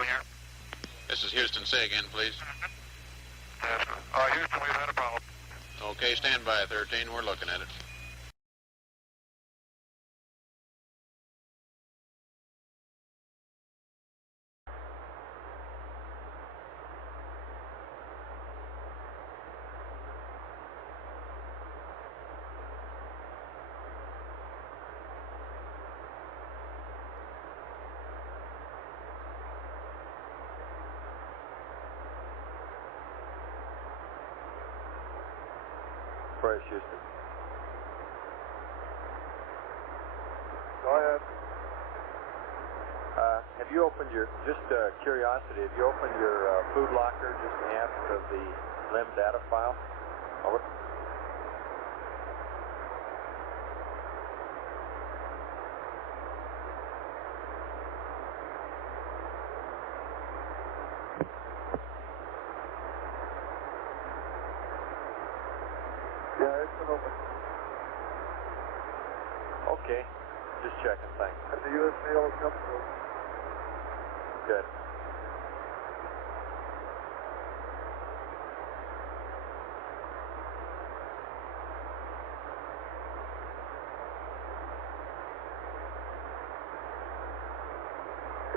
coming here. This is Houston. Say again, please. Yes, Houston, we've had a problem. Okay, stand by, 13. We're looking at it. Fresh, Houston. Go ahead. Have you opened your, just curiosity, have you opened your food locker just aft of the LIM data file? Over. Yeah, it's been open. Okay, just checking, thanks. And the USB will come through. Good.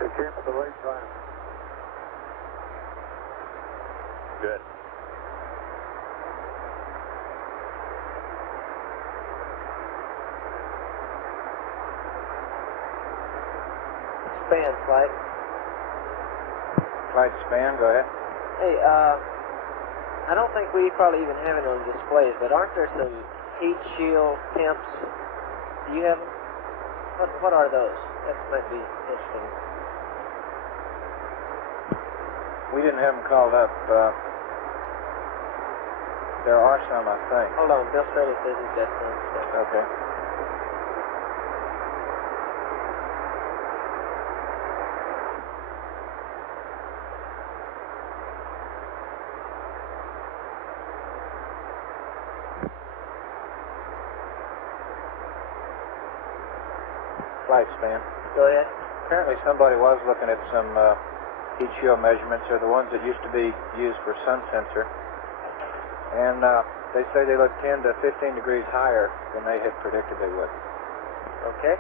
It came at the right time. Good. Span flight. Flight span, go ahead. Hey, I don't think we probably even have it on displays, but aren't there some heat shield temps? Do you have them? What are those? That might be interesting. We didn't have them called up. There are some, I think. Hold on, Bill Shirley says he's got some. So. Okay. Flight span. Go ahead. Apparently somebody was looking at some heat shield measurements, or the ones that used to be used for sun sensor, and they say they look 10 to 15 degrees higher than they had predicted they would. Okay.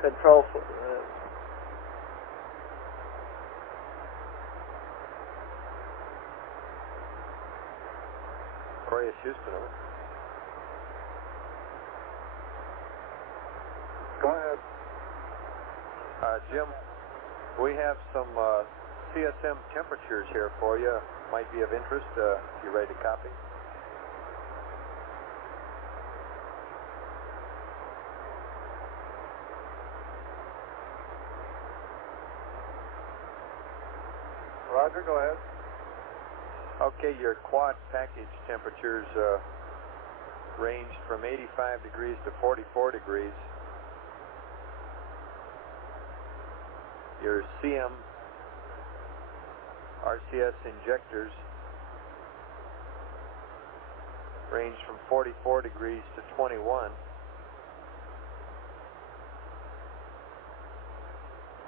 Control. Aquarius, Houston, over. Go ahead. Jim, we have some CSM temperatures here for you. Might be of interest if you're ready to copy. Roger, go ahead. Okay, your quad package temperatures ranged from 85 degrees to 44 degrees. Your CM RCS injectors ranged from 44 degrees to 21.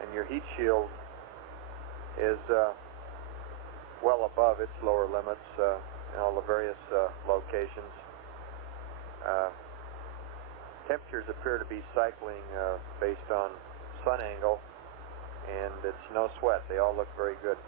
And your heat shield is well above its lower limits in all the various locations. Temperatures appear to be cycling based on sun angle, and it's no sweat. They all look very good.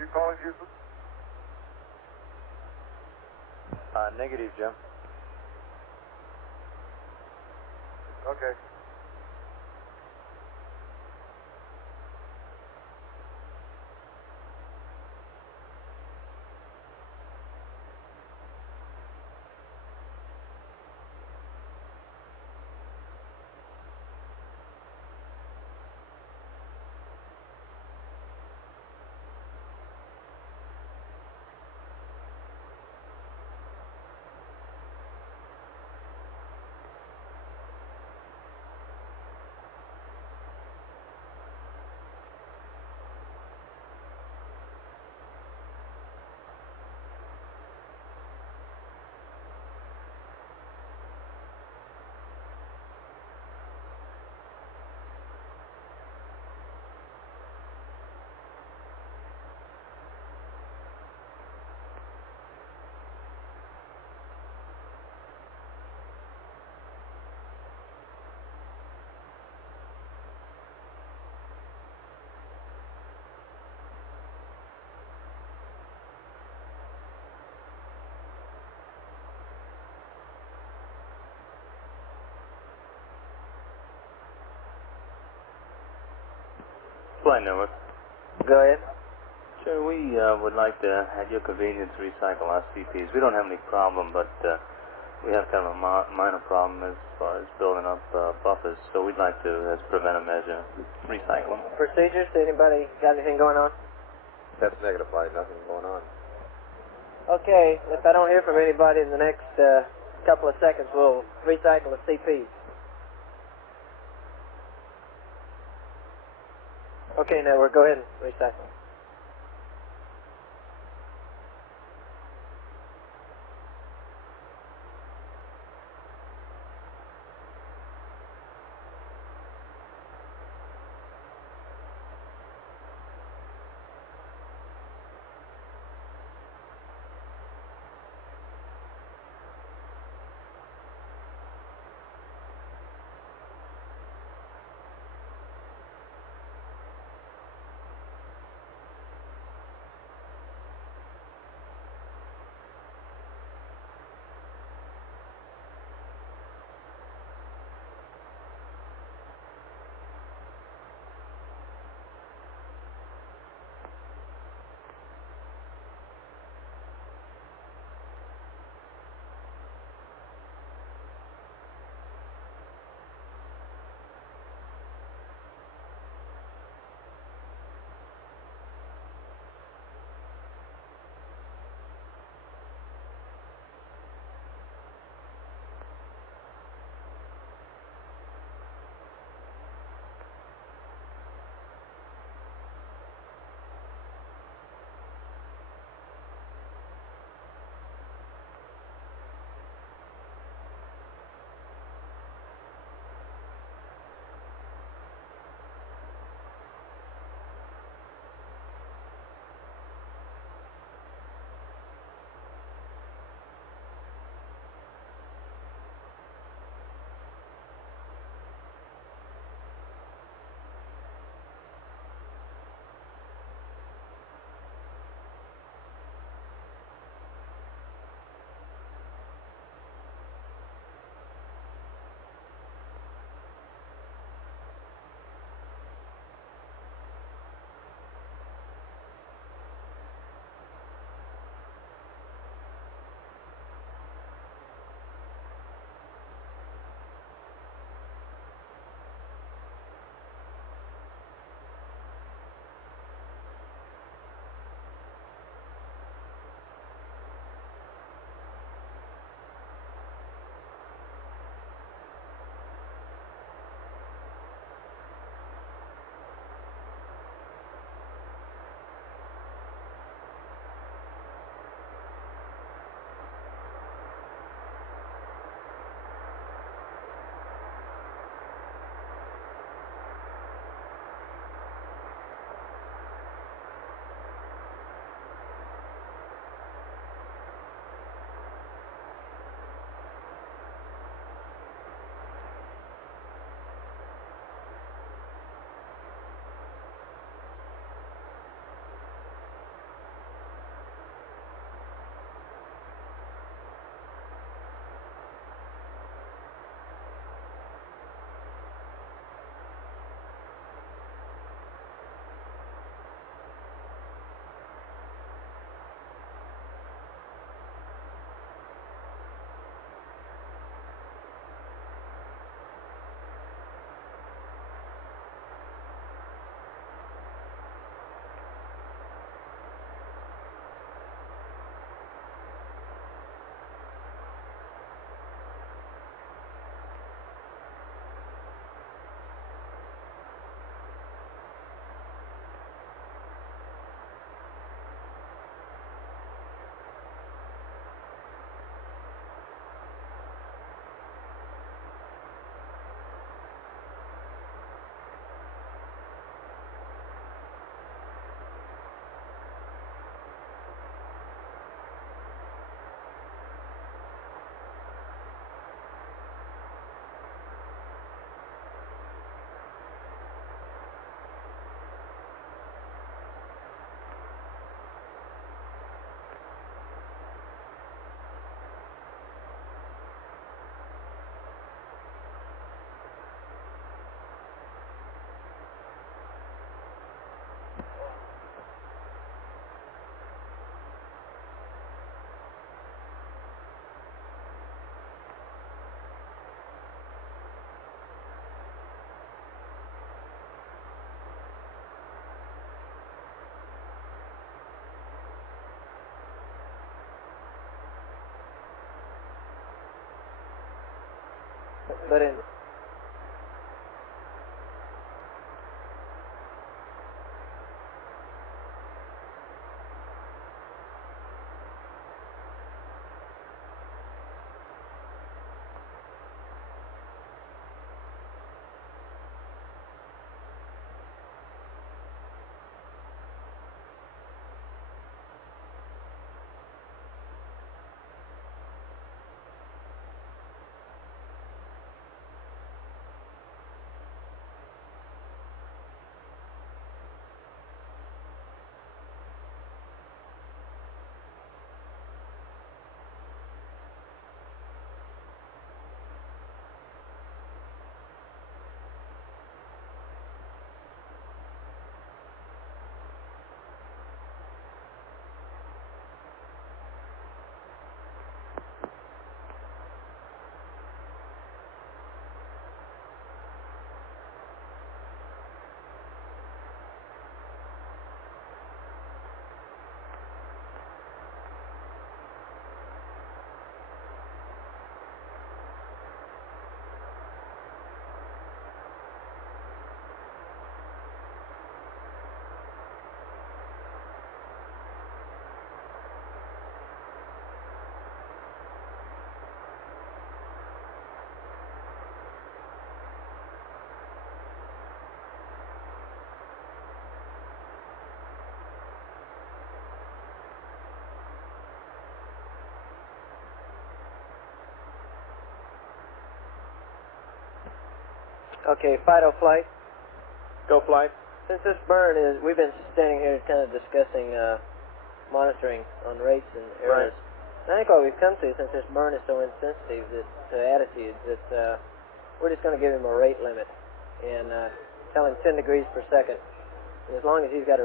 you calling Houston? Negative, Jim. Okay. Flight network. Go ahead. Sure, we would like to, at your convenience, recycle our CPs. We don't have any problem, but we have kind of a minor problem as far as building up buffers, so we'd like to, as a preventive measure, recycle them. Procedures, anybody got anything going on? That's negative, Flight. Nothing going on. Okay, if I don't hear from anybody in the next couple of seconds, we'll recycle the CPs. Okay, network, go ahead and recycle. But in okay, Fido flight. Go flight. Since this burn is, we've been standing here kind of discussing monitoring on rates and errors. Right. I think what we've come to, since this burn is so insensitive to attitudes, that we're just going to give him a rate limit and tell him 10 degrees per second. And as long as he's got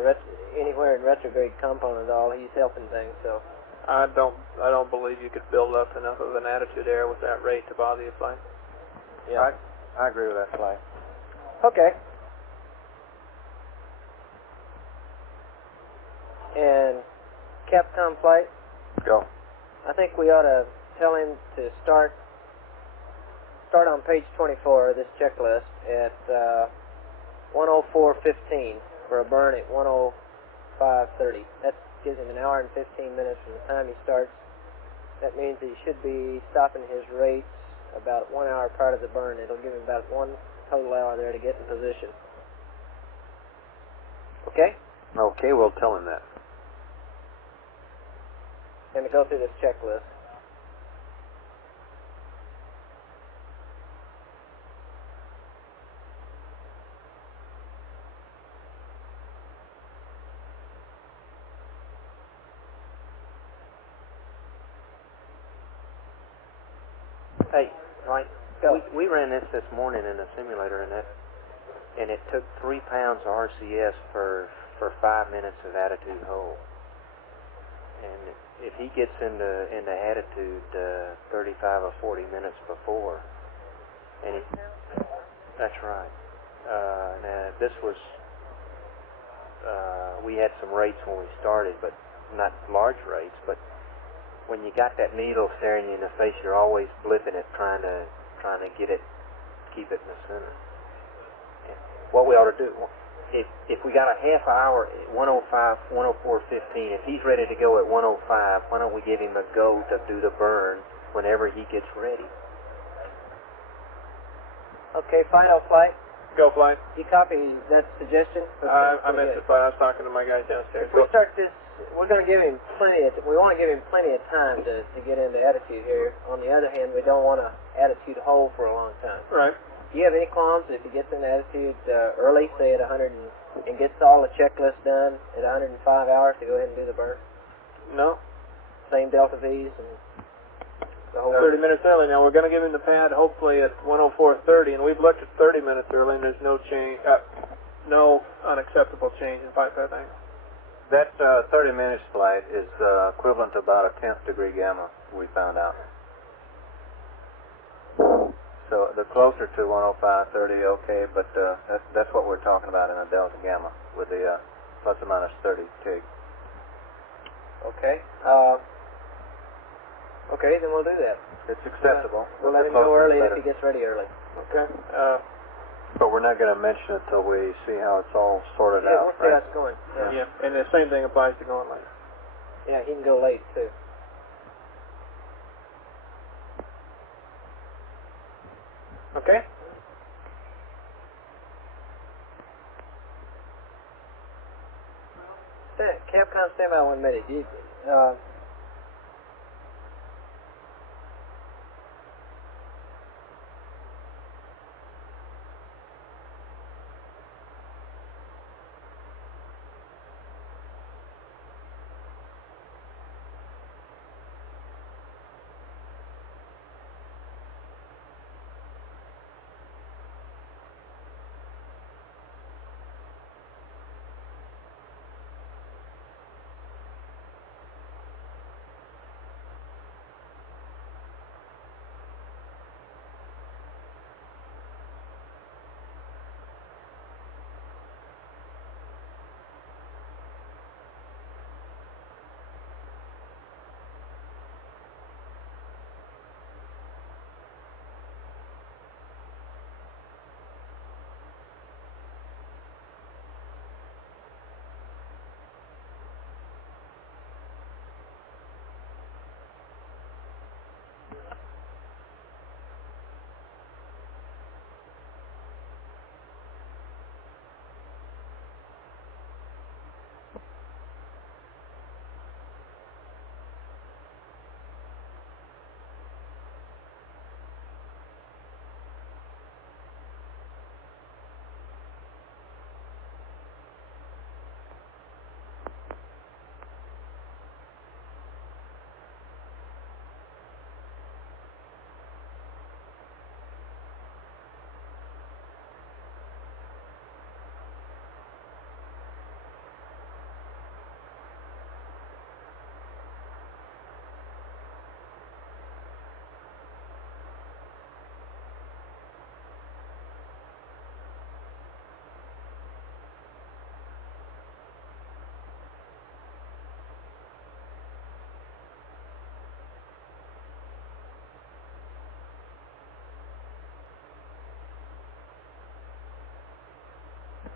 anywhere in retrograde component at all, he's helping things. So I don't believe you could build up enough of an attitude error with that rate to bother you flight. yeah. I agree with that flight. Okay. And Capcom flight, Go. I think we ought to tell him to start on page 24 of this checklist at 104.15 for a burn at 105.30. That gives him an hour and 15 minutes from the time he starts. That means he should be stopping his rates about 1 hour prior to the burn. It'll give him about 1 total hour there to get in position. Okay? Okay, we'll tell him that. And to go through this checklist. Hey, right. Go. We ran this morning in a simulator, and it took 3 pounds of RCS for 5 minutes of attitude hold. And if he gets into attitude 35 or 40 minutes before, and that's right. Now this was we had some rates when we started, but not large rates, but when you got that needle staring you in the face, you're always blipping it, trying to get it, keep it in the center. And what we ought to do, if we got a half hour at 105, 104.15, if he's ready to go at 105, why don't we give him a go to do the burn whenever he gets ready? Okay, final flight. Go flight. You copy that suggestion? I missed it, but I was talking to my guys downstairs. If we start this, we're going to give him we want to give him plenty of time to get into attitude here. On the other hand, we don't want to attitude hold for a long time. Right. Do you have any qualms if he gets into attitude early, say at 100, and gets all the checklist done at 105 hours to go ahead and do the burn? No. Same delta V's and the whole 30 minutes early. Now we're going to give him the pad hopefully at 104.30, and we've looked at 30 minutes early, and there's no change, no unacceptable change in pipe path angle. That 30 minutes flight is equivalent to about a 10th degree gamma, we found out. So the closer to 105.30, okay, but that's what we're talking about in a delta gamma with the plus or minus 30 TIG. Okay. Okay, then we'll do that. It's acceptable. We'll but let him the go closer early the if better. he gets ready early. Okay. But we're not going to mention it till we see how it's all sorted Yeah, out, we'll see how right? it's going. Yeah, and the same thing applies to going late. Yeah, he can go late too. Okay. Capcom, stand by 1 minute.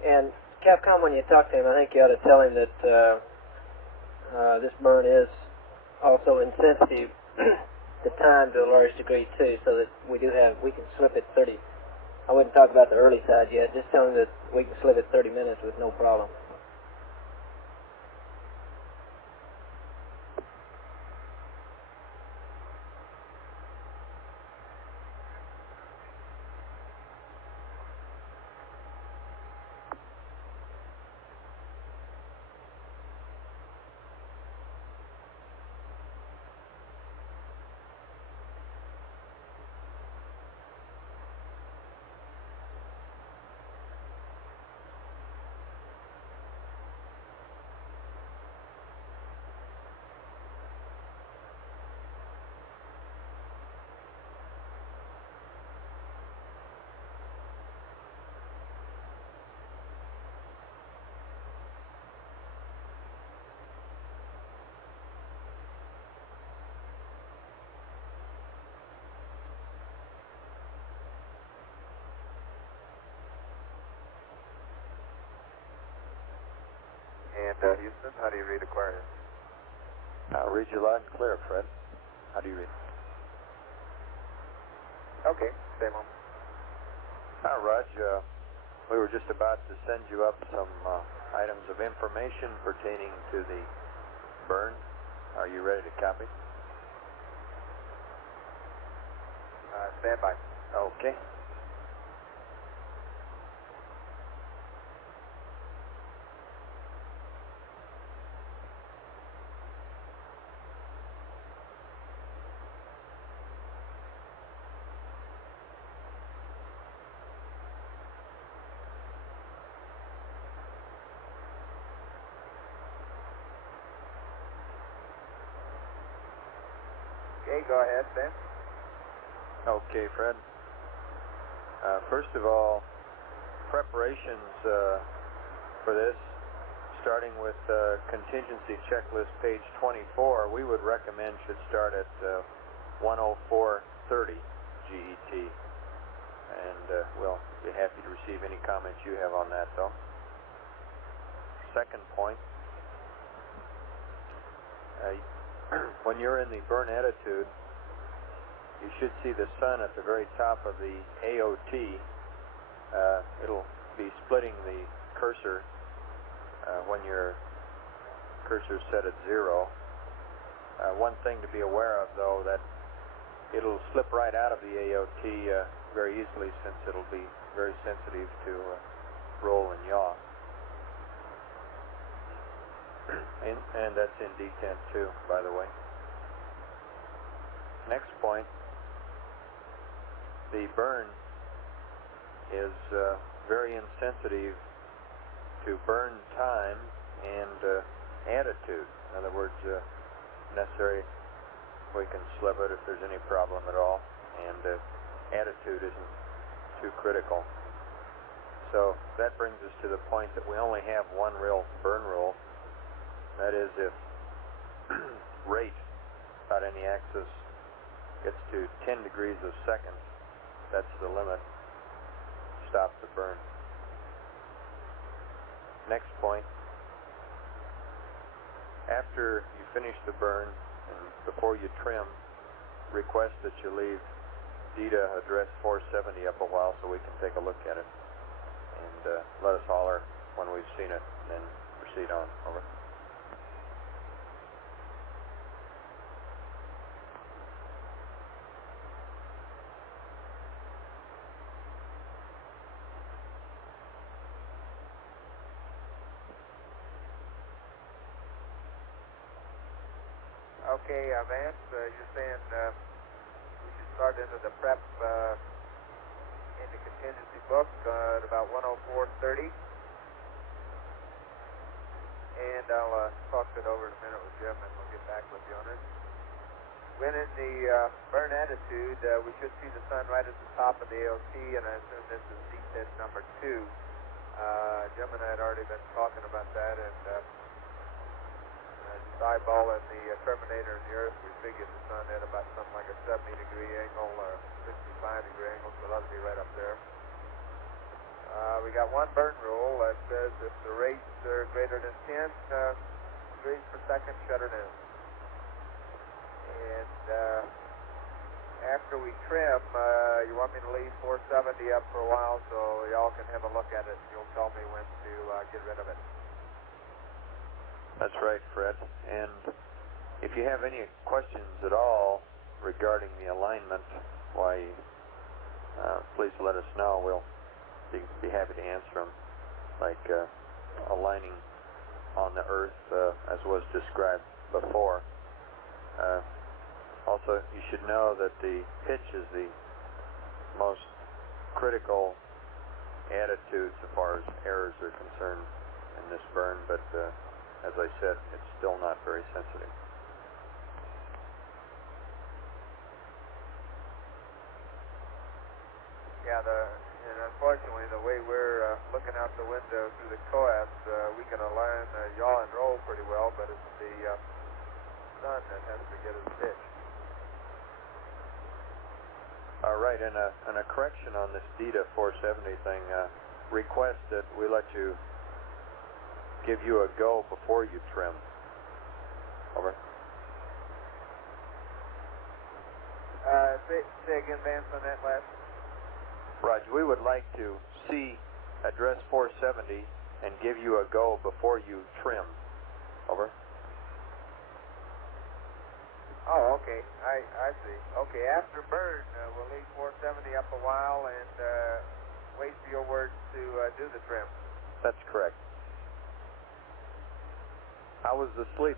And Capcom, when you talk to him, I think you ought to tell him that this burn is also insensitive to time to a large degree too, so that we can slip it 30. I wouldn't talk about the early side yet. Just tell him that we can slip it 30 minutes with no problem. And Houston, how do you read Aquarius? I'll read you loud and clear, Fred. How do you read? Okay, same on. Raj, we were just about to send you up some items of information pertaining to the burn. Are you ready to copy? Stand by. Okay. Okay, go ahead, Ben. Okay, Fred. First of all, preparations for this, starting with contingency checklist page 24, we would recommend should start at 10430 GET. And we'll be happy to receive any comments you have on that, though. Second point, when you're in the burn attitude, you should see the sun at the very top of the AOT. It'll be splitting the cursor when your cursor is set at 0. One thing to be aware of, though, that it'll slip right out of the AOT very easily, since it'll be very sensitive to roll and yaw. And that's in D10 too, by the way. Next point, the burn is very insensitive to burn time and attitude. In other words, necessary, we can slip it if there's any problem at all, and attitude isn't too critical. So that brings us to the point that we only have one real burn rule. That is, if rate about any axis gets to 10 degrees a second, that's the limit. Stop the burn. Next point, after you finish the burn and before you trim, request that you leave DETA address 470 up a while so we can take a look at it, and let us holler when we've seen it, and then proceed on. Over. Okay, Vance, you're saying we should start into the prep in the contingency book at about 104:30. And I'll talk it over in a minute with Jim, and we'll get back with you on it. When in the burn attitude, we should see the sun right at the top of the AOT, and I assume this is DTED number 2. Jim and I had already been talking about that, and just eyeballing the Terminator and the Earth, we figured the sun had about something like a 70-degree angle or 65-degree angle, so that'll be right up there. We got one burn rule that says if the rates are greater than 10 degrees per second, shut her down. And after we trim, you want me to leave 470 up for a while so y'all can have a look at it, and you'll tell me when to get rid of it. That's right, Fred. And if you have any questions at all regarding the alignment, why, please let us know. We'll be happy to answer them, like aligning on the Earth as was described before. Also, you should know that the pitch is the most critical attitude so far as errors are concerned in this burn, but as I said, it's still not very sensitive. Yeah, and unfortunately, the way we're looking out the window through the coax, we can align yaw and roll pretty well, but it's the sun that has to get us pitch. All right, and a correction on this DETA 470 thing. Request that we let you give you a go before you trim. Over. Say again, Vance, on that last. Roger, we would like to see address 470 and give you a go before you trim. Over. Oh, okay. I see. Okay, after burn, we'll leave 470 up a while and wait for your words to do the trim. That's correct. How was the sleep?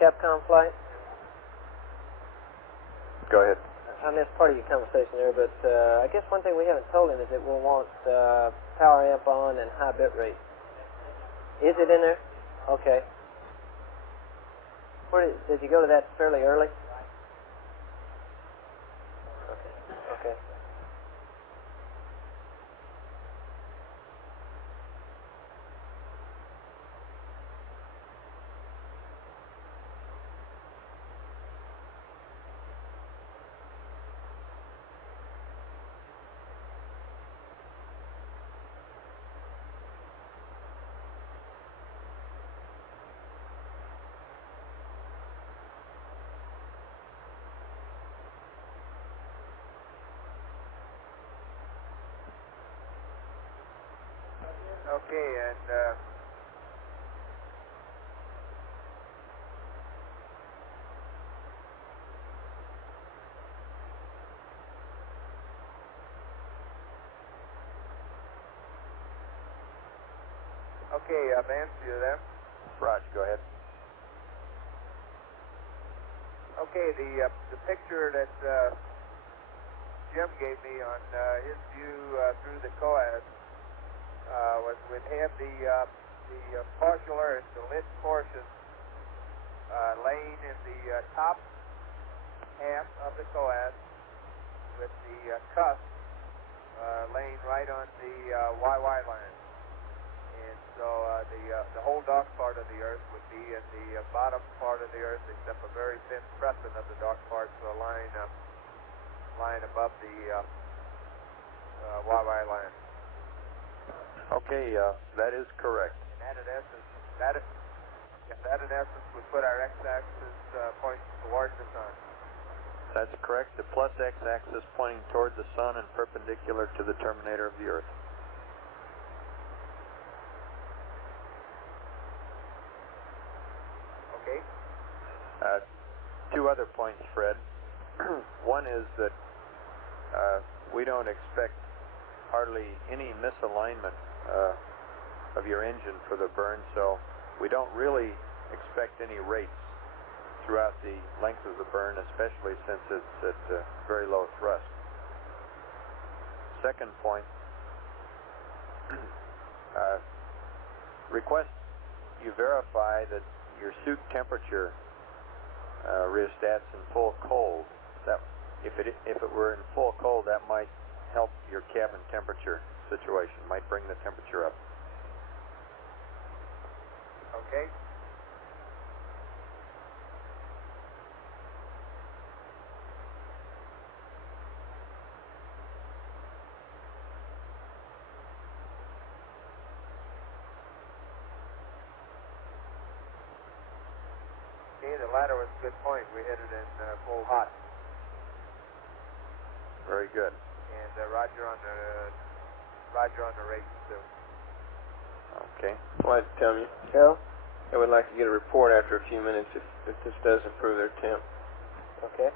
Capcom flight? Go ahead. I missed part of your conversation there, but I guess one thing we haven't told him is that we'll want power amp on and high bit rate. Is it in there? Okay. Did you go to that fairly early? Okay. Okay. Okay, and okay, Vance, you there? Raj, go ahead. Okay, the picture that Jim gave me on his view through the coas would have the partial earth, the lit portion, laying in the top half of the coas, with the cusp laying right on the YY line. And so the whole dark part of the earth would be in the bottom part of the earth, except a very thin crescent of the dark parts lying above the YY line. Okay, that is correct. And that in essence would put our x-axis pointing towards the sun. That's correct. The plus x-axis pointing toward the sun and perpendicular to the terminator of the earth. Okay. Two other points, Fred. One is that we don't expect hardly any misalignment of your engine for the burn, so we don't really expect any rates throughout the length of the burn, especially since it's at very low thrust. Second point, request you verify that your suit temperature rheostat's in full cold. That if it were in full cold, that might help your cabin temperature situation, might bring the temperature up. Okay. Okay, the latter was a good point. We hit it in full hot. Very good. And Roger on the rates too. Okay. Flight Tommy. Joe? I would like to get a report after a few minutes if this does improve their temp. Okay.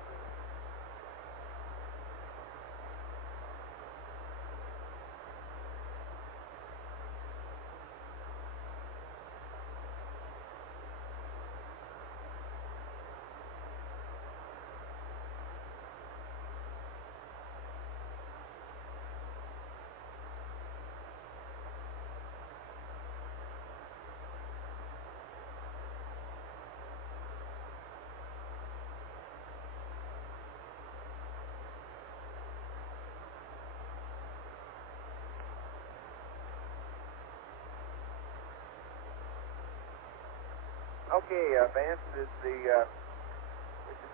Okay, Vance, is the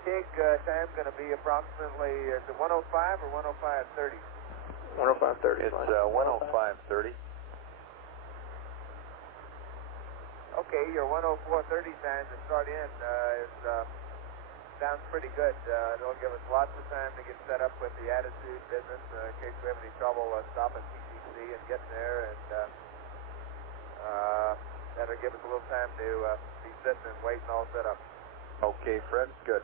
take time going to be approximately, is it 105 or 105.30? 105.30. It's 105.30. Okay, your 104.30 time to start in sounds pretty good. It'll give us lots of time to get set up with the attitude business in case we have any trouble stopping PTC and getting there, and that'll give us a little time to be sitting and waiting all set up. Okay, Fred, good.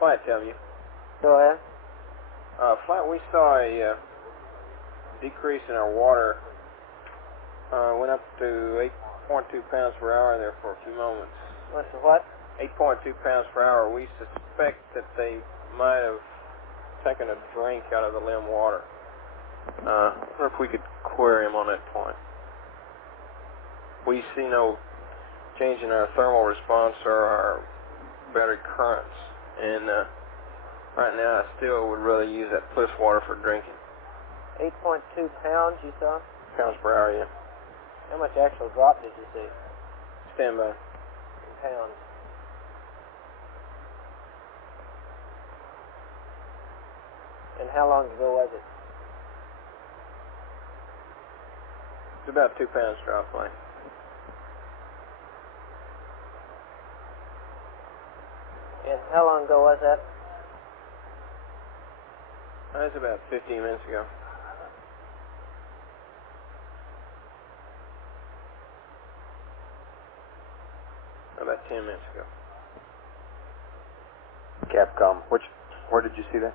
Flight, tell you. Go ahead. Flight, we saw a decrease in our water. Went up to 8.2 pounds per hour there for a few moments. What's the what? 8.2 pounds per hour. We suspect that they might have taken a drink out of the limb water. I wonder if we could query him on that point. We see no change in our thermal response or our battery currents, and right now I still would rather use that plus water for drinking. 8.2 pounds, you saw? Pounds per hour, yeah. How much actual drop did you see? Stand by. In pounds. And how long ago was it? It's about 2 pounds drop length. And how long ago was that? That was about 15 minutes ago. About 10 minutes ago. Capcom, where did you see that?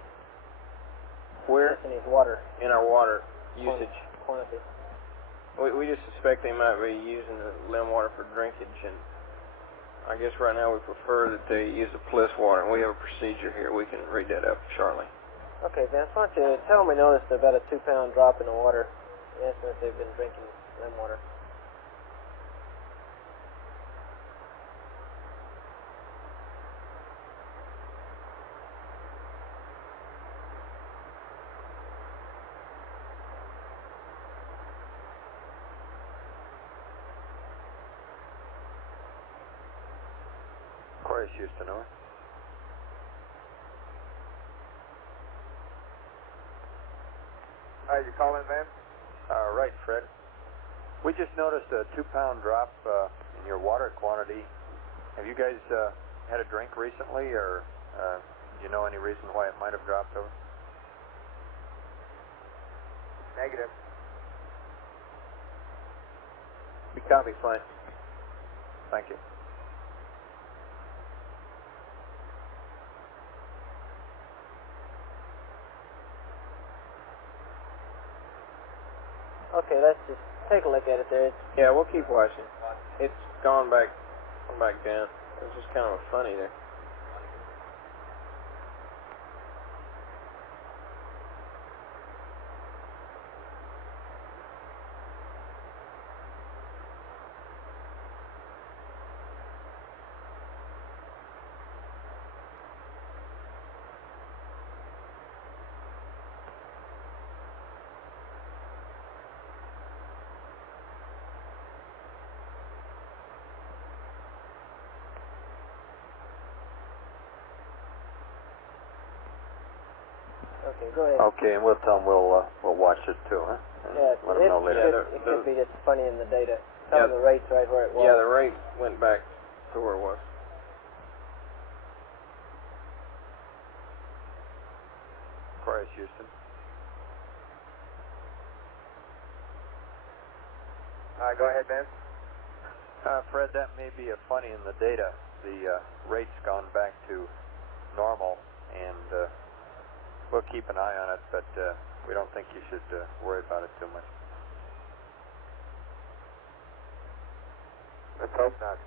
Where? Just in his water. In our water usage. Quantity. We just suspect they might be using the limb water for drinkage, and I guess right now we prefer that they use the plus water, and we have a procedure here. We can read that up shortly. Okay, Vince, why don't you tell them we noticed about a 2-pound drop in the water. Ask them if they've been drinking limb water. Chorus Houston, over. Hi, you calling, man? Right, Fred. We just noticed a 2-pound drop in your water quantity. Have you guys had a drink recently, or do you know any reason why it might have dropped over? Negative. We copy, Flight. Thank you. Okay, let's just take a look at it there. Yeah, we'll keep watching. It's gone back down. It's just kind of funny there. Okay, go ahead. Okay, and we'll tell them we'll watch it too, huh? And Yeah, let them know later. it could be just funny in the data. Tell them the rate's right where it was. Yeah, the rate went back to where it was. Chorus Houston. Go ahead, man. Fred, that may be a funny in the data. The rate's gone back to normal, and we'll keep an eye on it, but we don't think you should worry about it too much. Let's hope not.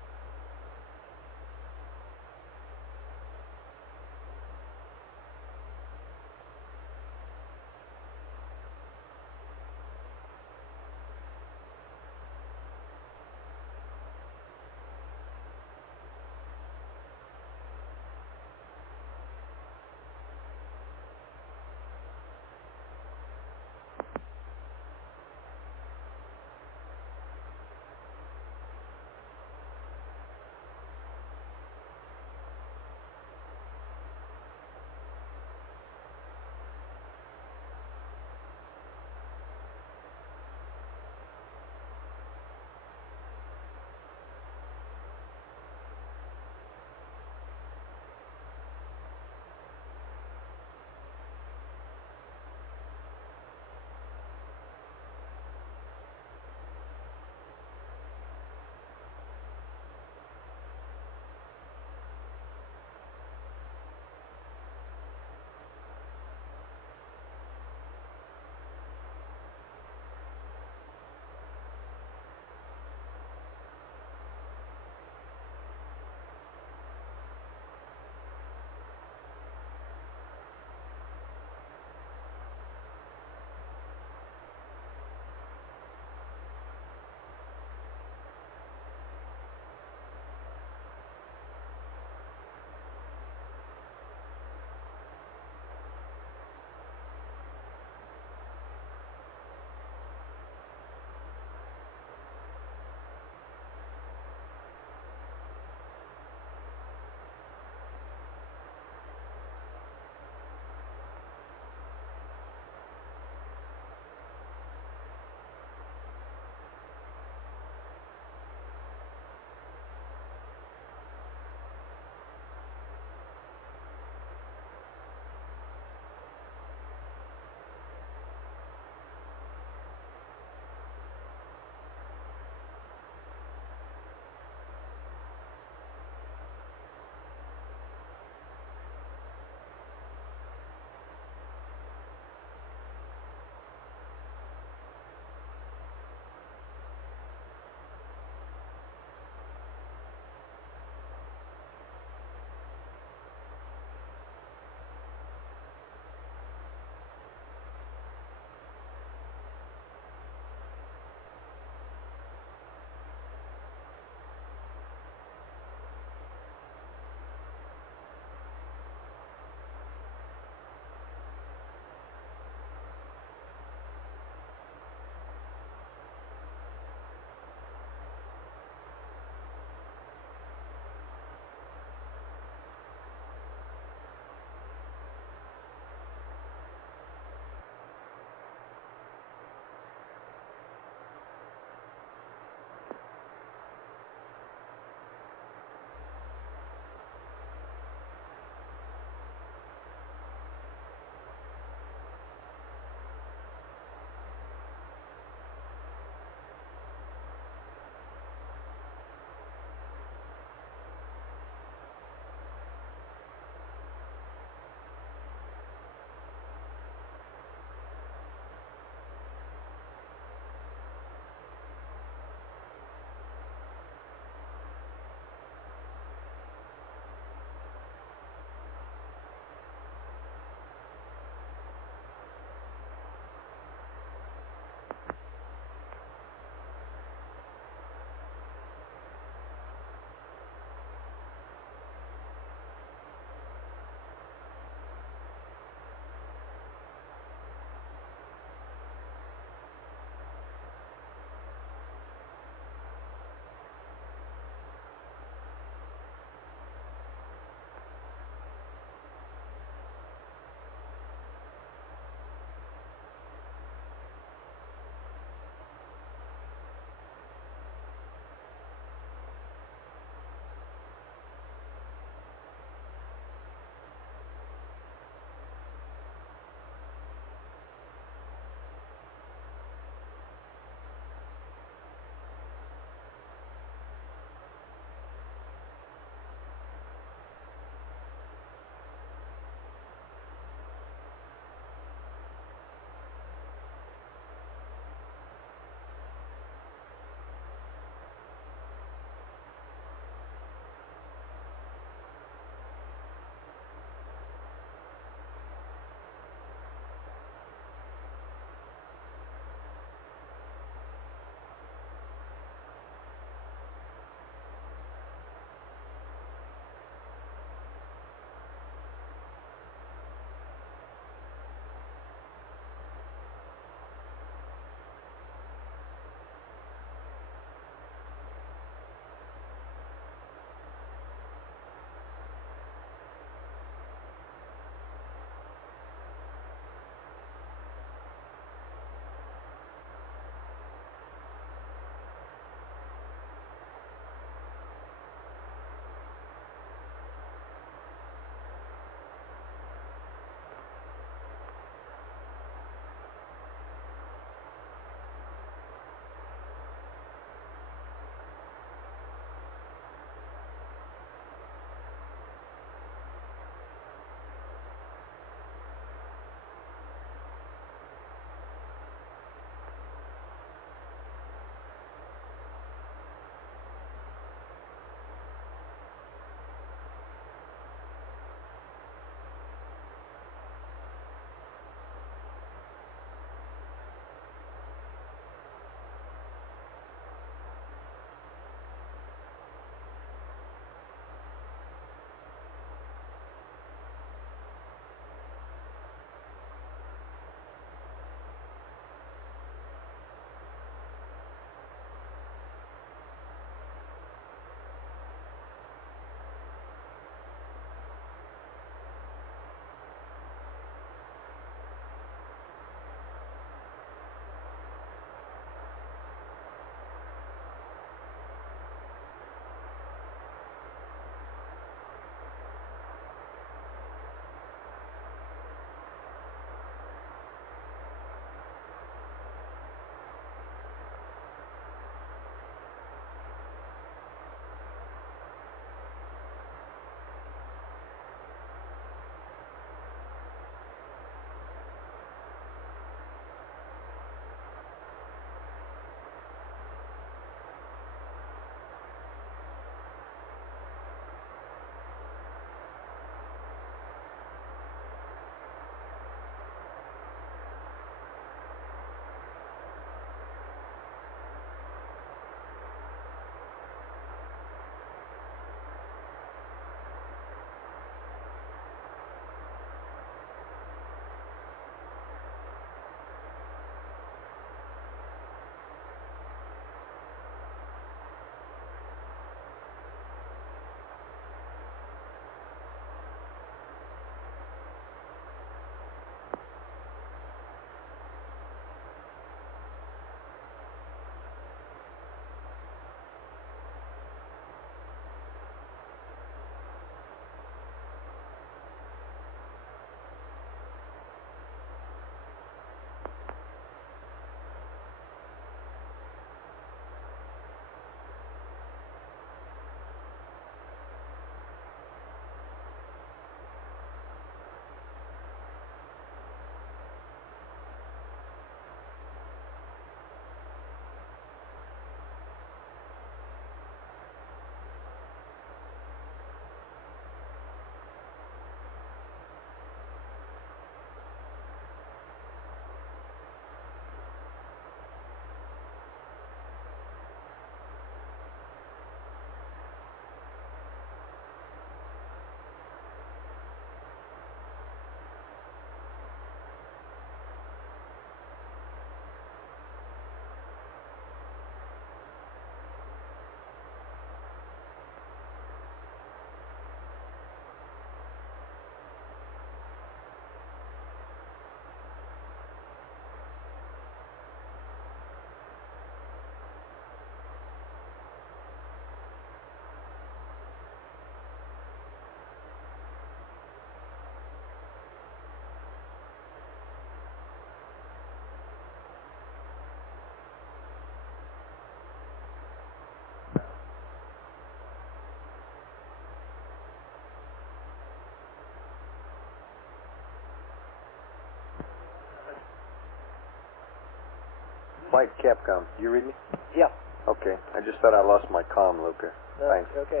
Flight Capcom, you read me? Yeah. Okay, I just thought I lost my comm loop here. No, Thanks. okay.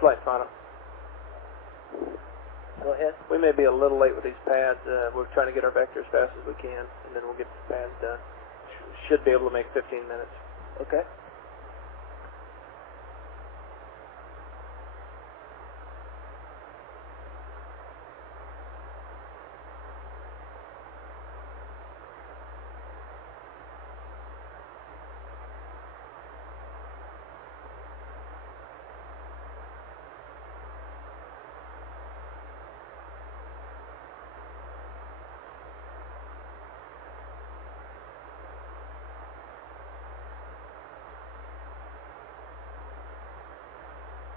Flight final. Go ahead. We may be a little late with these pads. We're trying to get our vector as fast as we can, and then we'll get the pads done. Should be able to make 15 minutes. Okay.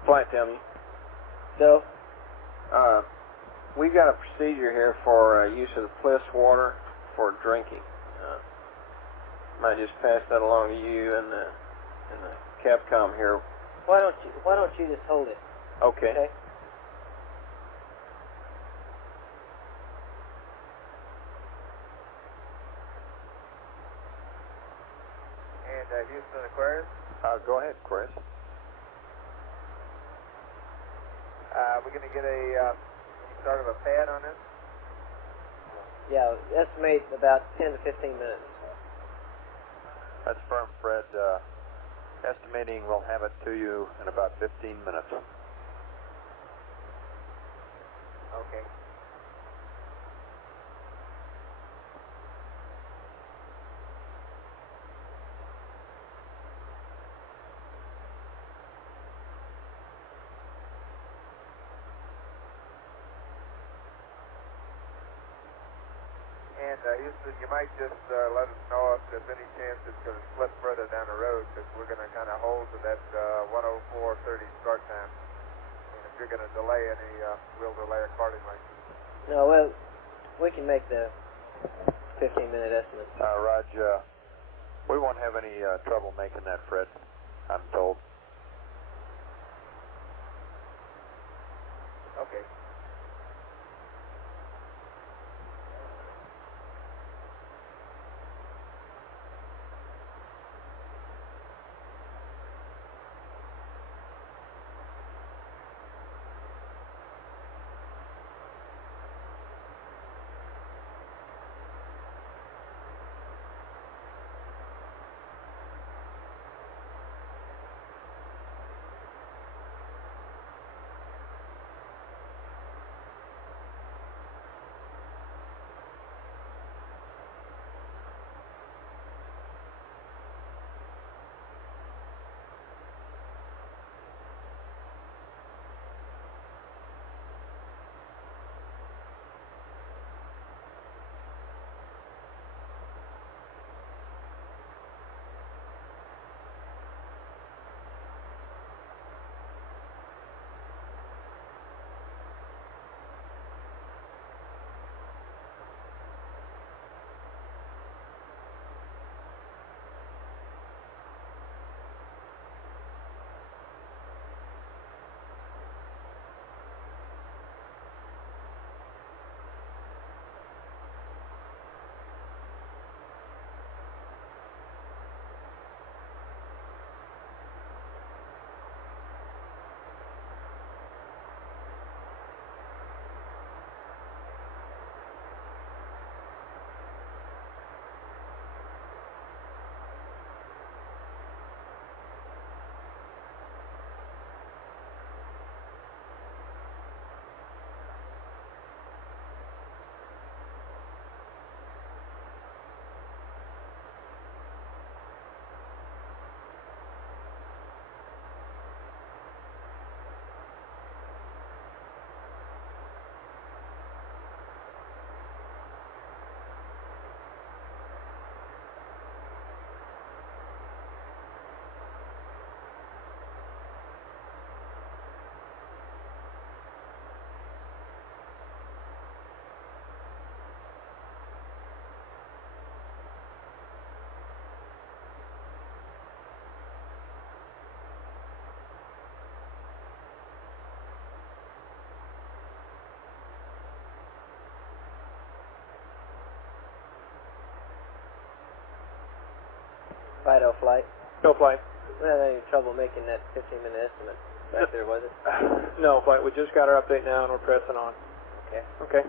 Flight, tell me. Go. We've got a procedure here for use of the Pliss water for drinking. Might just pass that along to you and the Capcom here. Why don't you just hold it? Okay. Okay. And Houston Aquarius? Go ahead, Chris. We're going to get a start of a pad on this. Yeah, estimate about 10 to 15 minutes. That's firm, Fred. Estimating we'll have it to you in about 15 minutes. Okay. And Houston, you might just let us know if there's any chance it's going to slip further down the road, because we're going to kind of hold to that 1:04:30 start time. And if you're going to delay any, we'll delay accordingly. No, well, we can make the 15-minute estimate. Raj, we won't have any trouble making that, Fred, I'm told. Okay. FIDO flight. No flight. We didn't have any trouble making that 15-minute estimate back there, was it? No flight. We just got our update now and we're pressing on. Okay. Okay.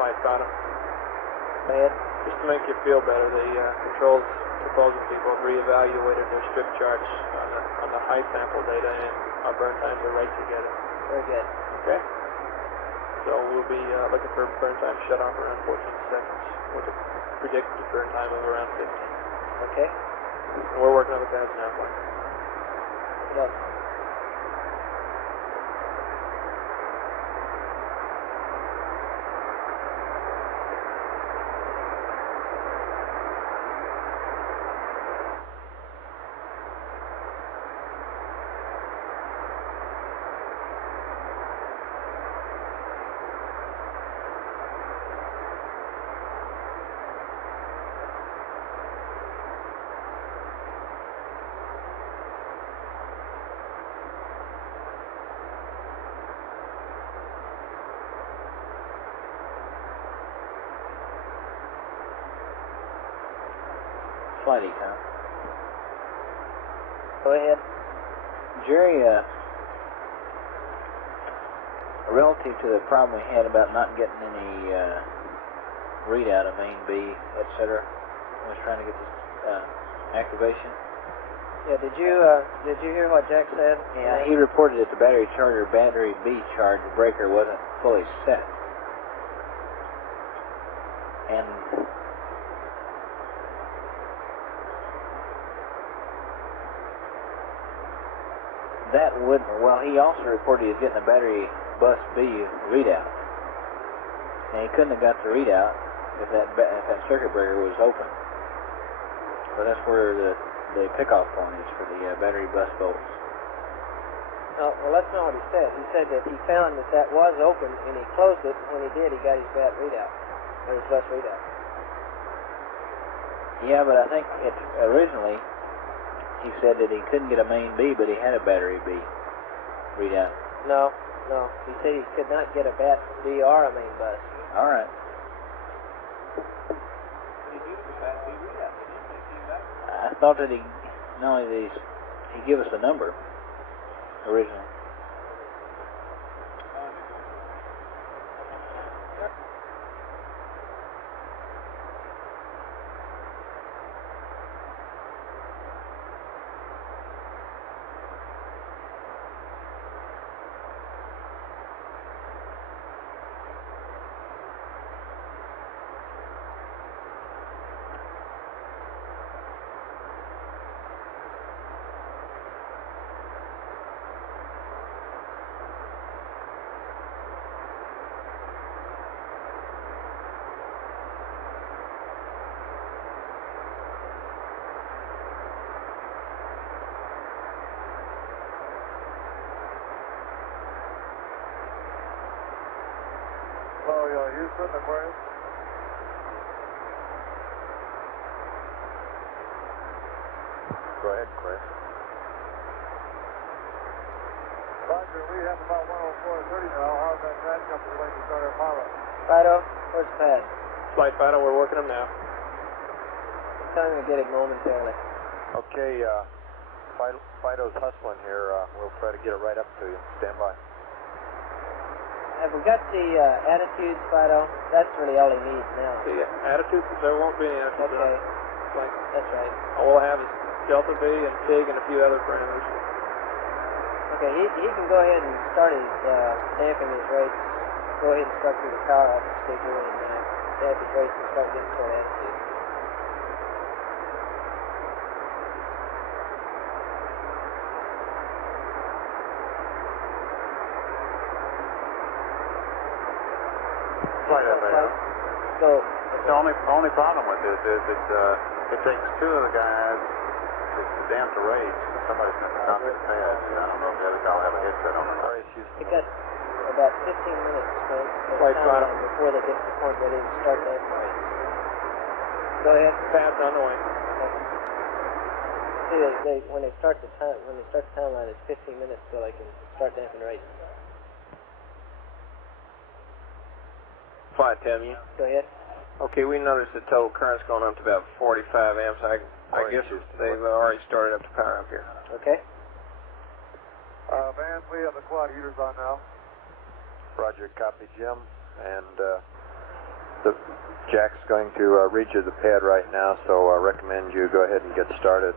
Flight bottom. Bad. Just to make you feel better, the controls proposal people have reevaluated their strip charts on the high sample data, and our burn times are right together. Very good. Okay? So we'll be looking for burn time shut off around 14 seconds with a predicted burn time of around 15. Okay. And we're working on the pads now. Look. Flight econ. Go ahead. Jerry, relative to the problem we had about not getting any readout of main B, etc., I was trying to get this activation. Yeah, did you hear what Jack said? Yeah, he reported that the battery B charge breaker wasn't fully set. And that wouldn't, well, he also reported he was getting a battery bus B readout. And he couldn't have got the readout if that circuit breaker was open. So that's where the pickoff point is for the battery bus bolts. Oh, well, that's not what he said. He said that he found that was open, and he closed it, and when he did, he got his bat readout, or his bus readout. Yeah, but I think originally he said that he couldn't get a main B, but he had a battery B readout. No. He said he could not get a bat B or a main bus. All right. I thought that he gave us a number originally. Houston, Aquarius. Go ahead, Aquarius. Roger, we have about 104.30 now. How's that pad company like to start Apollo? Fido, where's the pad? Flight Fido, we're working them now. Tell him to get it momentarily. Okay, Fido's hustling here. We'll try to get it right up to you. Stand by. Have we got the attitudes, Fido? That's really all he needs now. The attitude, there won't be any attitude. Okay. Like, That's right. all we'll have is Delta V and TIG and a few other parameters. Okay, he can go ahead and start his damping his rates. Go ahead and start through the power off sticker and damp his rates and start getting toward attitude. Go. The only problem with this is it takes two of the guys to damp the rates. Somebody's going to stop his pad. I don't know if the other guy will have a headset on or not. It got about 15 minutes before they get to the point where they can start damping rates. Go ahead. Pad's on the way. See, when they start the timeline, it's 15 minutes till they can start damping rates. Flight 10, you. Go ahead. Okay, we noticed the total current's going up to about 45 amps. I guess they've already started up the power up here. Okay. Vance, we have the quad heaters on now. Roger, copy, Jim. And Jack's going to read you the pad right now, so I recommend you go ahead and get started.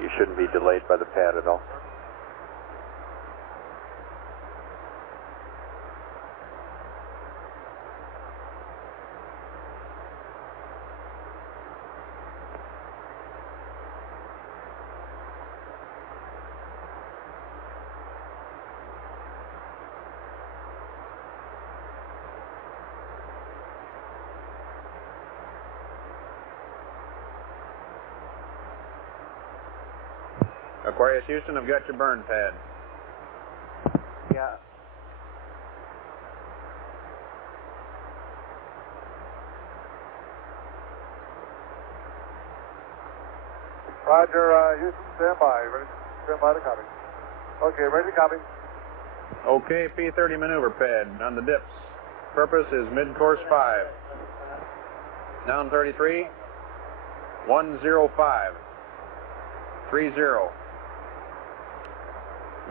You shouldn't be delayed by the pad at all. Aquarius Houston, I've got your burn pad. Yeah. Roger, Houston, stand by. Ready? Stand by to copy. Okay, ready to copy. Okay, P30 maneuver pad on the dips. Purpose is mid-course 5. Down 33. 105. 30.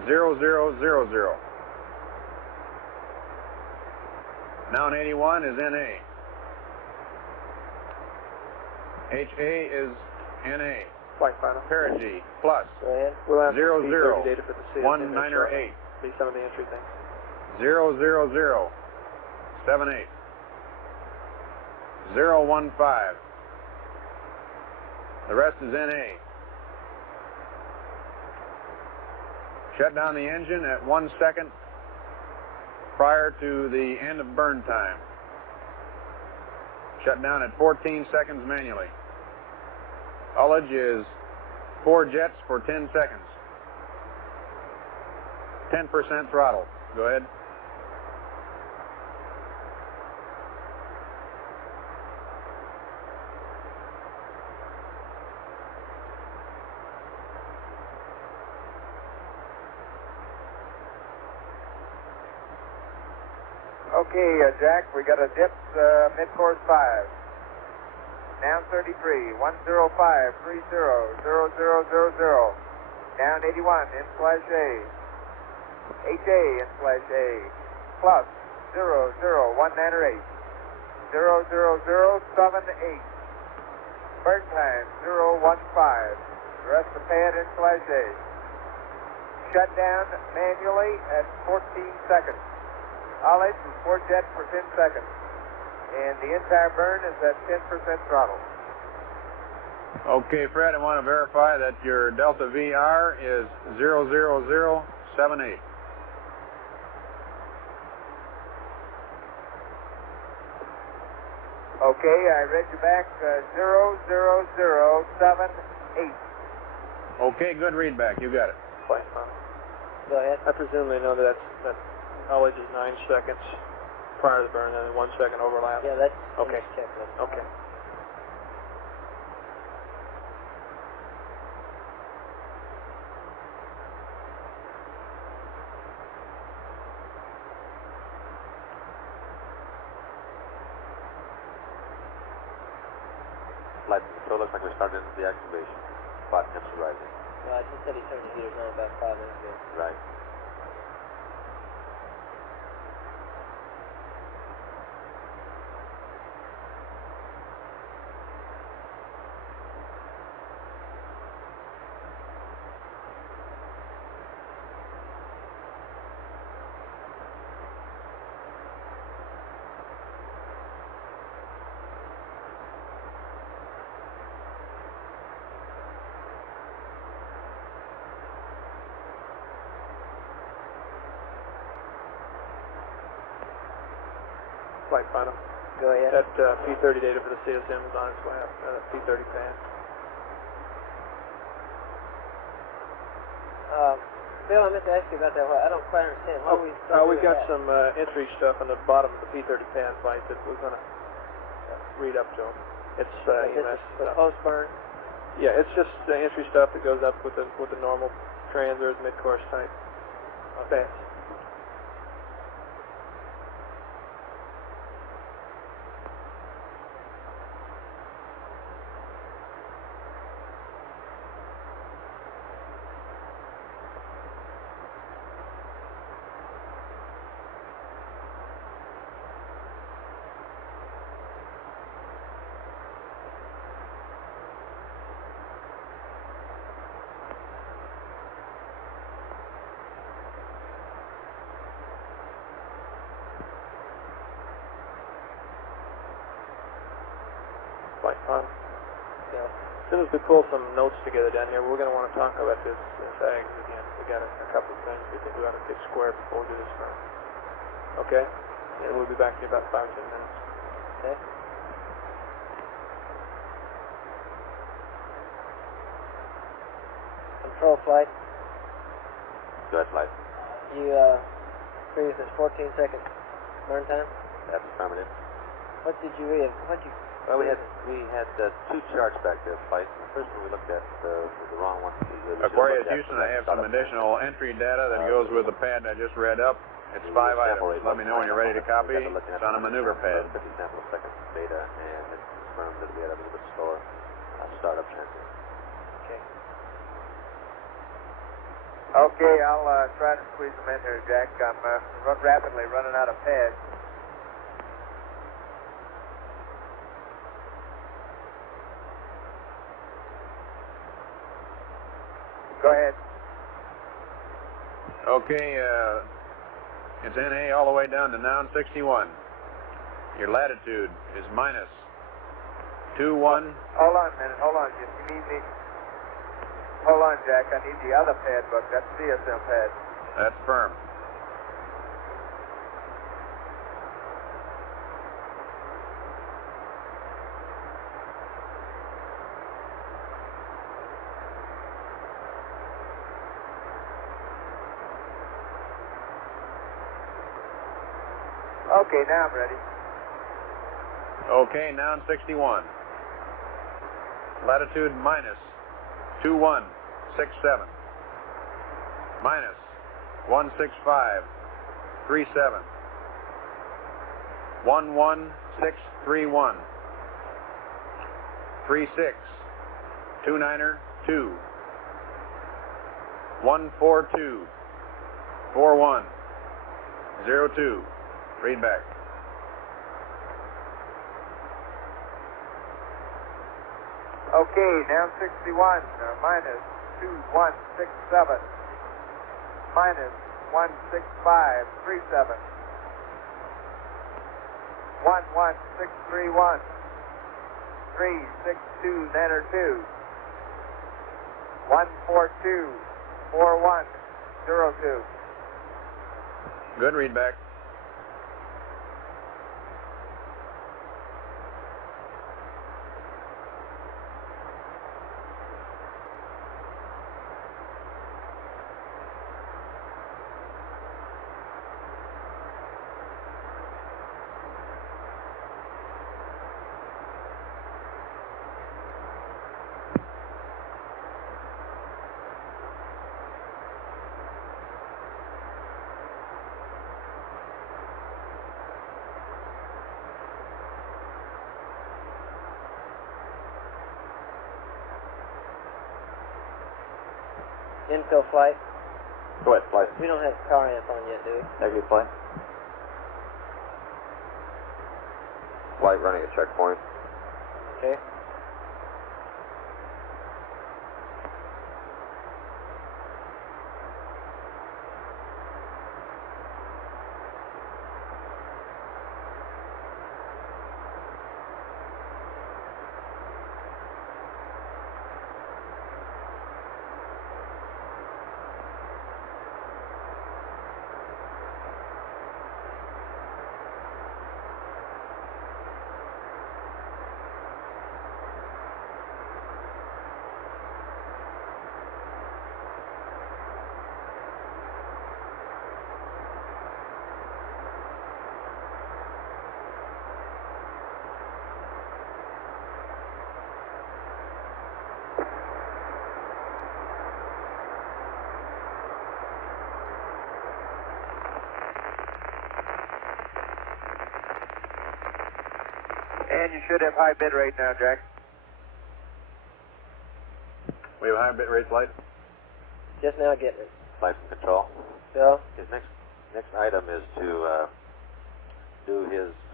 0000. Noun 81 is NA. HA is NA. Flight final. Perigee plus Go ahead. We'll have 00 P30 data for the CSM. 198. Be some of the entry things. 000 78 015. The rest is NA. Shut down the engine at 1 second prior to the end of burn time. Shut down at 14 seconds manually. Ullage is 4 jets for 10 seconds. 10% throttle. Go ahead. Okay, Jack, we got a dips mid-course 5. Down 33, 105, 30, 0000. Down 81, in slash A. HA in slash A. Plus 00198. 00078. Burn time 015. The rest of the pad in slash A. Shut down manually at 14 seconds. Ullage is 4 jets for 10 seconds. And the entire burn is at 10% throttle. Okay, Fred, I want to verify that your Delta VR is 00078. Okay, I read you back 00078. Okay, good readback. You got it. Flight final. Go ahead. I presume they know that ullage is 9 seconds prior to the burn, and then 1 second overlap. Yeah, that's Okay. checklist. Okay. Flight control looks like we started the activation. Spot temps are rising. He said he turned the heaters on about 5 minutes ago. Right. Flight final. Go ahead. That P30 data for the CSM is on its way up. P30 pad. Bill, I meant to ask you about that. I don't quite understand. What are we We've got that? some entry stuff on the bottom of the P30 pad flight that we're going to read up to them. It's This EMS is for stuff. post-burn? Yeah, it's just entry stuff that goes up with the normal transers, mid-course type pads. Flight fun. Yeah. As soon as we pull some notes together down here, we're going to want to talk about this AGS again. We got a couple of things we think we ought to get square before we do this first. Okay? And we'll be back in about 5 or 10 minutes. Okay. Control flight. Go ahead, Flight. You agree with this 14-second burn time? That's affirmative. What did you read? Well, we had two charts back there, Flight. The first one we looked at was the wrong one. Aquarius Houston, I have some additional entry data that goes with the pad I just read up. It's 5 items. Let me know when you're ready to copy. It's on a maneuver pad. 50 sample seconds data, and it's confirmed that we had a little bit slower startup chances. Okay. Okay, I'll try to squeeze them in here, Jack. I'm rapidly running out of pads. Go ahead. Okay, it's NA all the way down to noun 61. Your latitude is minus 21. Hold on a minute. Hold on. You need me. Hold on, Jack. I need the other pad book. That's CSM pad. That's firm. Okay, now I'm ready. Okay, noun 61. Latitude minus 2167. Minus 16537. 11631. 36292. 142 4102. Read back. Okay, now 61, minus 2167, minus 16537, 11631, 36292, 142 4102. Good, read back. Infill flight. Go ahead, Flight. We don't have car amp on yet, do we? Negative, Flight. Flight running a checkpoint. Okay. And you should have high bit rate now, Jack. We have high bit rate flight. Just now getting it. Flight from control. Go. His next item is to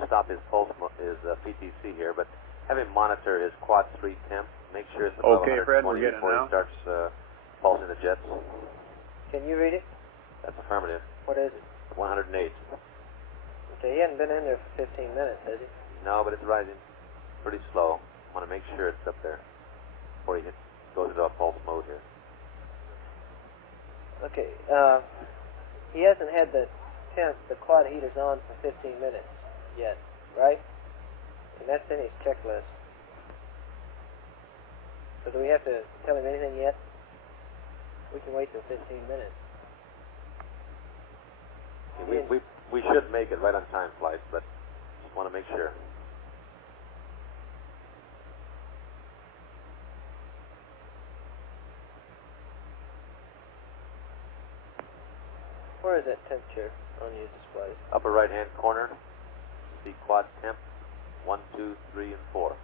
stop his pulse, his PTC here, but have him monitor his quad 3 temp. Make sure it's above Okay, Fred, we're 120 getting it before now. he starts pulsing the jets. Can you read it? That's affirmative. What is it? 108. Okay, he hasn't been in there for 15 minutes, has he? No, but it's rising. Pretty slow. want to make sure it's up there before you go to the pulse mode here. Okay, he hasn't had the quad heaters on for 15 minutes yet, right? And that's in his checklist. So do we have to tell him anything yet? We can wait till 15 minutes. Yeah, we should make it right on time, Flight, but just want to make sure. Where is that temperature on your display? Upper right-hand corner, see quad temp, 1, 2, 3, and 4.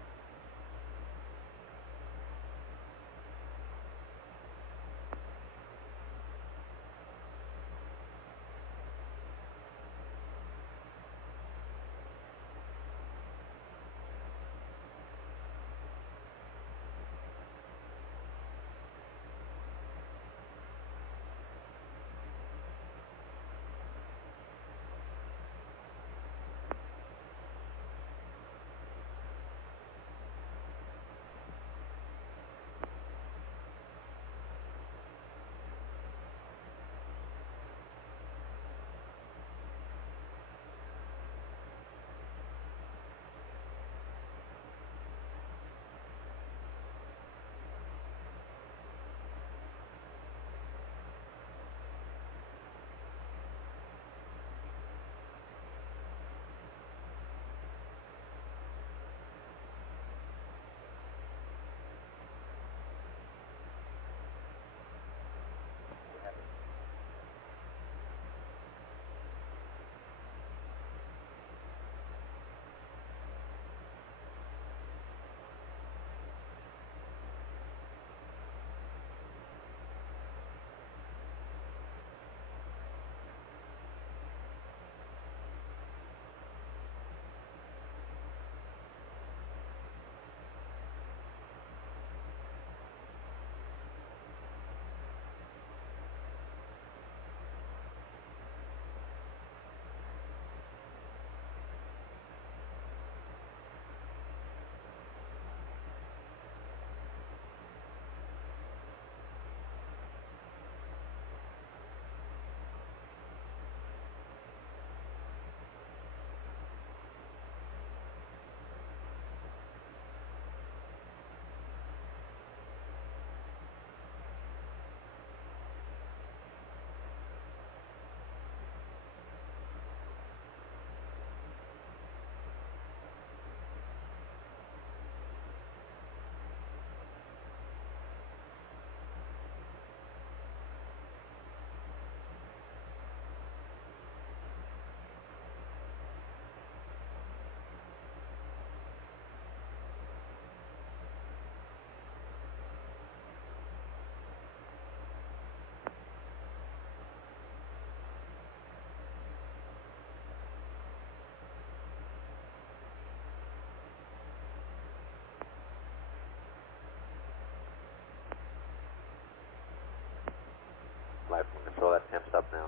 Flight from control, that temp's up now.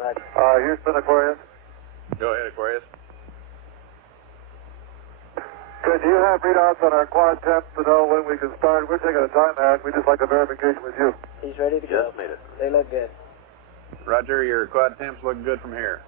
Right. Houston, Aquarius. Go ahead, Aquarius. Good. Do you have readouts on our quad temp to know when we can start? We're taking a time hack. We'd just like a verification with you. He's ready to go. Just made it. They look good. Roger, your quad temps look good from here.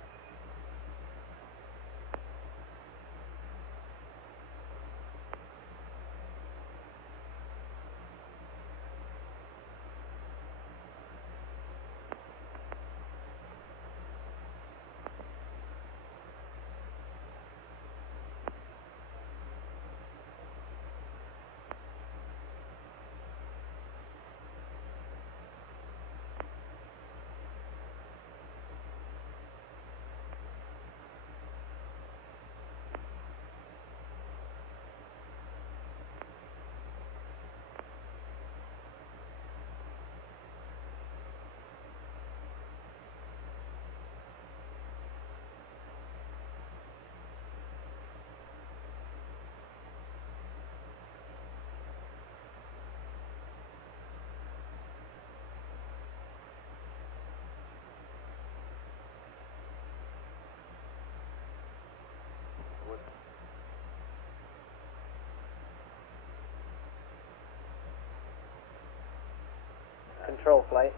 control flight.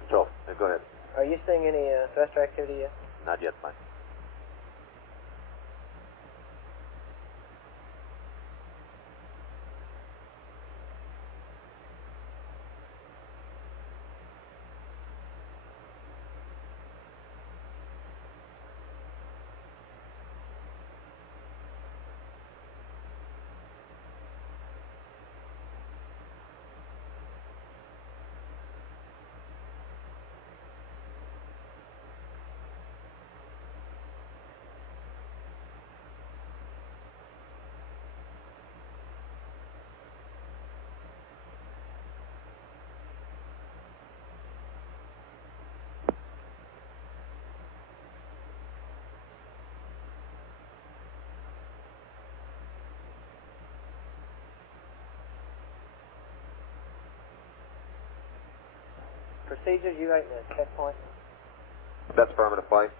Control, go ahead. Are you seeing any thruster activity yet? Not yet, fine. Procedures, you right in the check point? That's affirmative, flight.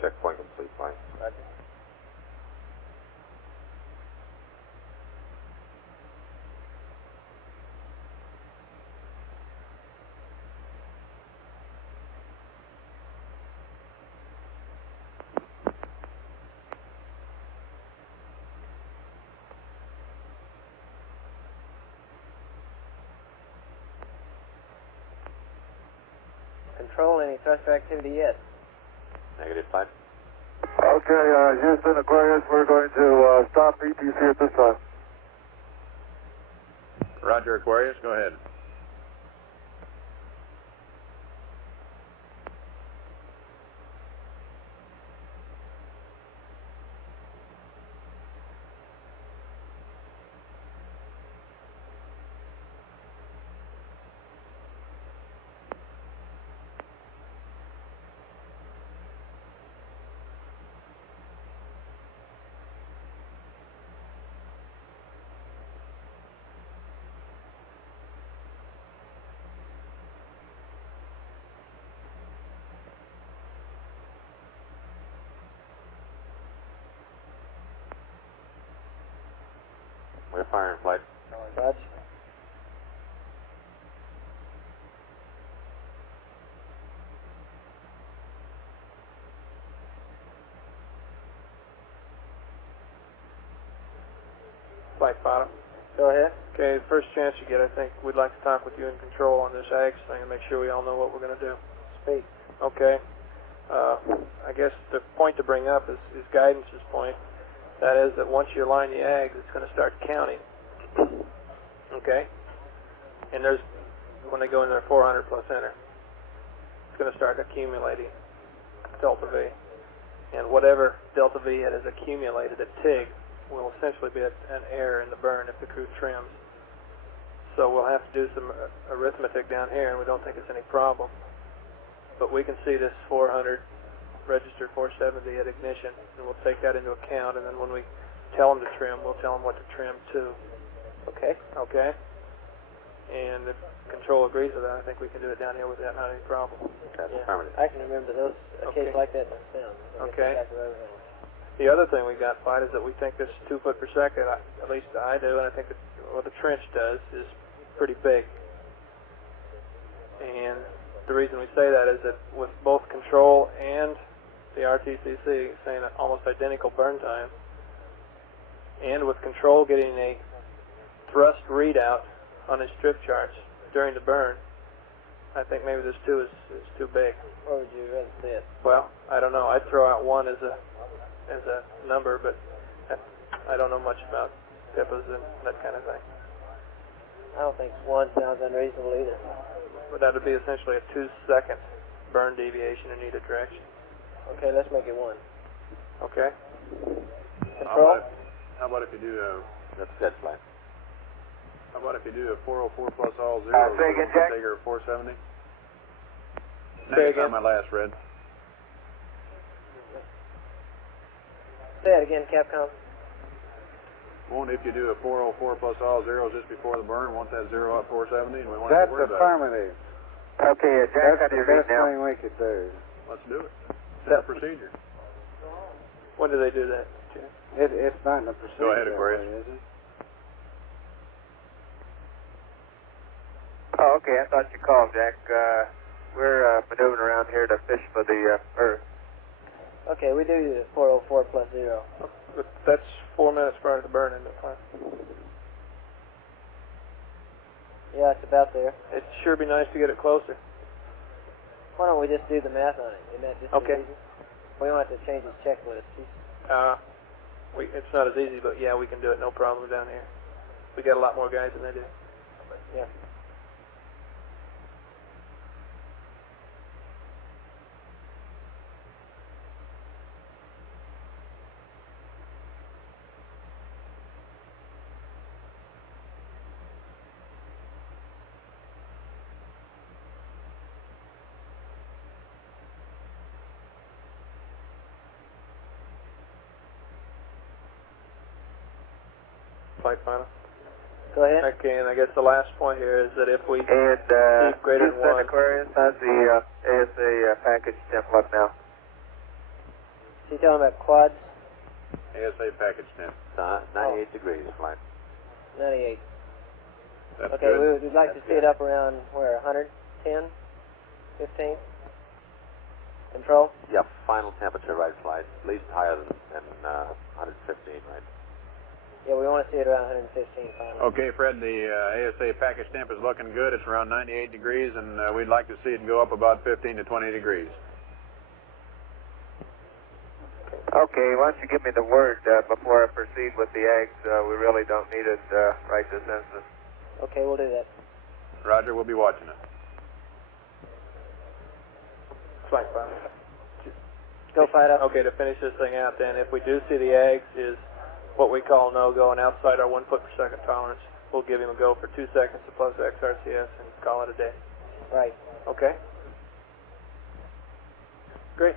Checkpoint complete, flight. Roger. Control, any thruster activity yet? Negative, flight. Okay, Houston, Aquarius, we're going to stop PTC at this time. Roger, Aquarius, go ahead. We're firing, flight. Roger. Flight bottom. Go ahead. Okay, first chance you get, I think we'd like to talk with you in control on this AGS thing and make sure we all know what we're going to do. Speak. Okay. I guess the point to bring up is guidance's point. That is that once you align the AGS, it's going to start counting. Okay? And there's, when they go in there 400 plus enter, it's going to start accumulating delta V. And whatever delta V it has accumulated at TIG will essentially be an error in the burn if the crew trims. So we'll have to do some arithmetic down here, and we don't think it's any problem. But we can see this 400 registered 470 at ignition, and we'll take that into account, and then when we tell them to trim, we'll tell them what to trim to. Okay. Okay? And if control agrees with that, I think we can do it down here with that, not any problem. That's Yeah. affirmative. I can remember those, a case Okay. like that in the sound. Okay. The other thing we got, Fight, is that we think this 2 foot per second, at least I do, and I think that what the trench does is pretty big. And the reason we say that is that with both control and the RTCC saying an almost identical burn time, and with control getting a thrust readout on his strip charts during the burn, I think maybe this 2 is too big. Where would you rather see it? Well, I don't know. I'd throw out 1 as a number, but I don't know much about PIPAs and that kind of thing. I don't think 1 sounds unreasonable either. But that would be essentially a 2-second burn deviation in either direction. Okay, let's make it 1. Okay? Control? How about if you do a... That's dead, flight. How about if you do a 404 plus all zeros? Say again, Jack. Figure 470? Say Next again. time I last read. Say it again, Capcom. Won't if you do a 404 plus all zeros just before the burn, won't that zero out 470? And we won't That's have to worry about affirmative. Okay, Jack, That's the best thing we could do. it. Let's do it. That procedure. When do they do that, Jack? It's not in the procedure. Go ahead, Aquarius. Is it? Oh, okay, I thought you called, Jack. We're maneuvering around here to fish for the Earth. Okay, we do the 404 plus 0. But that's 4 minutes prior to burning the plant. Yeah, it's about there. It'd sure be nice to get it closer. Why don't we just do the math on it? Isn't that just Okay. as easy? We don't have to change his checklist. It's not as easy, but yeah, we can do it, no problem down here. We got a lot more guys than they do. Yeah. Flight final. Go ahead. Okay, and I guess the last point here is that if we And keep greater than Houston 1, Aquarius, how's the ASA package temp look now? So you talking about quads? ASA package 10. 98 degrees, flight. 98. That's Okay, good. we'd like to see it up around, where, 110? 15? Control? Yep, final temperature, right, flight. At least higher than 115, right? Yeah, we want to see it around 115 finally. Okay, Fred, the ASA package temp is looking good. It's around 98 degrees, and we'd like to see it go up about 15 to 20 degrees. Okay, why don't you give me the word before I proceed with the eggs? We really don't need it right this instant. Okay, we'll do that. Roger, we'll be watching it. flight final. Go fight up. Okay, to finish this thing out then, if we do see the eggs is what we call no-go and outside our 1 foot per second tolerance, we'll give him a go for 2 seconds to plus XRCS and call it a day. Right. Okay? Great.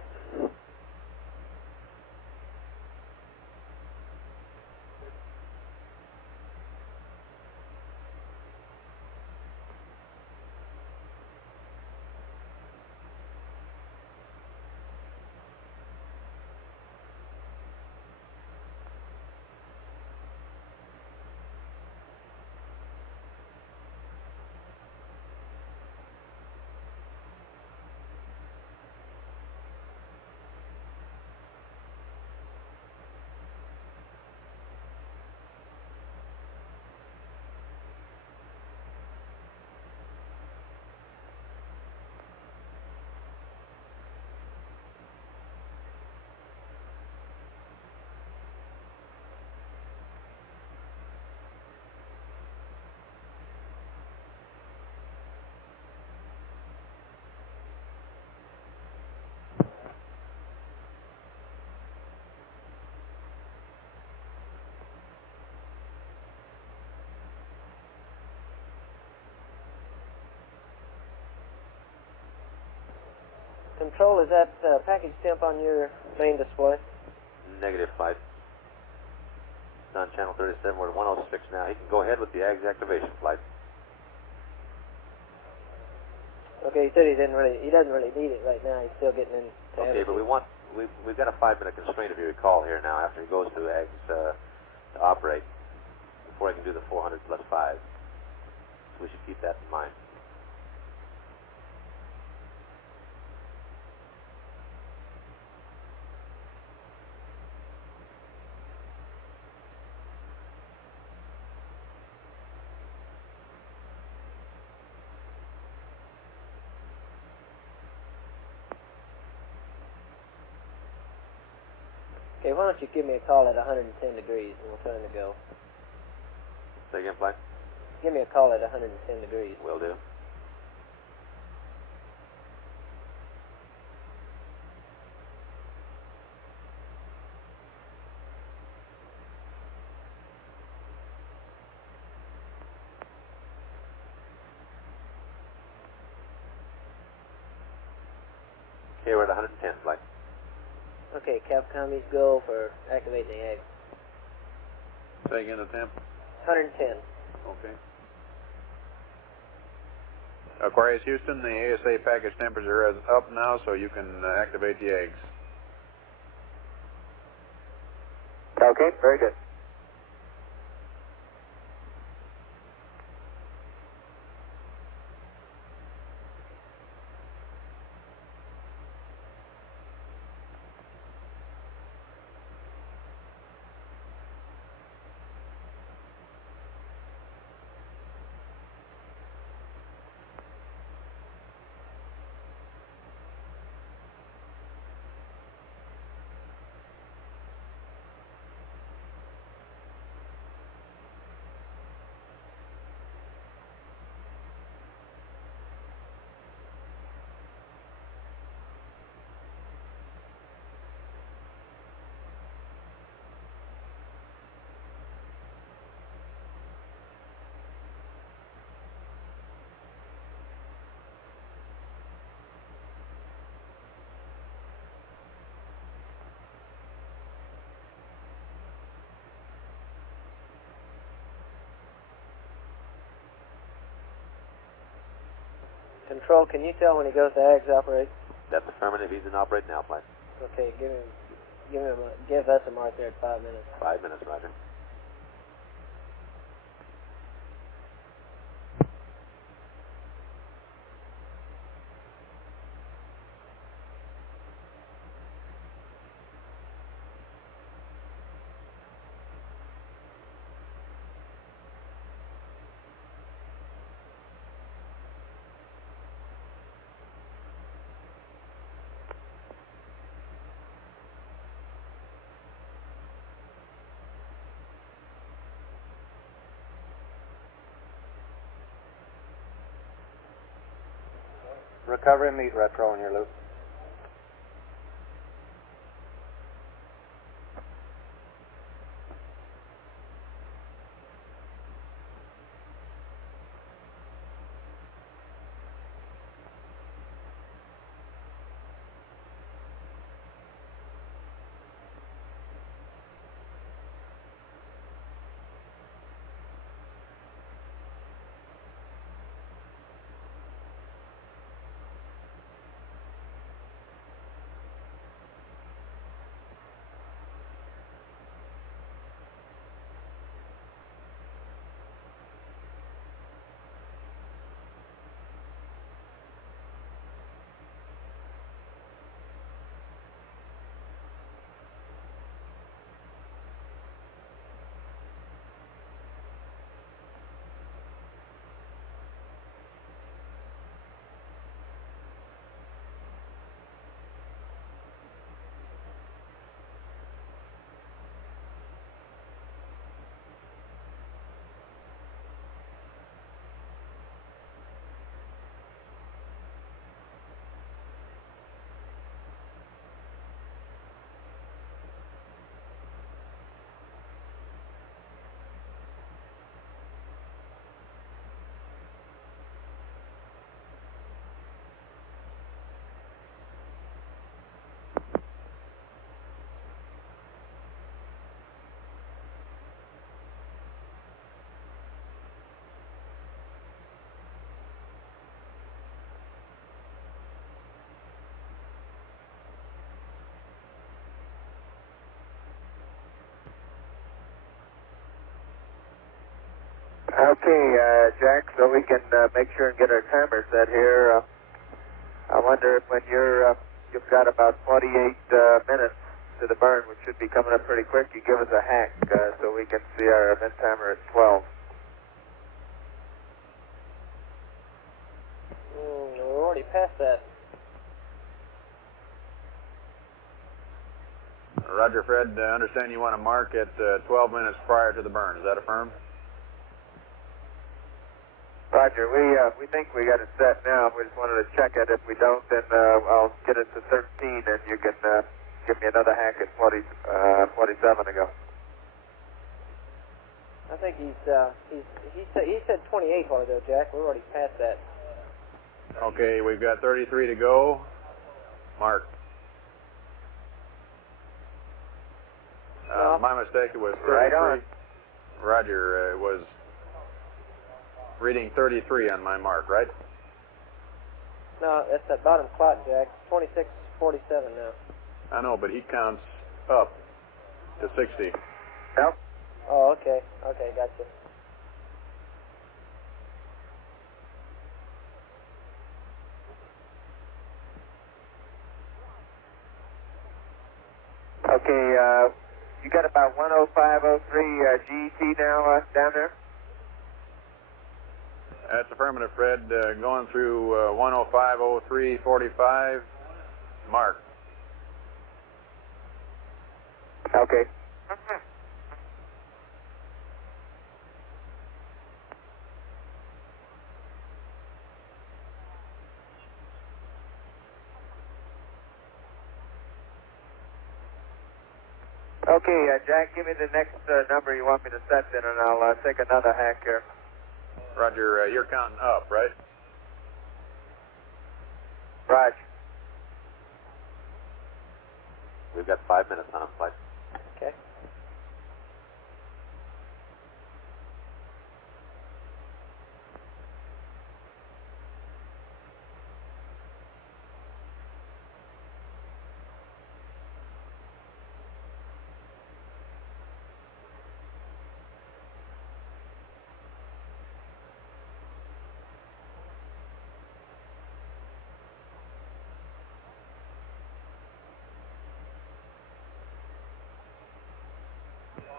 Control, is that package temp on your main display? Negative, flight. It's on channel 37. We're at 106 now. He can go ahead with the AGS activation, flight. Okay, he said he doesn't really need it right now. He's still getting in. Okay, but we've got a 5-minute constraint, if you recall, here now after he goes to AGS to operate before he can do the 400 plus 5. So we should keep that in mind. Okay, why don't you give me a call at 110 degrees and we'll turn to go. Say again, flight. Give me a call at 110 degrees. Will do. Okay, we're at 110, flight. Okay, Capcom, he's go for activating the egg. Say again the temp. 110. Okay. Aquarius Houston, the ASA package temperature is up now, so you can activate the eggs. Okay, very good. Control, can you tell when he goes to AGS operate? That's affirmative. He's in operate now, flight. Okay, give us a mark there at 5 minutes. 5 minutes, roger. Recovery and meet retro in your loop. Okay, Jack, so we can make sure and get our timer set here. I wonder if when you've got about 48 minutes to the burn, which should be coming up pretty quick, you give us a hack so we can see our event timer at 12. We're already past that. Roger, Fred. I understand you want to mark at 12 minutes prior to the burn. Is that affirmed? Roger, we think we got it set now. We just wanted to check it. If we don't, then I'll get it to 13, and you can give me another hack at 47 ago. I think he said 28 while ago, Jack. We're already past that. Okay, we've got 33 to go. Mark. My mistake, it was 33. Right on. Roger, it was reading 33 on my mark, right? No, that's that bottom clock, Jack. 26:47 now. I know, but he counts up to 60. Yep. Oh, okay. Okay, gotcha. Okay, you got about 10503 GET now down there? That's affirmative, Fred. Going through 105.03.45, mark. Okay. Okay, Jack, give me the next number you want me to set then, and I'll take another hack here. Roger, you're counting up, right? Roger. We've got 5 minutes on flight. Okay.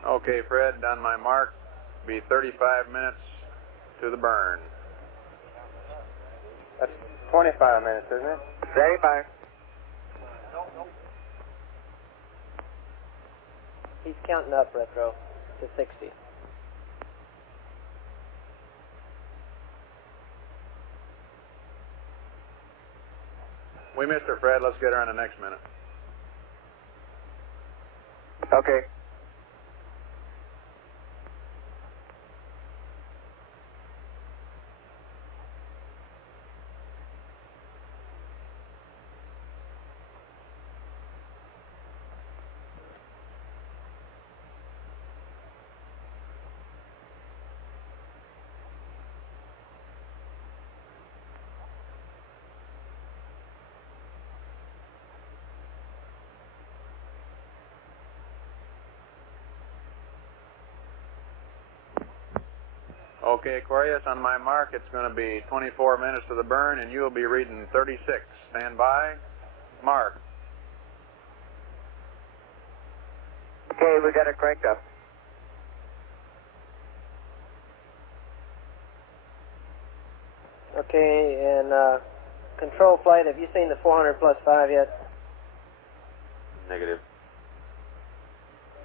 Okay, Fred, on my mark, be 35 minutes to the burn. That's 25 minutes, isn't it? Stay by. He's counting up, Retro, to 60. We missed her, Fred. Let's get her on the next minute. Okay. Okay, Aquarius, on my mark, it's going to be 24 minutes to the burn, and you'll be reading 36. Stand by. Mark. Okay, we got it cranked up. Okay, and control flight, have you seen the 400 plus 5 yet? Negative.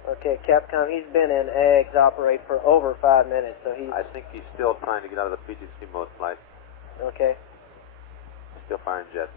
Okay, Capcom, he's been in eggs operate for over 5 minutes, so he's... I think he's still trying to get out of the PTC mode flight. Okay. Still firing jets.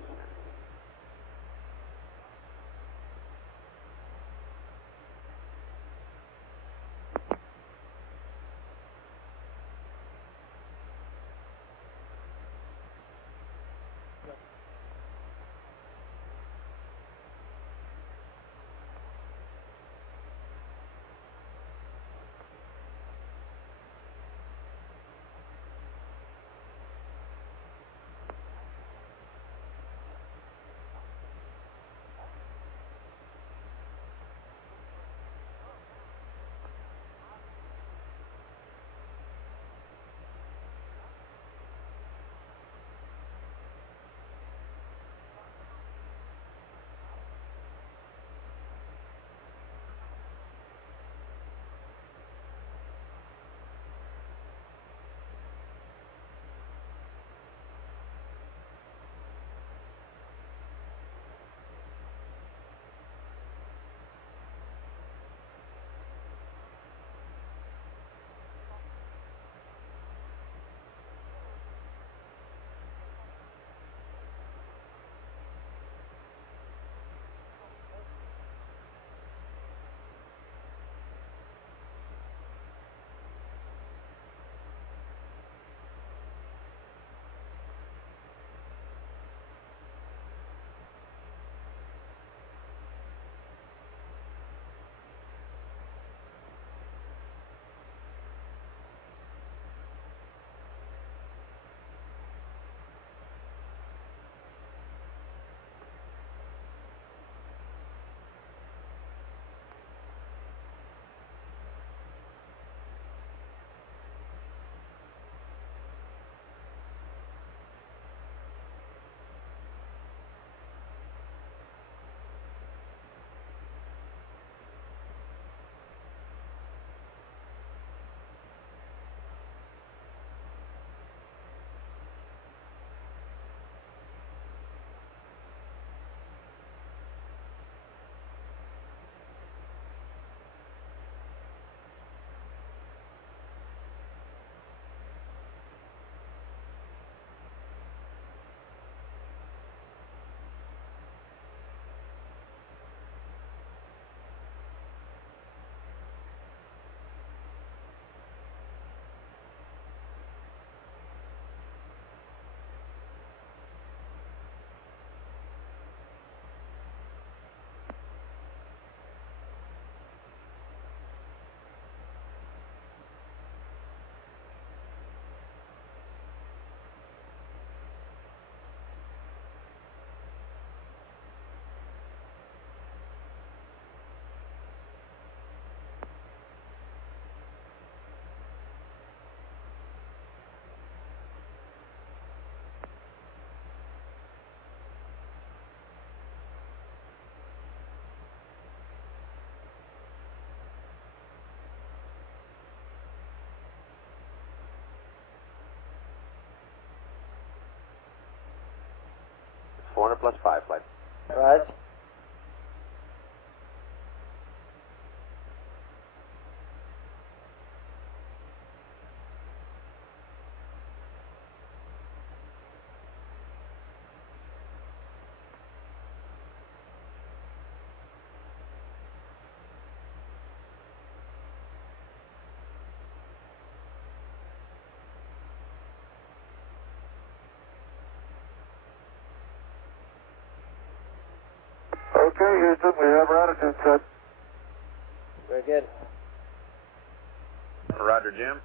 400 plus 5, flight. Right. Okay, Houston, we have our attitude set. Very good. Roger, Jim.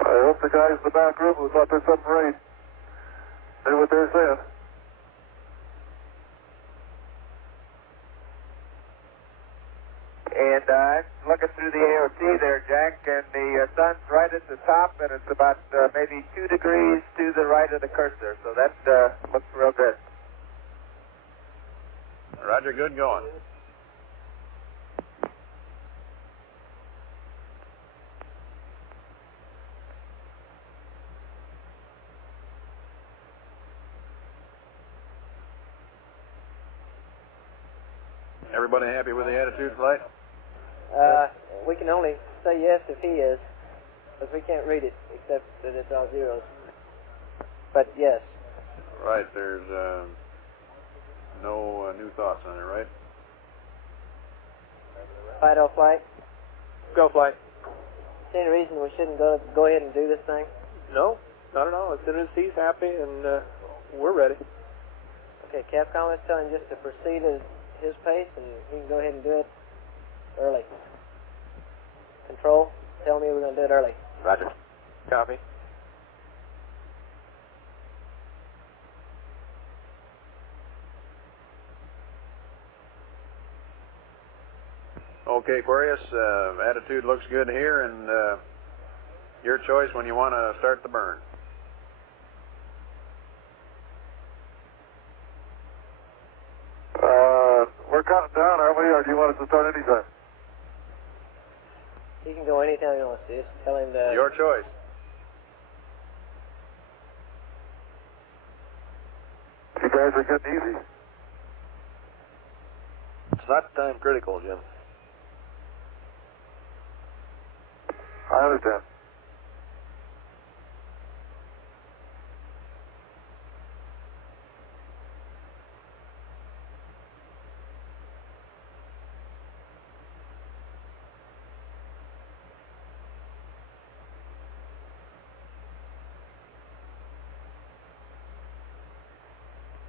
I hope the guys in the back room who thought there's something right knew what they're saying. And I'm looking through the AOT there, Jack, and the sun's right at the top, and it's about maybe 2 degrees to the right of the cursor, so that looks real good. Roger, good going. Everybody happy with the attitude flight? We can only say yes if he is, because we can't read it except that it's all zeros. But yes. Right, there's no new thoughts on it, right? Fido flight. Go, flight. See any reason we shouldn't go ahead and do this thing? No, not at all. As soon as he's happy and we're ready. Okay, Capcom, let's tell him just to proceed at his pace, and he can go ahead and do it early. Control, tell me we're going to do it early. Roger. Copy. Okay, Aquarius, attitude looks good here, and your choice when you want to start the burn. We're counting down, aren't we, or do you want us to start anytime? He can go anytime he wants to. Just tell him to... Your choice. You guys are getting easy. It's not time critical, Jim. I understand.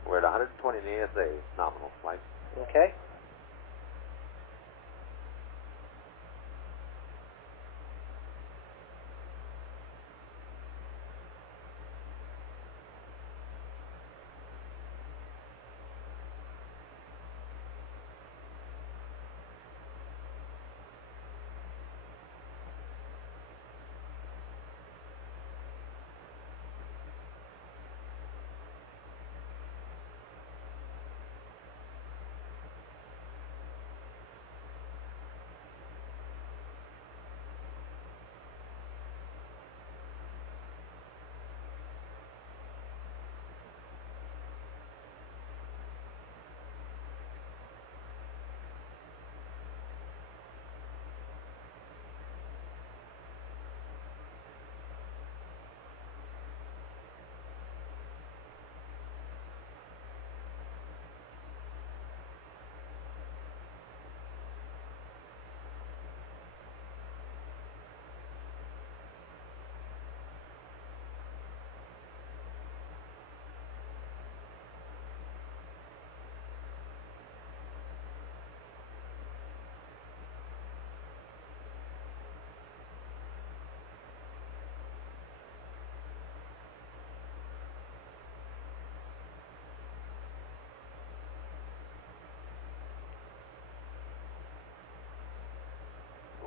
We're at 120 in the ASA, nominal, flight. Okay.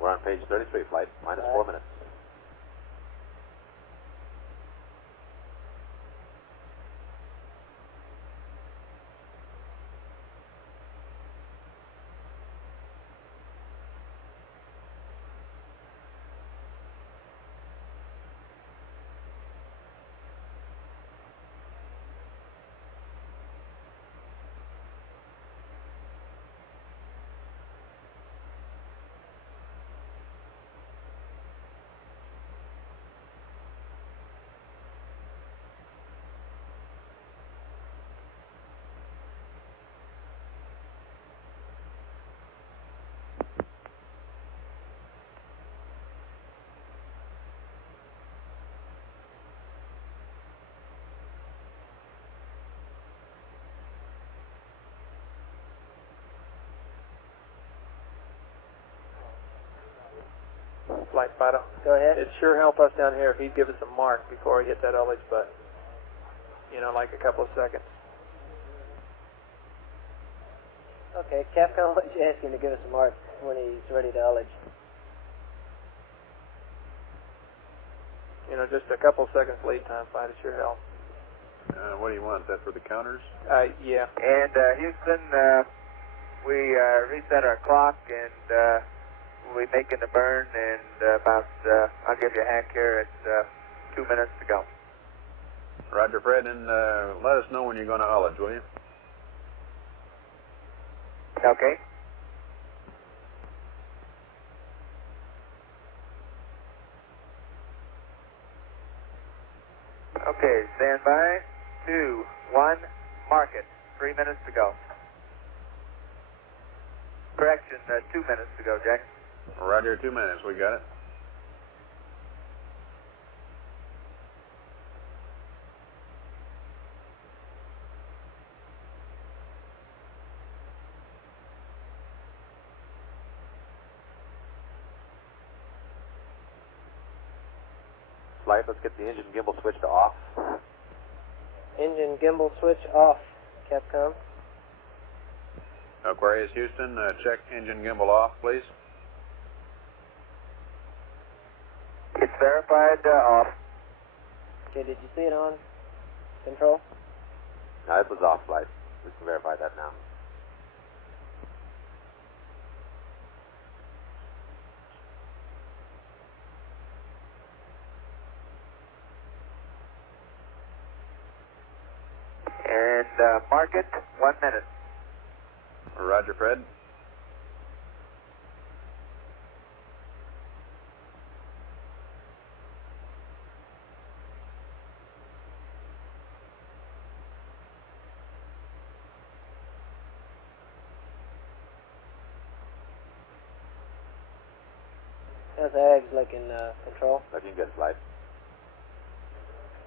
We're on page 33, flight, minus 4 minutes. flight, Fido. Go ahead. It'd sure help us down here if he'd give us a mark before he hit that ullage button. You know, like a couple of seconds. Okay, Capcom, what did you ask him to give us a mark when he's ready to ullage? You know, just a couple of seconds lead time, Fido, sure help. What do you want? That for the counters? Yeah. And Houston, we reset our clock and we'll be making the burn and about, I'll give you a hack here, it's 2 minutes to go. Roger, Fred, and let us know when you're going to ullage, will you? Okay. Okay, stand by. 2, 1, mark it. 3 minutes to go. Correction, 2 minutes to go, Jack. Roger, 2 minutes. We got it. Flight, let's get the engine gimbal switch to off. Engine gimbal switch off, Capcom. Aquarius Houston, check engine gimbal off, please. It's verified off. Okay, did you see it on control? No, it was off, Flight. We can verify that now. And mark it. 1 minute. Roger, Fred. How's Ags looking, control? Looking good, Flight.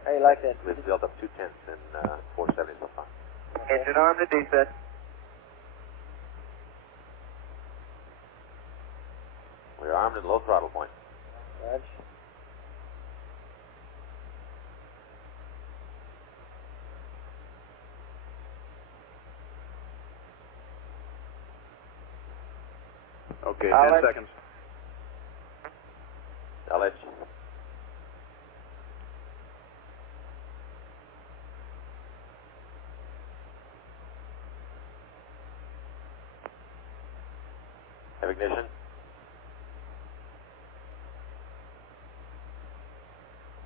How do you like that? We've built up 2 tenths in 470 so far. Engine arm to descent. We're armed at low throttle point. Rog. Okay, 10 Alex. seconds. LH. Have ignition.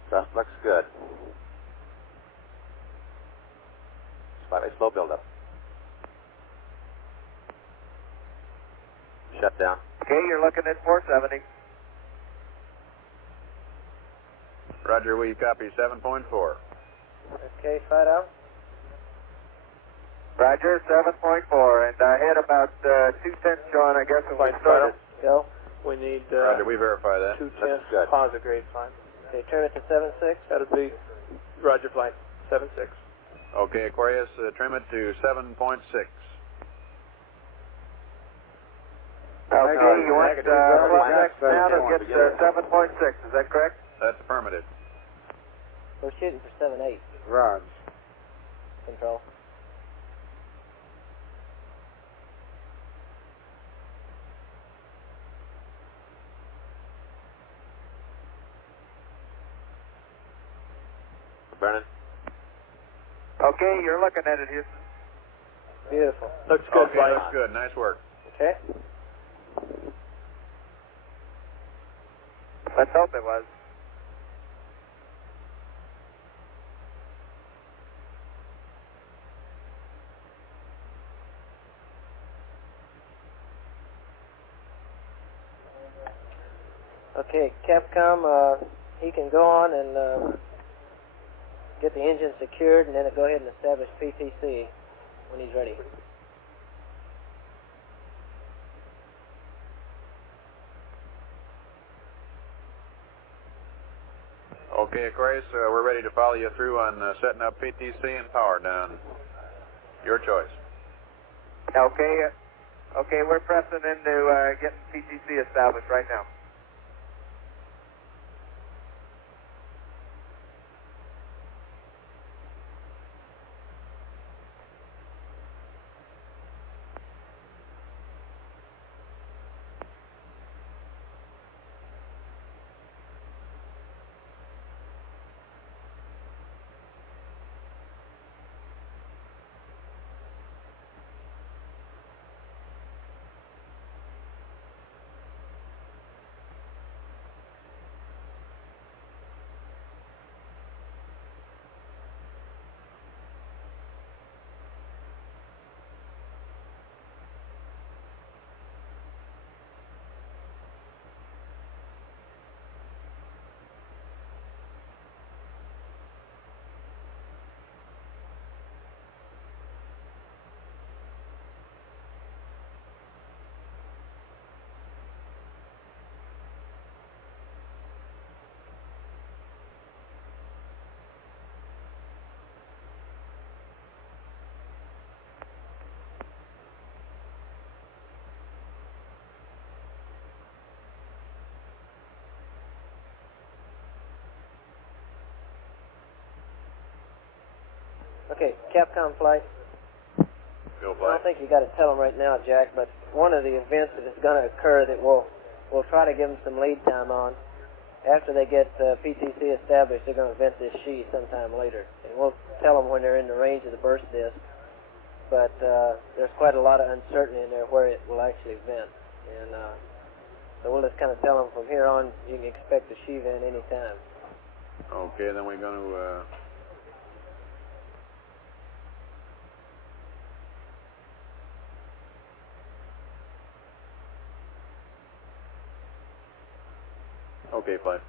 Thrust looks good. Slightly slow buildup. Shut down. Okay, you're looking at 470. Roger, we copy 7.4. Okay, Fido. Roger, 7.4. And I had about 2 tenths showing, I guess, when we started. Go. We need Roger, we verify that. 2 That's tenths good. positive grade flight. Okay, turn it to 7.6. That'll be Roger, Flight. 7.6. Okay, Aquarius, trim it to 7.6. Okay, you want Flight now to Flight. get 7.6, is that correct? That's affirmative. We're shooting for 7.8. Rog. Control. Burning. Okay, you're looking at it, Houston. Beautiful. Looks good, Okay, Flight. looks good. Nice work. Okay. Let's hope it was. Okay, Capcom, he can go on and get the engine secured and then go ahead and establish PTC when he's ready. Okay, Aquarius, we're ready to follow you through on setting up PTC and power down. Your choice. Okay, we're pressing into getting PTC established right now. Okay, Capcom flight. Go I flight. don't think you got to tell them right now, Jack, but one of the events that is going to occur that we'll try to give them some lead time on. After they get PTC established, they're going to vent this sheet sometime later. And we'll tell them when they're in the range of the burst disc. But there's quite a lot of uncertainty in there where it will actually vent. And so we'll just kind of tell them from here on, you can expect the she vent any time. Okay, then we're going to... Okay, flight.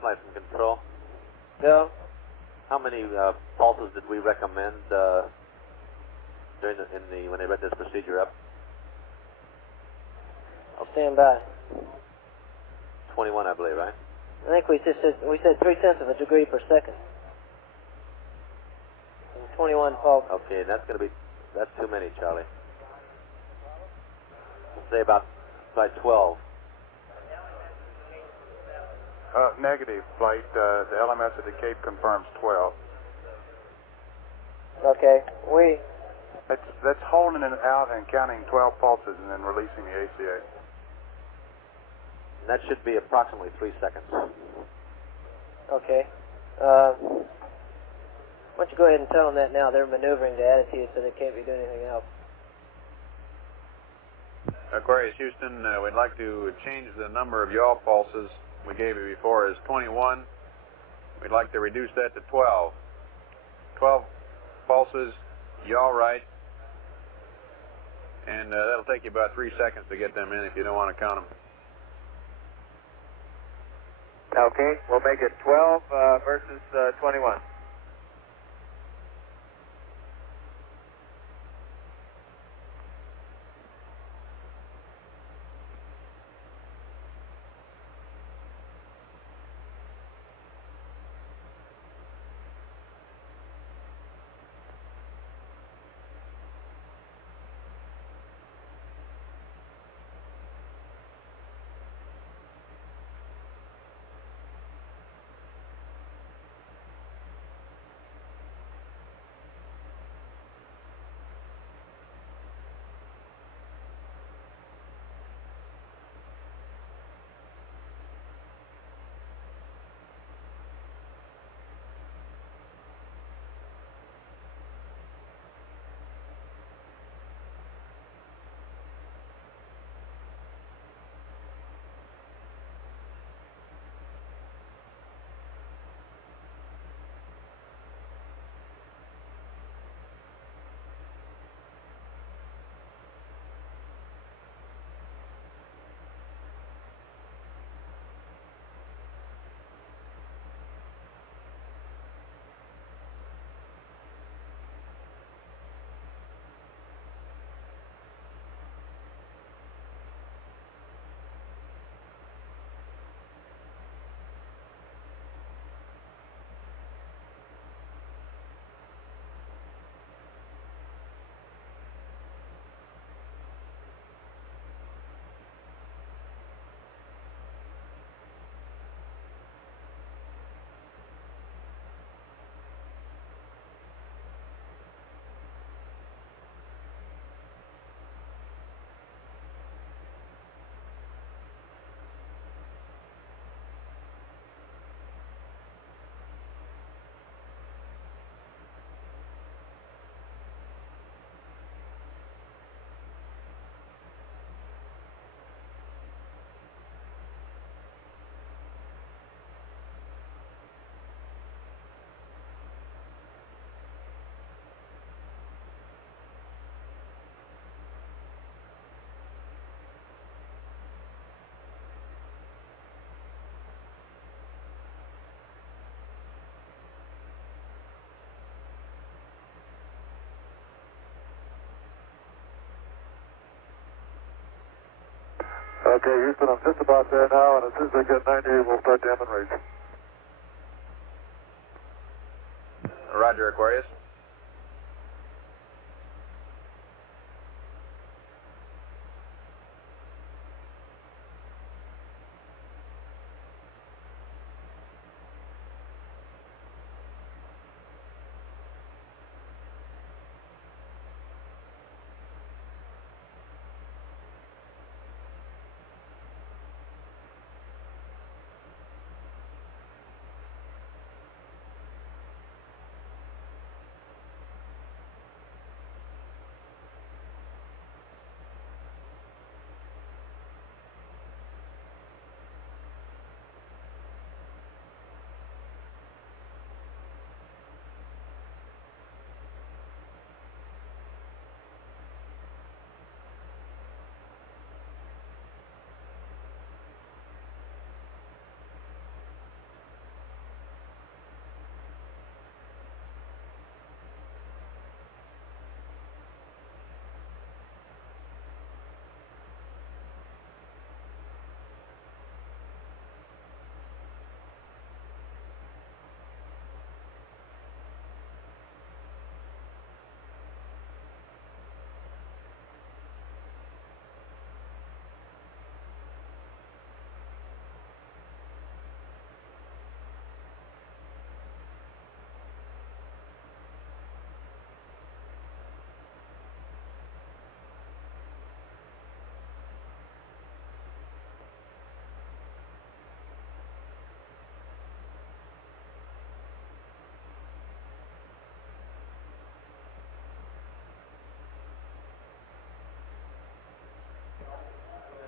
Flight from control. Go. How many pulses did we recommend during when they read this procedure up? I'll stand by. 21, I believe, right? I think we said 0.3 of a degree per second. And 21 pulse. Okay, that's too many, Charlie. We'll say about flight 12. Negative, flight. The LMS at the Cape confirms 12. Okay, That's holding it out and counting 12 pulses and then releasing the ACA. And that should be approximately 3 seconds. Okay. Why don't you go ahead and tell them that now? They're maneuvering the attitude, so they can't be doing anything else. Aquarius Houston, we'd like to change the number of yaw pulses we gave you before as 21 We'd like to reduce that to 12. 12 pulses, yaw right, and that'll take you about 3 seconds to get them in if you don't want to count them. Okay, we'll make it 12 versus 21. Okay, Houston, I'm just about there now, and as soon as I get 90, we'll start jamming rates. Roger, Aquarius.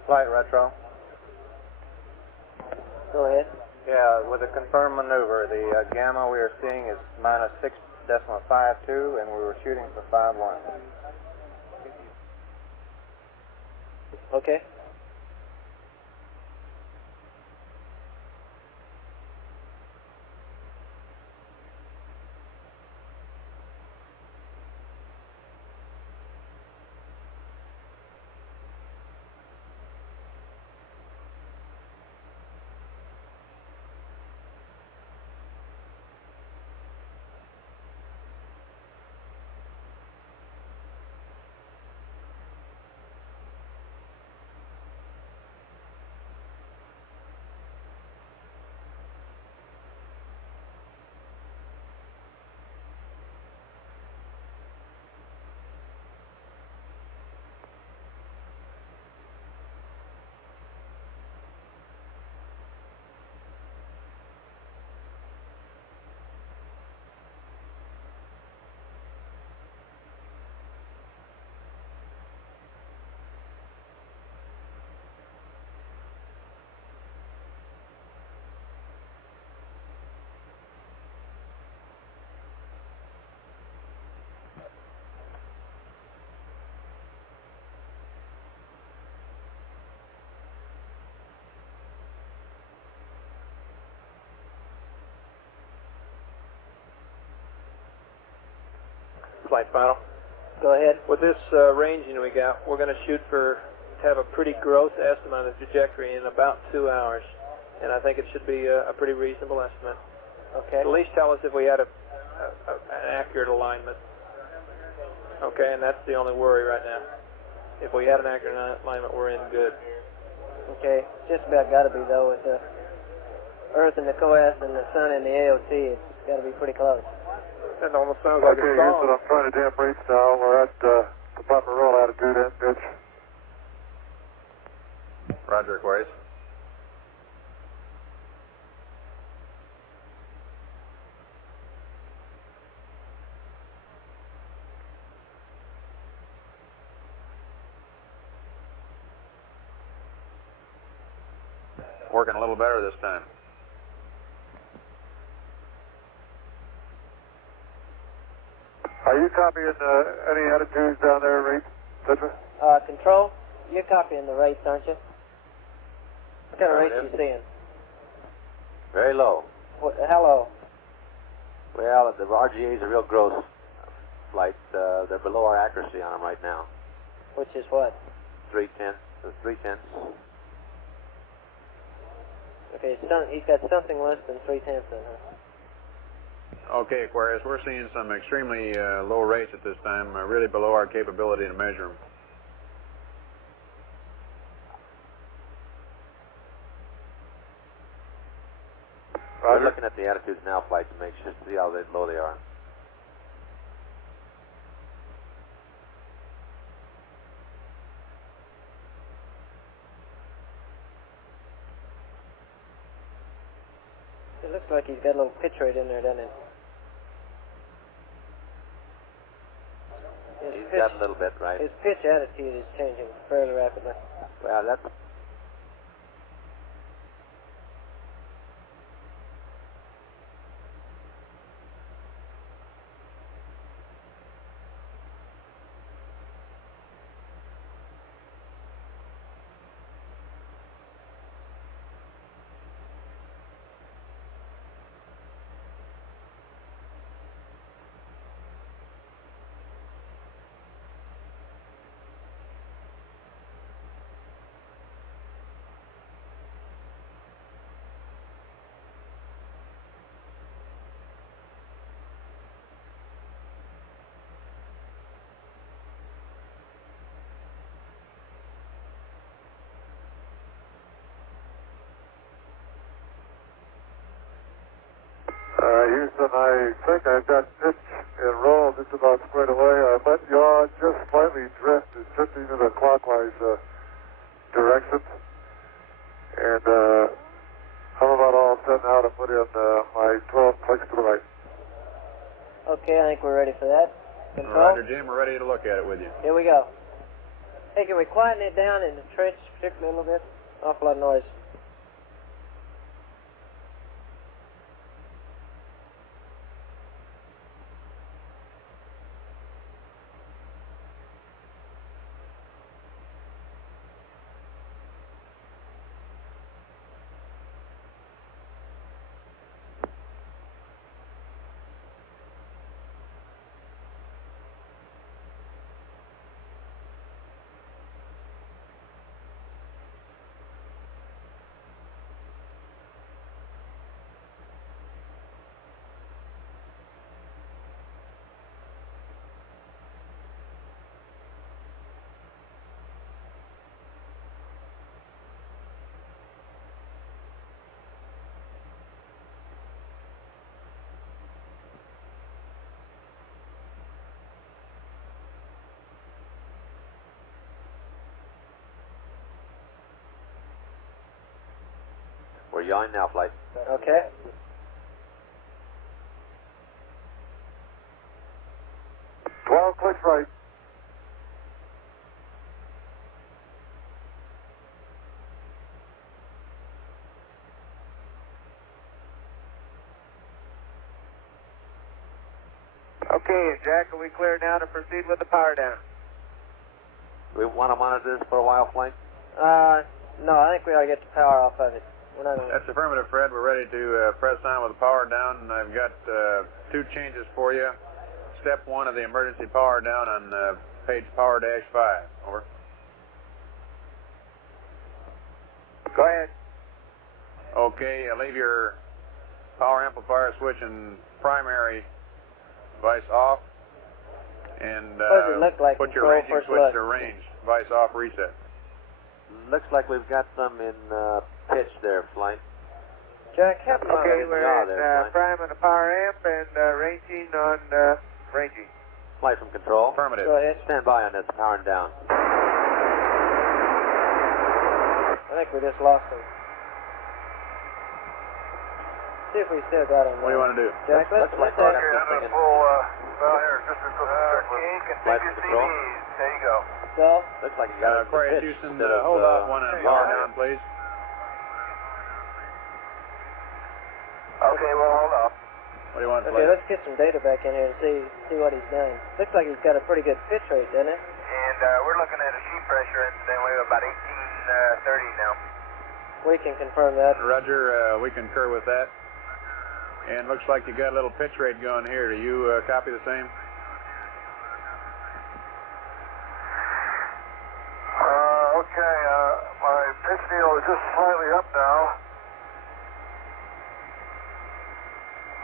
Flight retro. Go ahead. Yeah, with a confirmed maneuver, the gamma we are seeing is minus 6.52, and we were shooting for 5.1. Okay. Flight final. Go ahead. With this ranging we got, we're going to shoot to have a pretty gross estimate of the trajectory in about 2 hours. And I think it should be a pretty reasonable estimate. Okay. At least tell us if we had an accurate alignment. Okay, and that's the only worry right now. If we had an accurate alignment, we're in good. Okay. Just about got to be, though, with the Earth and the COAS and the Sun and the AOT. It's got to be pretty close. That almost sounds like Okay, a song. Houston, I'm trying to damp reach now. We're at the proper roll altitude and pitch. Roger, Aquarius. Working a little better this time. Are you copying any attitudes down there, Reed? Control, you're copying the rates, aren't you? What kind of rates you seeing? Very low. How low? Well, the RGAs are real gross flights. They're below our accuracy on them right now. Which is what? 3/10. Okay, he's got something less than 3/10 then, huh? Okay, Aquarius, we're seeing some extremely low rates at this time, really below our capability to measure them. We're looking at the attitudes now, flight, to make sure to see how low they are. It looks like he's got a little pitch rate in there, doesn't it? He's got a little bit, right? His pitch attitude is changing fairly rapidly. Well, that's... Houston, I think I've got pitch and roll just about squared away. I let yaw just slightly drift. It's drifting in a clockwise direction. And I'm about all set now to put in my 12 clicks to the right. Okay, I think we're ready for that. Control? Roger, Jim, we're ready to look at it with you. Here we go. Hey, can we quieten it down in the trench particularly a little bit? Awful lot of noise. We're yawing now, flight. Okay. Clicks right. Okay, Jack, are we clear now to proceed with the power down? Do we want to monitor this for a while, flight? No, I think we ought to get the power off of it. We're not gonna... That's affirmative, Fred. We're ready to press on with the power down, and I've got 2 changes for you. Step 1 of the emergency power down on page power -5. Over. Go ahead. Okay, leave your power amplifier switch in primary device off, and What does it look like? put your Control ranging first switch look. to range. Device off, reset. Looks like we've got some in pitch there, flight. Jack, help me. Okay, Yeah, we're there, at prime on the power amp and ranging on ranging. Flight from control. Affirmative. Go ahead. Stand by on this, powering down. I think we just lost him. See if we still got him. What do you want to do? Jack, let's like ask that. him. I'm going to pull, well, here, just to Flight from control. There you go. So, Looks like you got us to Aquarius pitch Houston, instead of, hold off one on power down, please. Okay, well, hold up. What do you want to okay, play? let's get some data back in here and see what he's done. Looks like he's got a pretty good pitch rate, doesn't it? And we're looking at a sheet pressure incidentally of about 1830 now. We can confirm that. Roger, we concur with that. And looks like you got a little pitch rate going here. Do you copy the same? Okay, my pitch needle is just slightly up now.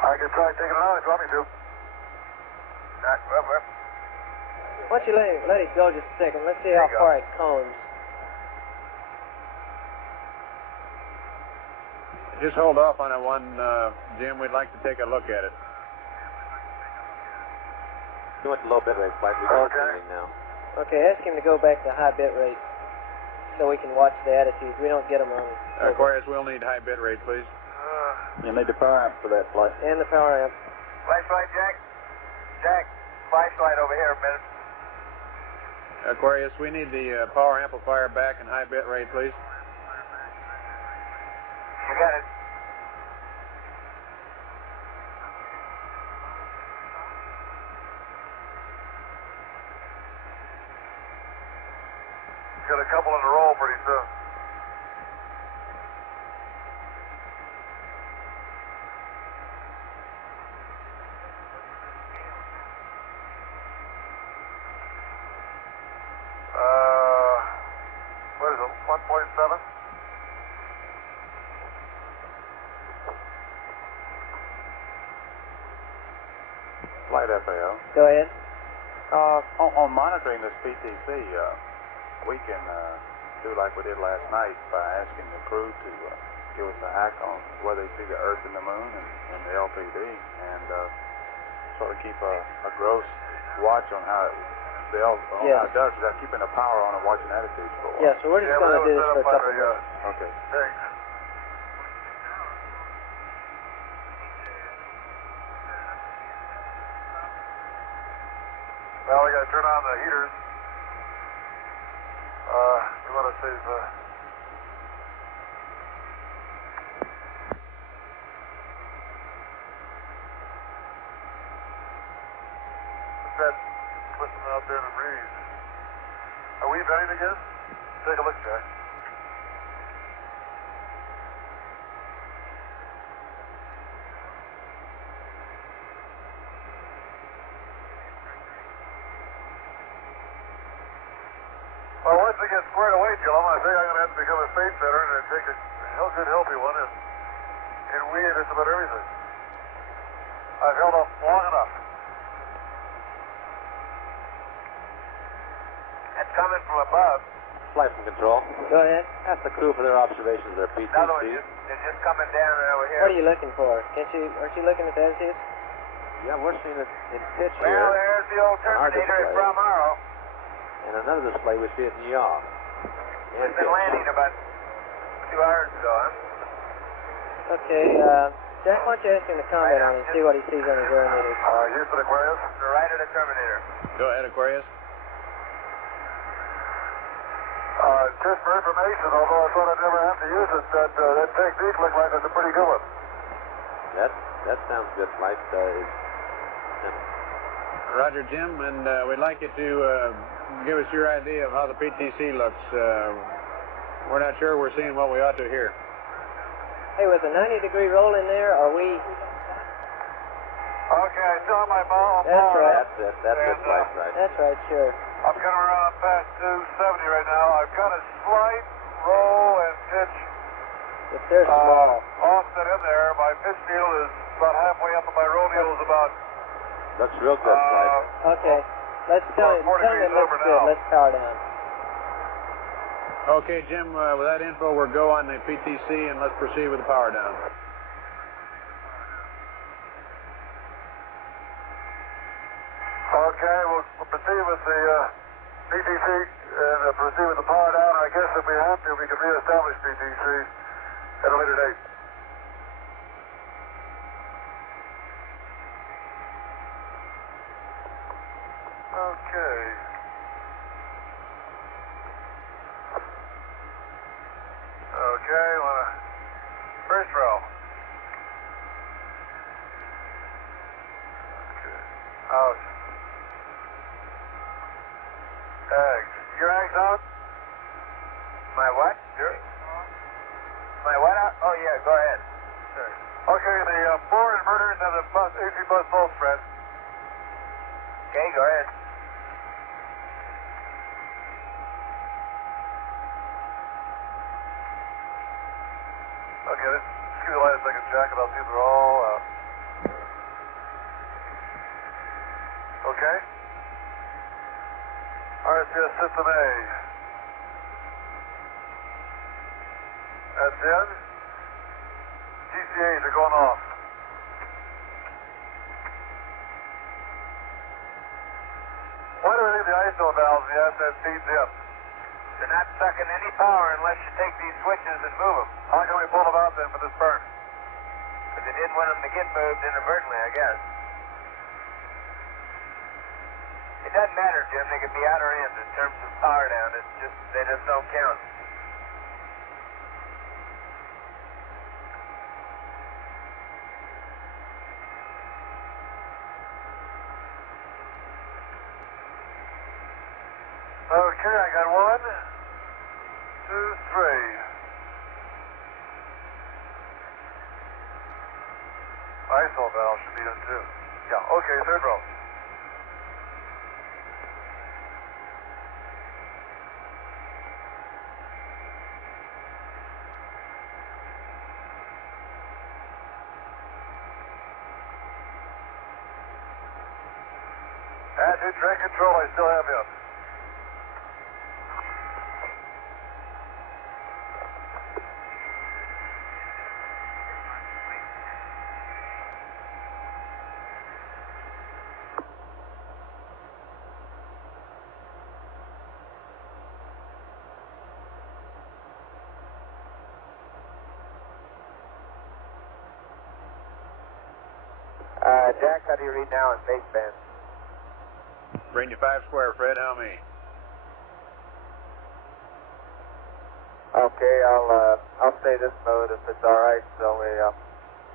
I can try taking it out if you want me to. Why Why don't you let it go just a second. Let's see how far it cones. Just hold off on that one, Jim. We'd like to take a look at it. You went to low bit rate, flight. We got anything now. Okay, ask him to go back to high bit rate so we can watch the attitudes. We don't get them on. Aquarius, we'll need high bit rate, please. You need the power amp for that flight. And the power amp. Flashlight, Jack? Jack, flashlight over here a minute. Aquarius, we need the power amplifier back in high bit rate, please. You got it. Got a couple in a row pretty soon. What is it, 1.7? Flight FAO. Go ahead. On monitoring this PTC, we can do like we did last night by asking the crew to give us a hack on where they see the Earth and the Moon and the LPD, and sort of keep a gross watch on how it how it does without keeping the power on and watching attitudes for a while. Yeah, so we're just going to do this for a couple minutes. Okay. Thanks. Well, we got to turn on the heaters. We want to save. What's that twisting out there in the breeze? Are we venting again? Take a look, Jack. Well, once we get squared away, Jill, I think I'm going to have to become a space veteran and take a good healthy one and weed just about everything. I've held up long enough. That's coming from above. Flight from control. Go ahead. Ask the crew for their observations of their PTC. Another one is just coming down over here. What are you looking for? Aren't you looking at the attitudes? Yeah, we're seeing it in pitch Well, here. there's the old On our Terminator at display. Bromaro. And another display, we see it in yaw. We've been landing about 2 hours ago, huh? Okay, Jack, why don't you ask him to comment on it and see what he sees on his air meters? Houston Aquarius. To right of the Terminator. Go ahead, Aquarius. Just for information, although I thought I'd never have to use it, that technique looked like it's a pretty good one. That sounds good, Flight. Roger, Jim, and we'd like you to give us your idea of how the PTC looks. We're not sure we're seeing what we ought to hear. Hey, with a 90-degree roll in there, are we... Okay, I still have my ball. That's right. That's it, Flight, right. That's right, sure. I'm coming around past 270 right now. I've got a slight roll and pitch If they're small. offset in there. My pitch needle is about halfway up, and my roll needle is about... Looks real good, Flight. Okay, let's tell him it looks good. Let's power down. Okay, Jim, with that info, we'll go on the PTC and let's proceed with the power down. Okay, we'll proceed with the PTC and proceed with the power down. I guess if we have to, we can reestablish PTC at a later date. Okay. Okay, first row. Okay. Out. Eggs. Your eggs out? My what? My what out? Oh, yeah, go ahead. Sure. Okay, the 4 inverters and the AC bus both, Fred. Okay, go ahead. Okay, let's give the light a second, Jack, and I'll see if they're all out. Okay. RCS System A. That's in. GCAs are going off. Why do we need the ISO valves in the asset feeds in? They're not sucking any power unless you take these switches and move them. How can we pull them out then for this burn? Because they didn't want them to get moved inadvertently, I guess. It doesn't matter, Jim. They could be out or in terms of power down. It's just, they just don't count. Okay, I got 1, 2, 3. ISO valve should be in too. Yeah, okay, third row. Attitude train control, I still have in. Jack, how do you read now in baseband? Bring you 5 square, Fred. How many? Okay, I'll stay this mode if it's all right, so we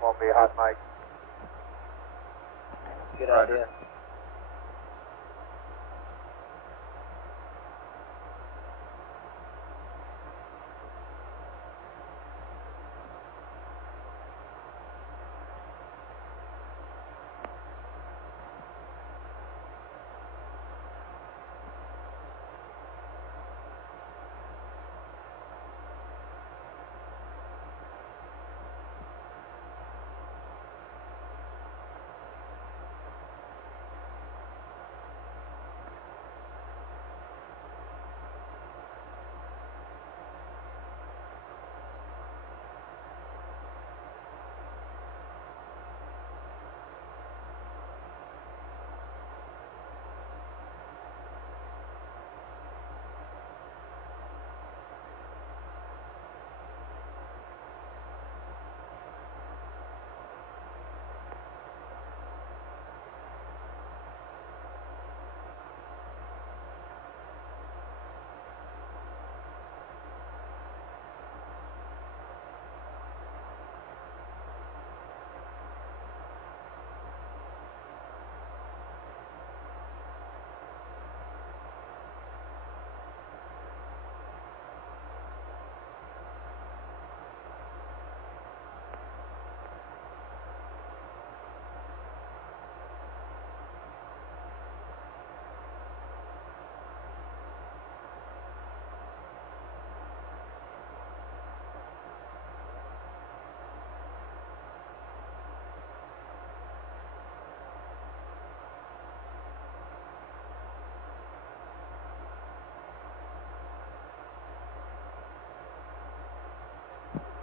won't be hot mic. Good idea.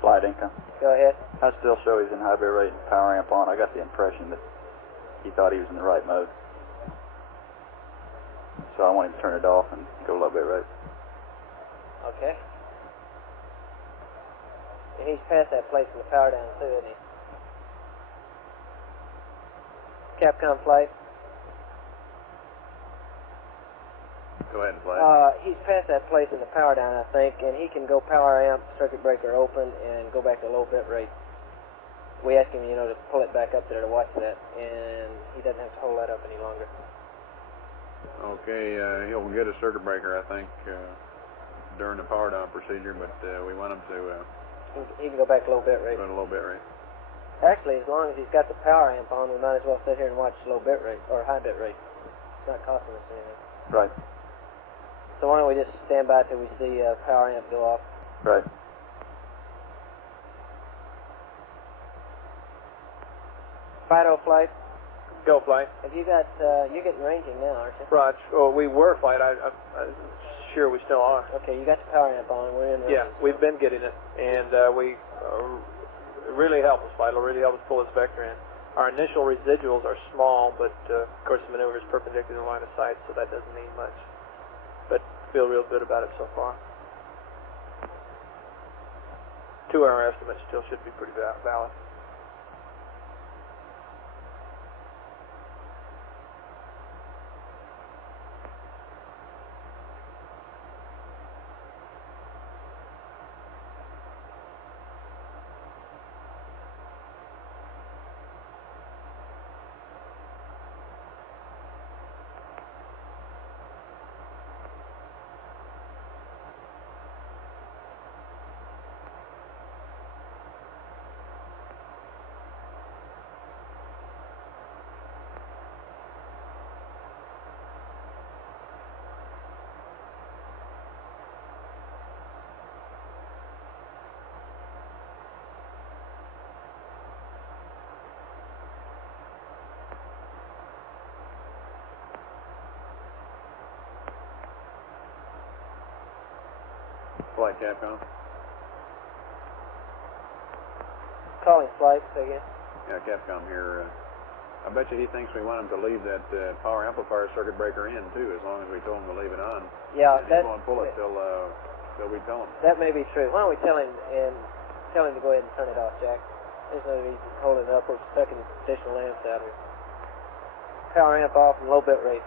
flight income. Go ahead. I still show he's in high bit rate and power amp on. I got the impression that he thought he was in the right mode. So I want him to turn it off and go low bit rate. Okay. And he's past that place in the power down too, isn't he? Capcom flight. Go ahead and fly. He's past that place in the power down, I think, and he can go power amp, circuit breaker open, and go back to low bit rate. We asked him, to pull it back up there to watch that, and he doesn't have to hold that up any longer. Okay, he'll get a circuit breaker, I think, during the power down procedure, but we want him to He can go back to low bit rate. go to low bit rate. Actually, as long as he's got the power amp on, we might as well sit here and watch low bit rate, or high bit rate. It's not costing us anything. Right. So why don't we just stand by till we see power amp go off? Right. Fido flight. Go, flight. Have you got, you're getting ranging now, aren't you? Raj, oh, we were, flight. I'm sure we still are. Okay, you got the power amp on. We're in range. Yeah, we've been getting it, and we really help us, flight. It'll really help us pull this vector in. Our initial residuals are small, but of course the maneuver is perpendicular to line of sight, so that doesn't mean much. But feel real good about it so far. 2-hour estimate still should be pretty valid. Flight Capcom. Calling flight, say again. Yeah, Capcom here. I bet you he thinks we want him to leave that power amplifier circuit breaker in too, as long as we told him to leave it on. Yeah, and he won't pull it till we tell him. That may be true. Why don't we tell him to go ahead and turn it off, Jack? There's no reason holding it up or sucking additional amps out of it. Power amp off and low bit rate.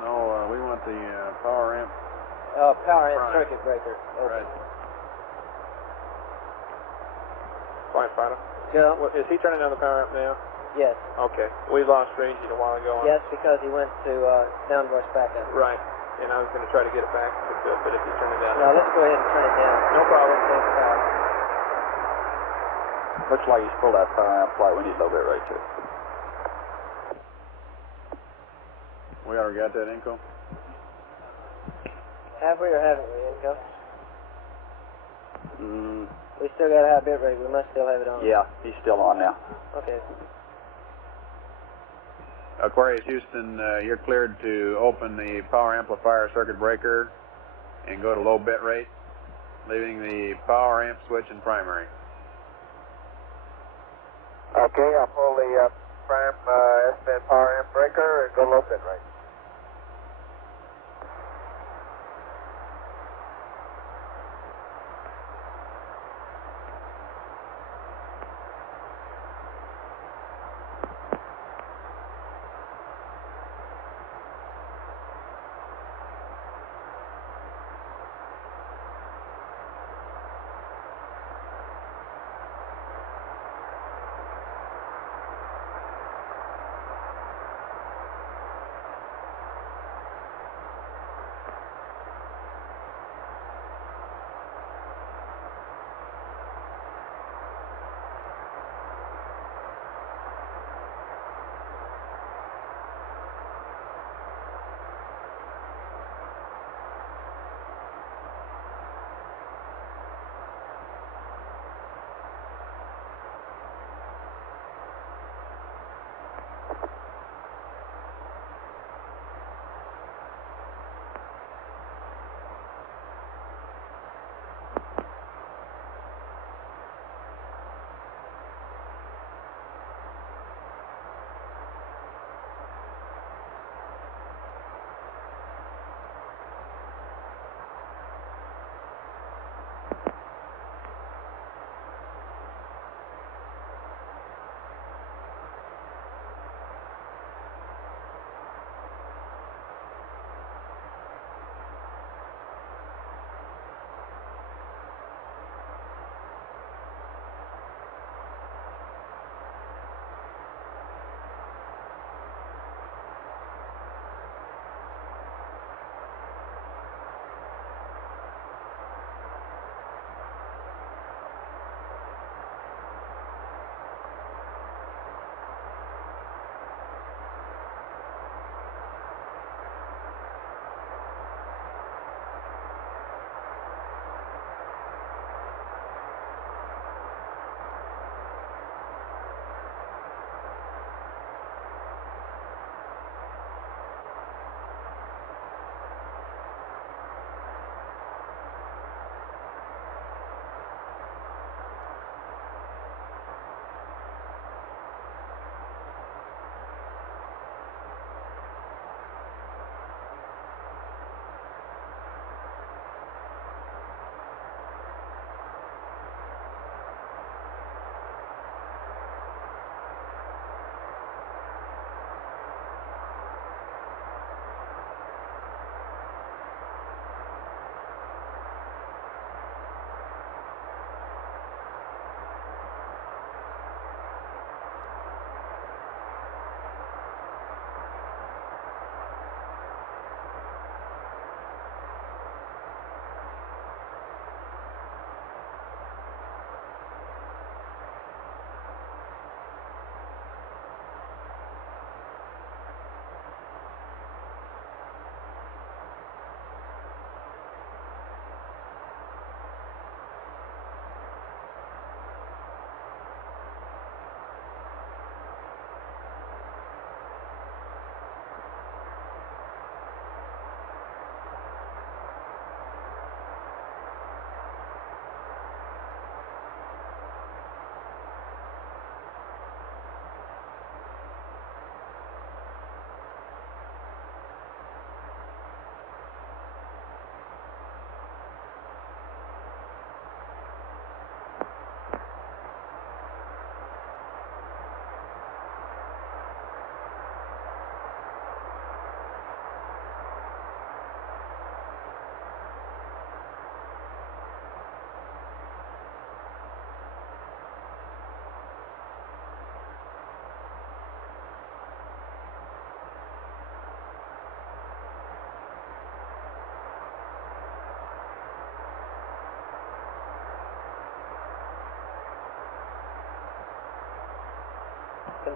No, we want the power amp. Power amp Prime. circuit breaker. Open. Right. Fine, Fido. Go. Is he turning down the power amp now? Yes. Okay. We lost range a while ago. Yes, because he went to downburst backup. Right. And I was going to try to get it back to good, but if you turn it down. No, let's go ahead and turn it down. No problem. Looks like he's pulled that power amp flight. We need low bit rate too. We already got that info. Have we or haven't we, Inco? Mm, We still got a high bit rate. We must still have it on. yeah, he's still on now. Okay. Aquarius Houston, you're cleared to open the power amplifier circuit breaker and go to low bit rate, leaving the power amp switch in primary. Okay, I'll pull the prime S-band power amp breaker and go low bit rate.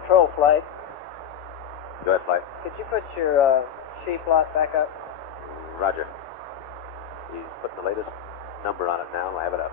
Control flight. Go ahead, Flight. Could you put your sheet plot back up? Roger. He's putting the latest number on it now. We'll have it up.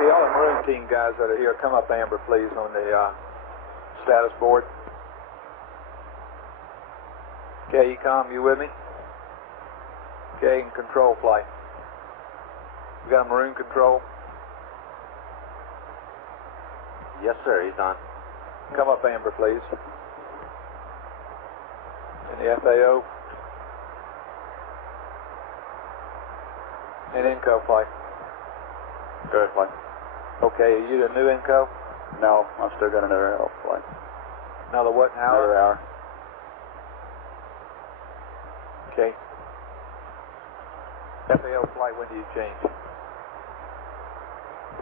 Okay, all the Maroon team guys that are here, come up, Amber, please, on the status board. Okay, Ecom, you with me? Okay, and control flight. We got a Maroon control? Yes, sir, he's on. Come up, Amber, please. And the FAO. And Inco flight. Good flight. Okay, are you the new Inco? No, I've still got another flight. Another what hour? Another hour. Okay. FAO flight, when do you change?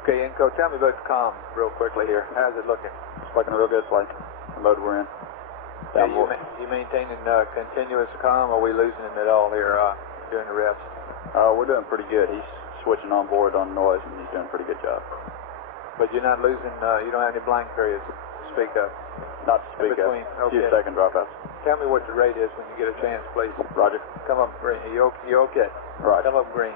Okay, Inco, tell me about the comm real quickly here. How's it looking? It's looking a real good flight. The mode we're in. Yeah, you maintaining continuous comm, or are we losing it at all here during the revs? We're doing pretty good. He's switching on board on noise, and he's doing a pretty good job. But you're not losing, you don't have any blank periods to speak of? Not to speak of. A few second dropouts. Tell me what the rate is when you get a chance, please. Roger. Come up green. You okay? Right. Come up green.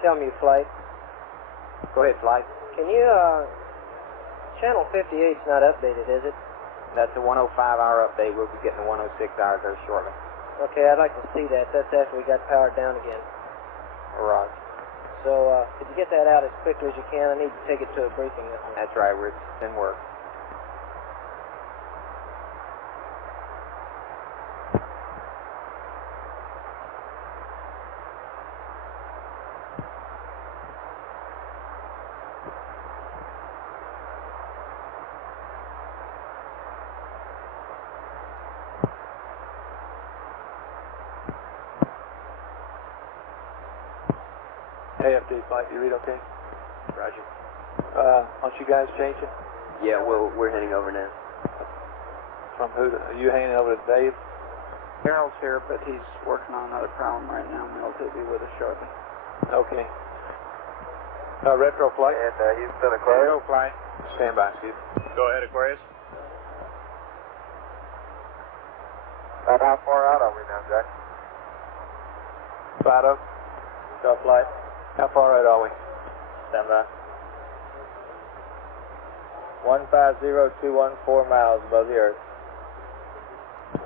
Tell me, Flight. Go ahead, Flight. Can you, channel 58's not updated, is it? That's a 105-hour update. We'll be getting a 106 hour there shortly. Okay, I'd like to see that. That's after we got powered down again. Right. So, could you get that out as quickly as you can? I need to take it to a briefing. That's right. It's in work. AFD flight, you read okay? Roger. Aren't you guys changing? Yeah, we're heading over now. From who? Are you hanging over to Dave? Harold's here, but he's working on another problem right now, and he'll be with us shortly. Okay. Retro flight? And Houston Aquarius. Retro flight. Stand by, excuse me. Go ahead, Aquarius. About how far out are we now, Jack? Fido. Go flight. How far out are we? Stand by. 150,214 miles above the Earth.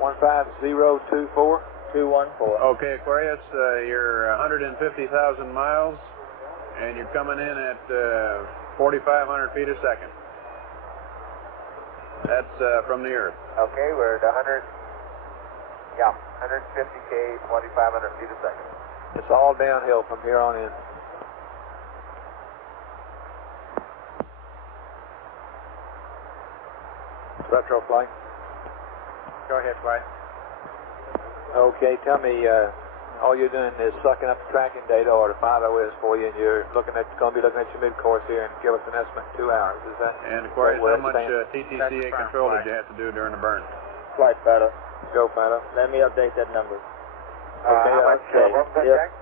150,214? 214. Okay, Aquarius, you're 150,000 miles, and you're coming in at 4,500 feet a second. That's from the Earth. Okay, we're at 150K, 2,500 feet a second. It's all downhill from here on in. Retro flight. Go ahead, Flight. Okay, tell me, all you're doing is sucking up the tracking data, or the 5 is for you, and you're going to be looking at your mid-course here and give us an estimate in 2 hours. Is that? And Aquarius, how much TTCA control did you have to do during the burn? Flight, Fido. Go, Fido. Let me update that number. Okay, how much, what was that, Jack?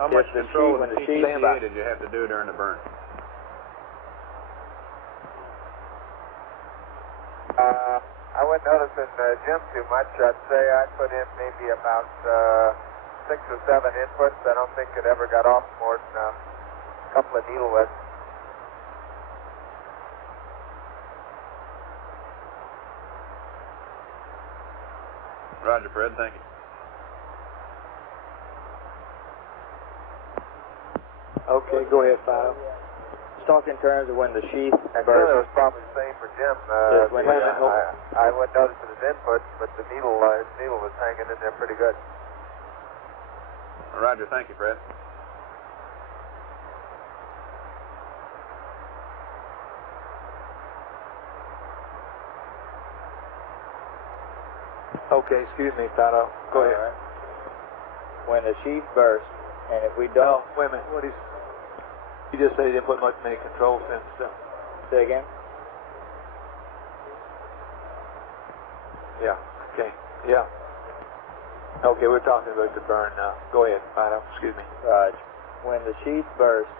How much the control when of the TTCA did you have to do during the burn? I wouldn't notice in Jim too much. I'd say I put in maybe about 6 or 7 inputs. I don't think it ever got off more than a couple of needle wets. Roger, Fred. Thank you. Okay, go ahead, Fido. Talk in terms of when the sheath Actually, it was probably the same for Jim. I wouldn't notice it as inputs, but the needle, his needle was hanging in there pretty good. Roger. Thank you, Fred. Okay, excuse me, Fido. Go ahead. Right. When the sheath bursts, and if we don't... No, wait a minute. What is... You just said you didn't put many controls in stuff. Say again? Yeah, okay. Yeah. Okay, we're talking about the burn now. Go ahead, Fido. Excuse me. Right. When the sheath bursts,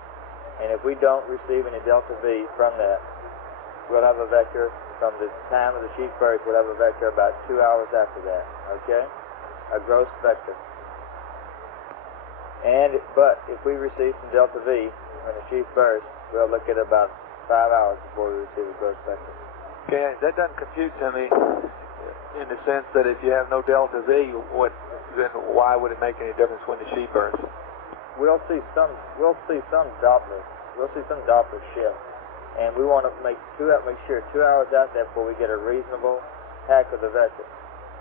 and if we don't receive any delta V from that, we'll have a vector from the time of the sheath burst. We'll have a vector about 2 hours after that. Okay? A gross vector. But if we receive some delta V when the sheath bursts, we'll look at about 5 hours before we receive a gross vector. Okay, that doesn't compute to me in the sense that if you have no delta V, then why would it make any difference when the sheet bursts? We'll see some Doppler shift, and we want to make sure 2 hours out there before we get a reasonable hack of the vector.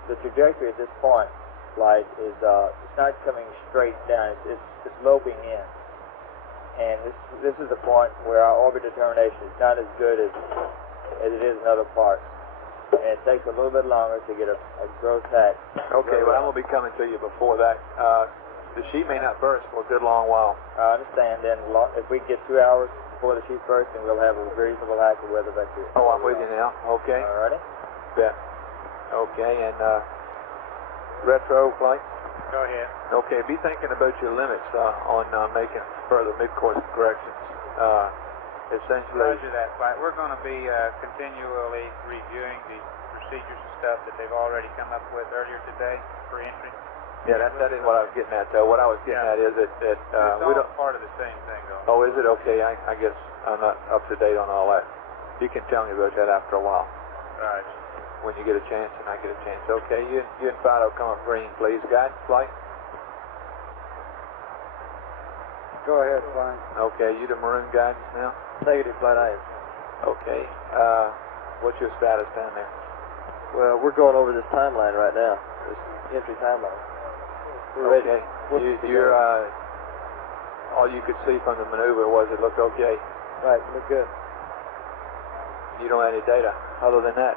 The trajectory at this point, Flight, is it's not coming straight down; it's sloping in, and this is the point where our orbit determination is not as good as it is in other parts, and it takes a little bit longer to get a gross hack. Okay, well, I'm going to be coming to you before that. The sheet may not burst for a good long while. I understand. Then if we get 2 hours before the sheet bursts, then we'll have a reasonable hack of weather vector. Oh, I'm with you now. Okay. All righty. Bet. Okay, and retro Flight? Go ahead. Okay, be thinking about your limits on making further mid-course corrections. Essentially. Roger that, Flight. We're going to be continually reviewing the procedures and stuff that they've already come up with earlier today for entry. Yeah, that is what I was getting at, though. What I was getting at is that it's we all don't. part of the same thing, though. Oh, is it? Okay, I guess I'm not up to date on all that. You can tell me about that after a while. Right. When you get a chance and I get a chance. Okay, you and Paolo come up green, please. Guide, Flight. Go ahead, Flight. Okay, you the maroon guidance now? Negative, Flight, I am. Okay, what's your status down there? Well, we're going over this timeline right now, this entry timeline. We're ready. Okay, you're, all you could see from the maneuver was it looked okay? Right, look good. You don't have any data other than that?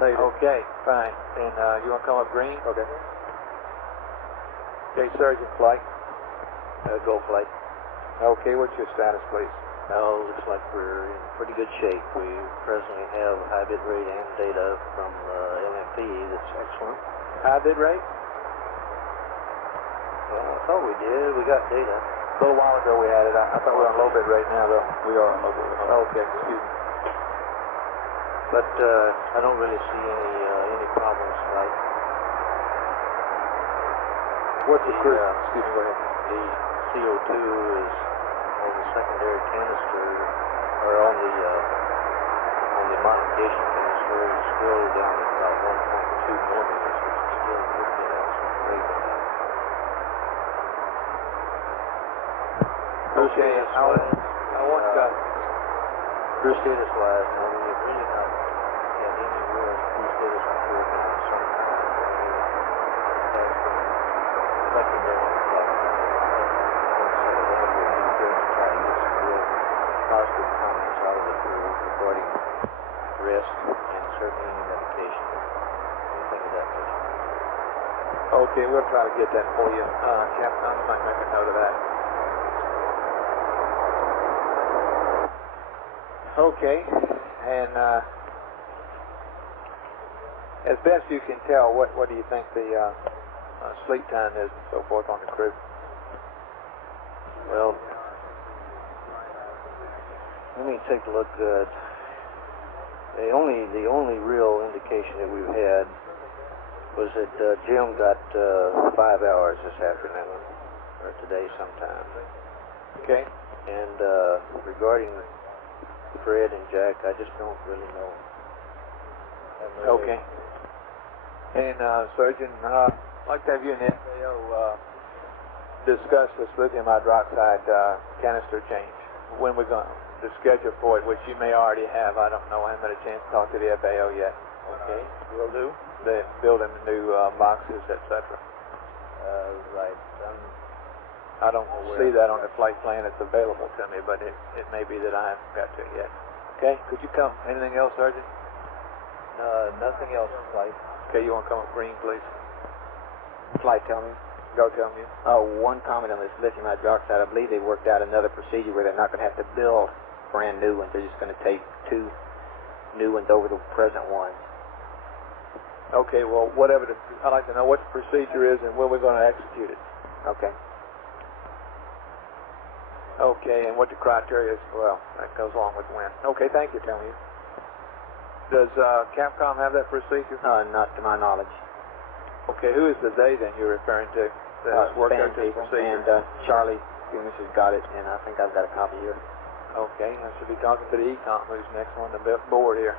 Negative. Okay, fine. And you want to come up green? Okay. Okay, Surgeon Flight. Go Flight. Okay, what's your status, please? Well, looks like we're in pretty good shape. We presently have high bit rate and data from LMP that's excellent. High bit rate? Well, I thought we did. We got data. A little while ago we had it. I thought we were on low bit rate now, though. We are on low bit rate. Okay, excuse me. But I don't really see any problems, like what's the crew? Excuse me, go ahead. The CO2 is on the secondary canister, or on the modification canister, is still down at about 1.2 millimeters, which is still a pretty good excellent rate on that. Okay, I want Cruise status wise, now we have really not had any real cruise status improvement in some time. That's been reflected there on the clock. So that would be good to try and get some real positive comments out of the crew regarding rest and certainly any medication, anything of that nature. Okay, we'll try to get that for you. Capcom might make a note of that. Okay, and as best you can tell, what do you think the sleep time is and so forth on the crew? Well, let me take a look at the only real indication that we've had was that Jim got 5 hours this afternoon, or today sometime. Okay. And regarding Fred and Jack, I just don't really know. Okay. And Surgeon, I'd like to have you and the FAO discuss this lithium hydroxide canister change. When we're going to schedule for it, which you may already have. I don't know. I haven't had a chance to talk to the FAO yet. Okay, will do. They're building the new boxes, etc. Right. I don't see that on the flight plan that's available to me, but it may be that I haven't got to it yet. Okay, could you come? Anything else, Sergeant? Nothing else, Flight. Okay, you want to come up green, please? Flight, tell me. Go tell me. One comment on this lithium hydroxide. I believe they worked out another procedure where they're not going to have to build brand new ones. They're just going to take 2 new ones over the present ones. Okay, well, whatever. I'd like to know what the procedure is and when we're going to execute it. Okay. Okay, and what the criteria is. Well, that goes along with when. Okay, thank you, tell me. Does Capcom have that procedure? Not to my knowledge. Okay, who is the they then you're referring to? That's worked out this procedure. And Charlie Eunice has got it, and I think I've got a copy here. Okay, I should be talking to the Econ, who's next on the board here.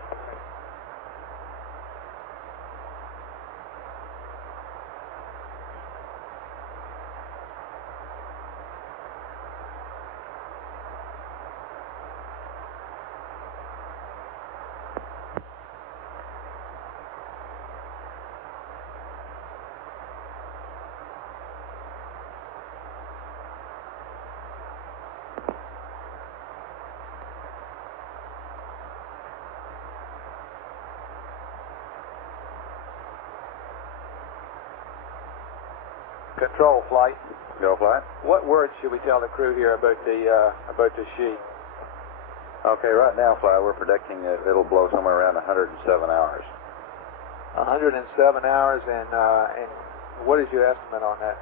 Control flight. Go flight. What words should we tell the crew here about the sheet? Okay, right now, flight, we're predicting that it'll blow somewhere around 107 hours. 107 hours, and what is your estimate on that?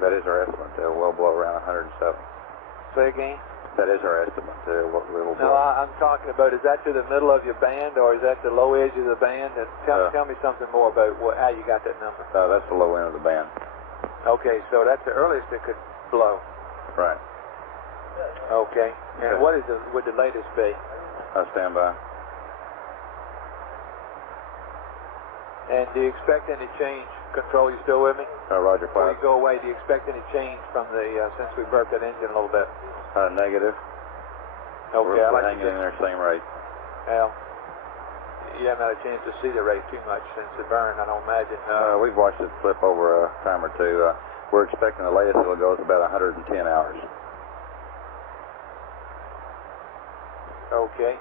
That is our estimate. It will blow around 107. Say again? That is our estimate. It'll No, blow. I'm talking about, is that to the middle of your band, or is that the low edge of the band? And tell me something more about how you got that number. That's the low end of the band. Okay, so that's the earliest it could blow. Right. Okay. And what would the latest be? Stand by. And do you expect any change? Control, you still with me? Roger, Before flight. you go away, do you expect any change from the since we burped that engine a little bit? Negative. Okay, We're I like hanging in there same rate. Well, you haven't had a chance to see the rate too much since the burn, I don't imagine. We've watched it flip over a time or two. We're expecting the latest it'll go to about 110 hours. Okay.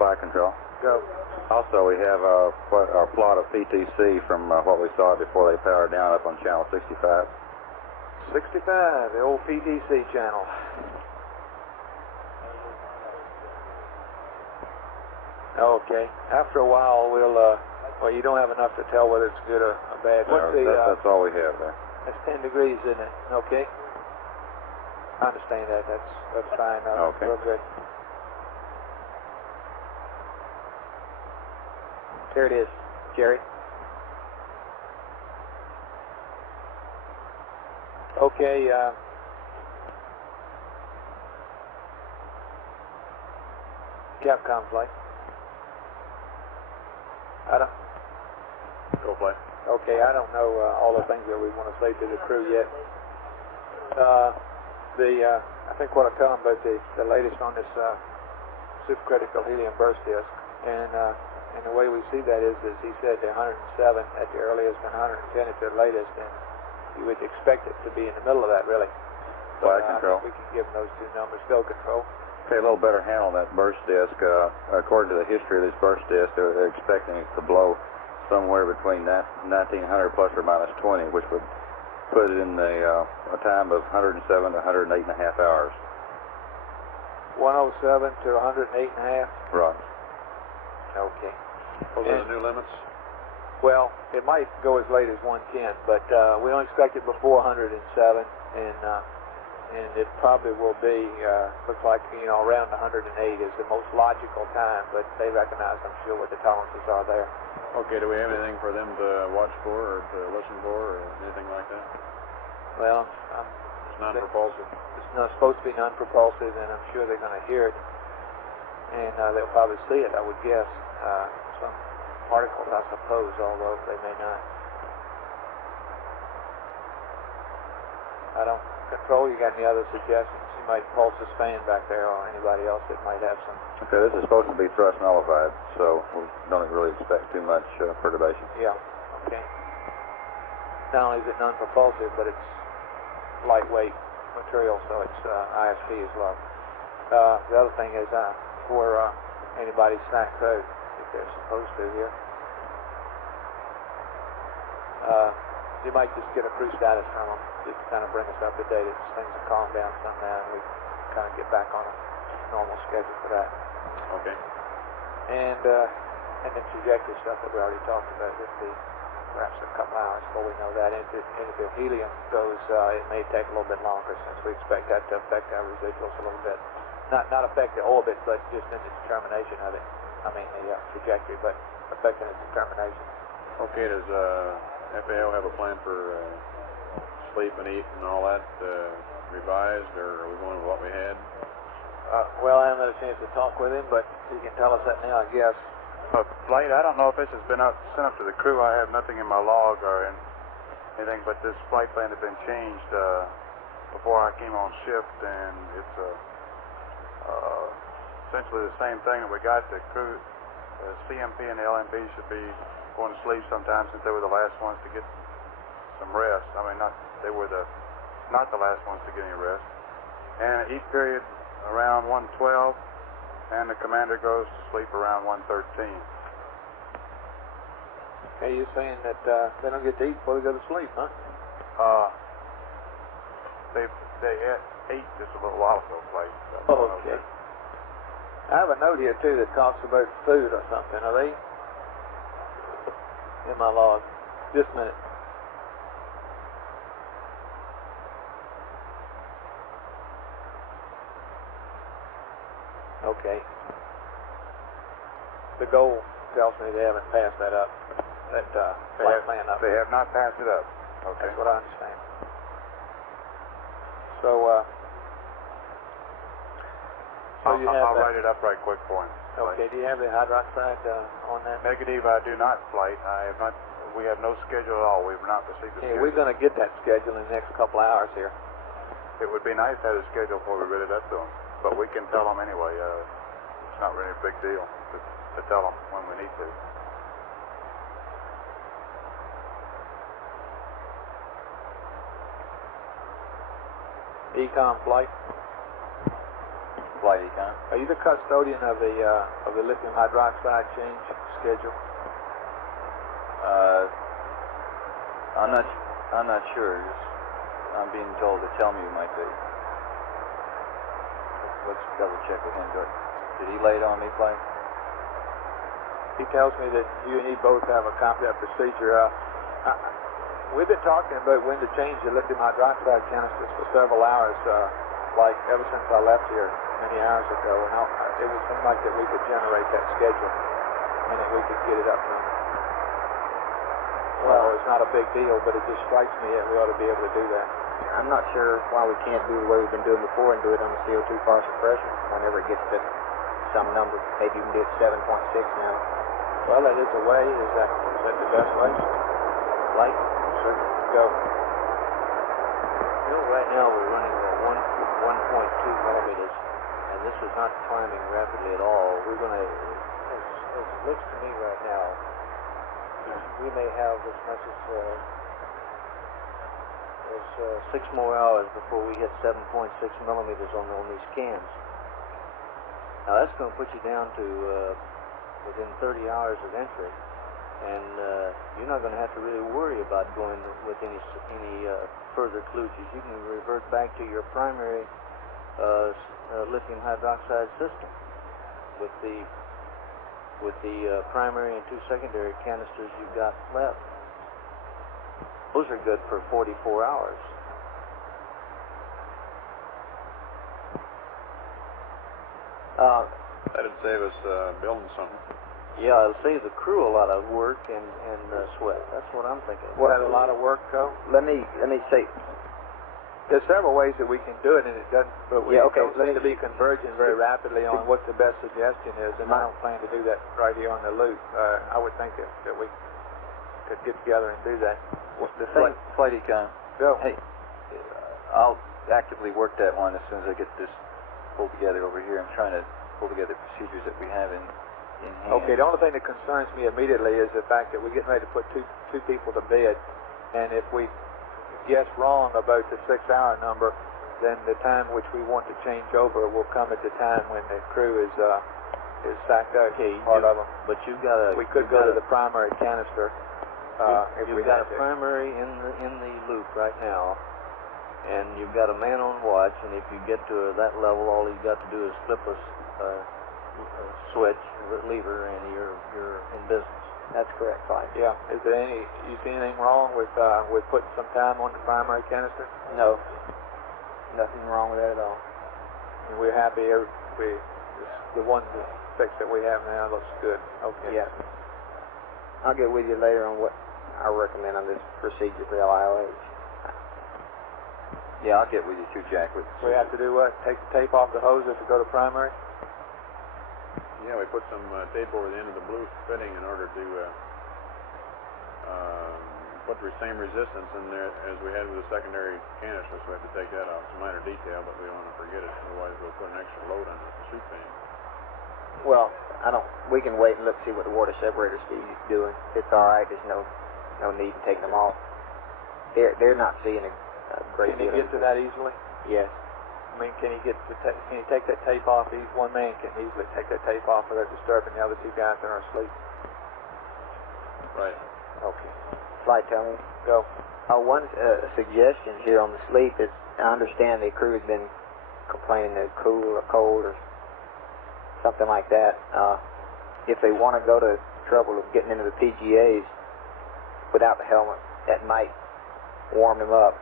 Flight control. Go. Also, we have our plot of PTC from what we saw before they powered down up on channel 65. 65, the old PTC channel. Okay. After a while, well, you don't have enough to tell whether it's good or bad. What's That's all we have there. That's 10 degrees, isn't it? Okay. I understand that. That's fine. Okay. Real good. There it is, Jerry. Okay, Capcom flight. Go flight. Okay, I don't know all the things that we want to say to the crew yet. I think what I'll tell them about the latest on this supercritical helium burst disk, and the way we see that is he said 107 at the earliest and 110 at the latest, and you would expect it to be in the middle of that, really. Flight control. We can give them those two numbers. Go control. Okay, a little better handle on that burst disk. According to the history of this burst disk, they're expecting it to blow somewhere between 1900 plus or minus 20, which would put it in a time of 107 to 108 and a half hours. 107 to 108 and a half? Right. Okay. Those are the new limits? Well, it might go as late as 110, but we don't expect it before 107, and it probably will be, looks like, around 108 is the most logical time, but they recognize, I'm sure, what the tolerances are there. Okay, do we have anything for them to watch for or to listen for or anything like that? Well, It's non-propulsive. It's not supposed to be non-propulsive, and I'm sure they're going to hear it, and they'll probably see it, I would guess. Some particles, I suppose, although they may not. I don't control. You got any other suggestions? You might pulse the span back there, or anybody else that might have some. Okay, this is supposed to be thrust nullified, so we don't really expect too much perturbation. Yeah. Okay. Not only is it non-propulsive, but it's lightweight material, so its ISP is low. The other thing is for anybody's SAC code, if they're supposed to here. You might just get a crew status from them, just to kind of bring us up to date as things have calmed down some now, and we kind of get back on a normal schedule for that. Okay. And the trajectory stuff that we already talked about, it'll be perhaps a couple hours before we know that. And if the helium goes, it may take a little bit longer, since we expect that to affect our residuals a little bit. Not affect the orbit, but just in the determination of it. I mean the trajectory, but affecting its determination. Okay, does FAO have a plan for sleep and eat and all that revised, or are we going with what we had? Well, I haven't had a chance to talk with him, but he can tell us that now, I guess. Flight, I don't know if this has been sent up to the crew. I have nothing in my log or anything, but this flight plan had been changed before I came on shift, and it's essentially the same thing that we got. The crew, the CMP and the LMP should be going to sleep sometime since they were the last ones to get some rest. I mean, they were not the last ones to get any rest. And each period around 1:12, and the commander goes to sleep around 1:13. Okay, you're saying that they don't get to eat before they go to sleep, huh? They ate just a little while ago, Flight. Okay. I have a note here too that talks about food or something. Are they in my log? Just a minute. Okay. The goal tells me they haven't passed that up. That flight plan up. They have not passed it up. Okay. That's what I understand. So, I'll write it up right quick for him. Okay. Do you have the hydroxide on that? Negative, I do not, Flight. I have not. We have no schedule at all. We've not received a schedule. We're going to get that schedule in the next couple of hours here. It would be nice to have a schedule before we read it up to them, but we can tell them anyway. It's not really a big deal to tell them when we need to. Econ Flight. Flight Econ. Are you the custodian of the lithium hydroxide change schedule? I'm not sure. I'm being told to tell me you might be. Let's double check with him. Did he lay it on me, Flight? He tells me that you and he both have a copy of that procedure. We've been talking about when to change the lithium hydroxide canisters for several hours, like ever since I left here many hours ago, and it would seem like that we could generate that schedule and that we could get it up to them. Well, it's not a big deal, but it just strikes me that we ought to be able to do that. I'm not sure why we can't do the way we've been doing before and do it on the CO2 parts per pressure whenever it gets to some number. Maybe you can do it 7.6 now. Well, that is a way. Is that the best way? Light? Sure. Go. You know, right now we're running at 1.2 millimeters, and this is not climbing rapidly at all. We're going to, as it looks to me right now, we may have as much as 6 more hours before we hit 7.6 millimeters on these cans. Now that's going to put you down to within 30 hours of entry, and you're not going to have to really worry about going with any further kludges. You can revert back to your primary lithium hydroxide system with the primary and 2 secondary canisters you've got left. Those are good for 44 hours. That'd save us building something. Yeah, it'll save the crew a lot of work and sweat. That's what I'm thinking. Well, a lot of work, though. Let me say, there's several ways that we can do it, and it doesn't. But we Yeah, okay, don't seem to be converging very rapidly on what the best suggestion is, and I don't plan to do that right here on the loop. I would think that we could get together and do that. The Flight Econ. Go. Hey, I'll actively work that one as soon as I get this pulled together over here. I'm trying to pull together procedures that we have in hand. Okay, the only thing that concerns me immediately is the fact that we're getting ready to put two people to bed, and if we guess wrong about the 6-hour number, then the time which we want to change over will come at the time when the crew is sacked out. Okay, part of them. But you've got to. We could go to the primary canister. If You've we got had a to. primary in the loop right now, and you've got a man on watch, and if you get to that level, all you've got to do is flip a switch, lever, and you're in business. that's correct, fine. Yeah. Is there you see anything wrong with putting some time on the primary canister? No, nothing wrong with that at all. And we're happy. The one fix that we have now looks good. Okay. Yeah. I'll get with you later on what I recommend on this procedure for LIOH. Yeah, I'll get with you too, Jack. We have to do what? Take the tape off the hose if we go to primary? Yeah, we put some tape over the end of the blue fitting in order to put the same resistance in there as we had with the secondary canister, so we have to take that off. It's a minor detail, but we don't want to forget it, otherwise we'll put an extra load on the pursuit fan. Well, we can wait and look, see what the water separator speed is doing. If it's all right, there's no need to take them off. They're not seeing a great deal. Can you get to that easily? Yes. I mean, can you take that tape off? One man can easily take that tape off without disturbing the other two guys that are asleep. Right. Okay. Flight, tell me. Go. One suggestion here on the sleep is, I understand the crew has been complaining they're cool or cold or something like that. If they want to go to trouble of getting into the PGAs without the helmet, that might warm them up,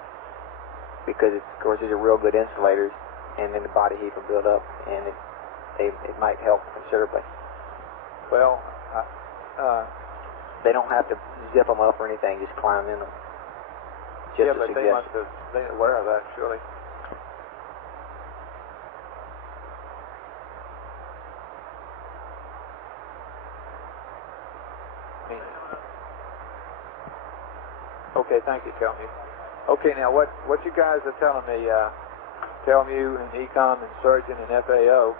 because of course these are real good insulators, and then the body heat will build up, and it might help considerably. Well, they don't have to zip them up or anything, just climb in them. Just yeah, a but they suggestion. must have been aware of that, surely. Okay, thank you, tell me. Okay, now what you guys are telling me, you and ECOM and Surgeon and FAO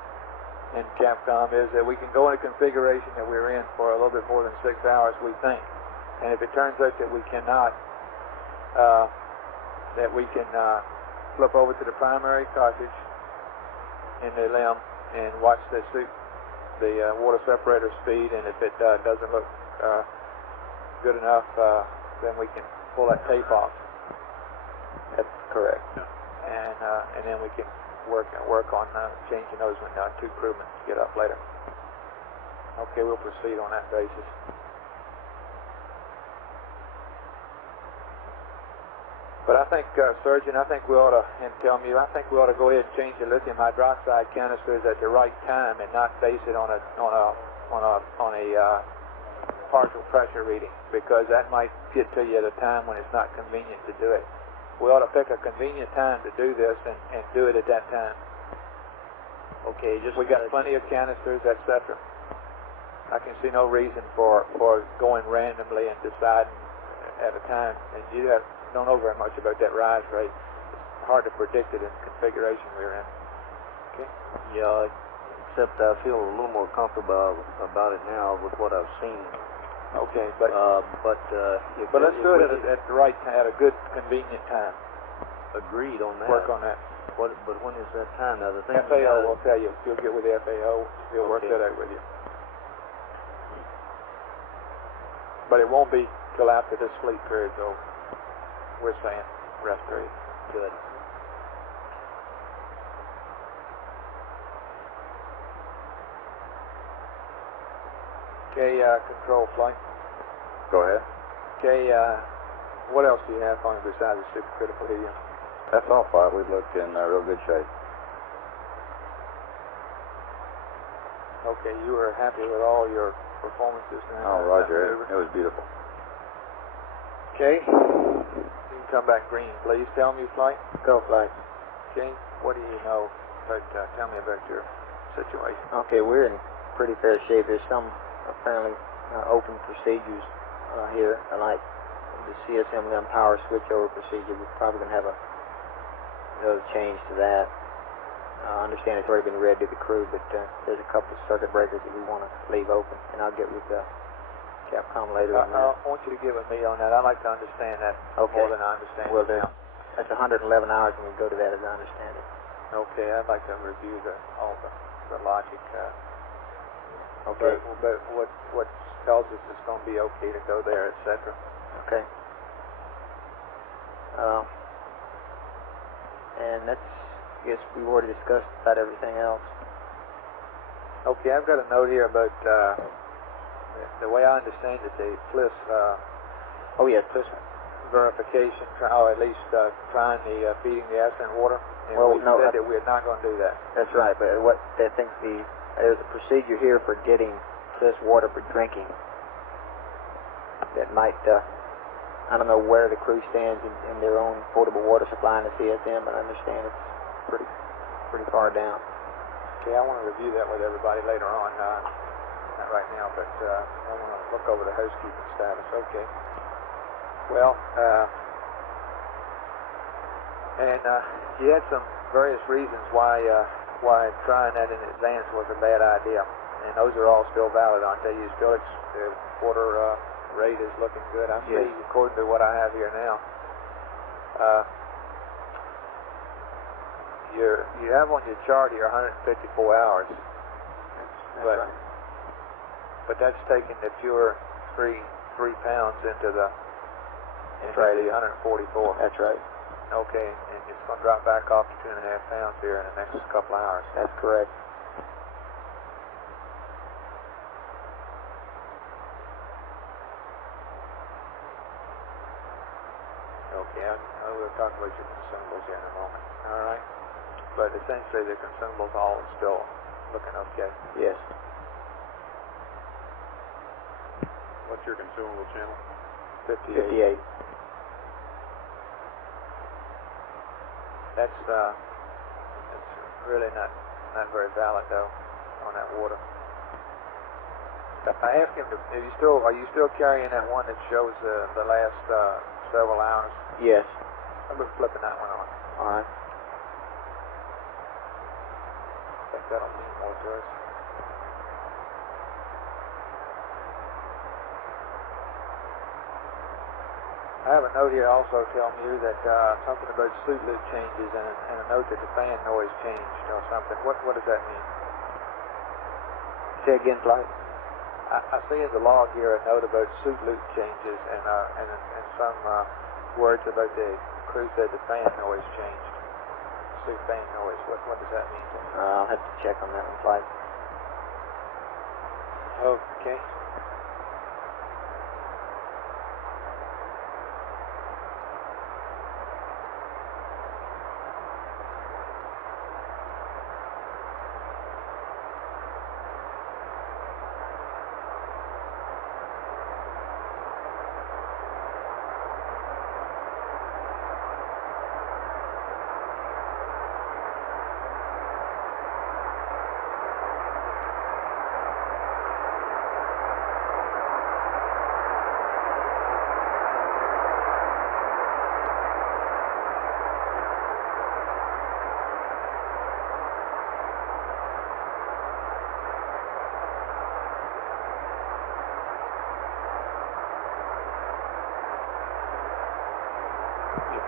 and Capcom, is that we can go in a configuration that we're in for a little bit more than 6 hours, we think. And if it turns out that we cannot, that we can flip over to the primary cartridge in the limb and watch the water separator speed, and if it doesn't look good enough, then we can pull that tape off. That's correct. And then we can work on changing those when two crewmen get up later. Okay, we'll proceed on that basis. But I think, Surgeon, I think we ought to, and tell me, I think we ought to go ahead and change the lithium hydroxide canisters at the right time and not base it on a partial pressure reading, because that might get to you at a time when it's not convenient to do it. We ought to pick a convenient time to do this and do it at that time. Okay, we got plenty of canisters, etc. I can see no reason for going randomly and deciding at a time. And you don't know very much about that rise rate. It's hard to predict it in the configuration we're in. Okay. Yeah, except I feel a little more comfortable about it now with what I've seen. Okay, but let's do it at the right time, at a good, convenient time. Agreed on that. Work on that. But when is that time? Now the thing FAO will tell you. You'll get with the FAO. He'll work that out with you. But it won't be till after this fleet period's over. We're saying rest period. Good. Okay, control flight. Go ahead. Okay, what else do you have on it besides the supercritical helium? That's all, Flight. We look in real good shape. Okay, you were happy with all your performances now? Oh, Roger. It was beautiful. Okay. You can come back green, please. Tell me, Flight. Go, Flight. Okay, what do you know? Tell me about your situation. Okay, we're in pretty fair shape. There's some apparently open procedures here, like the CSM power switchover procedure. We're probably going to have another change to that. I understand it's already been read to the crew, but there's a couple of circuit breakers that we want to leave open, and I'll get with Capcom later on that. I want you to get with me on that. I'd like to understand that more than I understand Will it do. now. That's 111 hours when we go to that, as I understand it. Okay, I'd like to review all the logic. Okay. But what tells us it's going to be okay to go there, etc. Okay. And that's, I guess we've already discussed about everything else. Okay, I've got a note here about the way I understand it, the PLIS. PLIS verification, or at least trying the feeding the effluent water. And we said that we're not going to do that. That's right, but what I think there's a procedure here for getting this water for drinking that might, I don't know where the crew stands in their own potable water supply in the CSM, but I understand it's pretty far down. Okay, I want to review that with everybody later on. Not right now, but I want to look over the housekeeping status. Okay. Well, you had some various reasons why trying that in advance was a bad idea, and those are all still valid, aren't they? You still the water rate is looking good. I see, according to what I have here now. You have on your chart here 154 hours. That's right. But that's taking the pure 3 pounds into the 144. That's right. Okay, and it's going to drop back off to 2.5 pounds here in the next couple hours. That's correct. Okay, we'll talk about your consumables here in a moment. All right. But essentially, the consumables all still looking okay. Yes. What's your consumable channel? 58. That's really not very valid though on that water. I asked him, are you still carrying that one that shows the last several hours? Yes. I'm just flipping that one on. All right. I think that'll mean more to us. I have a note here also telling you that something about suit loop changes and a note that the fan noise changed or something. What does that mean? Say again, Flight. I see in the log here a note about suit loop changes and some words about the crew said the fan noise changed. Suit fan noise. What does that mean? I'll have to check on that one, Flight. Okay.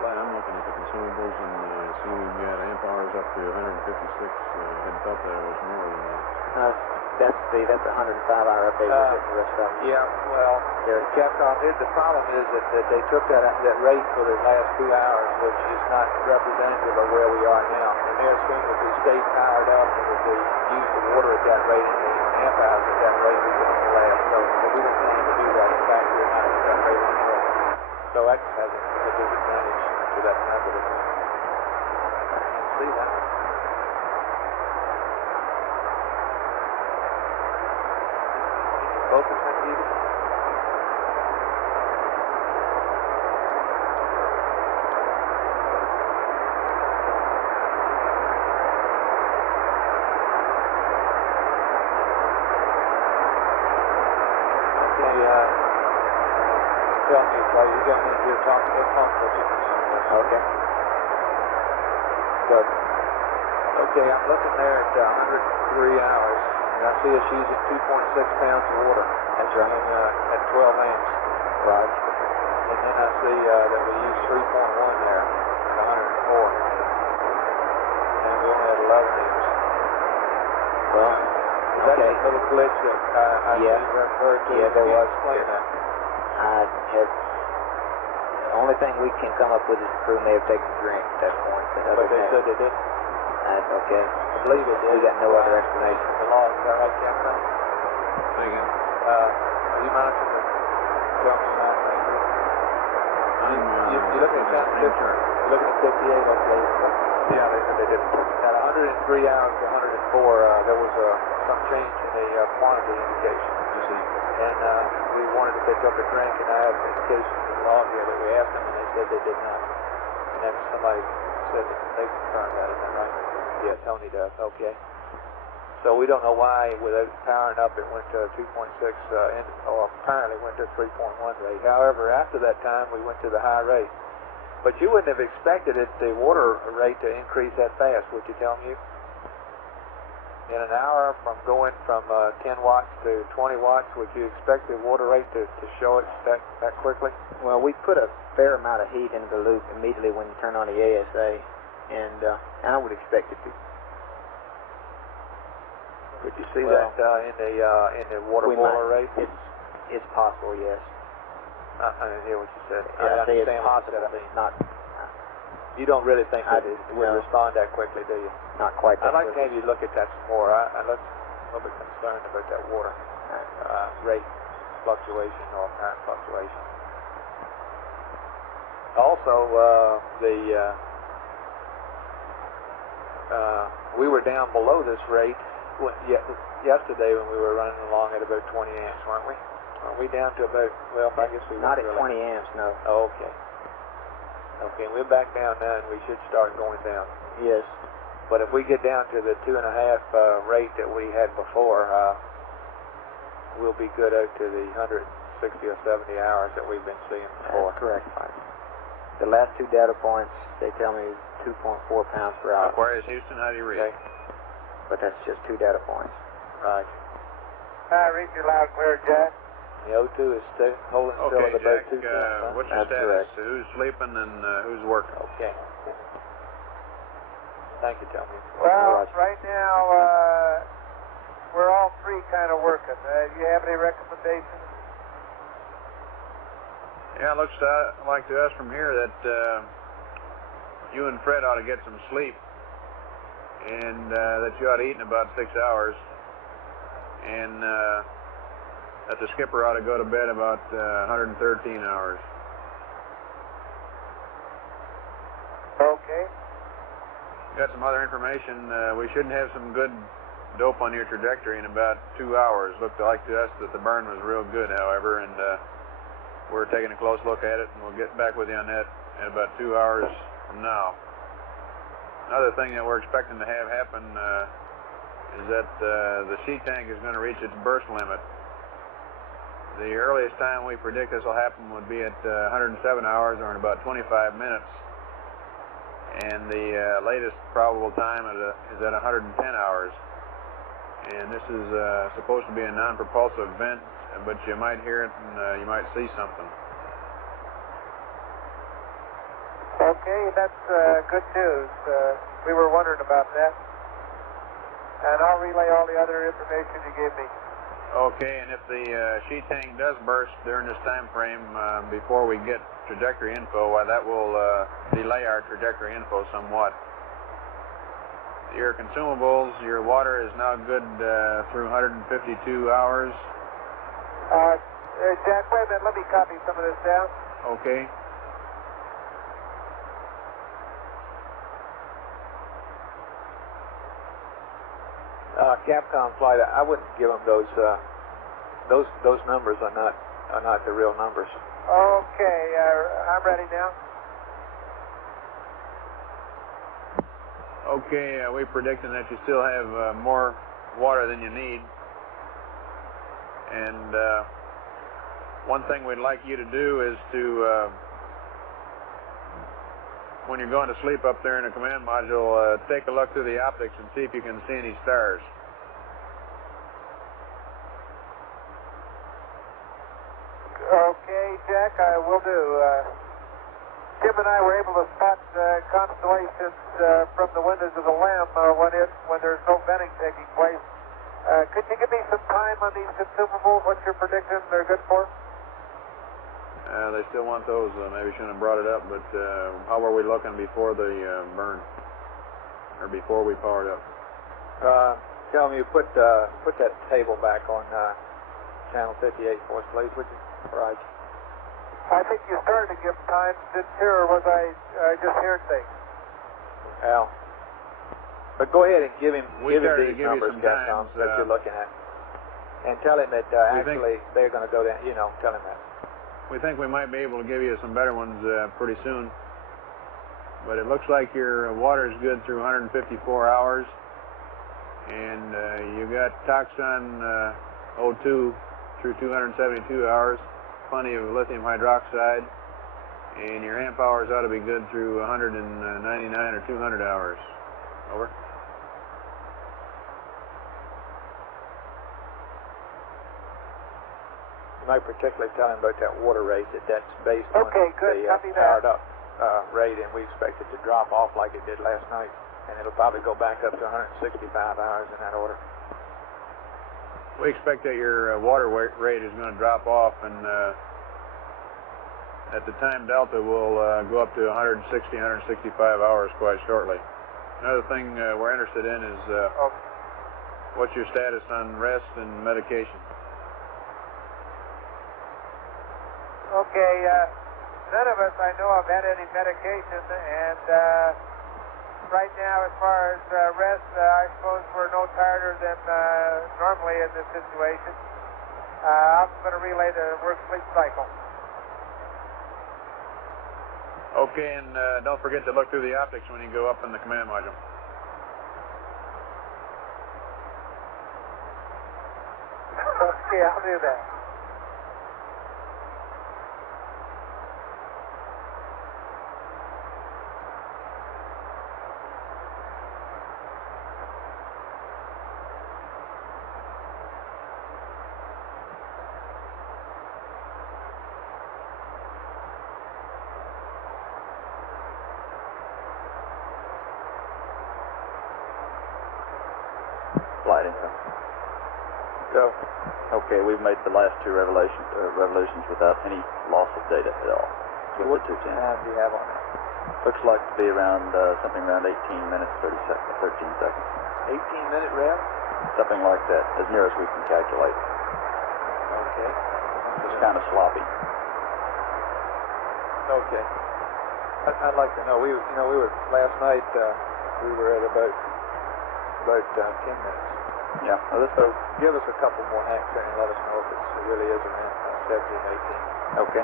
I'm looking at the consumables and see we've got amp hours up to 156. Hadn't thought there was more than that. That's a 105-hour update. We'll get the rest of them. Yeah, well, Capcom, the problem is that they took that rate for the last 2 hours, which is not representative of where we are now. And they're assuming if we stay powered up and if we use the water at that rate and the amp hours at that rate, we can last. So we don't plan to do that. In fact, we're not at that rate anymore. So that has a disadvantage to that method of thing. See that? Focus on you. Tell me, Clay, you got me here talking about you. Okay. Good. Okay, I'm looking there at 103 hours, and I see us using 2.6 pounds of water. That's right. And, at 12 amps. Right. And then I see that we use 3.1 there at 104. And we only had 11 amps. Well, is that that little glitch that I referred to? Yeah, there was. Explain that. The only thing we can come up with is the crew may have taken a drink at that point. But they said they didn't. That's okay. I believe it did. We got no other explanation. The law, is that right, Capcom? Say again? Are you monitoring the jump sign thing? I'm You looking at channel 50, looking at 58, okay. Yeah, they did. At 103 hours to 104, there was some change in the quantity indication. And we wanted to pick up a drink, and I have an indication in the log here that we asked them, and they said they did not. And then somebody said that they confirmed that, is that right? Yeah, Tony does, okay. So we don't know why, without powering up, it went to 2.6, or apparently went to 3.1 rate. However, after that time, we went to the high rate. But you wouldn't have expected it, the water rate to increase that fast, would you tell me? In an hour from going from 10 watts to 20 watts, would you expect the water rate to show it that quickly? Well, we put a fair amount of heat into the loop immediately when you turn on the ASA, and I would expect it to. Could you see that in the water boiler rate? It's possible, yes. I didn't hear what you said. Yeah, I say it's understand what possible. you said. Not. You don't really think that it would respond that quickly, do you? Not quite that I'd like to quickly. have you look at that some more. I'm a little bit concerned about that water rate fluctuation or apparent fluctuation. Also, we were down below this rate yesterday when we were running along at about 20 amps, weren't we? Are we down to about, well, I guess we Not weren't at really. 20 amps, no. Oh, okay. Okay, we're back down now, and we should start going down. Yes. But if we get down to the 2.5 rate that we had before, we'll be good out to the 160 or 70 hours that we've been seeing before. That's correct. The last two data points, they tell me 2.4 pounds per hour. Aquarius Houston, how do you read? Okay. But that's just two data points. Right. Read you loud and clear, Jack. The O2 is holding still Okay, at about Jack, 2 what's your That's status? correct. Who's sleeping and who's working? Okay. Thank you, Tony. Well, right now, we're all three kind of working. Do you have any recommendations? Yeah, it looks like to us from here that you and Fred ought to get some sleep, and that you ought to eat in about 6 hours, and that the skipper ought to go to bed about 113 hours. Okay. Got some other information. We shouldn't have some good dope on your trajectory in about 2 hours. Looked like to us that the burn was real good, however, and we're taking a close look at it, and we'll get back with you on that in about 2 hours from now. Another thing that we're expecting to have happen is that the sheet tank is going to reach its burst limit. The earliest time we predict this will happen would be at 107 hours, or in about 25 minutes. And the latest probable time is at 110 hours. And this is supposed to be a non-propulsive vent, but you might hear it and you might see something. Okay, that's good news. We were wondering about that. And I'll relay all the other information you gave me. Okay, and if the sheet tank does burst during this time frame before we get trajectory info, why that will delay our trajectory info somewhat. Your consumables, your water is now good through 152 hours. Jack, wait a minute. Let me copy some of this down. Okay. Capcom flight, I wouldn't give them those numbers are not the real numbers. Okay, I'm ready now. Okay, we're predicting that you still have more water than you need. And one thing we'd like you to do is to, when you're going to sleep up there in the command module, take a look through the optics and see if you can see any stars. Okay, Jack, I will do. Jim and I were able to spot constellations from the windows of the LEM when there's no venting taking place. Could you give me some time on these consumables? What you're predicting they're good for? They still want those. Maybe shouldn't have brought it up, but how were we looking before the burn? Or before we powered up? Tell me, put that table back on channel 58 for us, please, would you? Right. I think you started to give time, didn't you, or was I just hearing things? Well, but go ahead and give him We started to these give you numbers, some Capcom, times, that you're looking at. And tell him that actually they're going to go down, tell him that. We think we might be able to give you some better ones pretty soon. But it looks like your water is good through 154 hours. And you got Toxon O2 through 272 hours. Plenty of lithium hydroxide. And your amp hours ought to be good through 199 or 200 hours. Over. You might particularly tell him about that water rate, that's based on good. the powered up rate, and we expect it to drop off like it did last night. And it'll probably go back up to 165 hours in that order. We expect that your water rate is going to drop off, and at the time delta will go up to 160, 165 hours quite shortly. Another thing we're interested in is what's your status on rest and medication? Okay, none of us I know have had any medication, and right now as far as rest, I suppose we're no tighter than normally in this situation. I'm going to relay the work sleep cycle. Okay, and don't forget to look through the optics when you go up in the command module. Okay, I'll do that. Flight info. Go. Okay, we've made the last two revolutions without any loss of data at all. What time do you have on that? Looks like to be around something around 18 minutes, 13 seconds. 18-minute rev? Something like that, as near as we can calculate. Okay. It's kind of sloppy. Okay. I'd like to know. We were last night. We were at about 10 minutes. Yeah. Well, So give us a couple more hacks there and let us know if it really is around 17, 18. Okay.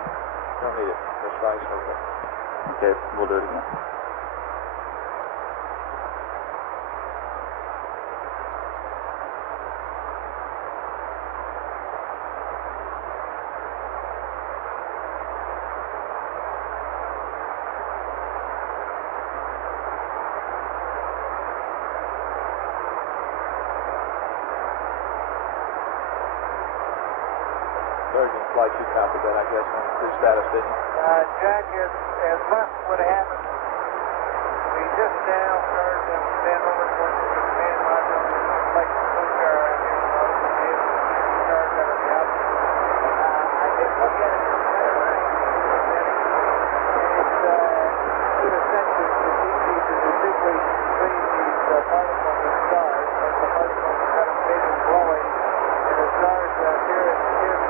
Don't need it precisely, but Okay, we'll do it again. Surgeon Flight 2 copied that, I guess, on his status, didn't he? Jack, as much would happen, we just now started to bend over towards the command module. It looks like the MOCR here, so we'll be able to see the stars that are up. I think look at it from better range. It's to the center, the DPs is a big way between these particles and stars, but the particles are kind of big and glowing, and the stars appear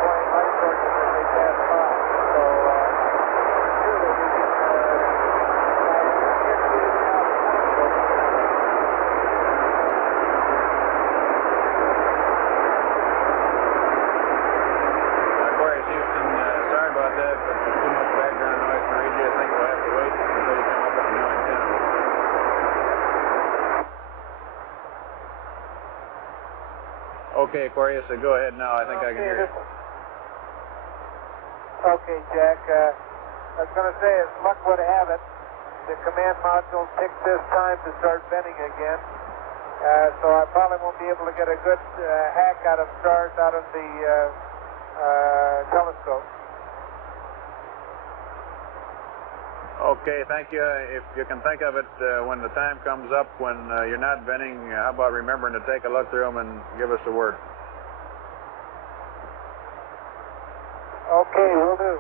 pointing light sources as they pass by. So, sure that we can, Aquarius Houston, sorry about that, but there's too much background noise for radio. I think we'll have to wait until you come up with a new antenna. Okay, Aquarius, so go ahead now. I think I can hear you. Okay, Jack. I was going to say, as luck would have it, the command module picked this time to start bending again. So I probably won't be able to get a good hack out of stars out of the telescope. Okay, thank you. If you can think of it when the time comes up when you're not bending, how about remembering to take a look through them and give us a word? Okay, will do.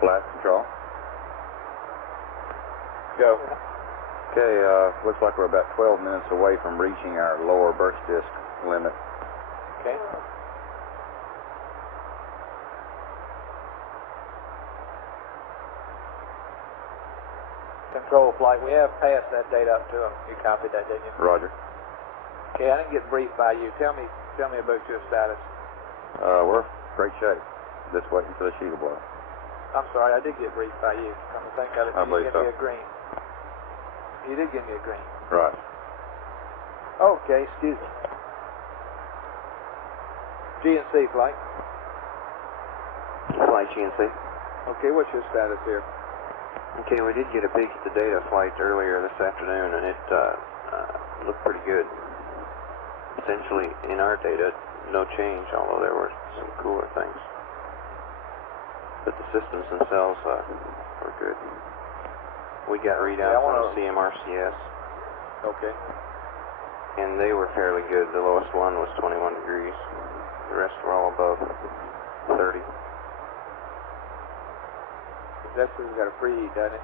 Flat control. Go. Okay, looks like we're about 12 minutes away from reaching our lower burst disk limit. Okay. Control flight, we have passed that data up to him. You copied that, didn't you? Roger. Okay, I didn't get briefed by you. Tell me about your status. We're in great shape. Just waiting for the sheet to blow. I'm sorry, I did get briefed by you. Come to think of it, I you believe did give me so. a green. You did give me a green. Right. Okay, excuse me. GNC flight. Flight GNC. Okay, what's your status here? Okay, we did get a peek at the data flight earlier this afternoon, and it looked pretty good. Essentially, in our data, no change, although there were some cooler things. But the systems themselves were good. We got readouts on CMRCS. Okay. And they were fairly good. The lowest one was 21 degrees. The rest were all above 30. That's where you got a preheat, doesn't it?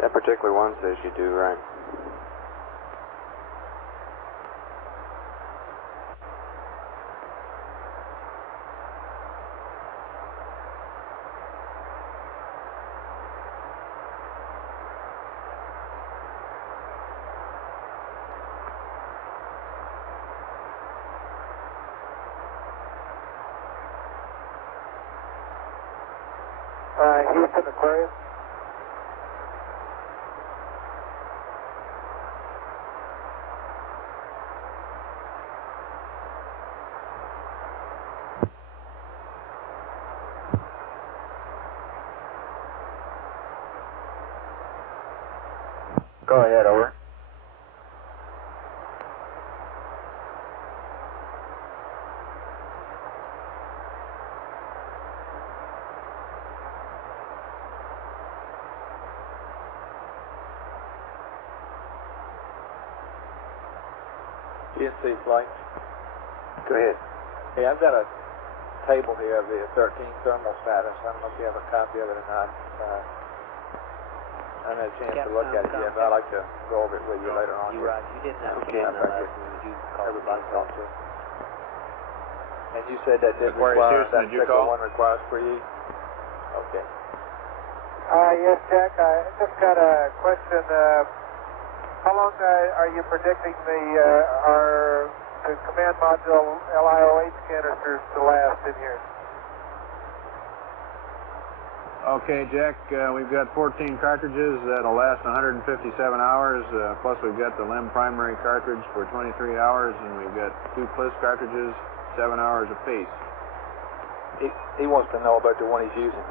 That particular one says you do, right? Houston Aquarius. Go ahead, over. GNC flight. Go ahead. Hey, I've got a table here of the 13 thermal status. I don't know if you have a copy of it or not. I haven't had a chance to look at it yet, but I'd like to go over it with you later on. You're right. You didn't have Okay. a last one. You called Everybody it. talked to. And you said that did Aquarius require, Houston, that did you particular call? one requires preheat? Okay. Yes, Jack. I just got a question. How long are you predicting the command module LIOH canisters to last in here? Okay, Jack, we've got 14 cartridges that'll last 157 hours, plus we've got the LEM primary cartridge for 23 hours, and we've got 2 PLIS cartridges, 7 hours apiece. He wants to know about the one he's using.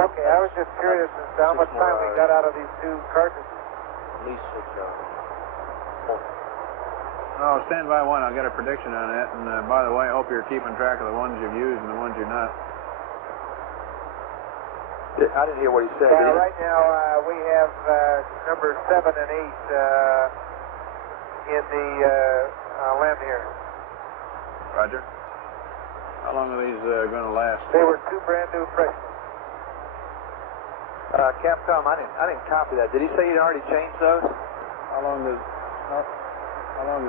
Okay, I was just curious as to how much time we got out of these 2 cartridges. At least 6 hours. Oh, stand by one. I'll get a prediction on that. And by the way, I hope you're keeping track of the ones you've used and the ones you're not. I didn't hear what he said. Right now, we have numbers 7 and 8 in the LEM here. Roger. How long are these going to last? They were 2 brand new freshmen. Capcom, I didn't copy that. Did he say he'd already changed those? How long does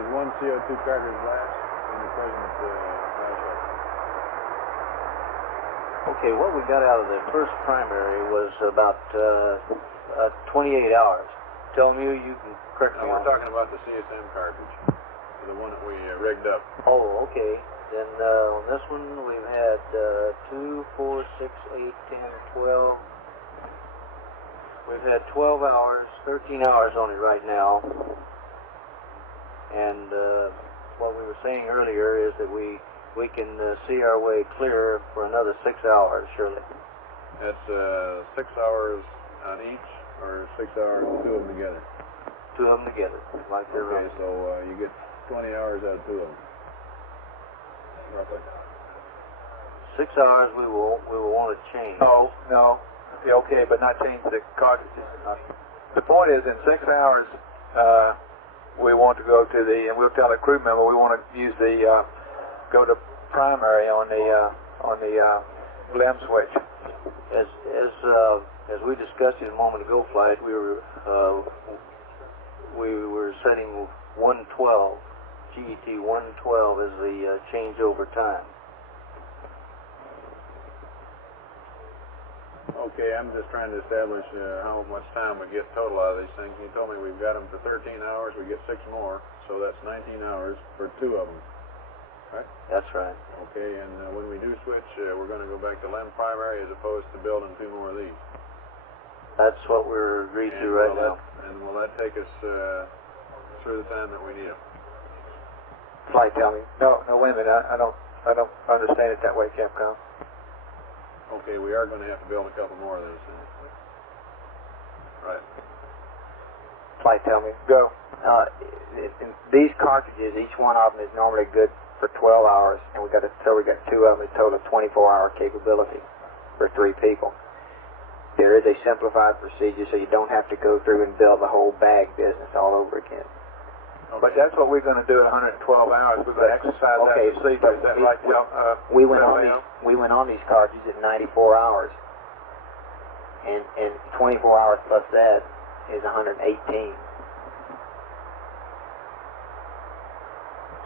one CO2 cartridge last in the present ratio? Okay, what we got out of the first primary was about 28 hours. Tell me you can correct me. We're talking about the CSM cartridge, the one that we rigged up. Oh, okay. Then on this one we've had 2, 4, 6, 8, 10, 12. We've had 12 hours, 13 hours on it right now. And what we were saying earlier is that we can see our way clear for another 6 hours, surely. That's 6 hours on each, or 6 hours, 2 of them together? 2 of them together, like they're Okay, running. so you get 20 hours out of 2 of them, roughly. 6 hours we will want to change. No. Yeah, okay, but not change the cartridges. The point is, in 6 hours, we want to go to and we'll tell the crew member we want to use go to primary on the LEM switch? As we discussed it a moment ago, Flight, we were setting 112, GET 112 as the changeover time. Okay, I'm just trying to establish how much time we get total out of these things. You told me we've got them for 13 hours, we get 6 more, so that's 19 hours for 2 of them, right? That's right. Okay, and when we do switch, we're going to go back to LEM primary as opposed to building 2 more of these. That's what we're agreed to right now. And will that take us through the time that we need them? Flight, tell me. No, wait a minute. I don't understand it that way, Capcom. Okay, we are going to have to build a couple more of these things. Right. Flight, tell me. Go. These cartridges, each one of them is normally good for 12 hours, and we got 2 of them, a total of 24-hour capability for 3 people. There is a simplified procedure, so you don't have to go through and build the whole bag business all over again. Okay. But that's what we're going to do at 112 hours. We're going to exercise that procedure. Is that right, we went on these cartridges at 94 hours, and 24 hours plus that is 118.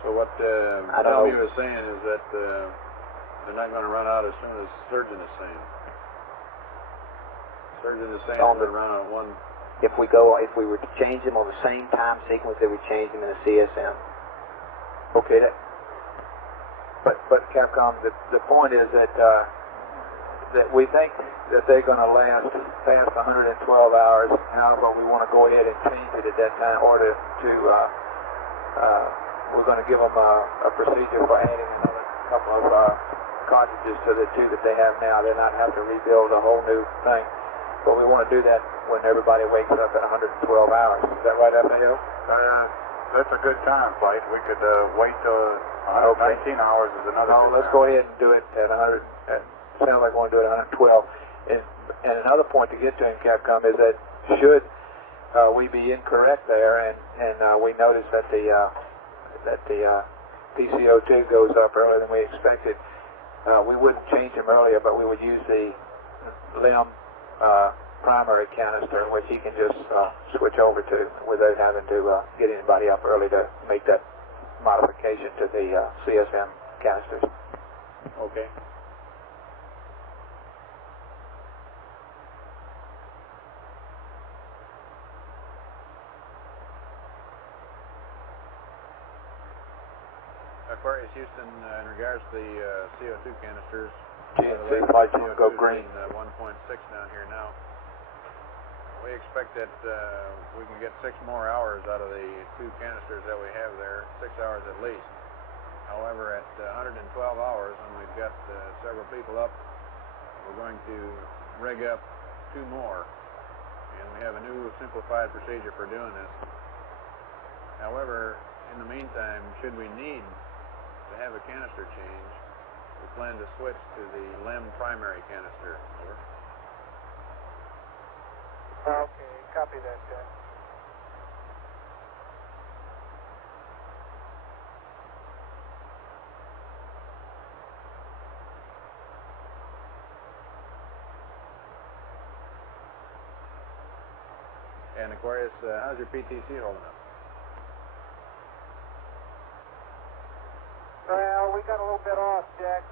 So what Tommy was saying is that they're not going to run out as soon as Surgeon is saying. Surgeon is saying they're going to run out at 1. If we were to change them on the same time sequence that we changed them in a CSM. Okay, but Capcom, the point is that we think that they're going to last past 112 hours. However, we want to go ahead and change it at that time, or we're going to give them a procedure for adding another couple of cartridges to the 2 that they have now. They're not having to rebuild a whole new thing. But we want to do that when everybody wakes up at 112 hours. Is that right, FAO? That's a good time, Flight. We could wait till 19 hours is another. No, let's go ahead and do it at 100. Sounds like we want to do it at 112. And another point to get to in Capcom is that should we be incorrect there, and we notice that the PCO2 goes up earlier than we expected, we wouldn't change them earlier, but we would use the LEM primary canister, which he can just switch over to without having to get anybody up early to make that modification to the CSM canisters. Okay. Aquarius Houston, in regards to the CO2 canisters, GNC flights want to go green. 1.6 down here now. We expect that we can get 6 more hours out of the 2 canisters that we have there, 6 hours at least. However, at 112 hours, when we've got several people up, we're going to rig up 2 more. And we have a new simplified procedure for doing this. However, in the meantime, should we need to have a canister change, we plan to switch to the LEM primary canister. Over. Okay, copy that, Jack. And Aquarius, how's your PTC holding up? Well, we got a little bit off, Jack.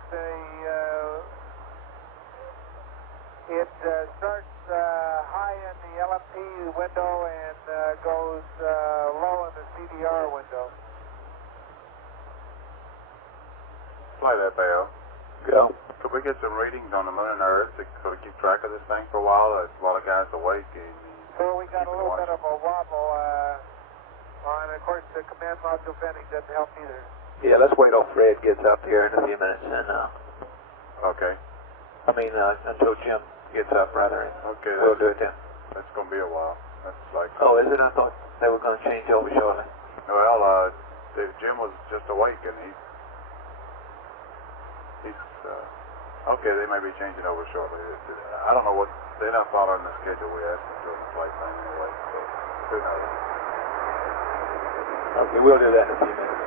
It starts high in the LMP window and goes low in the CDR window. Flight FAO. Go. Could we get some readings on the moon and Earth? Could we keep track of this thing for a while? While the guy's awake. So we got a little bit of a wobble, and of course the command module bending doesn't help either. Yeah, let's wait till Fred gets up here in a few minutes, and okay. I mean until Jim gets up, rather. Okay. We'll do it then. That's going to be a while. That's like. Oh, is it? I thought they were going to change over shortly. Well, Jim was just awake, and he's okay. They may be changing over shortly. I don't know what they're not following the schedule we asked them to in the flight plan anyway. So who knows? Okay, we'll do that in a few minutes.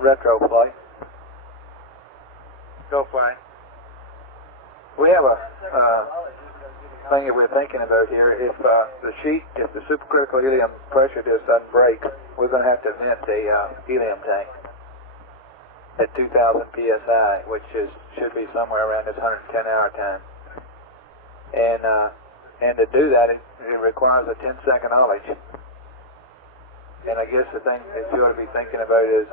retro flight. Go fly. We have a thing that we're thinking about here. If if the supercritical helium pressure just doesn't break, we're going to have to vent the helium tank at 2,000 psi, which should be somewhere around this 110-hour time. And to do that, it requires a 10-second haulage. And I guess the thing that you ought to be thinking about is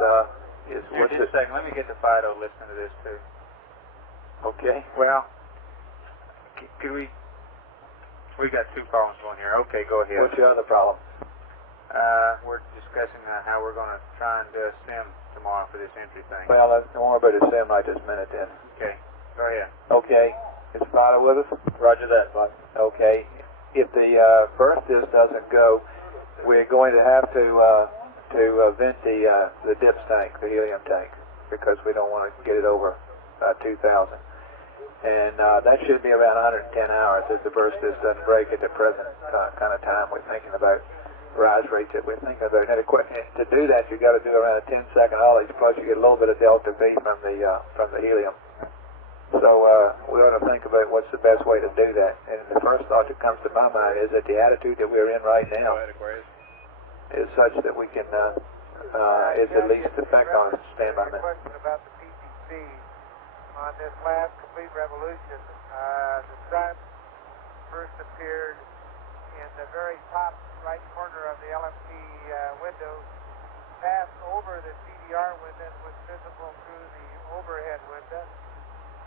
Here, just a second. Let me get the Fido listening to this too. Okay. Well, could we got two problems going here. Okay, go ahead. What's your other problem? We're discussing how we're going to try and do a sim tomorrow for this entry thing. Well, don't worry about the sim right this minute then. Okay, go ahead. Okay. Is Fido with us? Roger that, Bud. Okay. If the burst disc doesn't go, we're going to have to vent the dips tank, the helium tank, because we don't want to get it over 2,000. And that should be around 110 hours if the burst disc doesn't break at the present kind of time we're thinking about rise rates that we're thinking about. Now, to do that, you've got to do around a 10-second haulage, plus you get a little bit of delta V from the helium. So we ought to think about what's the best way to do that. And the first thought that comes to my mind is that the attitude that we're in right now is such that we can, is at least effect on standby minute. Question about the PTC on this last complete revolution. The sun first appeared in the very top right corner of the LMP window, passed over the CDR window and was visible through the overhead window.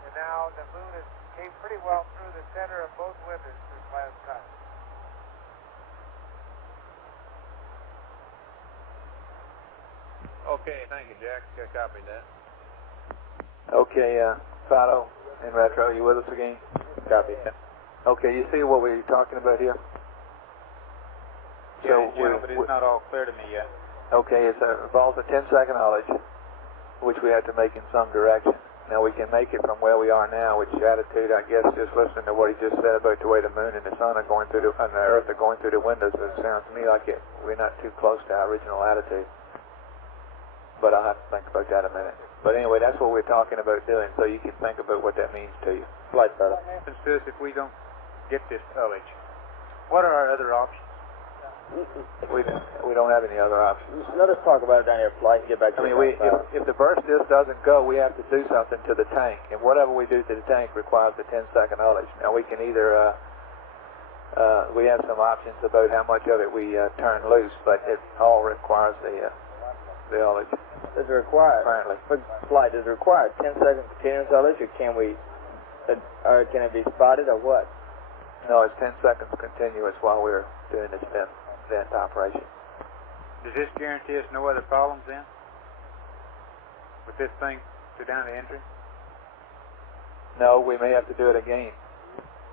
And now the moon came pretty well through the center of both windows this last time. Okay, thank you, Jack. I copied that. Okay, Fido and Retro, you with us again? Copy. Okay, you see what we're talking about here? Yeah, but it's not all clear to me yet. Okay, it involves a 10-second haulage, which we have to make in some direction. Now, we can make it from where we are now, which attitude, I guess, just listening to what he just said about the way the moon and the sun are going through and the earth are going through the windows, it sounds to me like we're not too close to our original attitude. But I'll have to think about that a minute. But anyway, that's what we're talking about doing, so you can think about what that means to you. Flight better. What happens to us if we don't get this haulage? What are our other options? We don't have any other options. Let us talk about it down here, Flight, and get back to if the burst disc doesn't go, we have to do something to the tank, and whatever we do to the tank requires a 10-second haulage. Now, we can either, we have some options about how much of it we turn loose, but it all requires the haulage. Is it required? Apparently. For Flight, is it required 10-second continuous haulage, or can it be spotted, or what? No, it's 10 seconds continuous while we're doing this vent operation. Does this guarantee us no other problems then? With this thing to down the entry? No, we may have to do it again.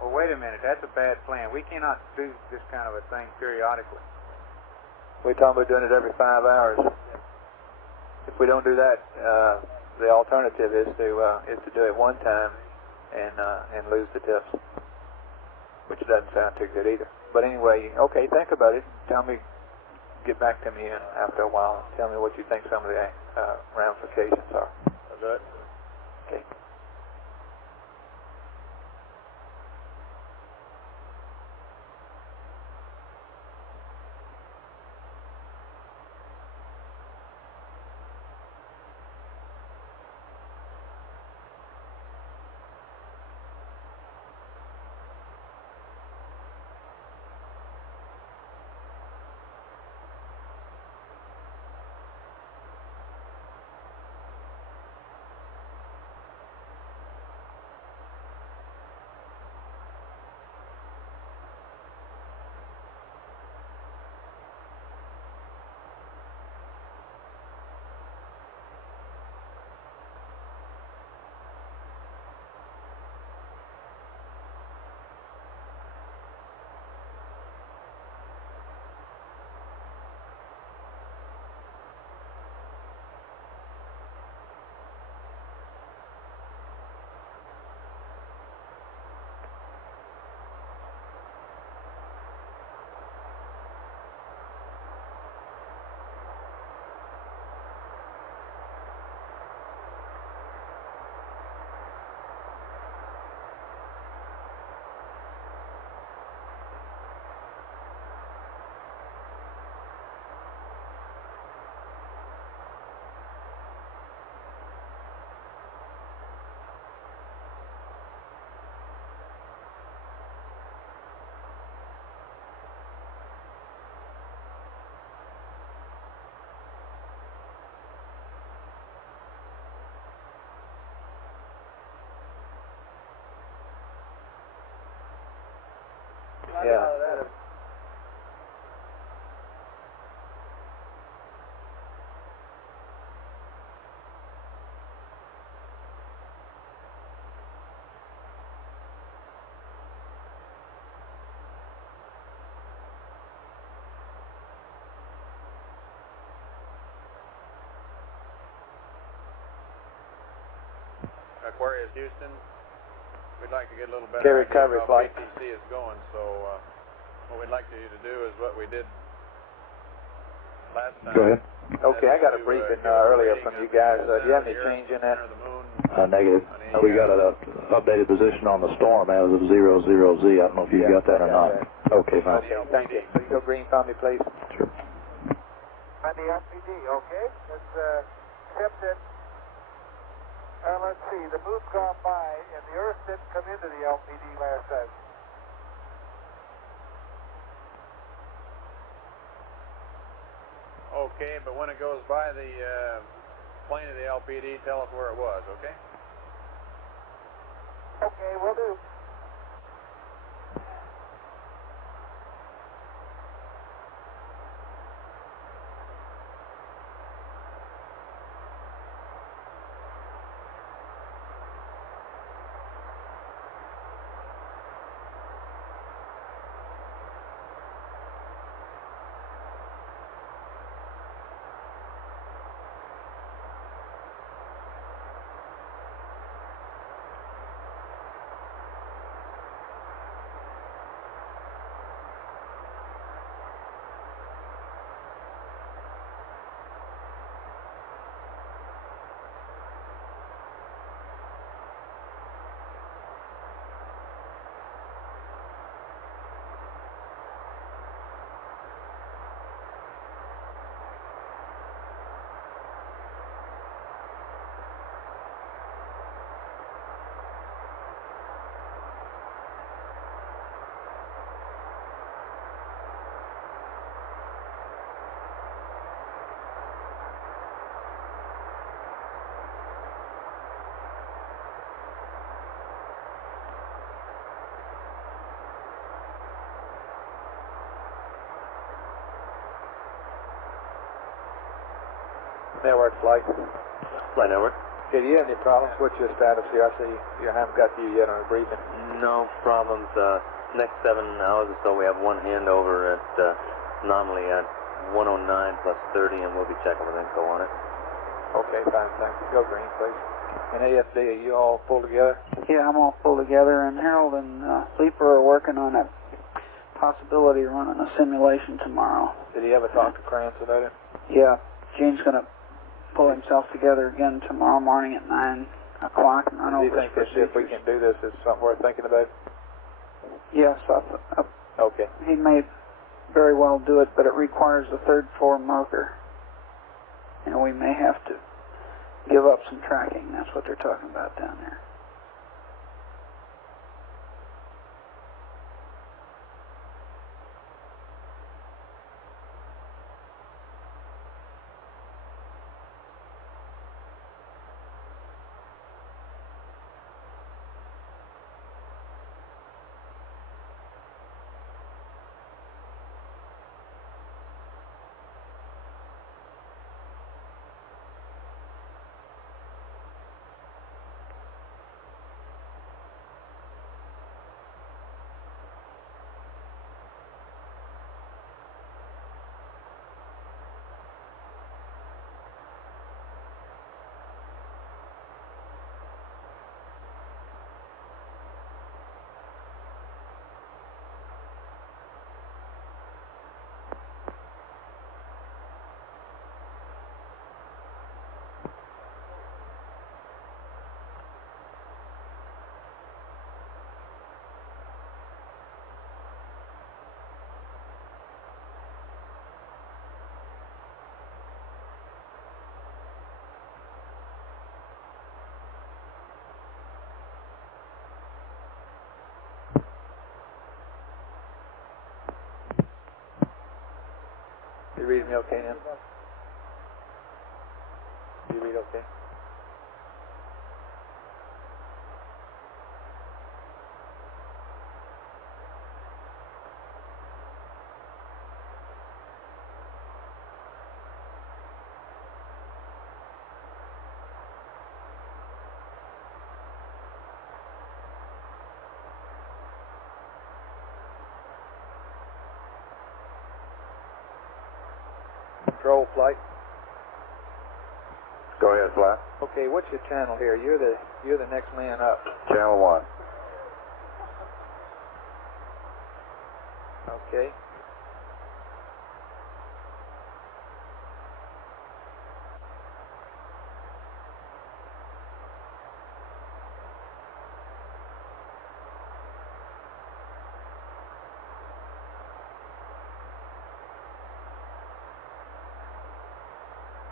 Well, wait a minute. That's a bad plan. We cannot do this kind of a thing periodically. We're talking about doing it every 5 hours. If we don't do that, the alternative is to do it one time and lose the tips, which doesn't sound too good either. But anyway, okay, think about it. Get back to me after a while and tell me what you think some of the ramifications are. Good. Okay. Yeah. Aquarius Houston, we'd like to get a little better Carry idea cover how flight. PTC is going, so what we'd like you to do is what we did last time. Go ahead. Okay, I got a briefing earlier from you guys. Do you have any change in that? Negative. We got an updated position on the storm as of 00Z. I don't know if you got that or not. Okay, fine. Okay, thank you. So you go green for me, please. Sure. On the LPD, okay? Let's accept it. Let's see, the moon's gone by, and the Earth didn't come into the LPD last time. Okay, but when it goes by the plane of the LPD, tell us where it was, okay? Okay, will do. Network flight. Flight network. Okay, do you have any problems? What's your status here? I see you haven't got to you yet on the briefing. No problems. Next 7 hours or so, we have one handover at anomaly at 109 plus 30, and we'll be checking with info on it. Okay, fine, thanks. Go green, please. And AFD, are you all pulled together? Yeah, I'm all pulled together, and Harold and Leeper are working on a possibility of running a simulation tomorrow. Did he ever talk to Krantz about it? Yeah, Gene's going to pull himself together again tomorrow morning at 9 o'clock and run Do over you think that if we can do this, it's something worth thinking about? Yes, Okay. he may very well do it, but it requires a third floor MOCR. And we may have to give up some tracking. That's what they're talking about down there. You read me okay now? Do you read okay? control flight. Go ahead, flight. Okay, what's your channel here? You're the next man up. Channel 1. Okay.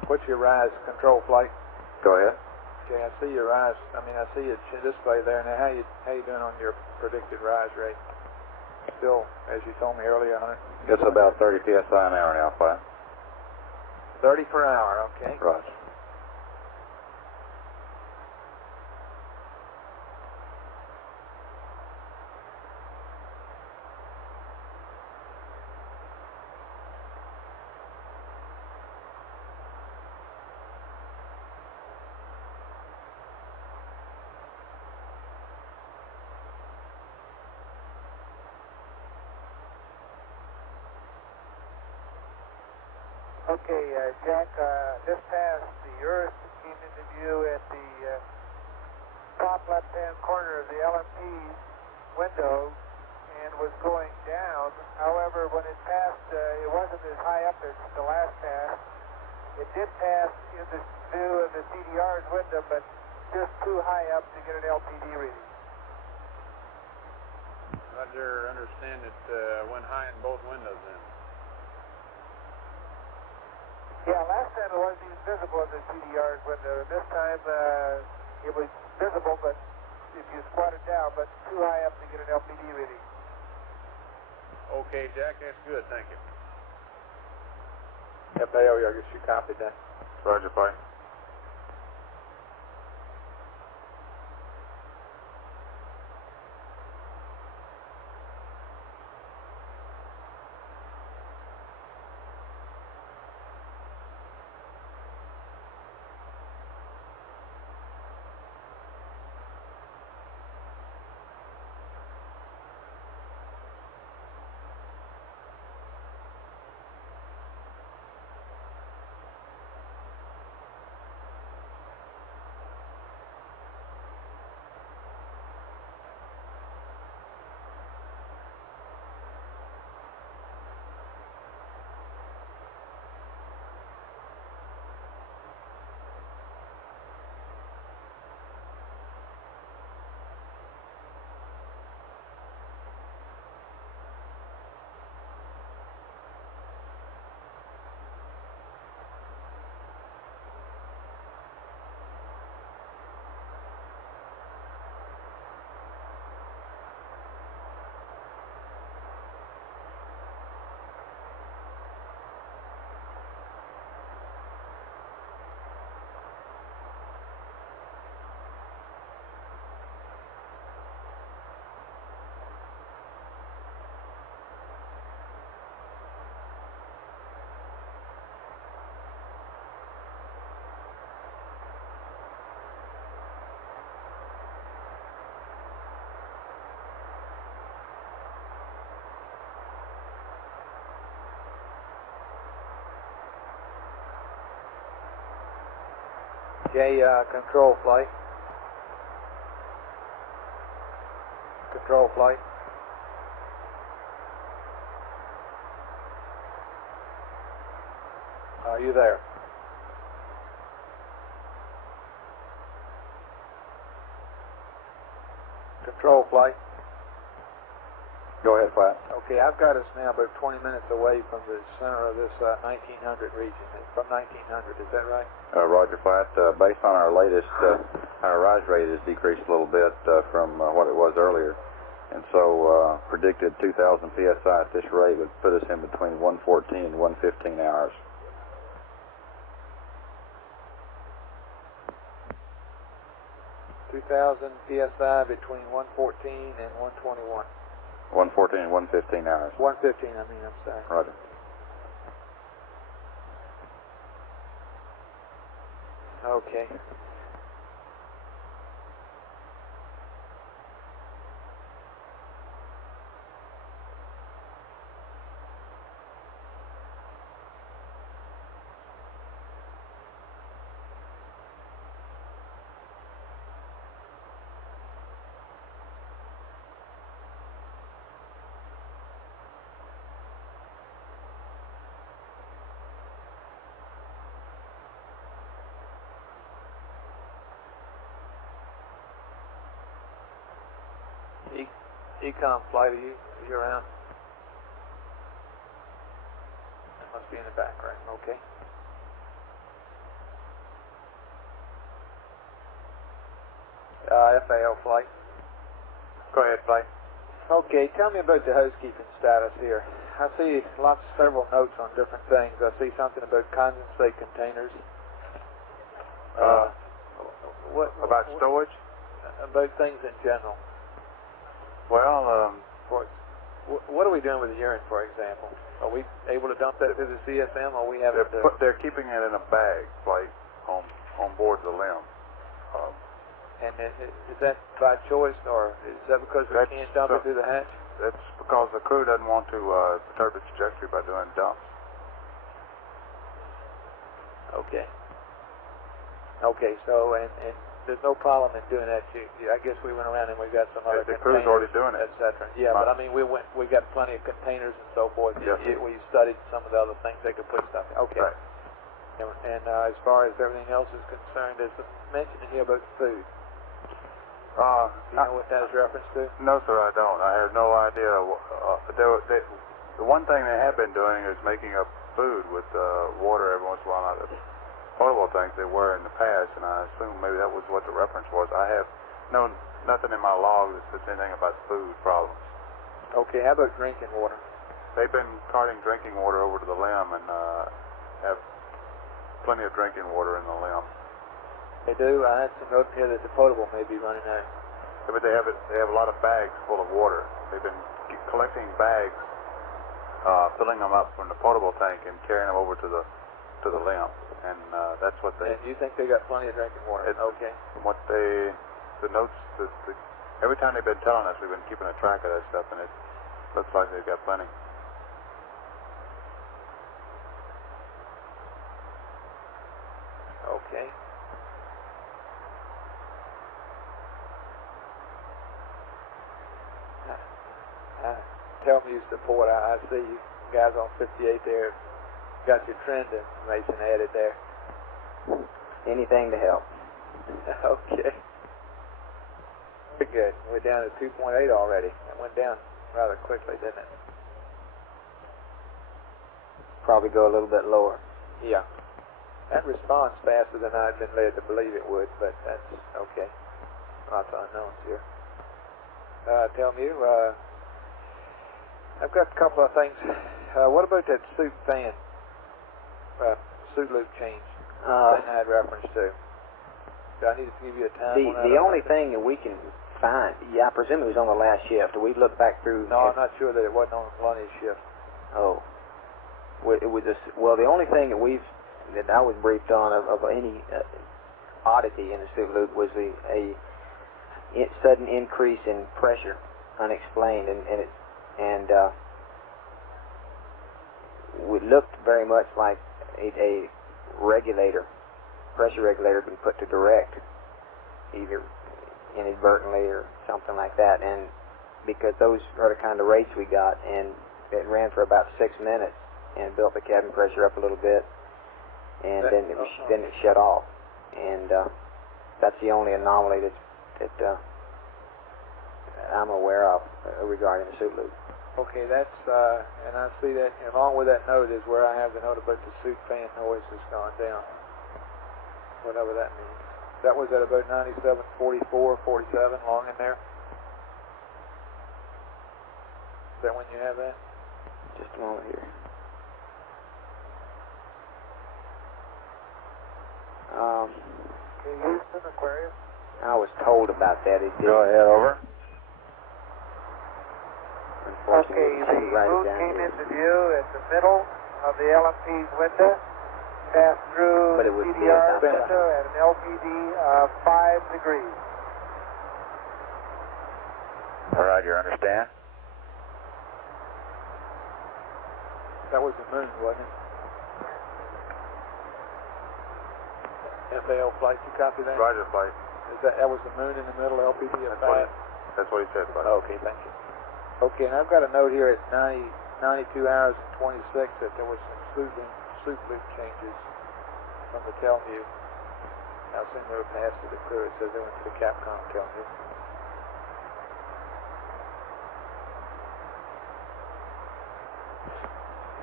What's your rise control flight? Go ahead. Okay, I see your rise. I see your display there. Now, how you doing on your predicted rise rate? Still, as you told me earlier, 100? It's about 30 psi an hour now, flight. 30 per hour. Okay. Right. Okay, Jack, just past the Earth came into view at the top left-hand corner of the LMP window and was going down. However, when it passed, it wasn't as high up as the last pass. It did pass in the view of the CDR's window, but just too high up to get an LPD reading. Roger, understand it went high in both windows then. Yeah, last time it wasn't even visible in the CDR's window. This time it was visible, but if you squatted down, but too high up to get an LPD reading. Okay, Jack, that's good. Thank you. FAO, I guess you copied that. Roger, flight. J, control flight. Control flight. Are you there? Control flight. Go ahead, flight. Okay, I've got us now about 20 minutes away from the center of this 1900 region. It's from 1900, is that right? Roger, flight. Based on our latest, our rise rate has decreased a little bit from what it was earlier. And so predicted 2,000 psi at this rate would put us in between 114 and 115 hours. PSI between 114 and 121. 114 and 115 hours. 115, I'm sorry. Roger. Okay. Ecom flight, are you around? That must be in the background, okay. FAL flight. Go ahead, flight. Okay, tell me about the housekeeping status here. I see several notes on different things. I see something about condensate containers. About storage? About things in general. Well, What are we doing with the urine, for example? Are we able to dump that through the CSM, or we have they're keeping it in a bag, like on board the limb. And is that by choice, or is that because we can't dump it through the hatch? That's because the crew doesn't want to perturb the trajectory by doing dumps. Okay. Okay, so, and there's no problem in doing that. I guess we went around and we got some other The crew's already doing it. et cetera. Yeah, but I mean, we got plenty of containers and so forth. Yes. We studied some of the other things they could put stuff in. Okay. Right. And as far as everything else is concerned, there's a mention in here about food. Do you know what that is reference to? No, sir, I don't. I have no idea. The one thing they have been doing is making up food with water every once in a while out of potable tanks they were in the past, and I assume maybe that was what the reference was. I have nothing in my log that says anything about food problems. Okay, how about drinking water? They've been carting drinking water over to the limb and have plenty of drinking water in the limb. They do. I had some note here that the potable may be running out. Yeah, but they have a lot of bags full of water. They've been collecting bags, filling them up from the potable tank and carrying them over to the limb, and that's what they. And you think they got plenty of drinking water? Okay. From what the notes, every time they've been telling us, we've been keeping a track of that stuff, and it looks like they've got plenty. Okay. Tell me you support. I see you guys on 58 there. Got your trend information added there. Anything to help. Okay. Very good. We're down to 2.8 already. It went down rather quickly, didn't it? Probably go a little bit lower. Yeah. That responds faster than I've been led to believe it would, but that's okay. Lots of unknowns here. Tell me, I've got a couple of things. What about that suit fan? Suit loop change thing I had reference to. Do I need to give you a time? The only thing that we can find, I presume it was on the last shift. We looked back through. No, I'm not sure that it wasn't on the lunch shift. Oh. It was well, the only thing that I was briefed on of any oddity in the suit loop was a sudden increase in pressure, unexplained, and it looked very much like a regulator, pressure regulator, been put to direct, either inadvertently or something like that. And because those are the kind of rates we got, and it ran for about 6 minutes and built the cabin pressure up a little bit, and then it shut off. And that's the only anomaly that I'm aware of regarding the suit loop. Okay, that's, and I see that, and along with that note is where I have the note about the suit fan noise has gone down. Whatever that means. That was at about 97, 44, 47, long in there. Is that when you have that? Just a moment here. Houston, Aquarius? I was told about that. It did. Go ahead, over. Okay, the moon came into view at the middle of the LMP's window, passed through the CDR window at an LPD of 5 degrees. All right, you understand? That was the moon, wasn't it? FAL flight, you copy that? Roger, flight. That was the moon in the middle, LPD of 5? That's what he said, flight. Okay, thank you. Okay, and I've got a note here at 92 hours and 26 that there was some suit loop changes from the Telmu. I assume they were passed to the crew. It says they went to the Capcom Telmu.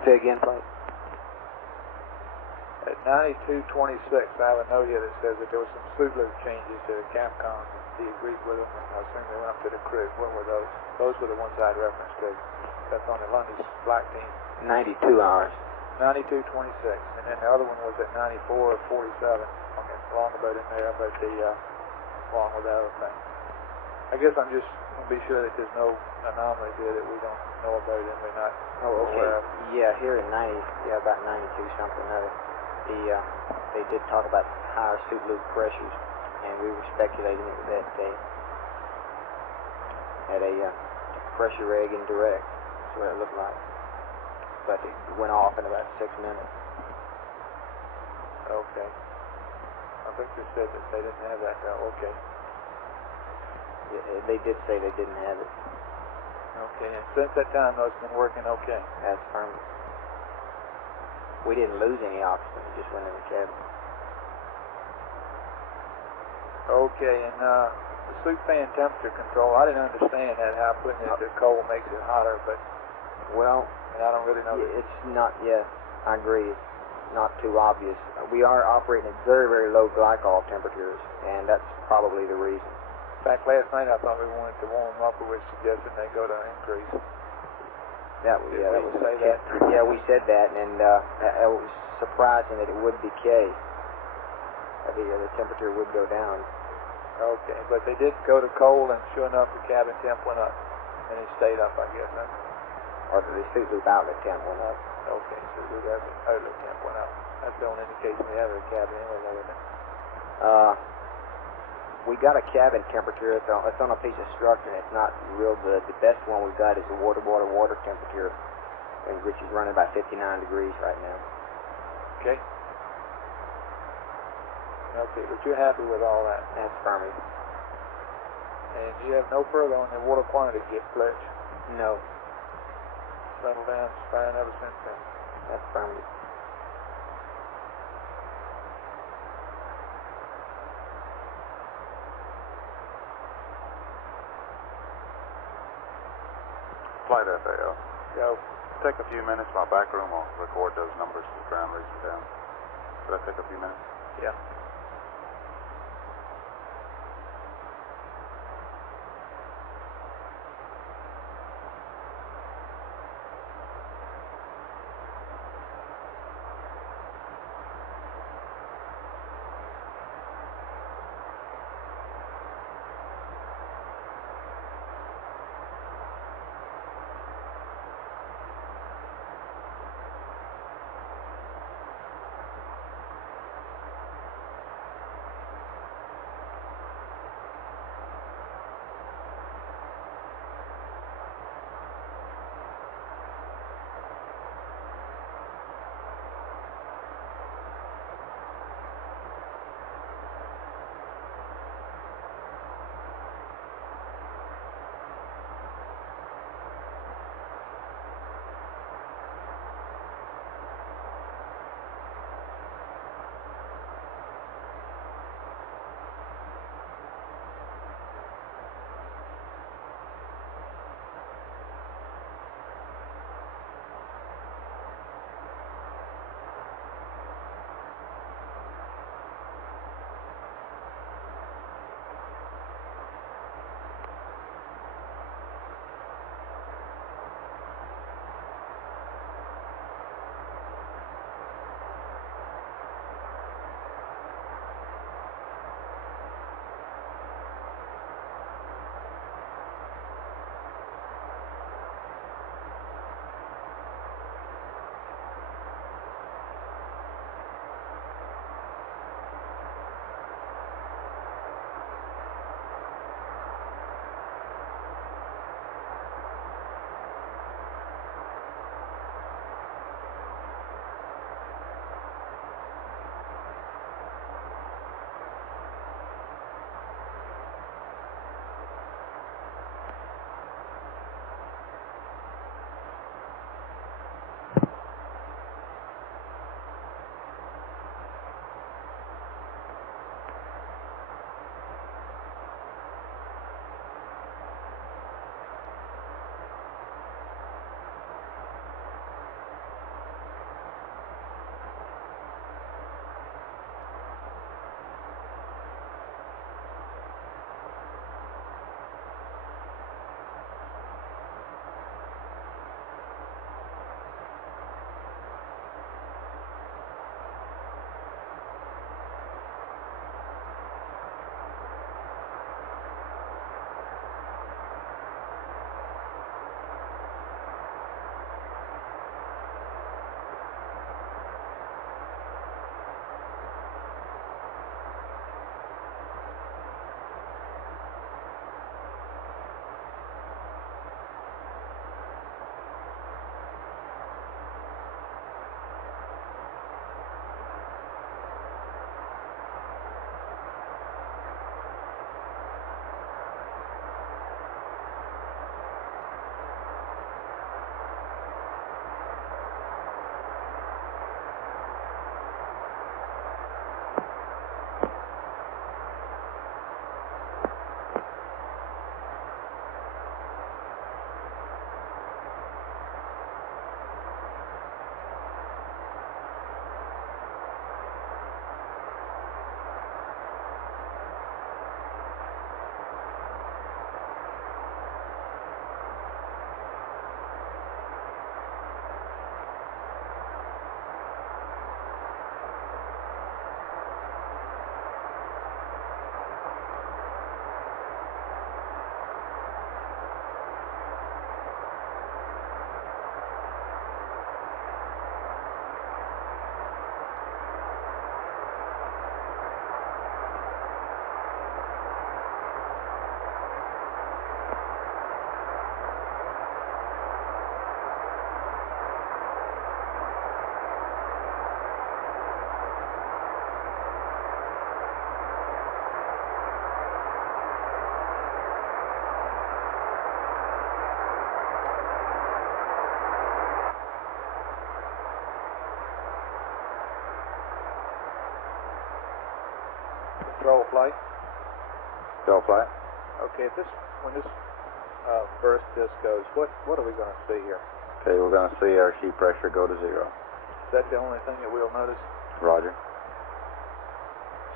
Say again, please. At 9226, I have a note here that says that there were some suit loop changes to Capcom. He agreed with them, and I assume they went up to the crew. What were those? Those were the ones I had reference to. That's on the Lundy's flight team. 92 hours. 9226, and then the other one was at 9447. Okay, along about in there, but along with the other thing. I guess I'm just going to be sure that there's no anomaly here that we don't know about and we're not aware of. Yeah, here in 90, about 92 something other. They did talk about higher suit loop pressures, and we were speculating it was at a pressure reg indirect. That's what it looked like. But it went off in about 6 minutes. Okay. I think they said that they didn't have that though. Okay. Yeah, they did say they didn't have it. Okay, and since that time though, it's been working okay. That's firm. We didn't lose any oxygen, it just went in the cabin. Okay, and the suit fan temperature control, I didn't understand that, how putting it into cold makes it hotter, but well, and I don't really know. It's not, yes, I agree. It's not too obvious. We are operating at very, very low glycol temperatures, and that's probably the reason. In fact, last night I thought we wanted to warm them up, but we suggested they go to increase. That was, Did we say that? Yeah, we said that, and it was surprising that it would decay. The temperature would go down. Okay, but they did go to cold, and sure enough, the cabin temp went up, and it stayed up, I guess, huh? Or the suit loop outlet temp went up. Okay, so the outlet temp went up. That's the only indication we have of the cabin anyway, isn't it? We got a cabin temperature. It's on a piece of structure, and it's not real good. The best one we've got is the water temperature, which is running about 59 degrees right now. Okay. Okay, but you're happy with all that? That's firming. And you have no further on the water quantity get Fletch? No. Settled down fine ever since then? That's firming. Flight FAO. Go. Take a few minutes. My back room will record those numbers as the ground reads them down. Could I take a few minutes? Yeah. Control flight. Control flight. Okay, when this burst disc goes, what are we going to see here? Okay, we're going to see our sheet pressure go to 0. Is that the only thing that we'll notice? Roger.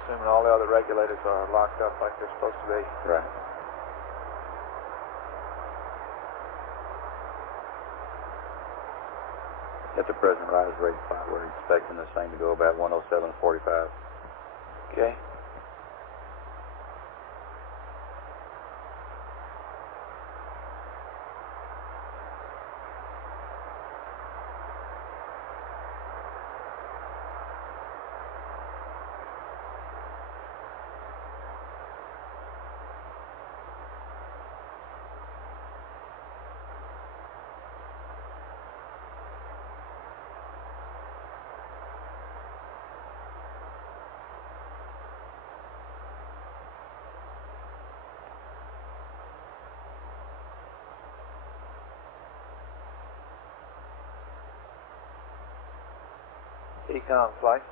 Assuming all the other regulators are locked up like they're supposed to be. Right. At the present rise rate 5, we're expecting this thing to go about 107.45. Okay. Econ flight.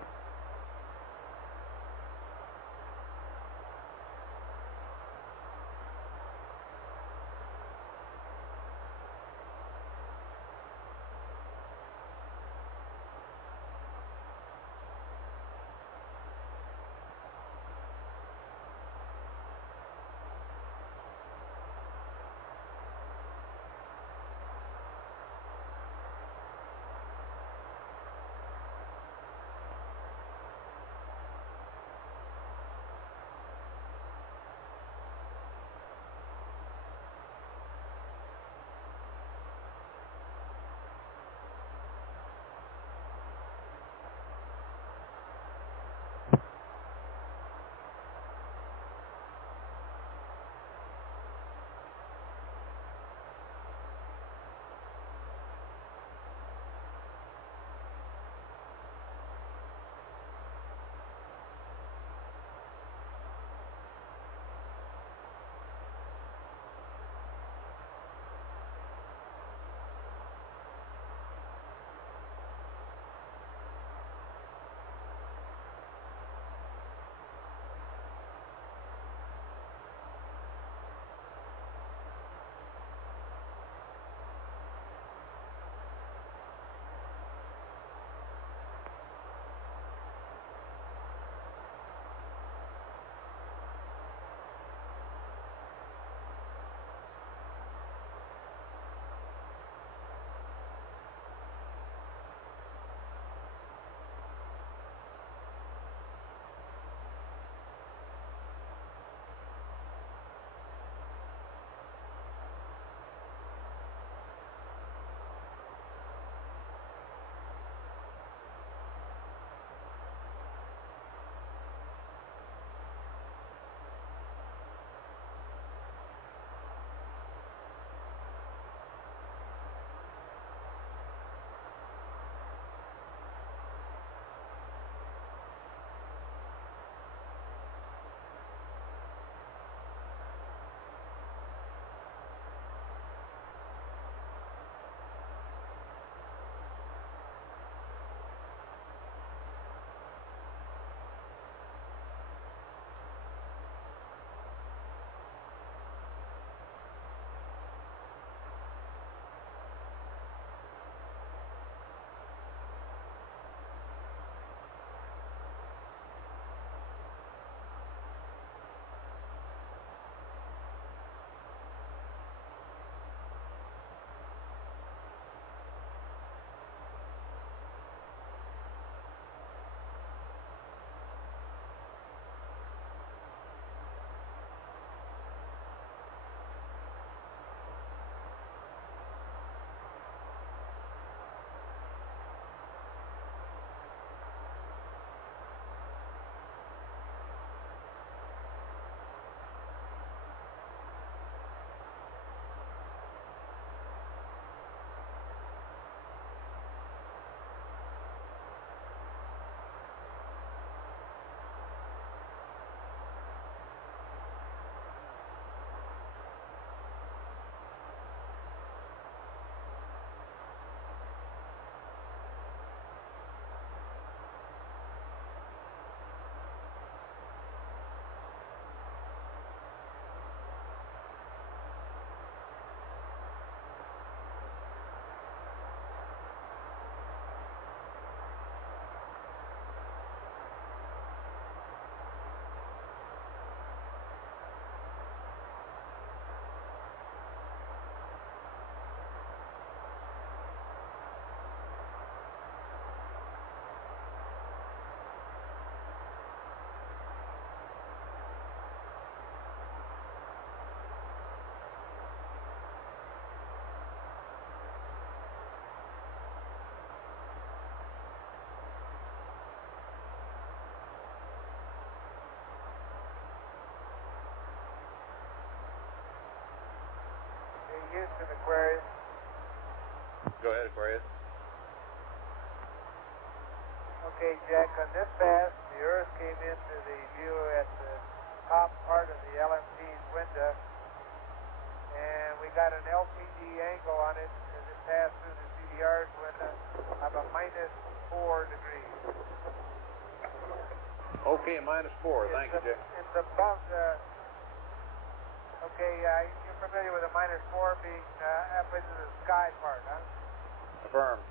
ahead, Aquarius. Okay, Jack, on this pass, the Earth came into the view at the top part of the LMT's window, and we got an LPD angle on it as it passed through the CDR's window of a -4 degrees. Okay, -4. Thank you, Jack. It's above the... Okay, you're familiar with a -4 being up into the sky part, huh? Affirmed.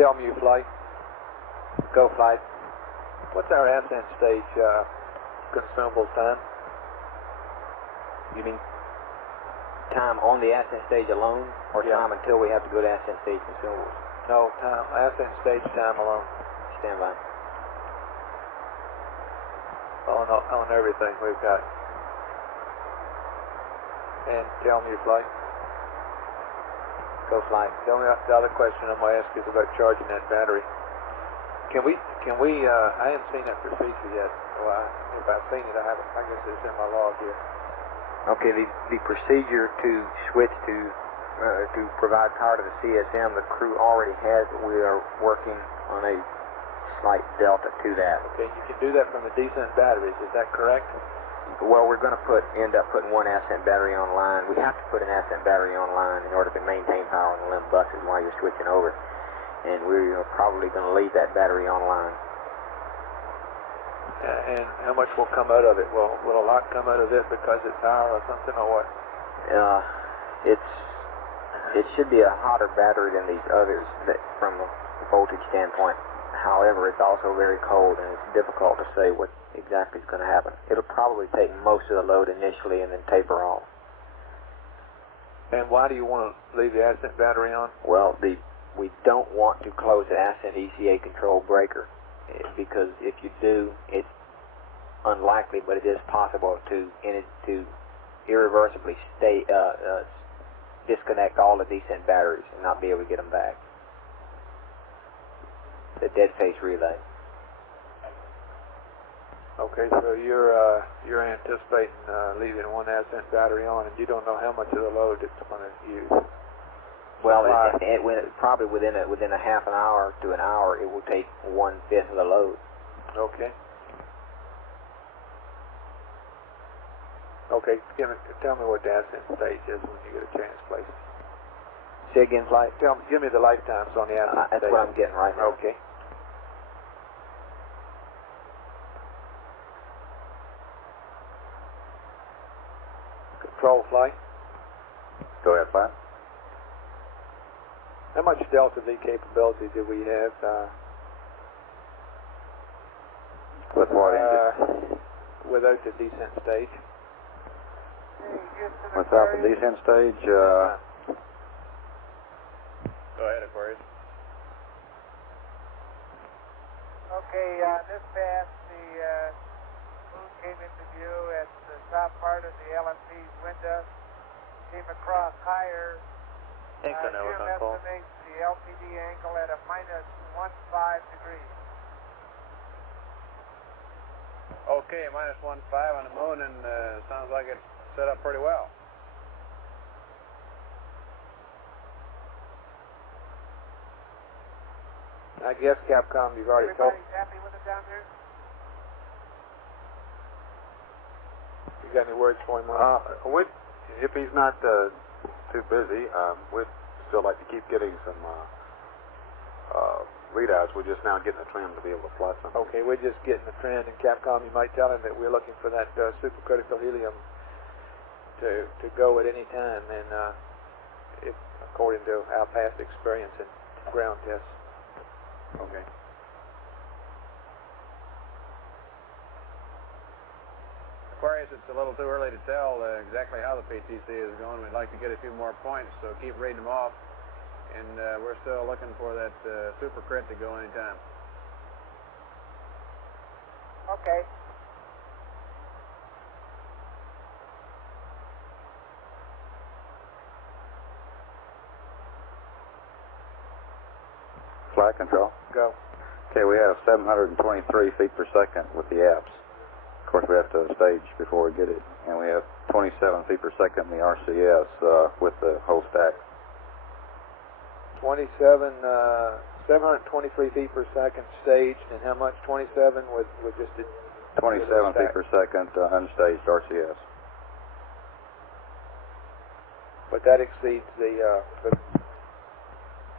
Tell me you flight. Go flight. What's our ascent stage consumables time? You mean time on the ascent stage alone, or time until we have to go to ascent stage consumables? No, time, ascent stage time alone. Stand by. On everything we've got. And tell me your flight. Go flight. The other question I'm going to ask is about charging that battery. Can we, I haven't seen that procedure yet. Well, if I've seen it, I guess it's in my log here. Okay, the procedure to switch to provide power to the CSM, the crew already has. We are working on a slight delta to that. Okay, you can do that from the descent batteries, is that correct? Well, we're going to end up putting one ascent battery online. We have to put an ascent battery online in order to maintain power on the limb buses while you're switching over. And we're probably going to leave that battery online. And how much will come out of it? Will a lot come out of it because it's power or something, or what? It should be a hotter battery than these others from a voltage standpoint. However, it's also very cold, and it's difficult to say what exactly is going to happen. It'll probably take most of the load initially and then taper off. And why do you want to leave the ascent battery on? Well, we don't want to close the ascent ECA control breaker, because if you do, it's unlikely, but it is possible to irreversibly disconnect all the descent batteries and not be able to get them back. The dead face relay. Okay, so you're anticipating leaving one ascent battery on, and you don't know how much of the load it's going to use. Well, probably within a half an hour to an hour, it will take 1/5 of the load. Okay. Okay, tell me what the ascent stage is when you get a chance, please. Say again, flight. Give me the lifetimes on the ascent stage. That's what I'm getting right now. Okay. Control flight. Go ahead, flight. How much delta V capability do we have? With what engine? Without the descent stage. Without the descent stage, Go ahead, Aquarius. Okay, dispatch, the moon came into view at the top part of the LMP's window, came across higher. Jim estimates the LPD angle at a -1.5 degrees. Okay, -1.5 on the moon, and sounds like it's set up pretty well. I guess Capcom, you've already told. Everybody's happy with it down there? You got any words for him? If he's not too busy, we'd still like to keep getting some readouts. We're just now getting the trim to be able to fly something. Okay, we're just getting the trend, and Capcom, you might tell him that we're looking for that supercritical helium to go at any time, and if according to our past experience in ground tests. Okay. Aquarius, it's a little too early to tell exactly how the PTC is going. We'd like to get a few more points, so keep reading them off. And we're still looking for that super crit to go anytime. Okay. flight control. Go. Okay, we have 723 feet per second with the apps. Of course, we have to stage before we get it. And we have 27 feet per second in the RCS with the whole stack. 723 feet per second staged, and how much? 27 with just a 27 feet per second unstaged RCS. But that exceeds the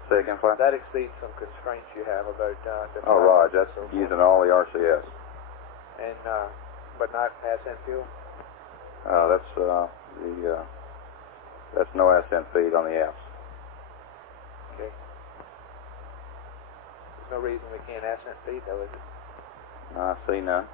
Say again, flight? that exceeds some constraints you have about the Oh, Raj, that's using all the RCS. and but not ascent fuel. That's no ascent feed on the apps. Okay. No reason we can't ascent feed though, is it? No, I see none.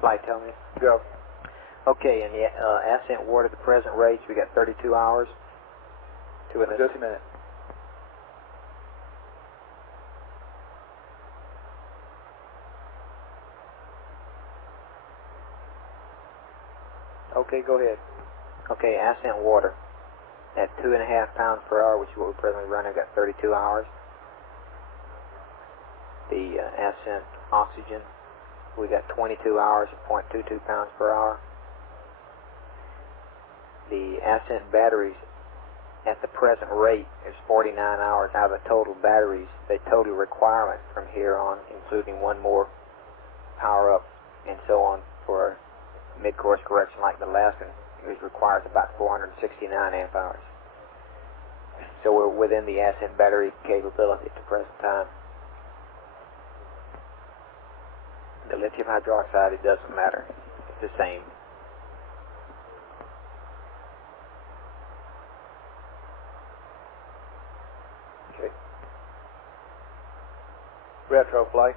Flight, tell me. Go. Okay, and the ascent ward at the present rates, we got 32 hours. Just a minute. Okay, go ahead. Okay, ascent water at 2.5 pounds per hour, which is what we're presently running, got 32 hours. The ascent oxygen, we got 22 hours at 0.22 pounds per hour. The ascent batteries at the present rate is 49 hours out of the total batteries. The total requirement from here on, including one more power up and so on for mid-course correction like the last one, it requires about 469 amp hours. So we're within the ascent battery capability at the present time. The lithium hydroxide, it doesn't matter. It's the same. Okay. Retro flight.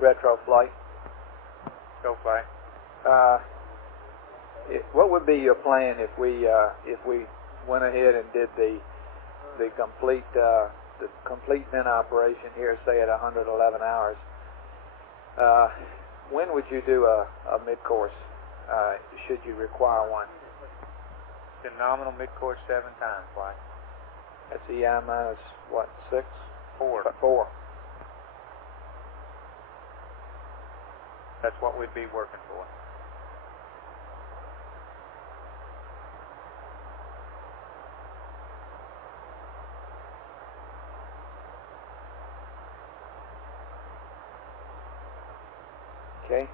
Retro flight. Go fly. What would be your plan if we went ahead and did the complete min operation here, say at 111 hours? When would you do a mid-course? Should you require one? The nominal mid-course 7 times, fly. That's EI minus what, 6? 4. 4. That's what we'd be working for. Okay.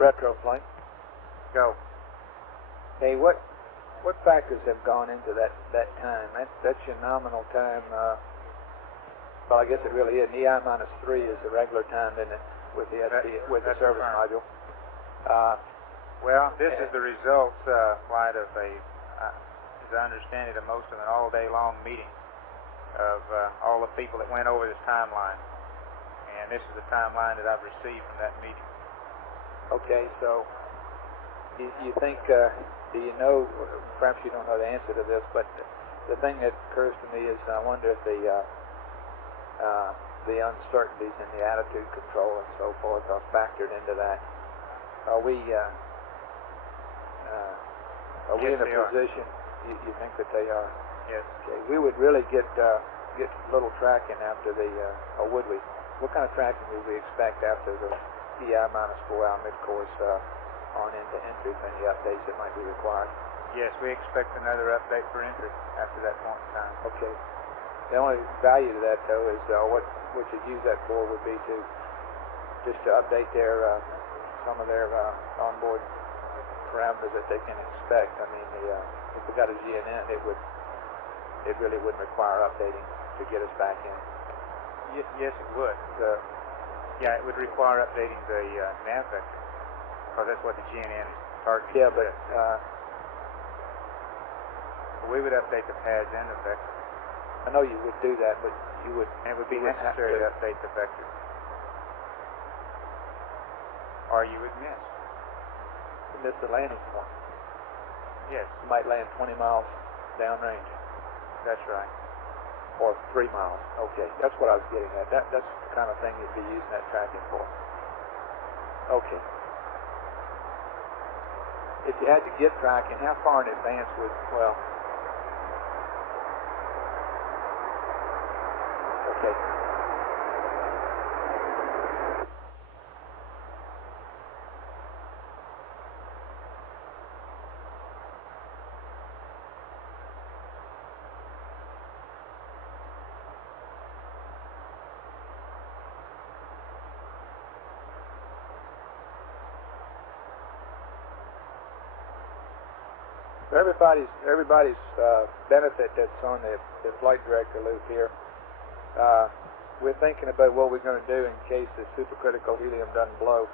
Retroplane. Go. Hey, what factors have gone into that time? That's your nominal time. Well, I guess it really is. EI -3 is the regular time, isn't it, with the with the service module? Well, this is the results, Flight, of as I understand it, most of an all-day-long meeting of all the people that went over this timeline. And this is the timeline that I've received from that meeting. Okay, so you think, do you know, perhaps you don't know the answer to this, but the thing that occurs to me is I wonder if the uncertainties in the attitude control and so forth are factored into that. Are we Yes, in a they are. position, you think that they are? Yes. Okay, we would really get little tracking after the, or would we? What kind of tracking would we expect after the EI -4 hour mid-course on into entry for any updates that might be required? Yes, we expect another update for entry after that point in time. Okay. The only value to that, though, is what you'd use that for would be to update their some of their onboard parameters that they can expect. I mean, if we got a GNN, it really wouldn't require updating to get us back in. Yes, it would. Yeah, it would require updating the nav vector, because that's what the GNN is targeting. Yeah, but we would update the pads and the vector. I know you would do that, but you would. And it would be necessary to update the vector, or you would miss. Miss the landing point. Yes. You might land 20 miles downrange. That's right. Or 3 miles. Okay, that's what I was getting at. That's the kind of thing you'd be using that tracking for. Okay. If you had to get tracking, how far in advance would, well, okay. Everybody's benefit that's on the flight director loop here. We're thinking about what we're going to do in case the supercritical helium doesn't blow.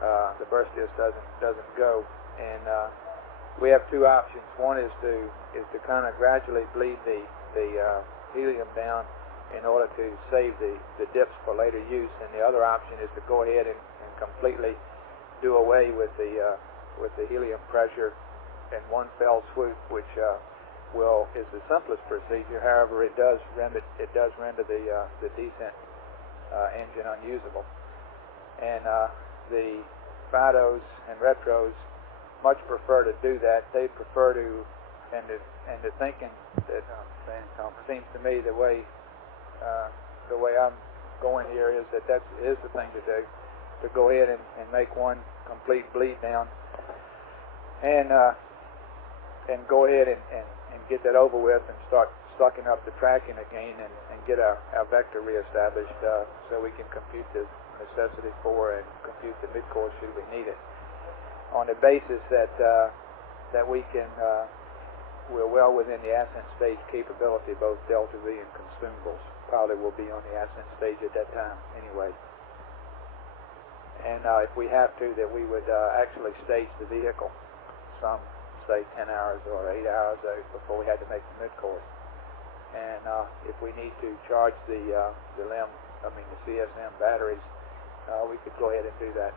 The burst disk doesn't go, and we have two options. One is to kind of gradually bleed the helium down in order to save the dips for later use, and the other option is to go ahead and completely do away with the helium pressure in one fell swoop, which is the simplest procedure. However, it does render the descent engine unusable. And the FIDOs and retros much prefer to do that. They prefer to, and the thinking that seems to me the way I'm going here is that is the thing to do, to go ahead and make one complete bleed down and go ahead and get that over with and start sucking up the tracking again and get our vector reestablished so we can compute the necessity for and compute the mid-course should we need it. On the basis that we're well within the ascent stage capability, both delta V and consumables. Probably will be on the ascent stage at that time anyway. And if we have to, that we would actually stage the vehicle some, say, 10 hours or 8 hours out before we had to make the mid-course. And if we need to charge the CSM batteries, we could go ahead and do that.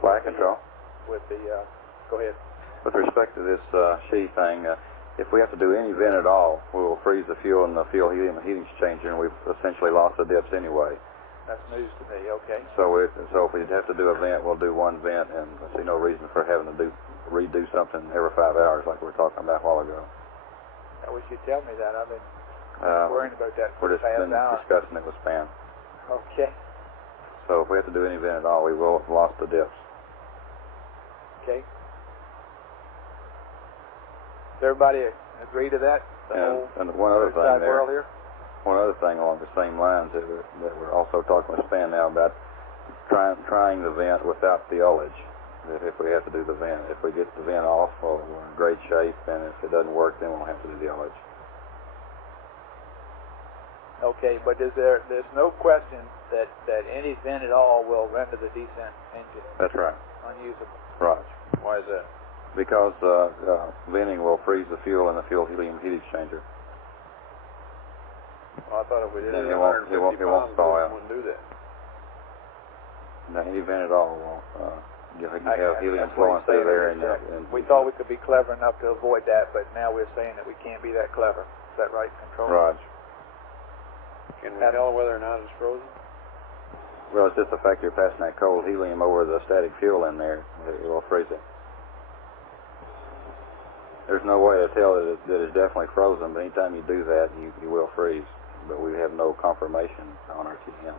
Flight control. With the, go ahead. With respect to this sheet thing, if we have to do any vent at all, we will freeze the fuel and the fuel helium and heat exchanger, and we've essentially lost the dips anyway. That's news to me. Okay. So if we have to do a vent, we'll do one vent, and I see no reason for having to redo something every 5 hours like we were talking about a while ago. I wish you'd tell me that. I've been worrying about that for We're the just past been hour. discussing it with Span. Okay. So if we have to do any vent at all, we will have lost the dips. Okay. Does everybody agree to that? And one other thing there. World here? One other thing along the same lines that we're also talking with Span now about trying the vent without the ullage. If we have to do the vent, if we get the vent off, well, we're in great shape, and if it doesn't work, then we'll have to do the ullage. Okay, but there's no question that any vent at all will render the descent engine That's right. unusable. Right. Why is that? Because venting will freeze the fuel in the fuel helium heat exchanger. Well, I thought if we did And it it at won't- 150 it won't pounds, thaw it out. wouldn't do that. Now, any vent at all will you have helium That's what flowing he's through saying, there, is and, that and we thought we could be clever enough to avoid that, but now we're saying that we can't be that clever. Is that right, Control? Raj. Can we tell whether or not it's frozen? Well, it's just the fact you're passing that cold helium over the static fuel in there, it will freeze it. There's no way to tell that it's definitely frozen, but anytime you do that, you will freeze. But we have no confirmation on our TM.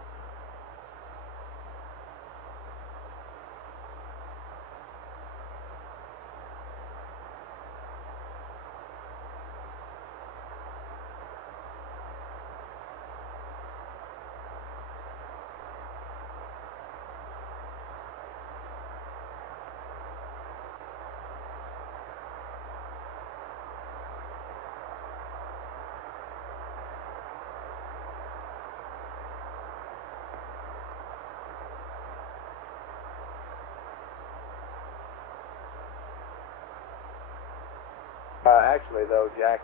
Actually, though, Jack,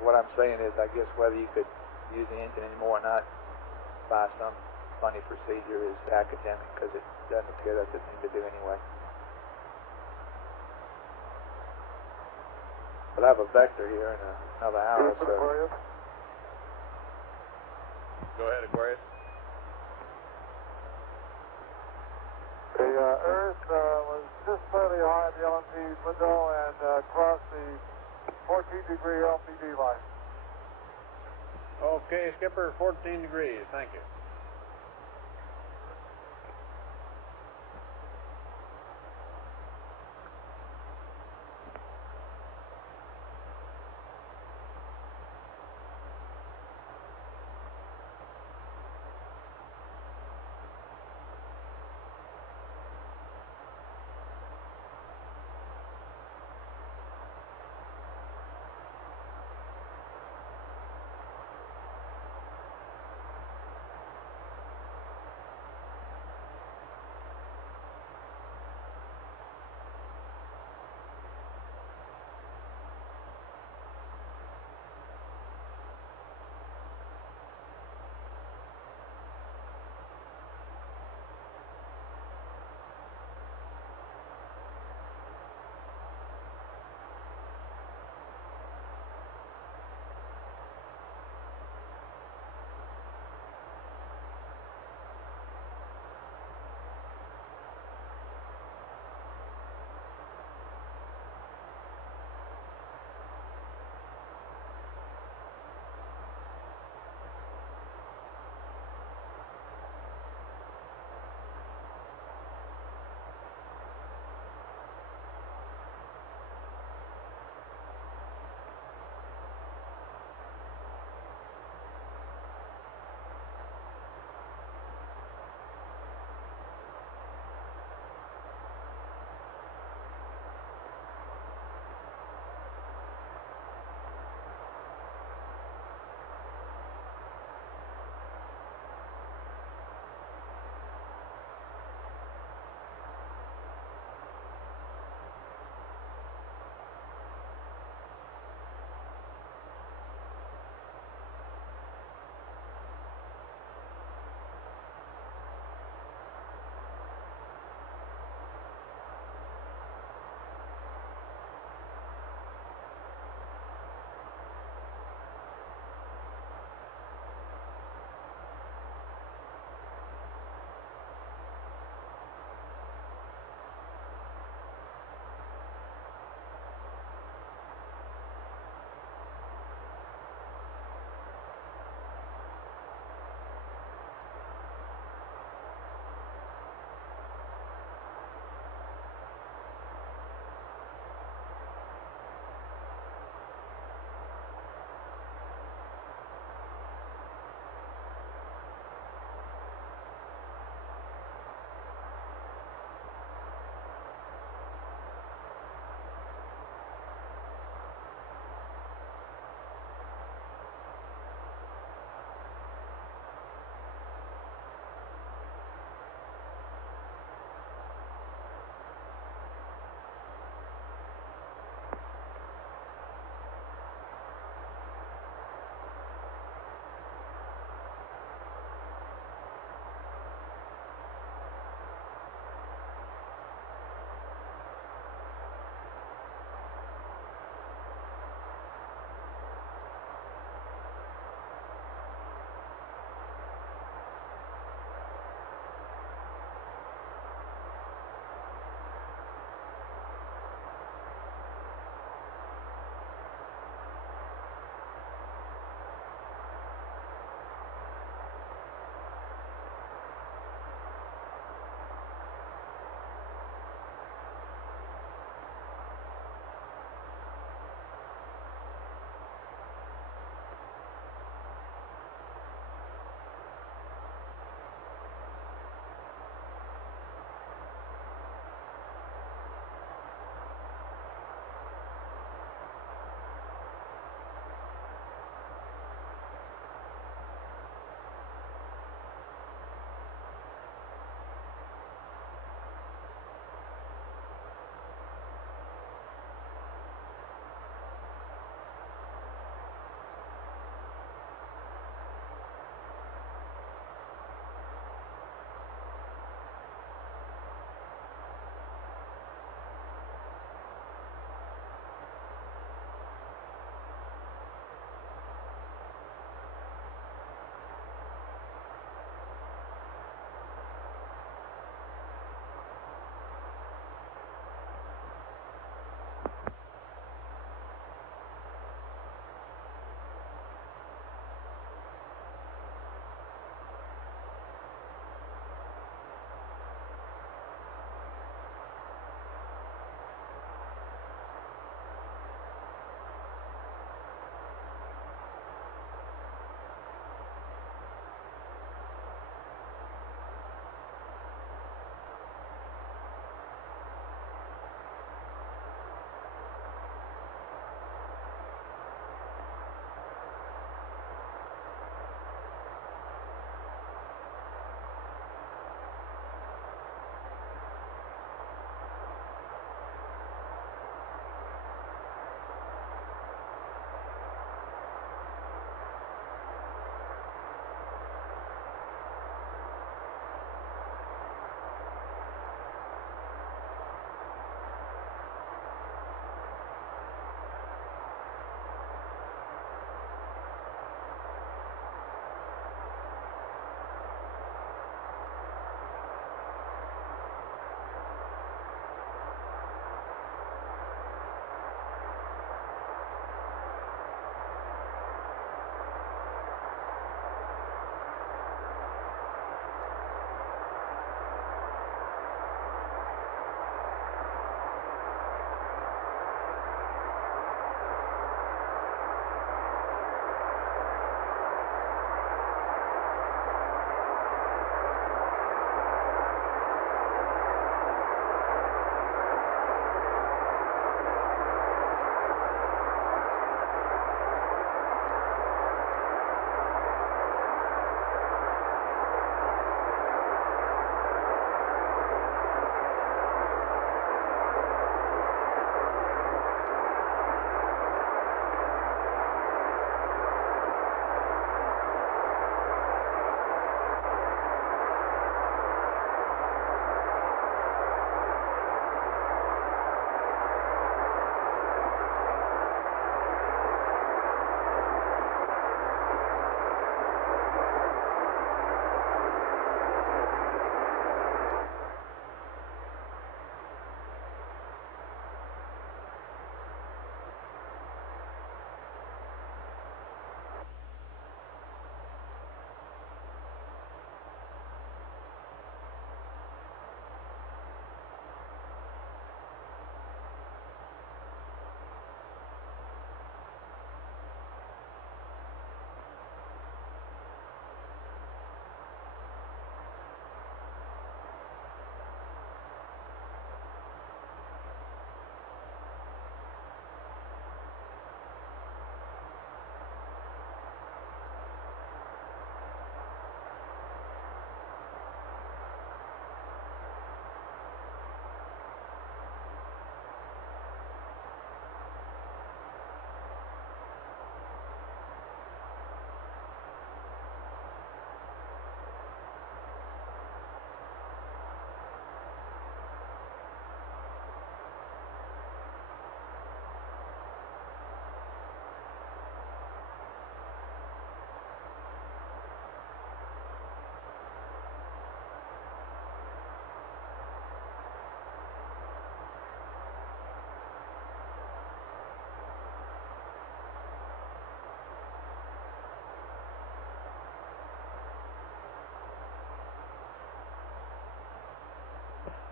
what I'm saying is, I guess whether you could use the engine anymore or not by some funny procedure is academic, because it doesn't appear that's the thing to do anyway. We'll have a vector here in another hour or so. Go ahead, Aquarius. The Earth was just slightly high in the LMP window and crossed the 14-degree LPD line. Okay, Skipper, 14 degrees. Thank you.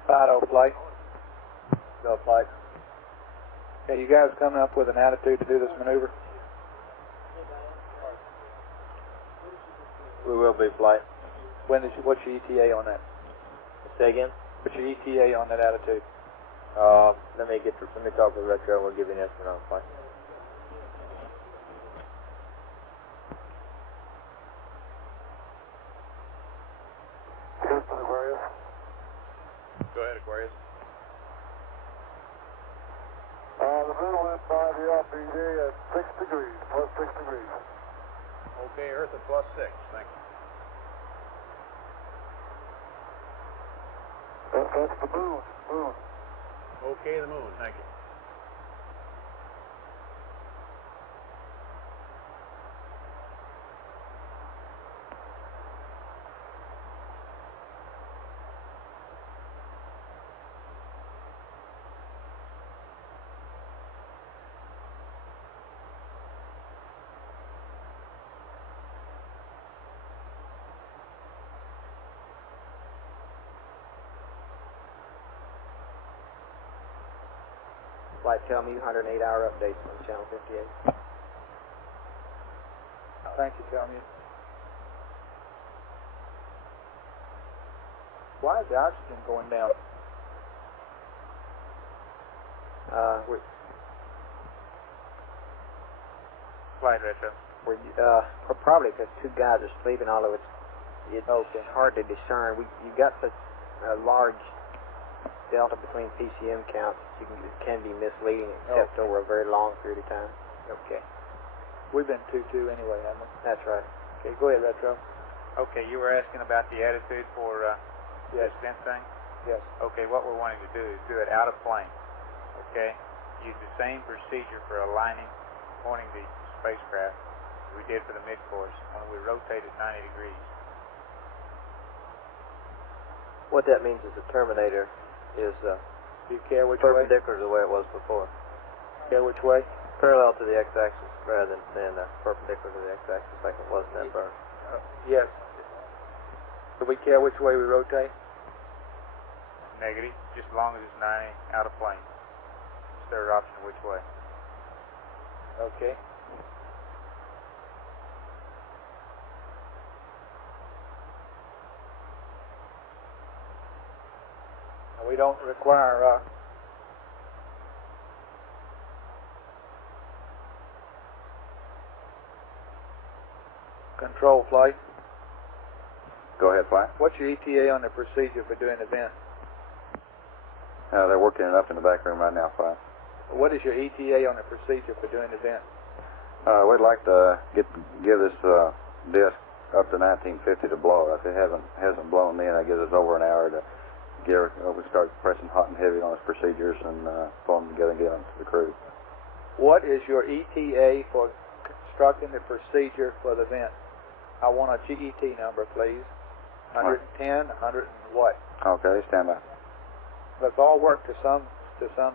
Fido flight. Go flight. Okay, you guys coming up with an attitude to do this maneuver? We will be, flight. What's your ETA on that? Say again? What's your ETA on that attitude? Let me talk with Retro and we'll give you an estimate on flight. Go ahead, Aquarius. The moon went by the LPD at 6 degrees, plus 6 degrees. Okay, Earth at +6. Thank you. That's the moon. Okay, the moon. Thank you. Flight, tell me 108-hour updates on channel 58. Thank you, tell me. Why is the oxygen going down? Flight Retro. Probably because two guys are sleeping, although it's hard to discern. You got such a large delta between PCM counts, it can be misleading except over a very long period of time. Okay. We've been 2-2 anyway, haven't we? That's right. Okay, go ahead, Retro. Okay, you were asking about the attitude for Yes. this vent thing? Yes. Okay, what we're wanting to do is do it out of plane. Okay? Use the same procedure for aligning, pointing the spacecraft as we did for the mid-course, only we rotate at 90 degrees. What that means is the terminator is Do you care which way? perpendicular to the way it was before. Care which way? Parallel to the x-axis rather than perpendicular to the x-axis like it was in that burn. Yes. Do we care which way we rotate? Negative, just as long as it's 90 out of plane. It's third option which way. Okay. We don't require control flight. Go ahead, flight. What's your ETA on the procedure for doing the vent? They're working it up in the back room right now, flight. What is your ETA on the procedure for doing the vent? We'd like to give this disc up to 1950 to blow. If it hasn't blown then, that gives us over an hour to we start pressing hot and heavy on its procedures and pull them together and get them to the crew. What is your ETA for constructing the procedure for the vent? I want a GET number, please. 110, 100 and what? Okay, stand by. Let's all work to some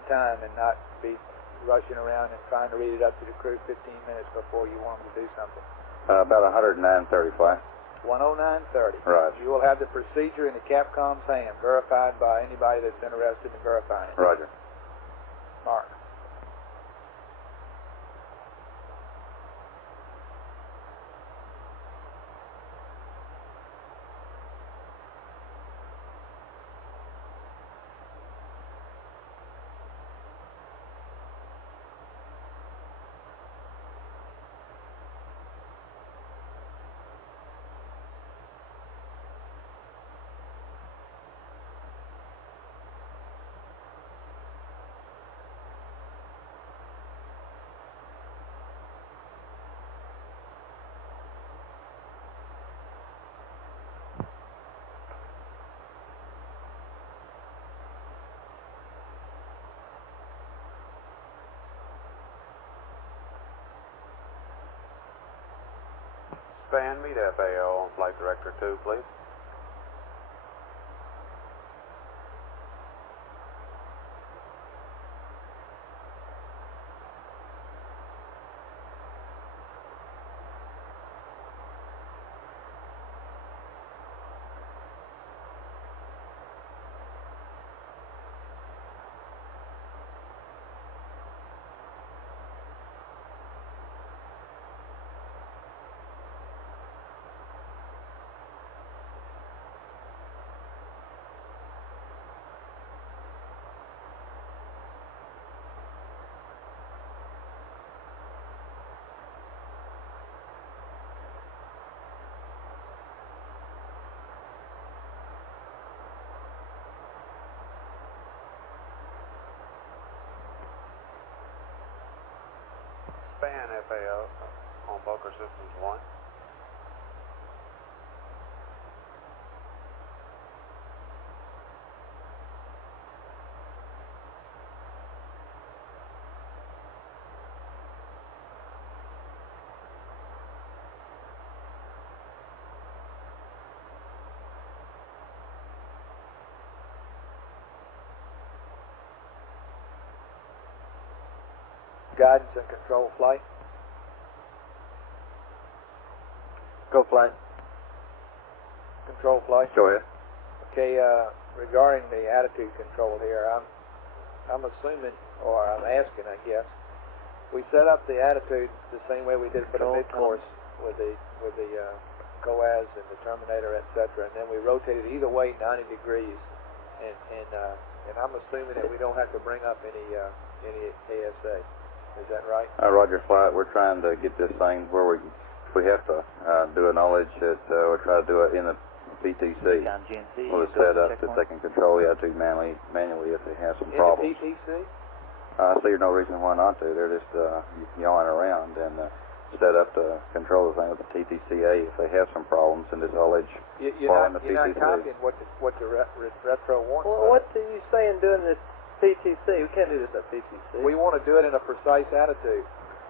time and not be rushing around and trying to read it up to the crew 15 minutes before you want them to do something. About 109.30, flight. 109.30. Right. You will have the procedure in the Capcom's hand, verified by anybody that's interested in verifying it. Roger. Mark. Span, meet FAO on Flight Director 2, please. span, FAO, on Boker Systems 1. Guidance and control flight. Go flight. Control flight. Go ahead. Okay, regarding the attitude control here, I'm assuming, or I'm asking, I guess, we set up the attitude the same way we did for the mid-course with the COAS and the Terminator, etc., and then we rotated either way 90 degrees, and I'm assuming that we don't have to bring up any ASA. Is that right? Roger Flight, we're trying to get this thing where we have to do a knowledge that we'll try to do it in the PTC. We'll set up that they can control the attitude manually if they have some problems. In the PTC? I see no reason why not to. They're just yawing around and set up to control the thing with the TTCA if they have some problems in this knowledge. You're not copying what the retro wants. Well, what are you saying doing this PTC? We can't do this at PTC. We want to do it in a precise attitude.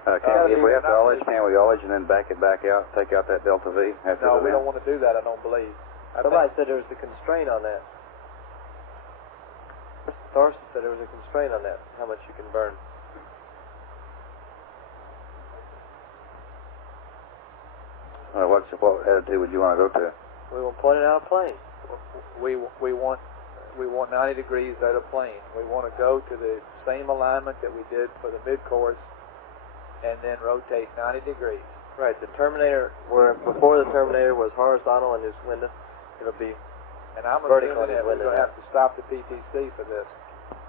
If we have to knowledge, can we knowledge and then back it back out, take out that delta V? No, we don't want to do that, I don't believe. Somebody said there was a constraint on that. Thorson said there was a constraint on that, how much you can burn. What attitude would you want to go to? We want pointed out a plane. We want 90 degrees out of plane. We want to go to the same alignment that we did for the mid-course and then rotate 90 degrees. Right, the Terminator, where before the Terminator was horizontal in his window, it'll be and I'm vertical assuming in his that we're window. going to have to stop the PTC for this.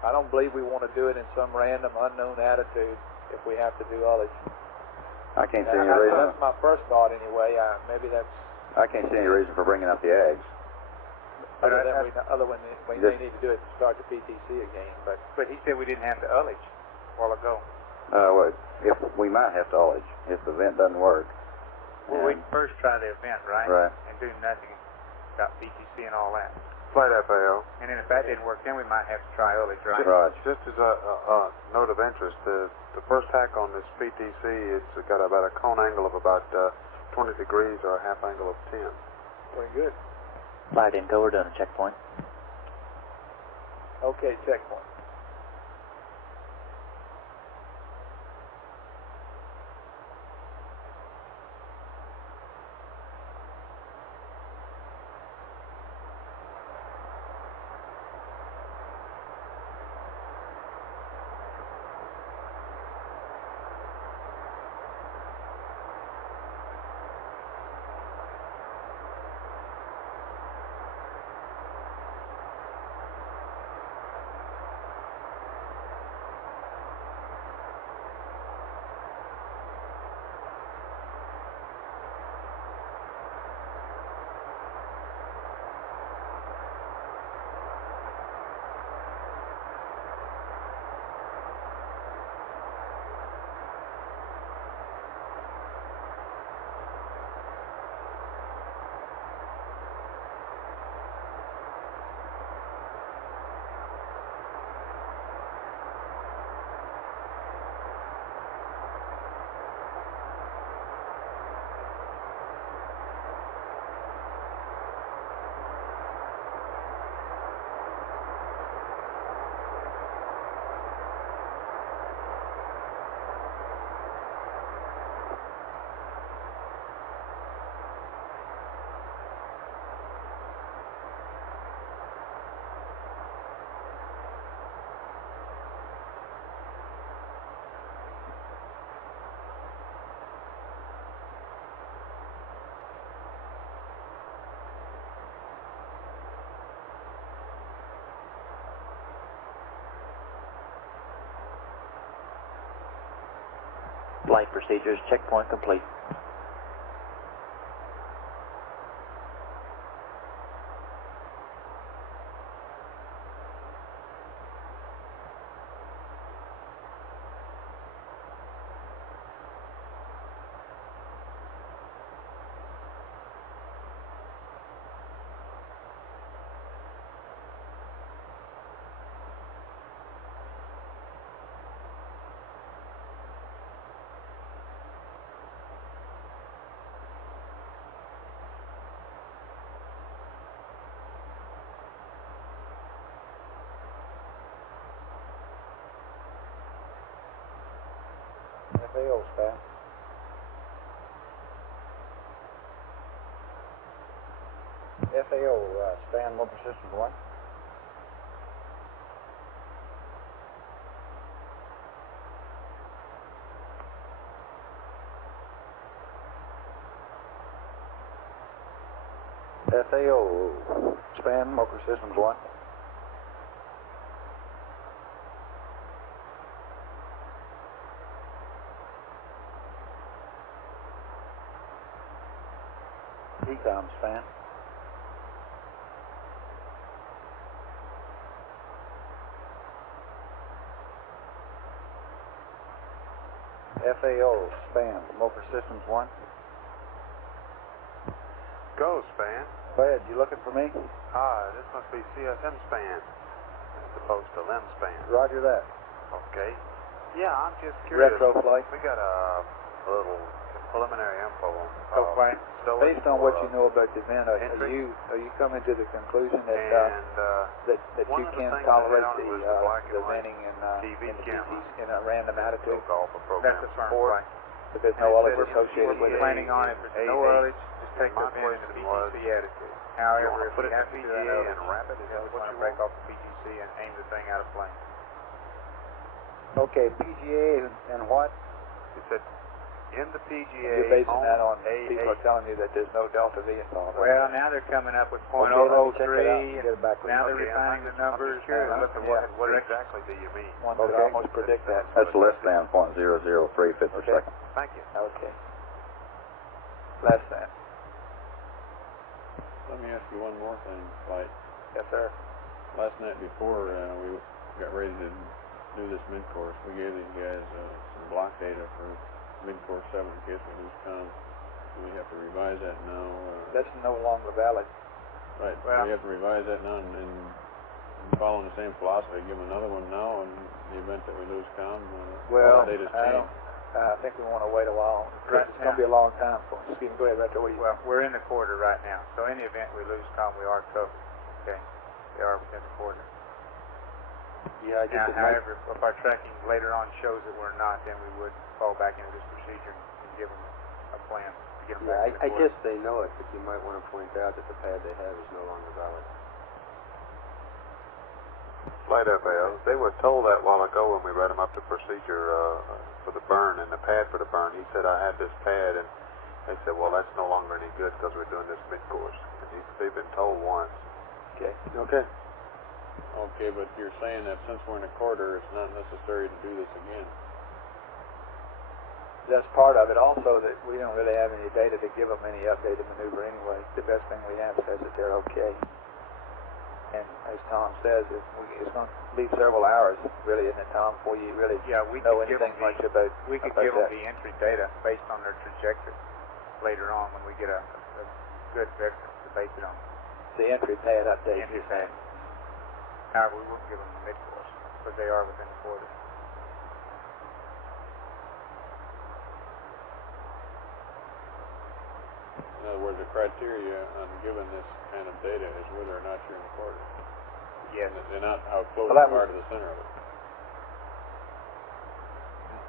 I don't believe we want to do it in some random unknown attitude if we have to do ullage. I can't see any reason. That's my first thought anyway. Maybe that's... I can't see any reason for bringing up the AGS. Other than we may need to do it to start the PTC again, but he said we didn't have to ullage a while ago. Well, if we might have to ullage if the vent doesn't work. Well, we'd first try the event, right? Right. And do nothing about PTC and all that. Flight FAO. And then if that didn't work, then we might have to try ullage, right? Right. Just as a note of interest, the first hack on this PTC, it's got about a cone angle of about 20 degrees or a half angle of 10. Very good. Flight Inco, we're doing a checkpoint. Okay, checkpoint. Flight procedures, checkpoint complete. FAO span. FAO span motor systems 1. FAO span motor systems 1. Ecom span. FAO span motor systems 1. Go, span. Fred, you looking for me? This must be CSM span, as opposed to LEM span. Roger that. Okay. Yeah, I'm just curious. Retro flight. We got a little preliminary info on Based on what you know about the event, are you coming to the conclusion that that you can tolerate the venting in a random attitude? That's a firm flight. But there's no others associated with it. We're planning on it. If there's no others, just take the vent in the PTC attitude. However, if we have to do that, and rapid, is that we what want you to break want? off the PTC and aim the thing out of plane. Okay, PGA and what? You said in the PGA. You're basing that on A8. people are telling you that there's no delta V involved. Well, now they're coming up with Okay, let me check it out and .003, get it back with now you. they're refining the numbers. What exactly do you mean? One could almost predict that. That's less than 0.003 fifth per second. Thank you. Okay. Less than. Let me ask you one more thing, Flight. Yes, sir. Last night before we got ready to do this mid-course, we gave these guys some block data for mid-course 7 in case we lose comm. Do we have to revise that now? That's no longer valid. Right. Well, we have to revise that now and following the same philosophy, give them another one now in the event that we lose comm. Well, all the data's changed. I think we want to wait a while. Right It's going to be a long time for us. Go ahead, Retro. Well, we're in the quarter right now, so in the event we lose comm, we are covered. Okay, we are within the quarter. Yeah, I Now, however, if our tracking later on shows that we're not, then we would fall back into this procedure and give them a plan to get them back to the I quarter. guess they know it, but you might want to point out that the pad they have is no longer valid. Flight FAO, they were told that while ago when we read them up the procedure for the burn and the pad for the burn. He said, I had this pad, and they said, well, that's no longer any good because we're doing this mid-course. And they've been told once. Okay. Okay. Okay, but you're saying that since we're in a quarter, it's not necessary to do this again. That's part of it. Also, that we don't really have any data to give them any updated maneuver anyway. The best thing we have says that they're okay. And as Tom says, it's going to leave several hours, really, isn't it, Tom, before you really know anything much about We could give them the entry data based on their trajectory later on when we get a good vector to base it on. The entry pad update. The entry pad. However, we wouldn't give them the mid-course because they are within the quarter. In other words, the criteria on giving this kind of data is whether or not you're in the quarter. Yes. They're not how close Well, you are to the center of it.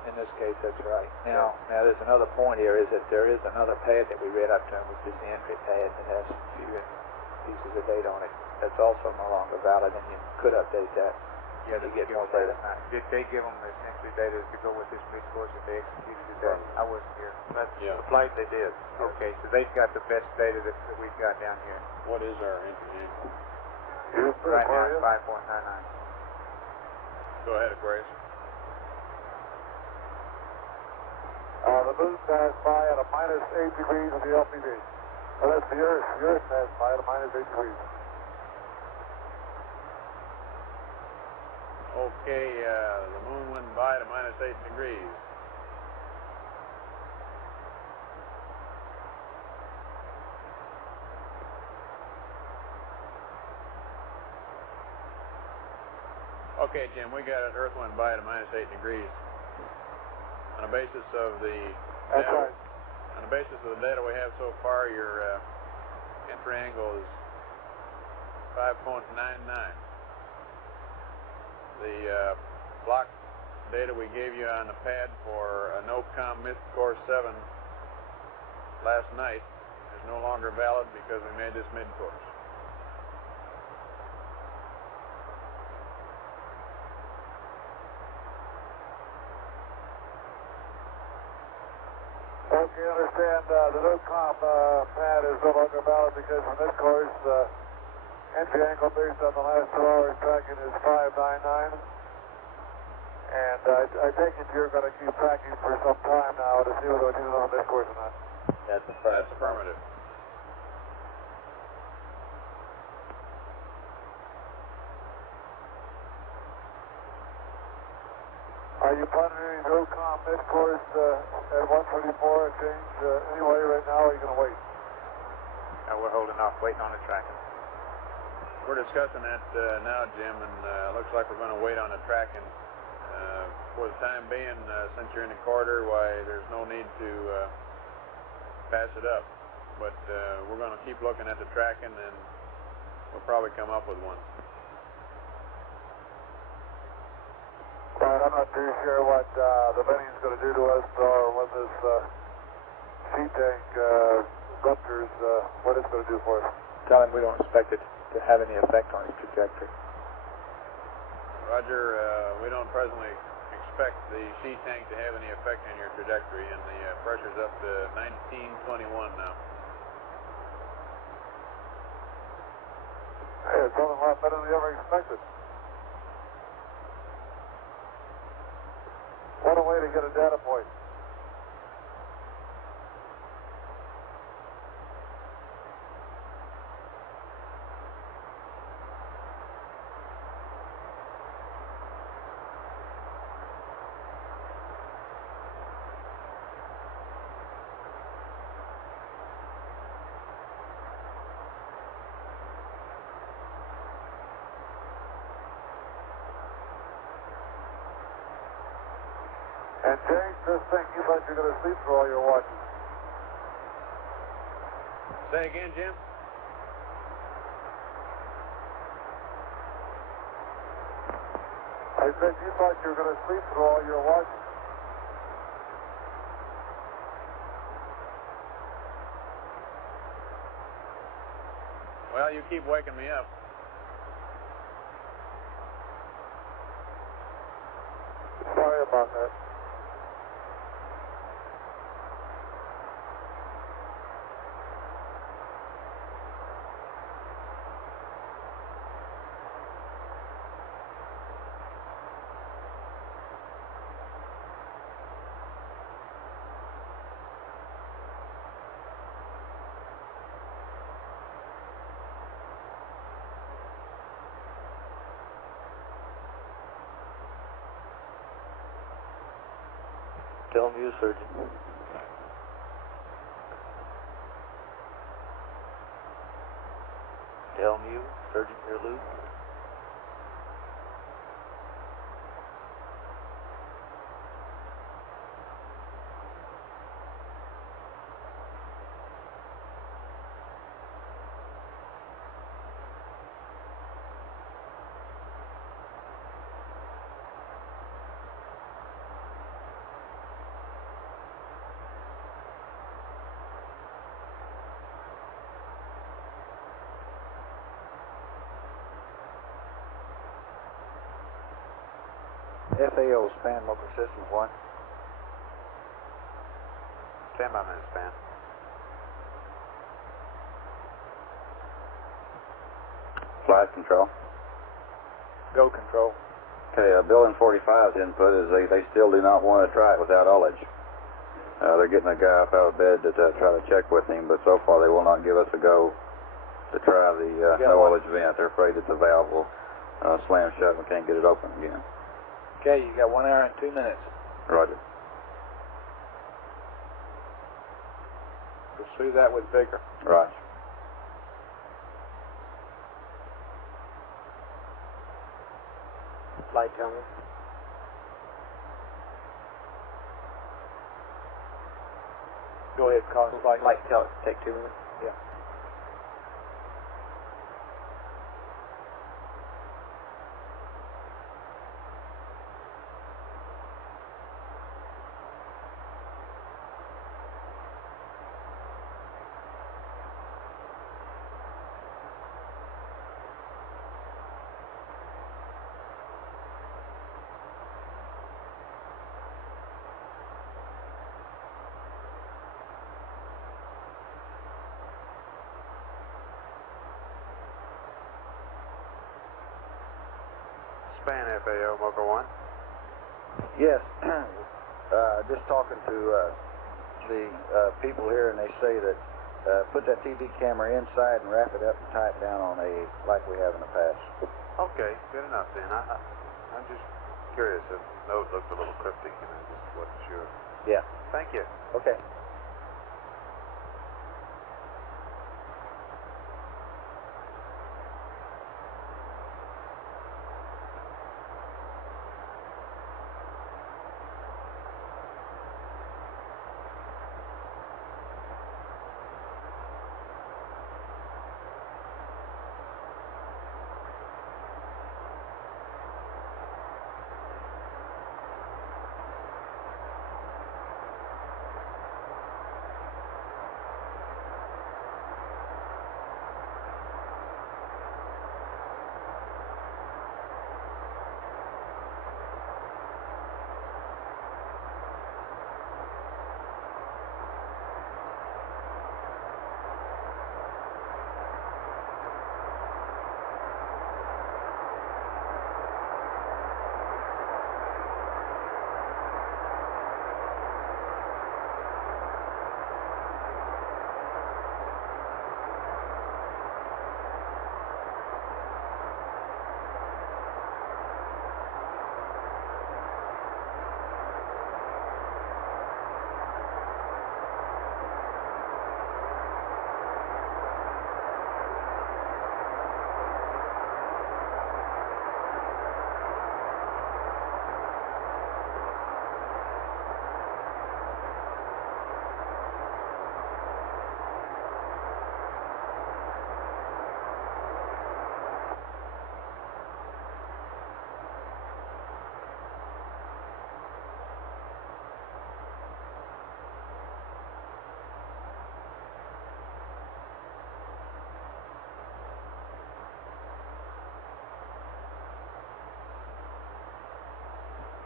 In this case, that's right. Now, there's another point here, is that there is another pad that we read up to, which is the entry pad that has a few pieces of data on it. That's also no longer valid, and you could update that. Yeah, to get more data. Did they give them this entry data to go with this mid-course if they executed it today? I wasn't here. That's the flight they did. Okay, so they've got the best data that we've got down here. What is our entry angle? Right now, it's 5.99. Go ahead, Aquarius. The moon passed by at a minus 8 degrees of the LPV. That's the Earth. The Earth passed by at a minus 8 degrees. Okay, the moon went by at a minus 8 degrees. Okay, Jim, we got it. Earth went by at a minus 8 degrees. On the basis of the data, on the basis of the data we have so far, your entry angle is 5.99. The block data we gave you on the pad for NOCOM mid-course 7 last night is no longer valid because we made this mid-course. Okay, I understand the NOCOM pad is no longer valid because from this course, entry angle based on the last 2 hours tracking is 599. And I take it you're going to keep tracking for some time now to see whether we do it on this course or not. That's affirmative. Are you planning any NOCOM mid-course at 134 change anyway right now, or are you going to wait? No, we're holding off, waiting on the tracking. We're discussing that now, Jim, and looks like we're going to wait on the tracking. For the time being, since you're in the corridor, why, there's no need to pass it up. But we're going to keep looking at the tracking, and we'll probably come up with one. Right, I'm not too sure what the vending's going to do to us, or when this sea tank ruptures, what it's going to do for us. Tell him we don't expect it to have any effect on his trajectory. Roger, we don't presently expect the sea tank to have any effect on your trajectory, and the pressure's up to 1921 now. Hey, it's only a lot better than we ever expected. What a way to get a data point. And James, this thing, you bet you're going to sleep through all your watches. Say again, Jim? I said you thought you were going to sleep through all your watches. Well, you keep waking me up. Sorry about that. Tell him you, Surgeon. Tell him you, Surgeon, you're loose. FAO span motor system 1. Stand by a minute, span. Flight control. Go control. Okay, building 45's input is they still do not want to try it without ullage. They're getting a guy up out of bed to try to check with him, but so far they will not give us a go to try the no ullage vent. They're afraid that the valve will slam shut and we can't get it open again. Okay, you got 1 hour and 2 minutes. Roger. Pursue that with vigor. Right. Flight coming. Go ahead, call us flight. Flight tell it to take 2 minutes. Yeah. Span FAO, Mocha 1. Yes. Just talking to the people here, and they say that put that TV camera inside and wrap it up and tie it down on a like we have in the past. Okay, good enough then. I'm just curious. The note looked a little cryptic, and I just wasn't sure. Yeah. Thank you. Okay.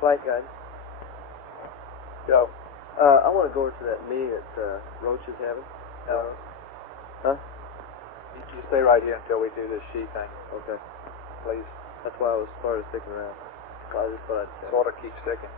Flight guide. Go. I want to go over to that meeting that Roach is having. No. Huh? You stay right here until we do this sheet thing. Okay. Please. That's why I was started sticking around. I just thought I'd check. Sort of keep sticking.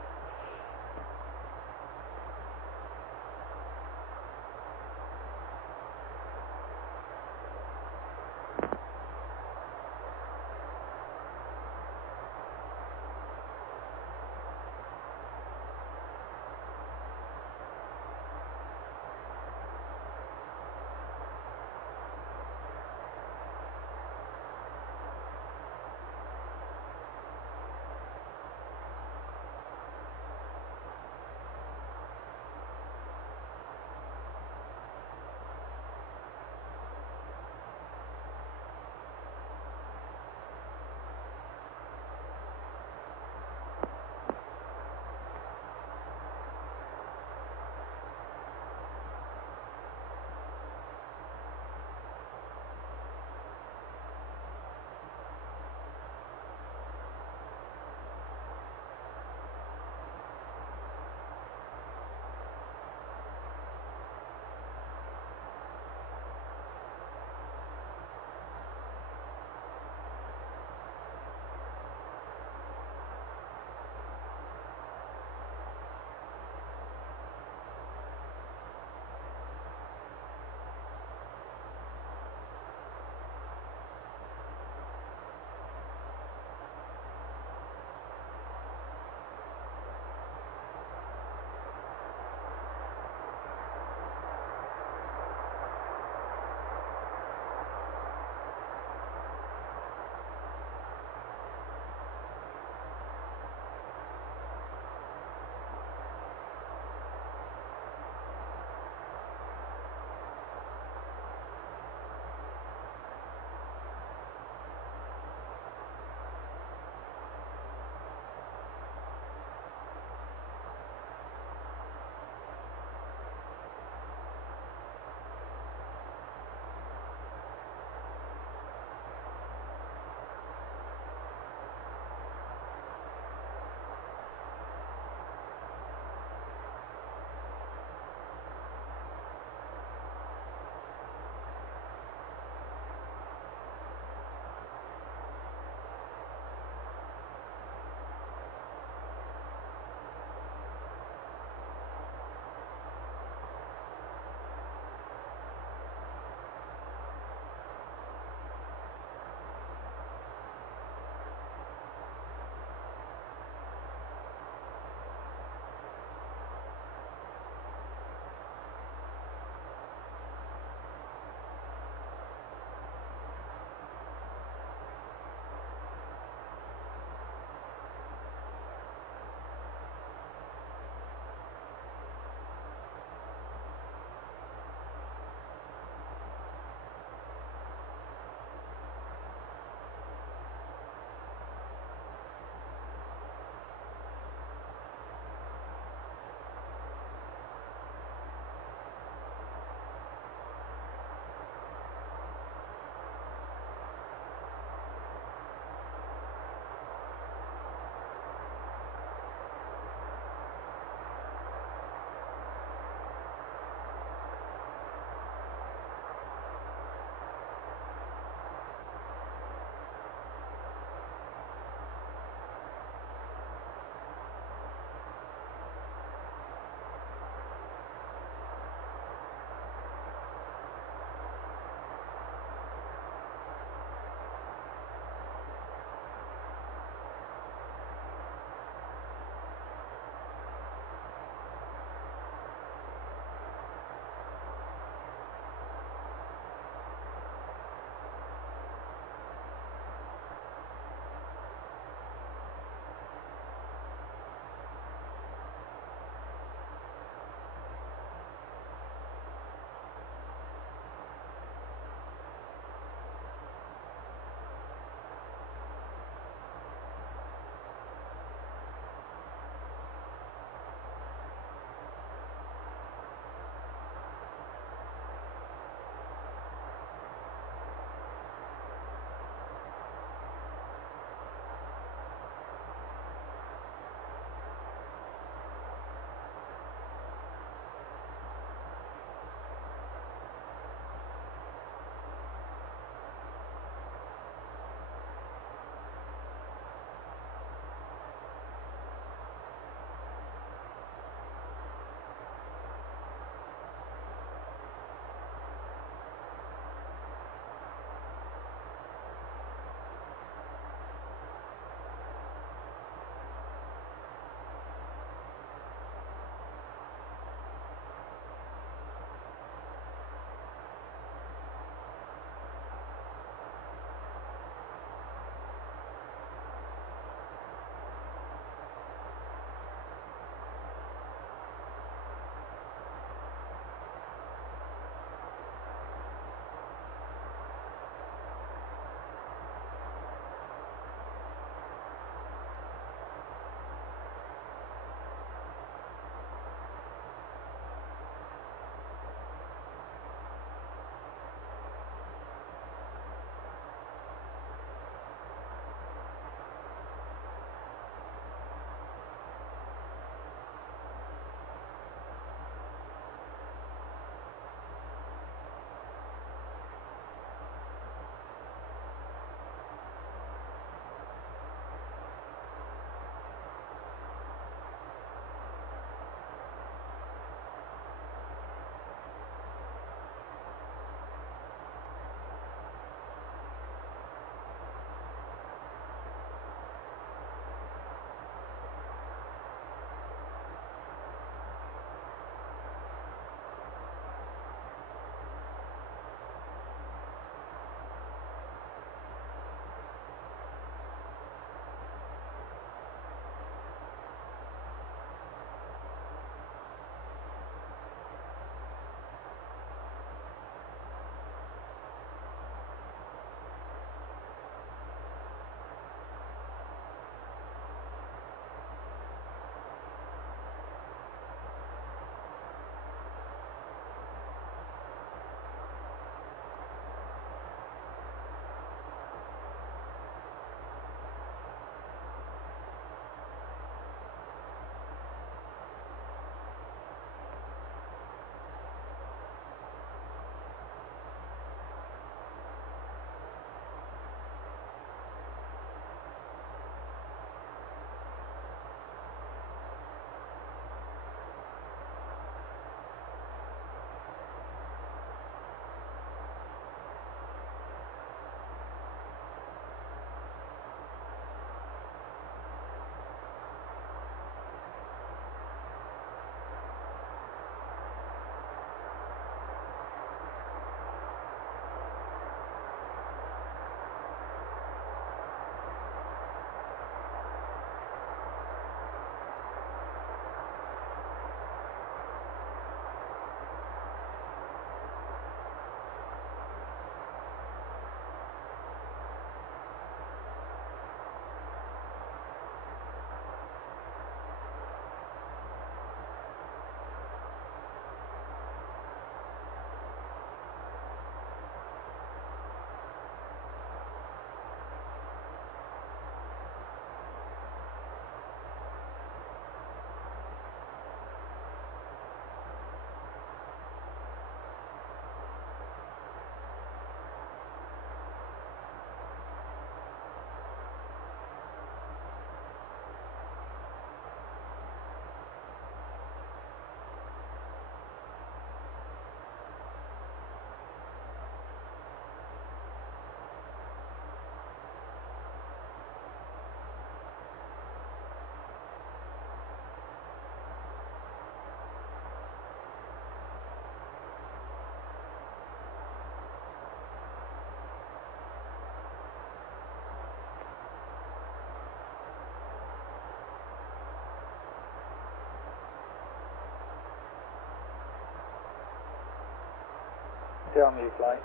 Tell me, Flight.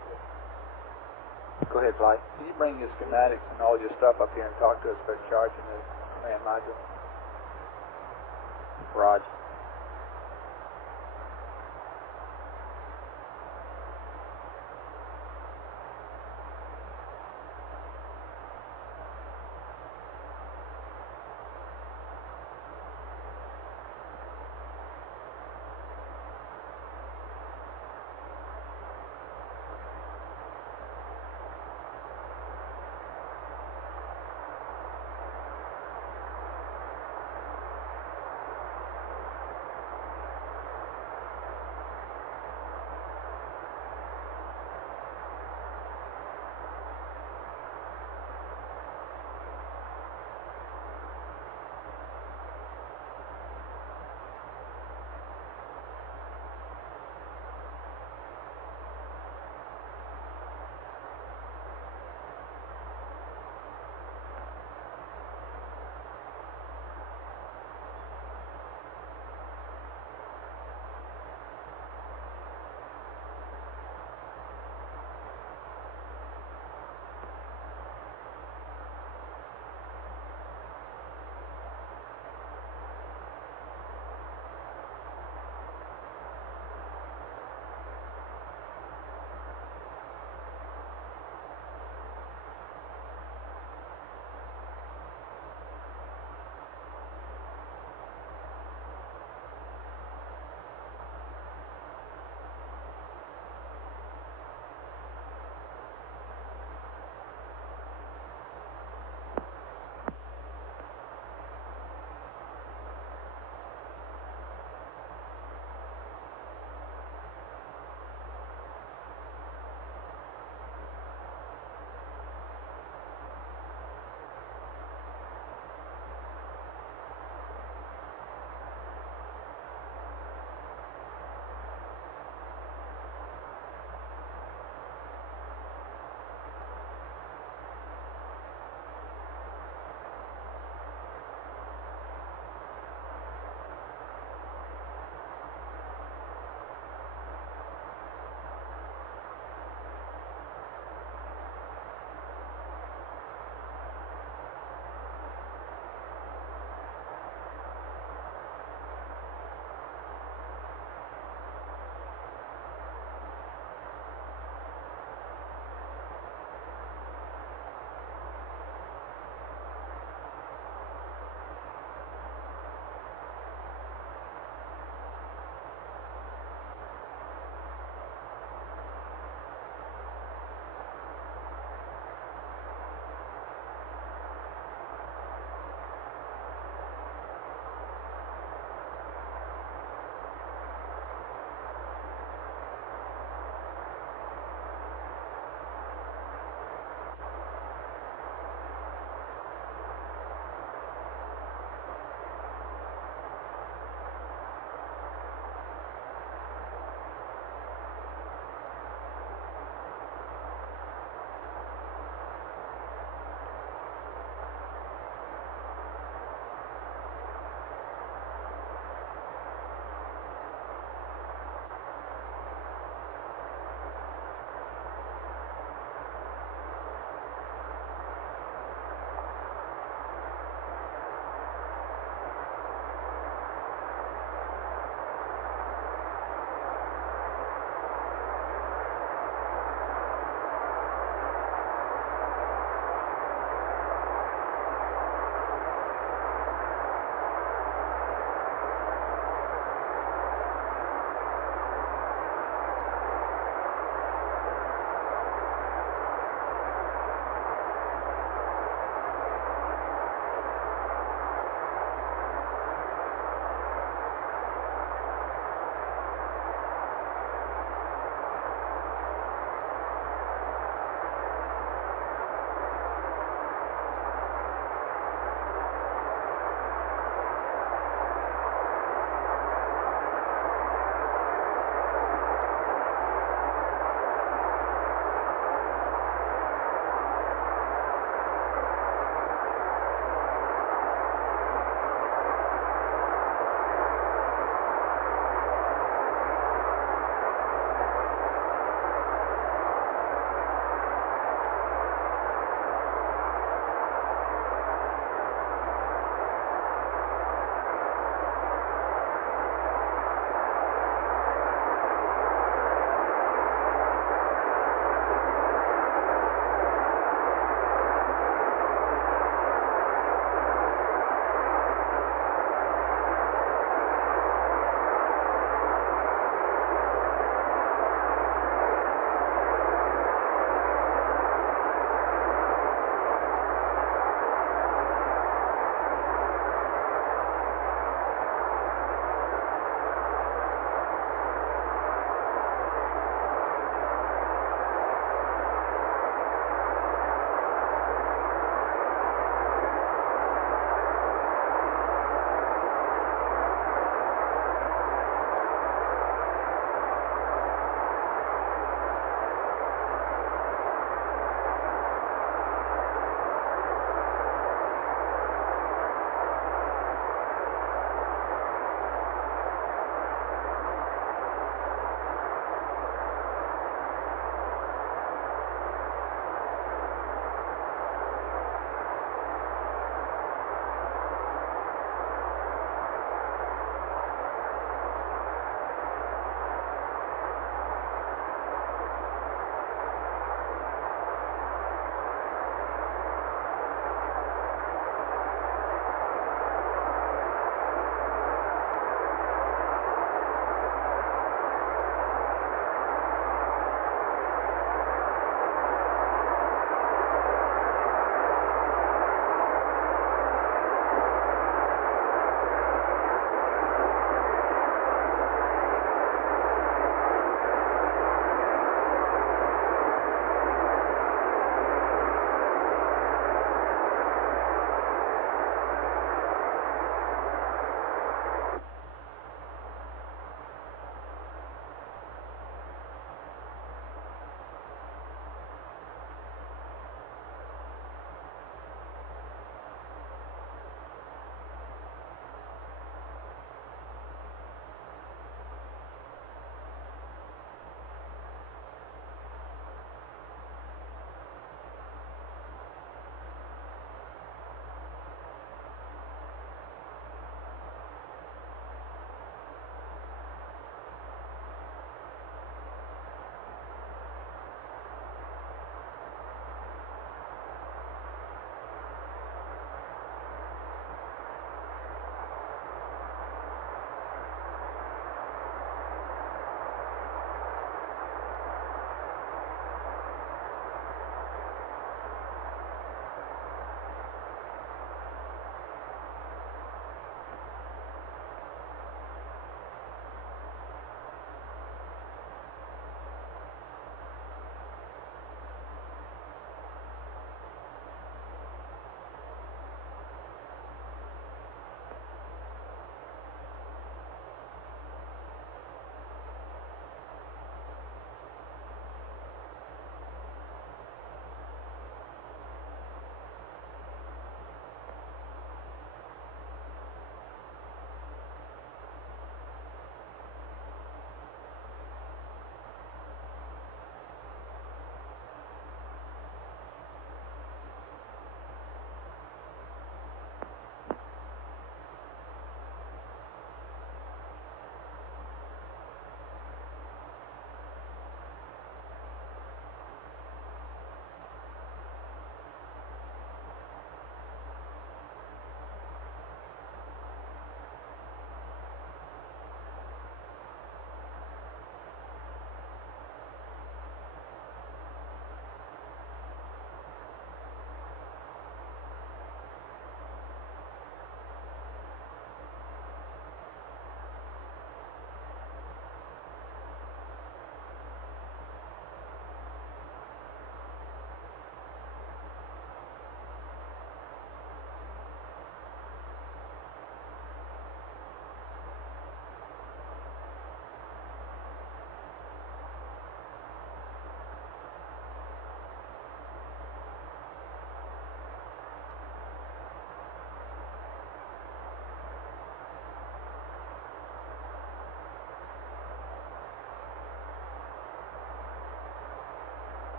Go ahead, Flight. Can you bring your schematics and all your stuff up here and talk to us about charging the command module? Raj.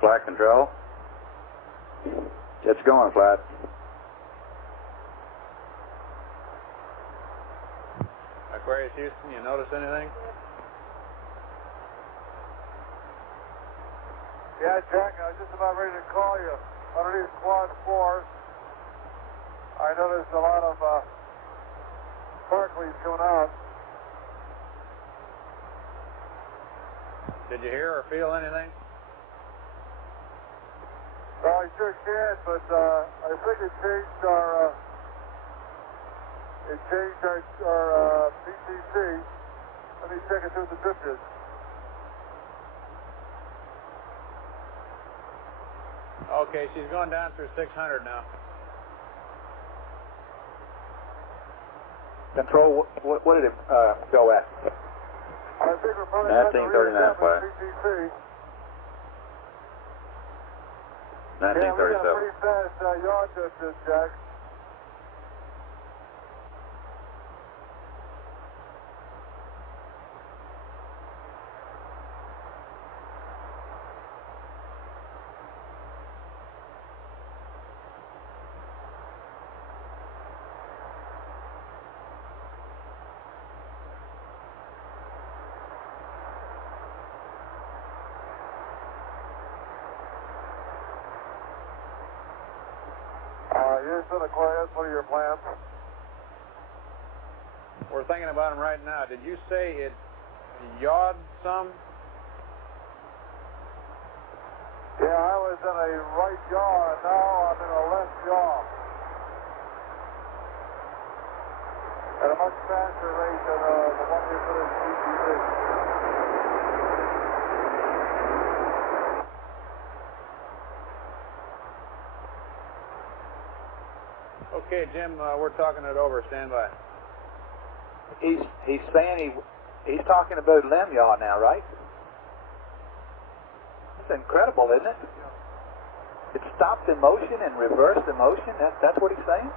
Flight control. It's going, Flight. Aquarius Houston, you notice anything? Yeah, Jack, I was just about ready to call you. Underneath Quad 4, I know there's a lot of sparklies coming out. Did you hear or feel anything? Well, I sure can, but I think it changed our PTC. Let me check it through the drifted. Okay, she's going down through 600 now. Control, what did it go at? I think we're probably going to 1939, Flight. PTC. 1937. Yeah, we got a pretty fast yaw distance, Jack. Houston, Aquarius, what are your plans? We're thinking about them right now. Did you say it yawed some? Yeah, I was in a right yaw, and now I'm in a left yaw. At a much faster rate than the one we put in PTC. Okay, Jim, we're talking it over. Stand by. He's saying he's talking about limb yaw now, right? That's incredible, isn't it? It stopped the motion and reversed the motion. That's what he's saying.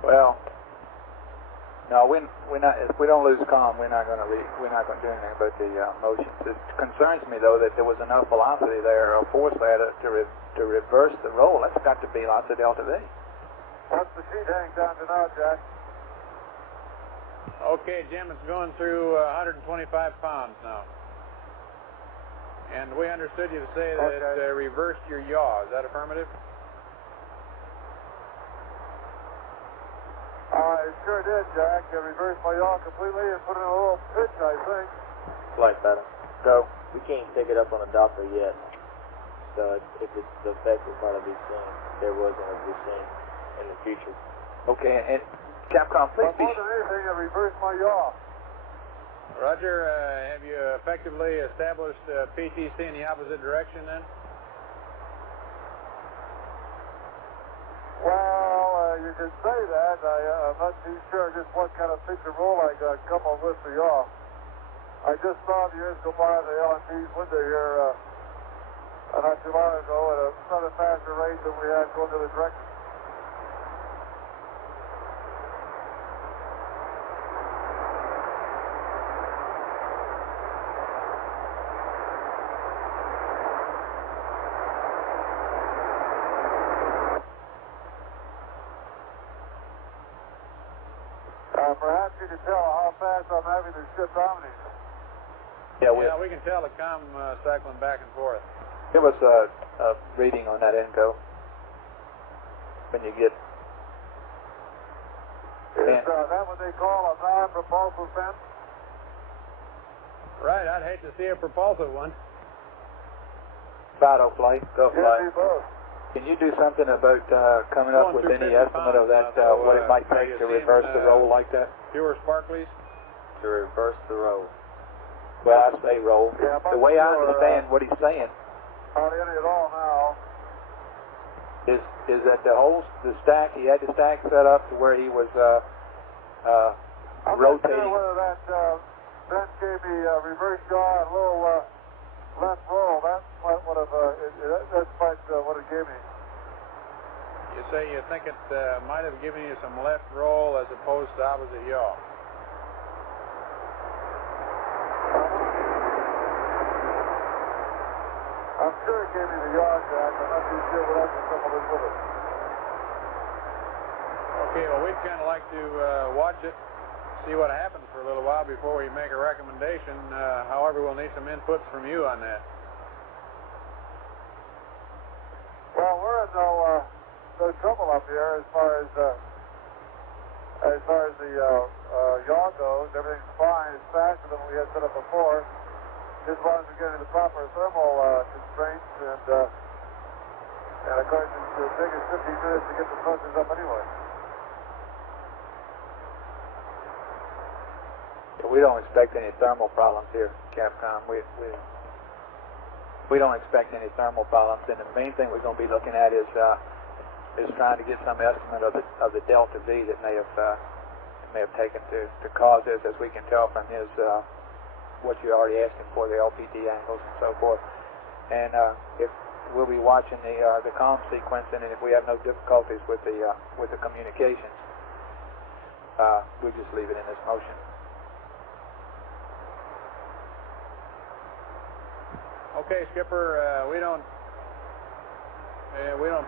Well, no, we're not. If we don't lose comm, we're not going to do anything about the motions. It concerns me though that there was enough velocity there or force there to reverse the roll. That's got to be lots of delta V. What's the sheet hang down to now, Jack? Okay, Jim, it's going through 125 pounds now. And we understood you to say that it reversed your yaw. Is that affirmative? It sure did, Jack. It reversed my yaw completely and put in a little pitch, I think. Flight pattern. Go. We can't pick it up on a Doppler yet. So if it's the effect will probably be seen. There was going to be seen in the future. Okay, and Capcom, please more than anything, it reversed my yaw. Roger, have you effectively established PTC in the opposite direction then? Well, you can say that. I'm not too sure just what kind of pitch and roll I got coupled with the yaw. I just saw the years go by the L&D's window here not too long ago at another faster rate than we had going to the direction. Perhaps you can tell how fast I'm having to shift omnis. Yeah, we can tell the comm cycling back and forth. Give us a reading on that ENCO when you get. Is that what they call a non-propulsive fence? Right, I'd hate to see a propulsive one. Fido flight, go fly. Yeah, both. Can you do something about coming up with any estimate of that, what it might take to reverse the roll like that? Fewer sparklies? To reverse the roll. Well, I say roll. Yeah, the way I understand what he's saying hardly any at all now. is that the stack, he had the stack set up to where he was I'm rotating. not sure whether that Ben gave me reverse yaw and a little left roll. That's what would have that's what it gave me. You say you think it might have given you some left roll as opposed to opposite yaw. I'm sure it gave me the yaw, Jack. I'm not too sure what else is trouble is with it. Okay, well, we'd kind of like to watch it, see what happens for a little while before we make a recommendation. However, we'll need some inputs from you on that. Well, we're in no trouble up here as far as the yaw goes. Everything's fine. It's faster than we had set up before. As long as we get into the proper thermal constraints, and of course it's as big as 15 minutes to get the thrusters up anyway. We don't expect any thermal problems here, Capcom. We don't expect any thermal problems, and the main thing we're going to be looking at is trying to get some estimate of the delta V that may have taken to cause this, as we can tell from his what you're already asking for, the LPD angles and so forth. And if we'll be watching the comm sequencing, and if we have no difficulties with the communications, we'll just leave it in this motion. Okay, Skipper, we don't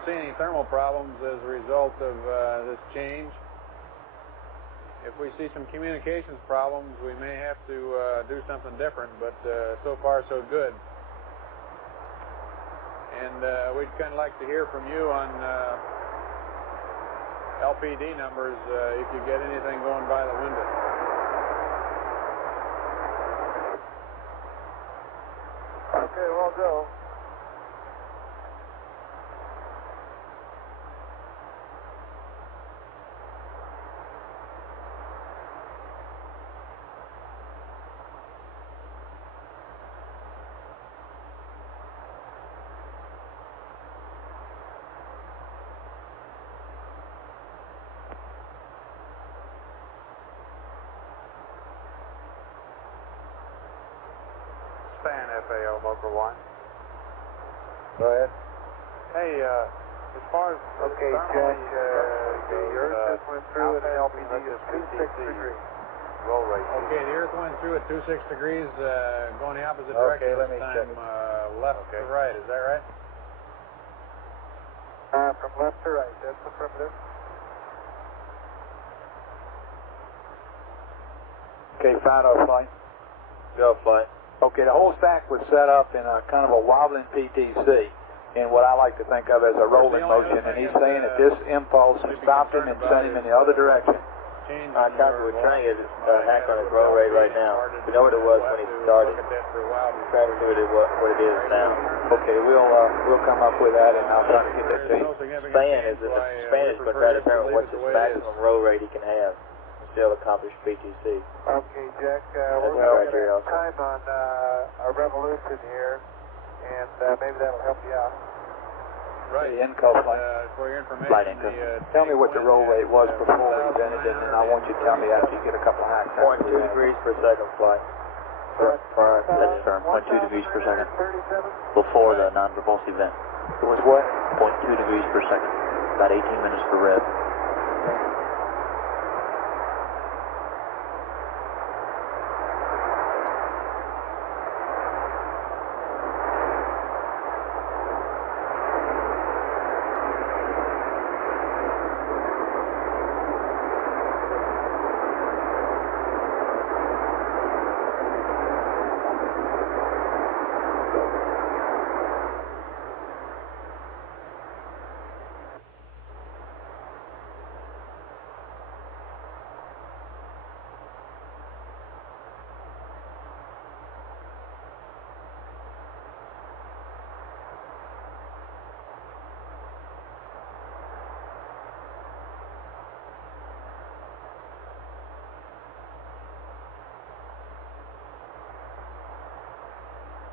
see any thermal problems as a result of this change. If we see some communications problems, we may have to do something different, but so far so good. And we'd kind of like to hear from you on LPD numbers if you get anything going by the window. Okay, will do. Span FAO, MOCR 1. Go ahead. Hey, as far as okay, Jack, the Earth just went through and the LPD is 26 degrees. Roll rate. Okay, the Earth went through at 26 degrees, going the opposite Okay, direction let this me time, left to right. Is that right? From left to right, that's affirmative. Okay, Fido, flight. Go, flight. Okay, the whole stack was set up in a kind of a wobbling PTC, in what I like to think of as a rolling motion, and he's saying that this impulse stopped him and sent him in the other direction. Copy, we're trying to get a hack on his roll rate right now. We know what it was when he started. We're trying to see what it is now. Okay, we'll come up with that, and I'll try to get that to you. Span is trying to determine what's his maximum roll rate he can have. Still accomplish PTC. Okay, Jack, we're going to have time on our revolution here, and maybe that'll help you out. Right. The INCO flight. For your information, Flight INCO. Tell me what the roll rate was before we invented it, and I want you to tell me after you get a couple hacks. 0.2 degrees per second flight. That's firm, 0.2 degrees per second. Before the non-propulsive vent. It was what? 0.2 degrees per second. About 18 minutes per rev.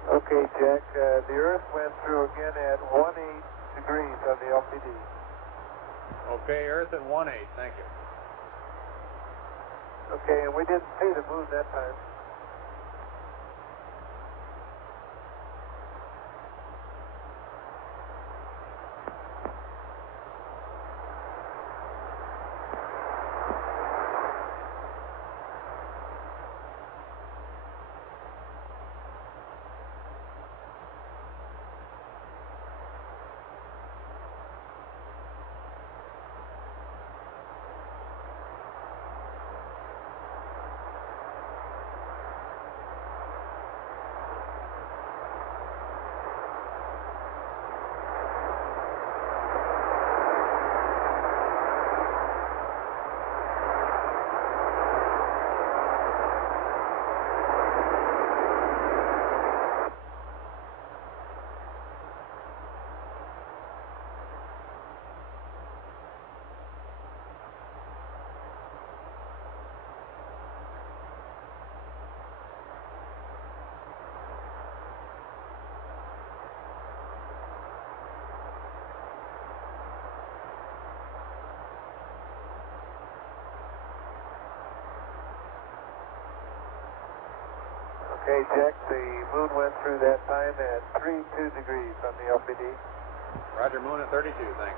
Okay, Jack, the Earth went through again at 18 degrees on the LPD. Okay, Earth at 18, thank you. Okay, and we didn't see the moon that time. Okay, Jack, the moon went through that time at 32 degrees on the LPD. Roger, moon at 32, thanks.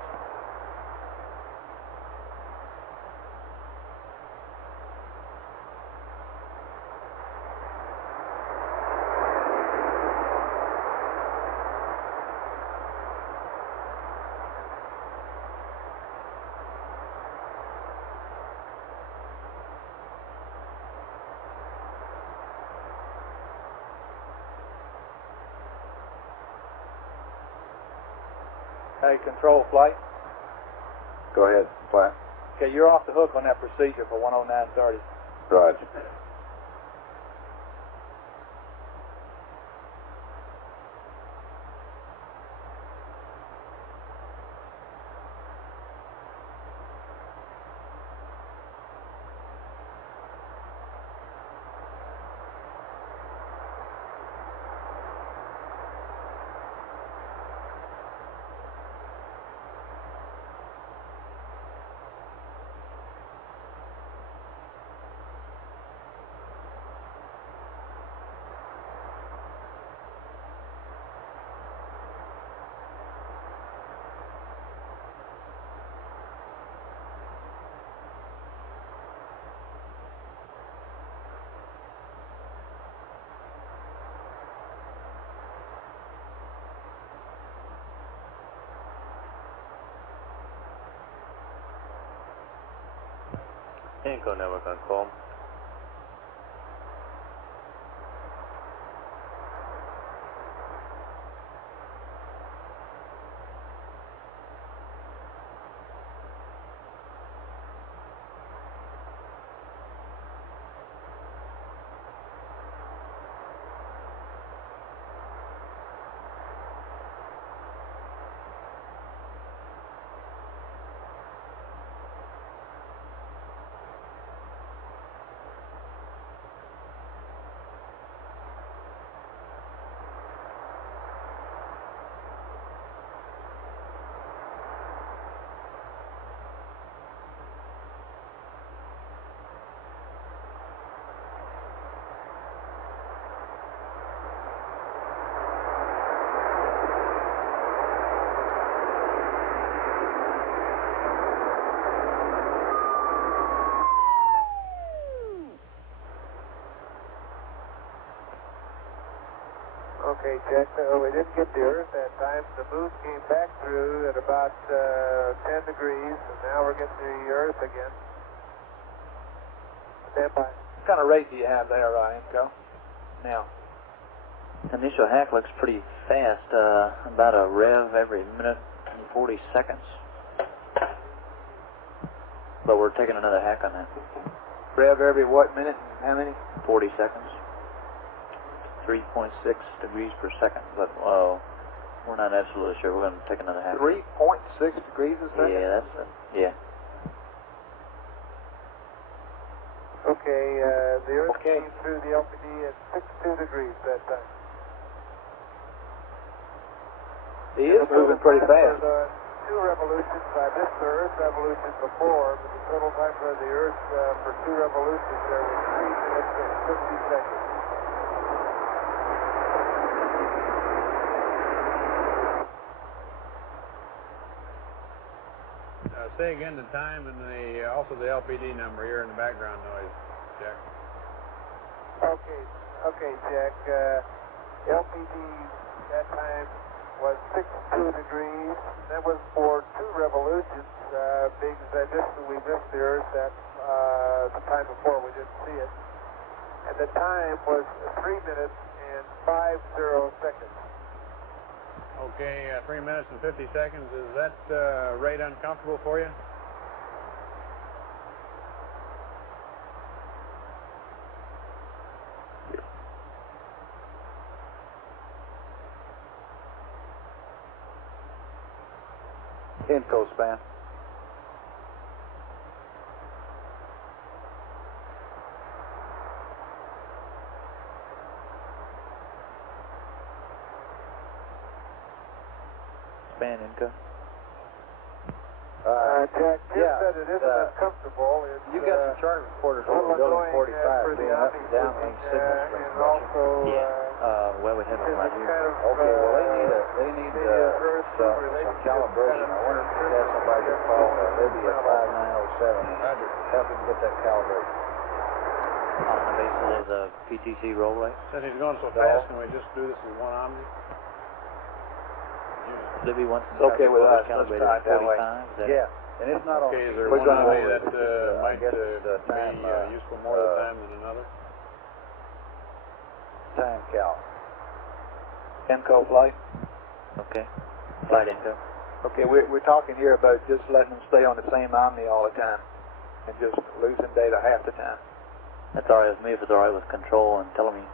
Hey, control flight. Go ahead, flight. Okay, you're off the hook on that procedure for 10930. Roger. Inco network on call. Okay, Jack, we didn't get the Earth that time. The moon came back through at about 10 degrees, and now we're getting the Earth again. Stand by. What kind of rate do you have there, Inco? Now. Initial hack looks pretty fast, about a rev every minute and 40 seconds. But we're taking another hack on that. Rev every what minute? How many? 40 seconds. 3.6 degrees per second, but we're not absolutely sure. We're going to take another hack. 3.6 degrees a second? Yeah, that's it. Yeah. Okay, the Earth came through the LPD at 62 degrees that time. He is moving pretty fast. 2 revolutions. I missed the Earth revolution before, but the total time for the Earth for 2 revolutions there was 3 minutes and 50 seconds. Say again the time and also the LPD number here in the background noise, Jack. Okay, Jack. LPD that time was 62 degrees. That was for 2 revolutions, because we missed the Earth the time before. We didn't see it. And the time was 3 minutes and 50 seconds. Okay, 3 minutes and 50 seconds. Is that rate uncomfortable for you? Info span. Span income. Jack, Jim said it isn't uncomfortable. You got some chart reporters over building 45 being up and down link signal strength. And also, well, we have them right here. Okay, well they need some calibration. I wonder if we could have somebody to call maybe a 5907 and help him get that calibrated. On the basis of the PTC roll rate? Since he's going so fast, can we just do this in one Omni? Libby wants to Okay with us. Let's calibrated try it that 40 way. times. Yeah, and it's not Okay, is on. there one Omni that might be useful more of the time than another? Time cal. Enco flight. Okay. Flight Enco. Okay, we're talking here about just letting them stay on the same Omni all the time and just losing data half the time. That's all right with me if it's all right with control and telemetry.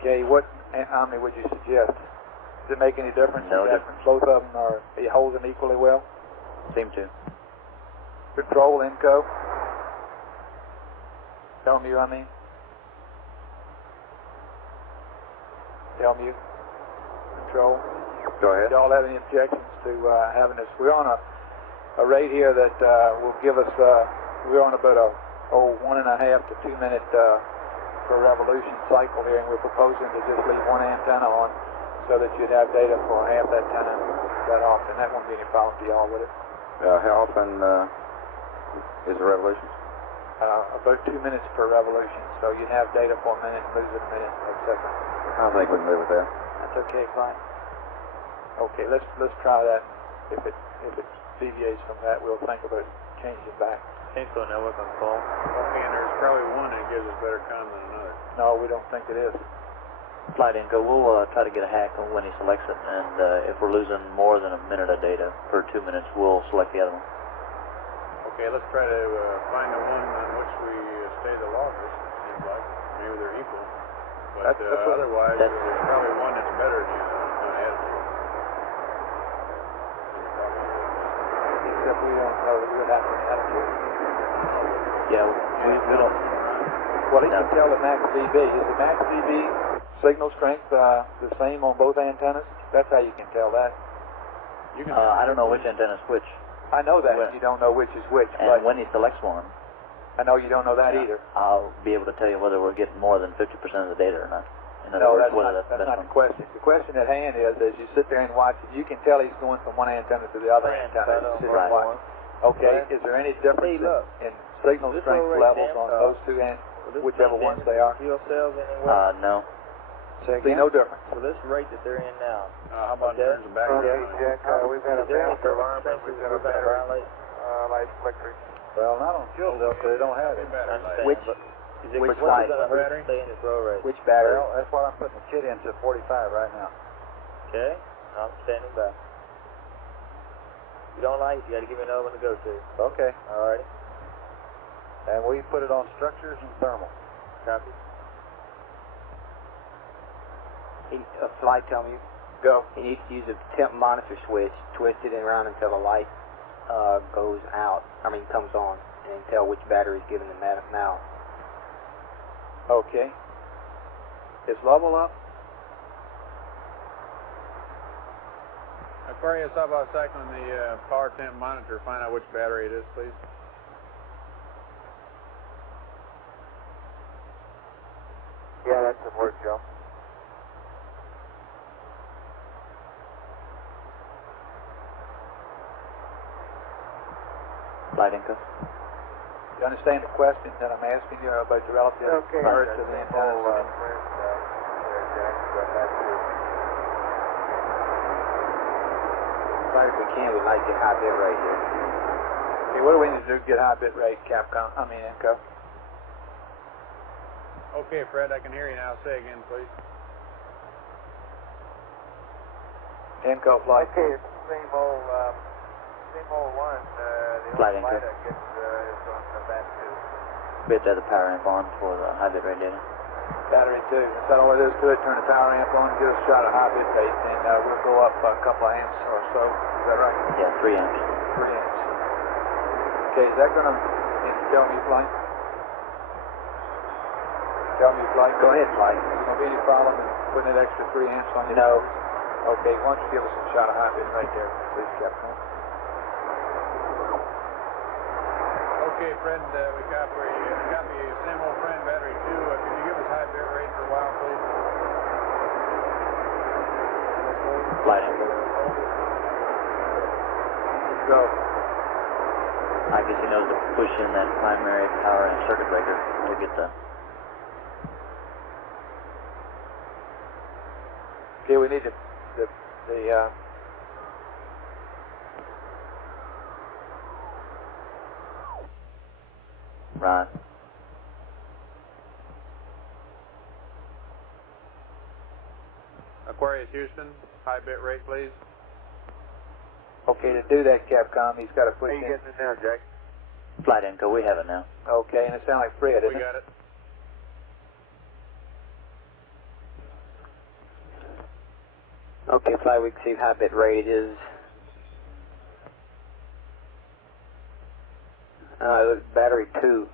Okay, what Omni would you suggest? Does it make any difference? No difference. Both of them are holding equally well? Seem to. Control, Enco. Tell me, Tell me, control. Go ahead. Y'all have any objections to having this? We're on a rate here that will give us, we're on about a 1.5 to 2 minute per revolution cycle here, and we're proposing to just leave one antenna on so that you'd have data for half that time that often. That won't be any problem to y'all, would it? How often is the revolution? About 2 minutes per revolution, so you'd have data for a minute and lose it a minute, etc. I think we can live with that. That's okay, fine. Okay, let's try that. If it deviates from that, we'll think about changing back. Info network on call. Okay, and there's probably one that gives us better com than another. No, we don't think it is. Flight Enco, we'll try to get a hack when he selects it, and if we're losing more than a minute of data per 2 minutes, we'll select the other one. Okay, let's try to find the one on which we stay the longest, seems like. Maybe they're equal. But otherwise, there's probably one that's better than the other on attitude. Except we don't know that we'd have to attitude. Yeah, we don't. Well, he can tell the max dB. Is the max dB signal strength the same on both antennas? That's how you can tell that. I don't know which antenna is which. I know that. You don't know which is which. And but when he selects one, I know you don't know that either. I'll be able to tell you whether we're getting more than 50% of the data or not. In other No, words, that's not the question. The question at hand is, as you sit there and watch it, you can tell he's going from one antenna to the other antenna. Right. Okay, is there any difference in signal strength levels on those two whichever ones they are? Fuel cells anywhere? No. See, no difference. So this rate that they're in now. How about in terms of back? Jack, we've got a for alarm, and we've got a battery light flickering. Well, not on fuel cells, because they don't have it. Which light? Battery? Stay in this row rate. Which battery? Well, that's what I'm putting the kit into 45 right now. Okay, I'm standing by. If you don't like it, you got to give me another one to go to. Okay. Alrighty. And we put it on structures and thermal. Copy. Flight, tell me. Go. He needs to use a temp monitor switch, twist it around until the light goes out. Comes on, and tell which battery is giving the now. Okay. Is level up? Aquarius, how about cycling the power temp monitor, find out which battery it is, please? Yeah, that should work, Joe. Flight Inco. You understand the question that I'm asking you about the relative burst of the antennas? If we can, we'd like to get high bit rate here. Okay, what do we need to do to get high bit rate, Inco? Okay, Fred, I can hear you now. Say again, please. Inco flight. Okay, it's the same old one. The Flight only light Inco. I get is on the bat 2. Bit the power amp on for the high bit rate data. Battery 2. Set all it is to it, turn the power amp on, get a shot of high bit rate, and we'll go up a couple of amps or so. Is that right? Yeah, 3 amps. 3 amps. Okay, is that going to tell me, Flight? Tell me, Flight. Go ahead, Flight. Is there going to be any problem in putting that extra 3 amps on your No. Okay, why don't you give us a shot of high bit right there, please, Capcom. Okay, Fred, we copy same old friend, battery 2. Could you give us high bit rate for a while, please? Flight Inco. Go. I guess he knows to push in that primary power and circuit breaker to get the... Okay, we need the Right. Aquarius Houston, high bit rate, please. Okay, to do that, Capcom, he's got to push How you in. getting it now, Jack? Flight Inco, we have it now. Okay, and it sounds like Fred, We isn't it? got it. Okay, Flight, we can see high bit rate is. Battery 2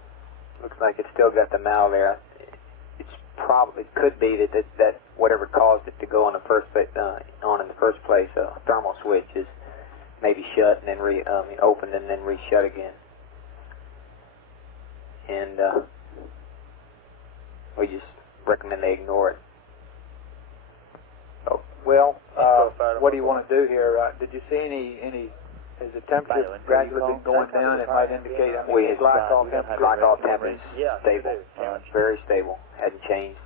looks like it's still got the mal there. It could be that whatever caused it to go on in the first place, thermal switch is maybe shut and then opened and then reshut again. And we just recommend they ignore it. Oh, well, what do you want to do here? Did you see any? Has the temperature gradually been going down? It might indicate. Glycol temperature is stable. It's very stable. Hadn't changed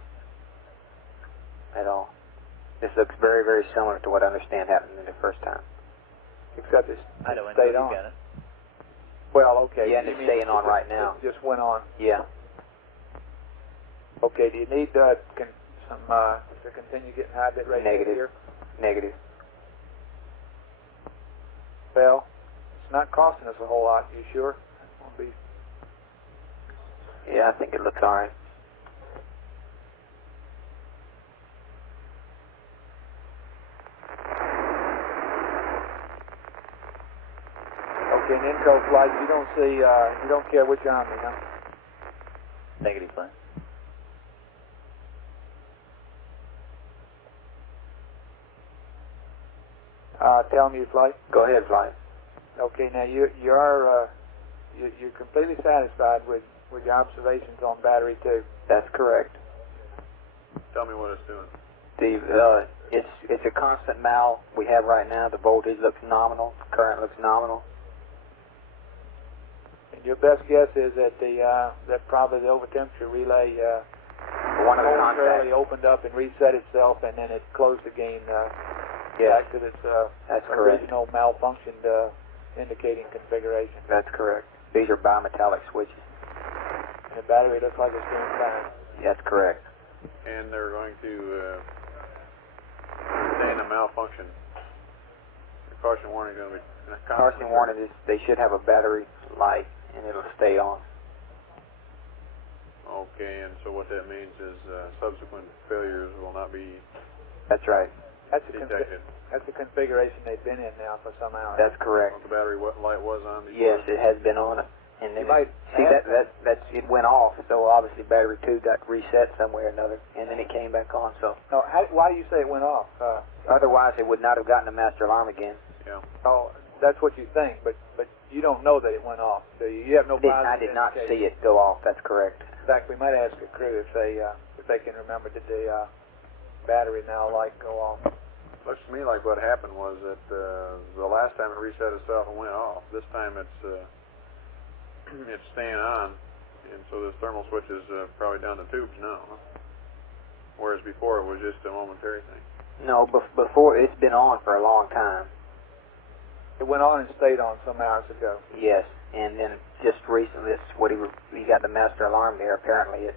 at all. This looks very, very similar to what I understand happened the first time. Except it's stayed on. Got it. Well, okay. Yeah, and it's staying on right now. It just went on. Yeah. Okay, do you need to continue getting high bit rate here? Negative. Well, it's not costing us a whole lot. You sure? Yeah, I think it looks all right. Okay, an Inco flight, you don't see, you don't care which army, huh? Negative, Flight. Tell me your flight. Go ahead, Flight. Okay, now you're completely satisfied with your observations on battery 2. That's correct. Tell me what it's doing. It's a constant mal we have right now. The voltage looks nominal. The current looks nominal. And your best guess is that that probably the overtemperature relay momentarily opened up and reset itself, and then it closed again back to its original malfunctioned indicating configuration. That's correct. These are bimetallic switches. And the battery looks like it's doing fine. That's correct. And they're going to stay in a malfunction. The caution warning is going to be... Caution warning is they should have a battery light and it'll stay on. Okay, and so what that means is subsequent failures will not be That's right. That's detected. That's the configuration they've been in now for some hours. That's correct. The battery light was on before? Yes, it has been on. And then it went off, so obviously battery 2 got reset some way or another, and then it came back on. So no, why do you say it went off? Otherwise, it would not have gotten a master alarm again. Yeah. Oh, that's what you think, but you don't know that it went off. So you have no positive I did not indication. see it go off. That's correct. In fact, we might ask the crew if they can remember, did the battery now light go off? Looks to me like what happened was that the last time it reset itself and went off. This time it's it's staying on, and so this thermal switch is probably down the tubes now. Huh? Whereas before it was just a momentary thing. No, before it's been on for a long time. It went on and stayed on some hours ago. Yes, and then just recently, it's what he got the master alarm there. Apparently, it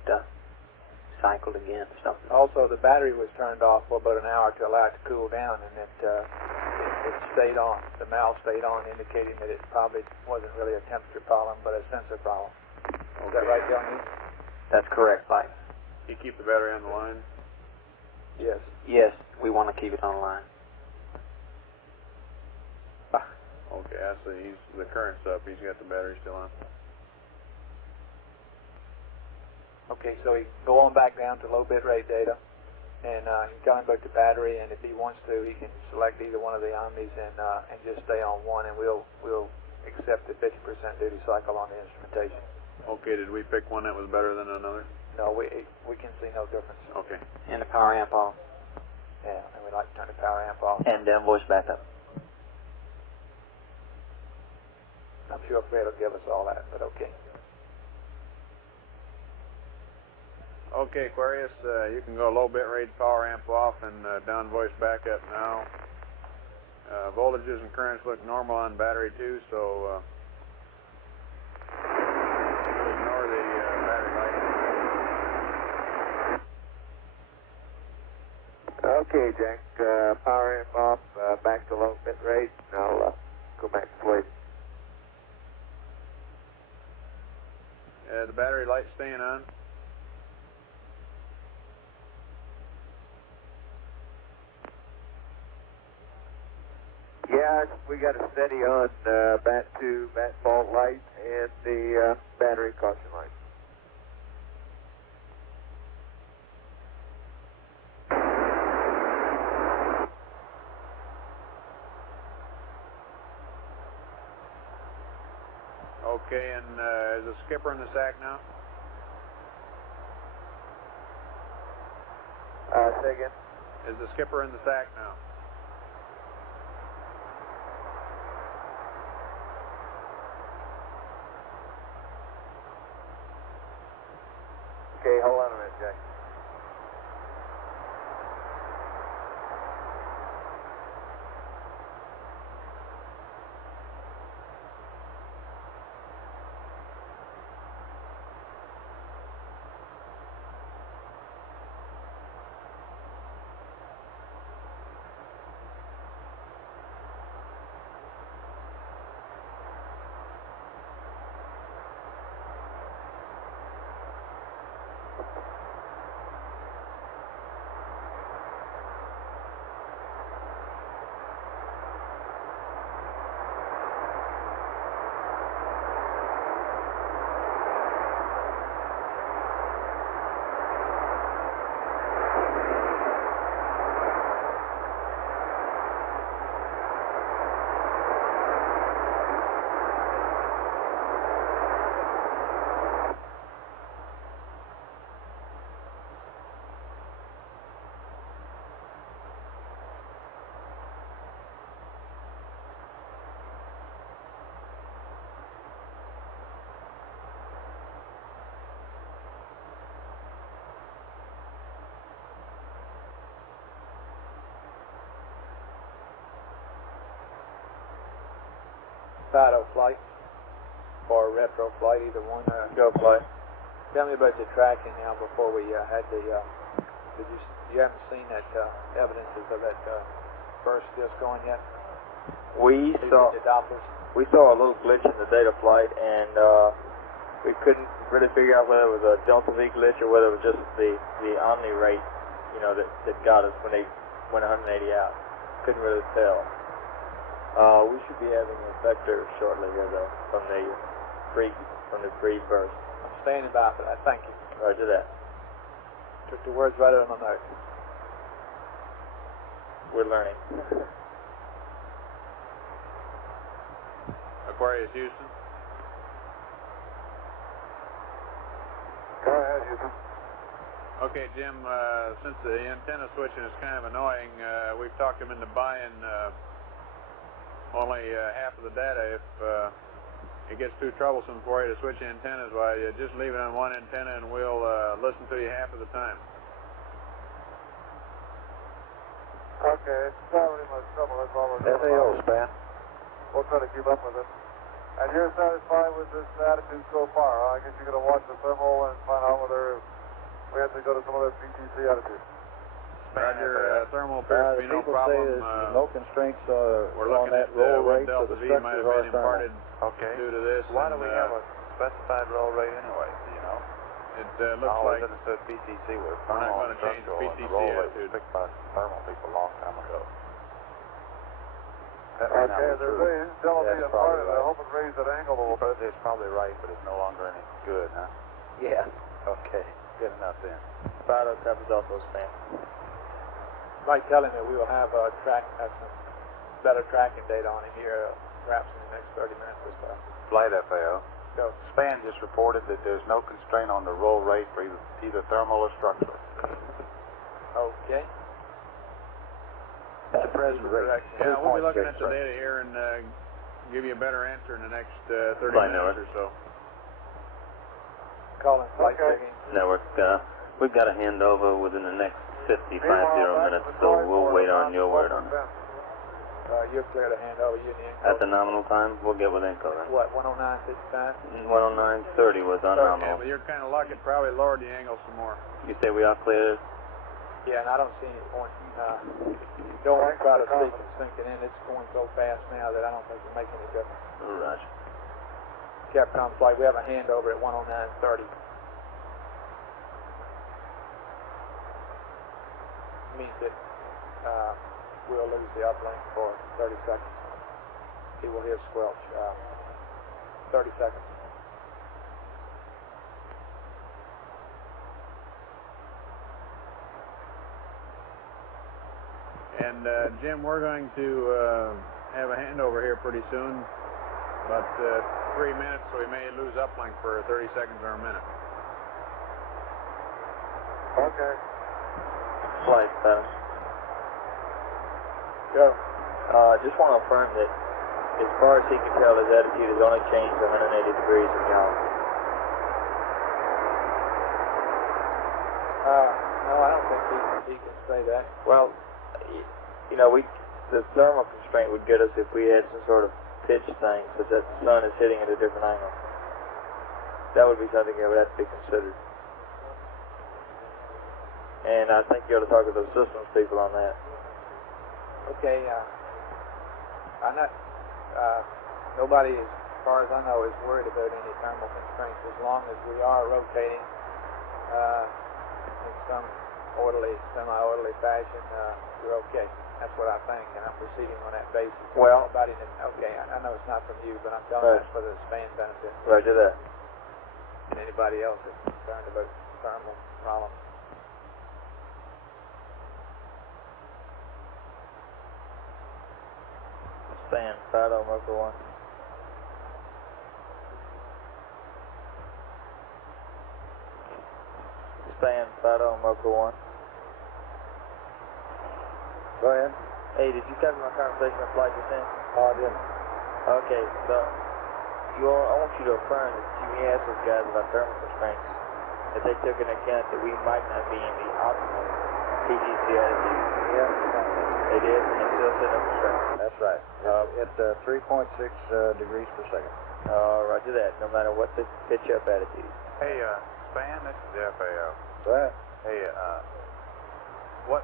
cycled again or something. Also, the battery was turned off for about an hour to allow it to cool down, and it stayed on. The valve stayed on, indicating that it probably wasn't really a temperature problem, but a sensor problem. Is that right, Johnny? That's correct, Mike. You keep the battery on the line? Yes. Yes, we want to keep it online. Okay, I see. The current's up. He's got the battery still on. Okay, so he go on back down to low bit rate data, and he tell him about the battery, and if he wants to, he can select either one of the Omnis and just stay on one, and we'll accept the 50% duty cycle on the instrumentation. Okay, did we pick one that was better than another? No, we can see no difference. Okay. And the power amp off. Yeah, and we like to turn the power amp off. And voice back up. I'm sure Fred will give us all that, but okay. Okay, Aquarius, you can go low bit rate, power amp off, and down voice back up now. Voltages and currents look normal on battery too, so we'll ignore the battery light. Okay, Jack, power amp off, back to low bit rate. I'll go back to wait. The battery light staying on. Yeah, we got a steady on bat 2, bat fault light, and the battery caution light. Okay, and is the skipper in the sack now? Say again? Is the skipper in the sack now? Okay, hold on a minute, Jack. Auto flight or retro flight, either one. Go flight. Tell me about the tracking now before we had the, you haven't seen that evidences of that burst disc going yet? We saw a little glitch in the data flight, and we couldn't really figure out whether it was a Delta V glitch or whether it was just the Omni rate, that got us when they went 180 out. Couldn't really tell. We should be having a vector shortly here, though, from the pre-burst. I'm standing by for that. Thank you. Roger that. Took the words right out of my mouth. We're learning. Aquarius Houston. Go ahead, Houston. Okay, Jim, since the antenna switching is kind of annoying, we've talked him into buying only half of the data. If it gets too troublesome for you to switch antennas, why, just leave it on one antenna and we'll listen to you half of the time. Okay, it's not really much trouble. That's all we're doing. FAO, Span. We'll try to keep up with it. And you're satisfied with this attitude so far, huh? I guess you're going to watch the thermal and find out whether we have to go to some other PTC attitude. Roger, thermal appears to be no problem. No constraints we're looking on that at roll what rate, so delta the V might have been imparted due to this. Why do we have a specified roll rate anyway, do you know? It looks I always like understood PTC was we're not thermal going to change the structural, and PTC the roll rate was attitude. picked by some thermal people a long time ago. That Okay, may not be there's true. a delta V imparted. I hope it raised that angle a little bit. It's probably right, but it's no longer any good, huh? Yeah. Okay, good enough then. Paolos copies also Span. Might tell him that we will have some better tracking data on him here, perhaps in the next 30 minutes or so. Flight FAO. Go. Span just reported that there's no constraint on the roll rate for either thermal or structural. Okay. At the present rate. Yeah, we'll be looking at the data here and give you a better answer in the next 30 minutes or so. Calling flight checking. Network, we've got a handover within the next 50 minutes, so we'll wait on your word on it. You're clear to hand over, you and the Inco. At the nominal time, we'll get with Inco then. What, 109.55? 109.30 was our Yeah, nominal. but you're kind of lucky, probably lowered the angle some more. You say we are clear? Yeah, and I don't see any point in going try to seek and sink it in. It's going so fast now that I don't think it'll make any difference. Roger. Capcom flight, we have a handover at 109.30. Means that we'll lose the uplink for 30 seconds. He will hear squelch. 30 seconds. And Jim, we're going to have a handover here pretty soon. About 3 minutes, so we may lose uplink for 30 seconds or a minute. Okay. Flight status. Go. Just want to affirm that as far as he can tell, his attitude has only changed 180 degrees in y'all. No, I don't think he can say that. Well, you know, the thermal constraint would get us if we had some sort of pitch thing, so that the sun is hitting at a different angle. That would be something that would have to be considered. And I think you ought to talk to those systems people on that. Okay, I'm not, nobody, as far as I know, is worried about any thermal constraints as long as we are rotating in some orderly, semi-orderly fashion, we're okay. That's what I think, and I'm proceeding on that basis. Well, nobody didn't, okay, I know it's not from you, but I'm telling you that's for the span benefit. Roger that. And anybody else that's concerned about thermal problems. Span, Fido, Mocha 1. Span, Fido, Mocha 1. Go ahead. Hey, did you copy my conversation with Flight just in? Oh, I didn't. Okay, so I want you to affirm that you asked those guys about thermal constraints, that they took into account that we might not be in the optimal PTC attitude. Yeah. They did, and they still said no constraint. That's right. It's 3.6 degrees per second. Roger that, no matter what the pitch up attitude. Hey, Span, this is the FAO. Go ahead. Hey, what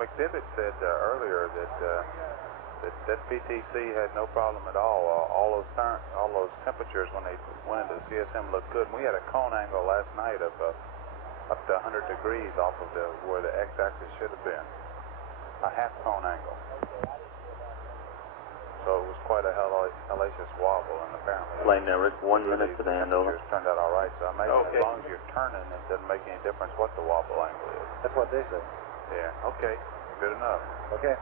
McDivitt said earlier that PTC had no problem at all. All those temperatures when they went into the CSM looked good. And we had a cone angle last night of up to 100 degrees off of where the x-axis should have been. A half cone angle. So it was quite a hellacious wobble, and apparently Flight network, 1 minute to the handover. turned out all right. So I imagine as long as you're turning, it doesn't make any difference what the wobble angle is. That's what they said. Yeah. Okay. Good enough. Okay.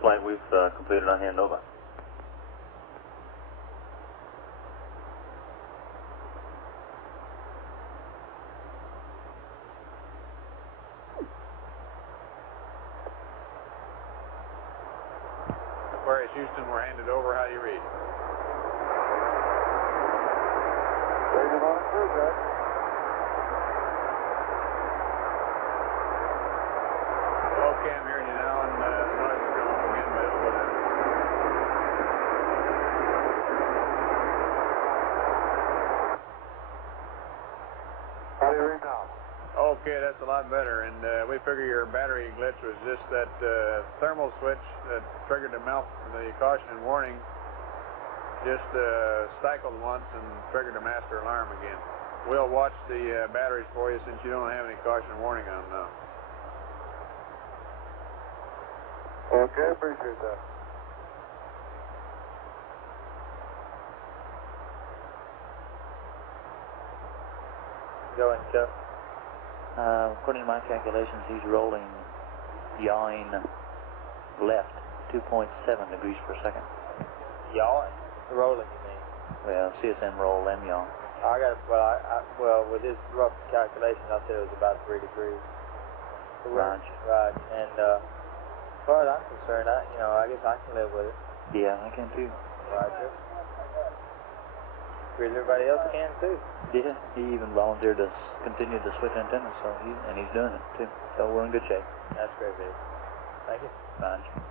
Flight, we've completed our handover. Aquarius Houston, we're handed over. How do you read? Rated on through, Dutch. Okay, I'm hearing you now, and the noise is coming up again, but it'll go down. How do you read now? Okay, that's a lot better, and we figure your battery glitch was just that thermal switch that triggered the caution and warning just cycled once and triggered the master alarm again. We'll watch the batteries for you since you don't have any caution and warning on them now. Okay, appreciate that. Go and Chuck. According to my calculations, he's rolling yawing left 2.7 degrees per second. Yawing? Rolling, you mean? Well, CSM roll, them yaw. I got, well, with his rough calculation, I said it was about 3 degrees. Right. Right, and as far as I'm concerned, I guess I can live with it. Yeah, I can too. Roger. Because everybody else can too. Yeah, he even volunteered to continue to switch antennas, so he's doing it too. So we're in good shape. That's great, baby. Thank you. Roger.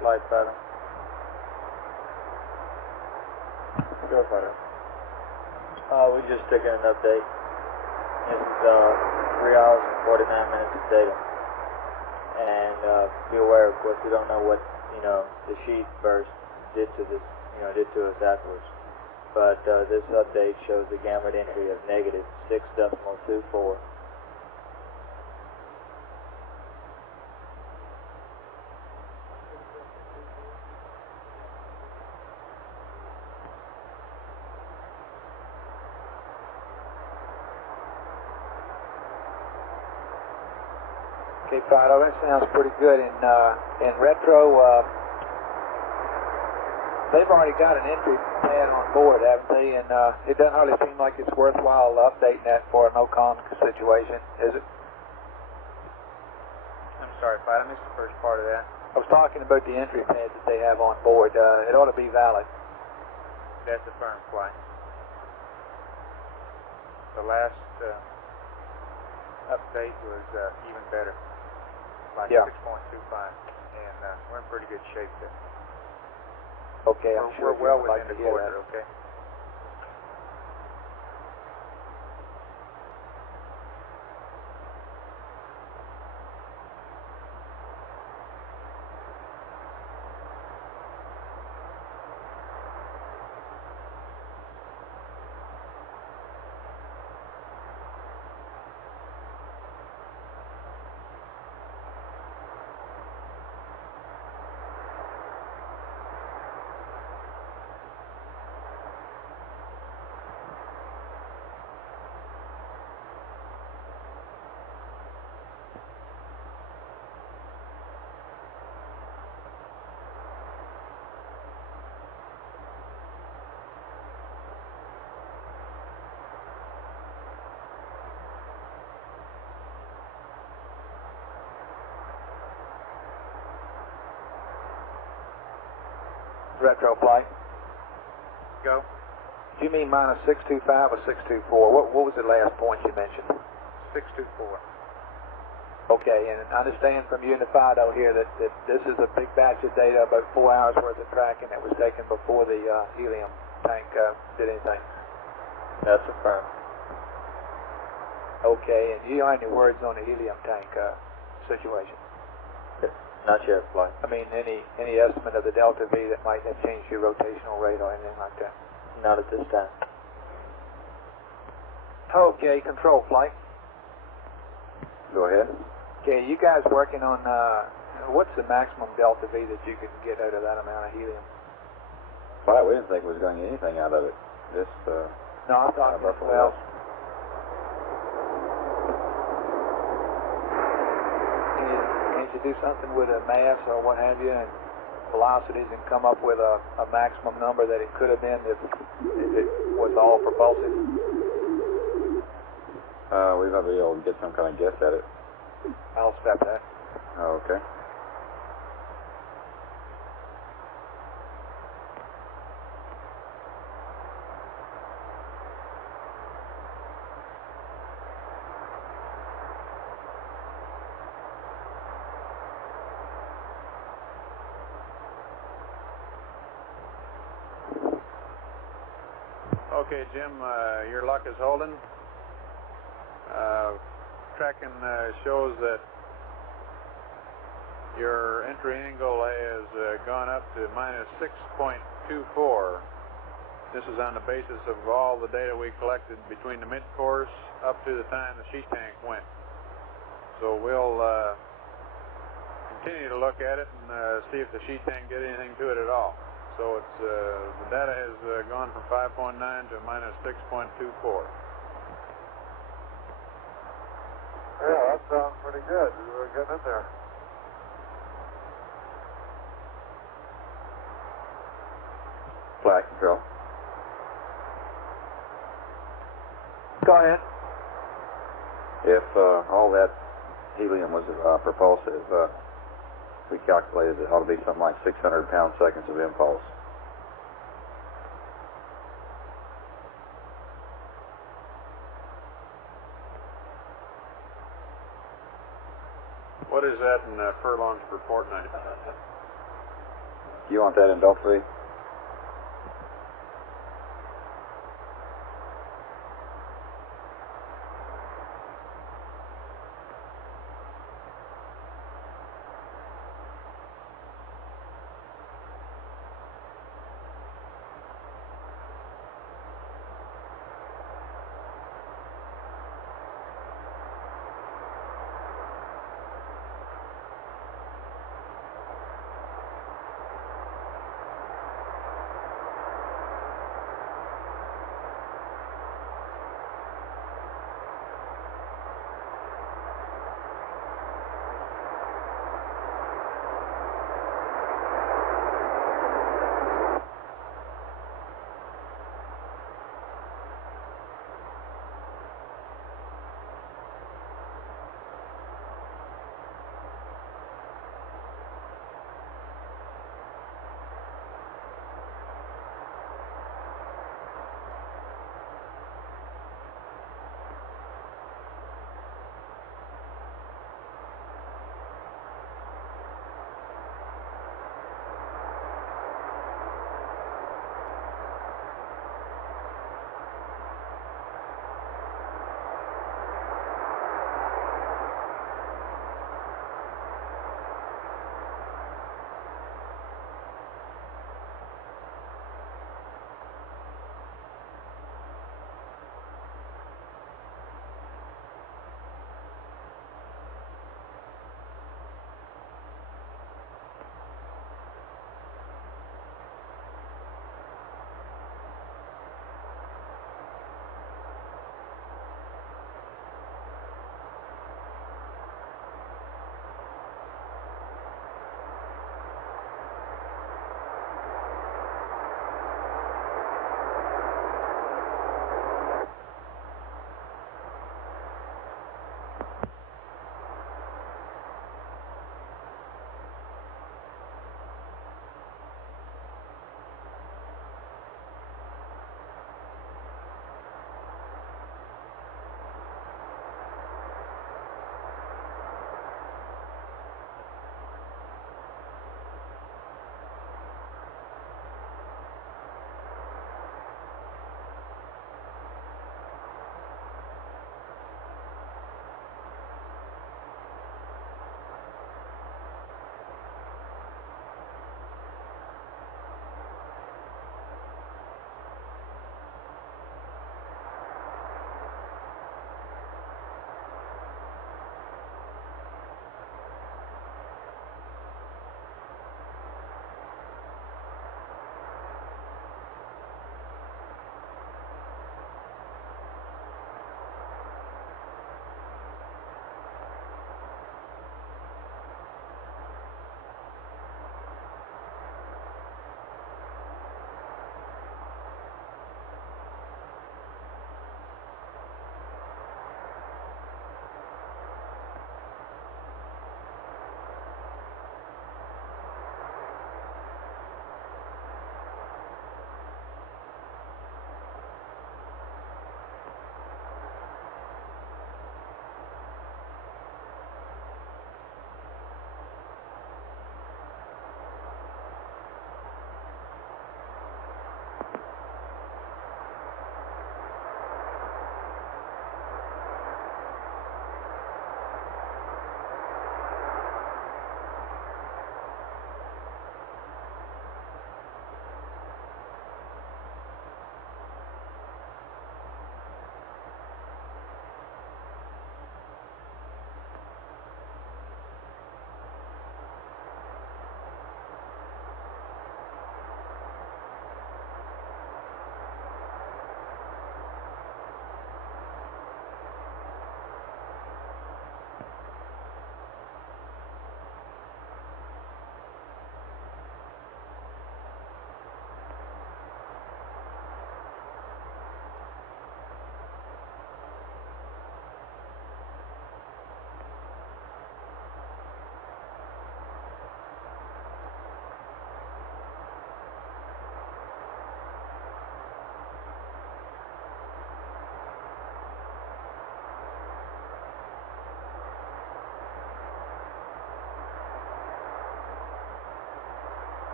flight pattern. Go fighter. We're just taking an update. This is 3 hours and 49 minutes of data. And be aware, of course, we don't know what the sheath burst did to this, did to us afterwards. But this update shows a gamut entry of negative 6.24. Okay, Paolo, that sounds pretty good. In retro, they've already got an entry pad on board, haven't they? And it doesn't really seem like it's worthwhile updating that for a no-con situation, is it? I'm sorry, Pat, I missed the first part of that. I was talking about the entry pad that they have on board. It ought to be valid. That's a firm flight. The last update was even better, like 6.25, and we're in pretty good shape there. Okay, I'm sure we're well like within the to hear quarter, that. okay? Retro flight. Go. Do you mean minus 625 or 624? What was the last point you mentioned? 624. Okay, and I understand from Unifido here that this is a big batch of data, about 4 hours worth of tracking that was taken before the helium tank did anything. That's a firm. Okay, and do you have any words on the helium tank situation? Not yet, flight. I mean, any estimate of the delta V that might have changed your rotational rate or anything like that? Not at this time. Okay, control flight. Go ahead. Okay, you guys working on what's the maximum delta V that you can get out of that amount of helium? Well, we didn't think we was going to get anything out of it. Just no, I thought well. Can't you do something with a mass or what have you, and velocities, and come up with a maximum number that it could have been if it was all propulsive? We might be able to get some kind of guess at it. I'll step that. Okay. Okay, Jim, your luck is holding. Tracking shows that your entry angle has gone up to minus 6.24. This is on the basis of all the data we collected between the mid-course up to the time the sheet tank went. So we'll continue to look at it and see if the sheet tank did anything to it at all. So it's the data has gone from 5.9 to minus 6.24. Yeah, that sounds pretty good. We're getting in there. Flight control. Go ahead. If all that helium was propulsive, we calculated it ought to be something like 600 pound-seconds of impulse. What is that in furlongs per fortnight? You want that in Delta V?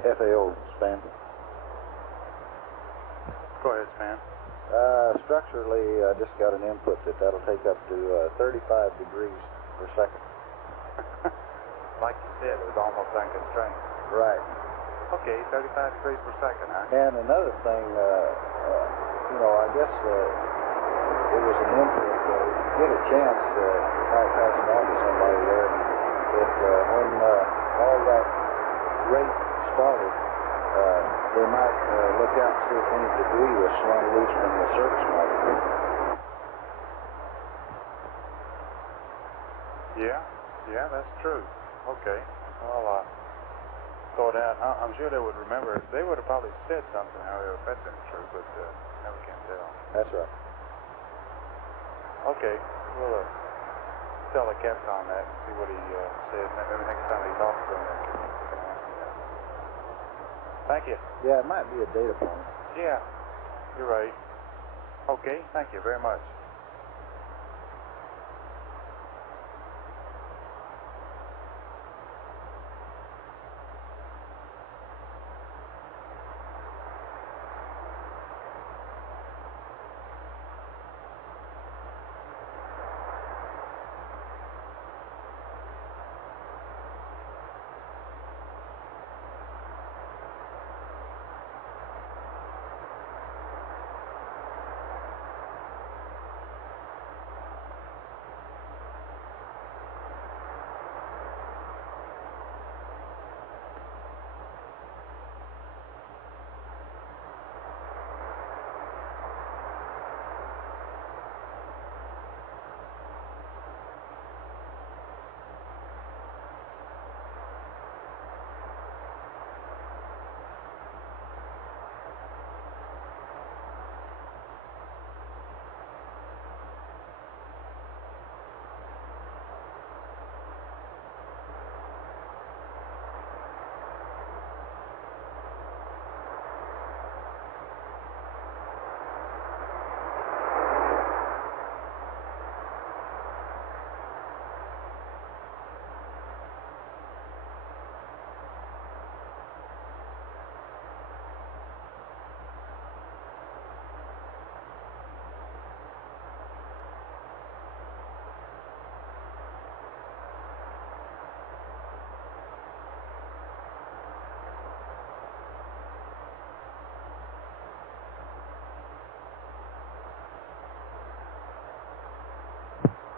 FAO, Span. Go ahead, Span. Structurally, I just got an input that'll take up to 35 degrees per second. Like you said, it was almost unconstrained. Right. Okay, 35 degrees per second, huh? And another thing, I guess it was an input. If you get a chance, you might pass it on to somebody there. If when all that rate started, they might look out and see if any debris was slung loose from the service module. Yeah, that's true. Okay, well, throw it out. I'm sure they would remember. They would have probably said something, however, if that's been true, but never can tell. That's right. Okay, we'll tell the Capcom that and see what he says. Maybe next time he talks to him, they can ask him that. Thank you. Yeah, it might be a data point. Yeah, you're right. Okay, thank you very much.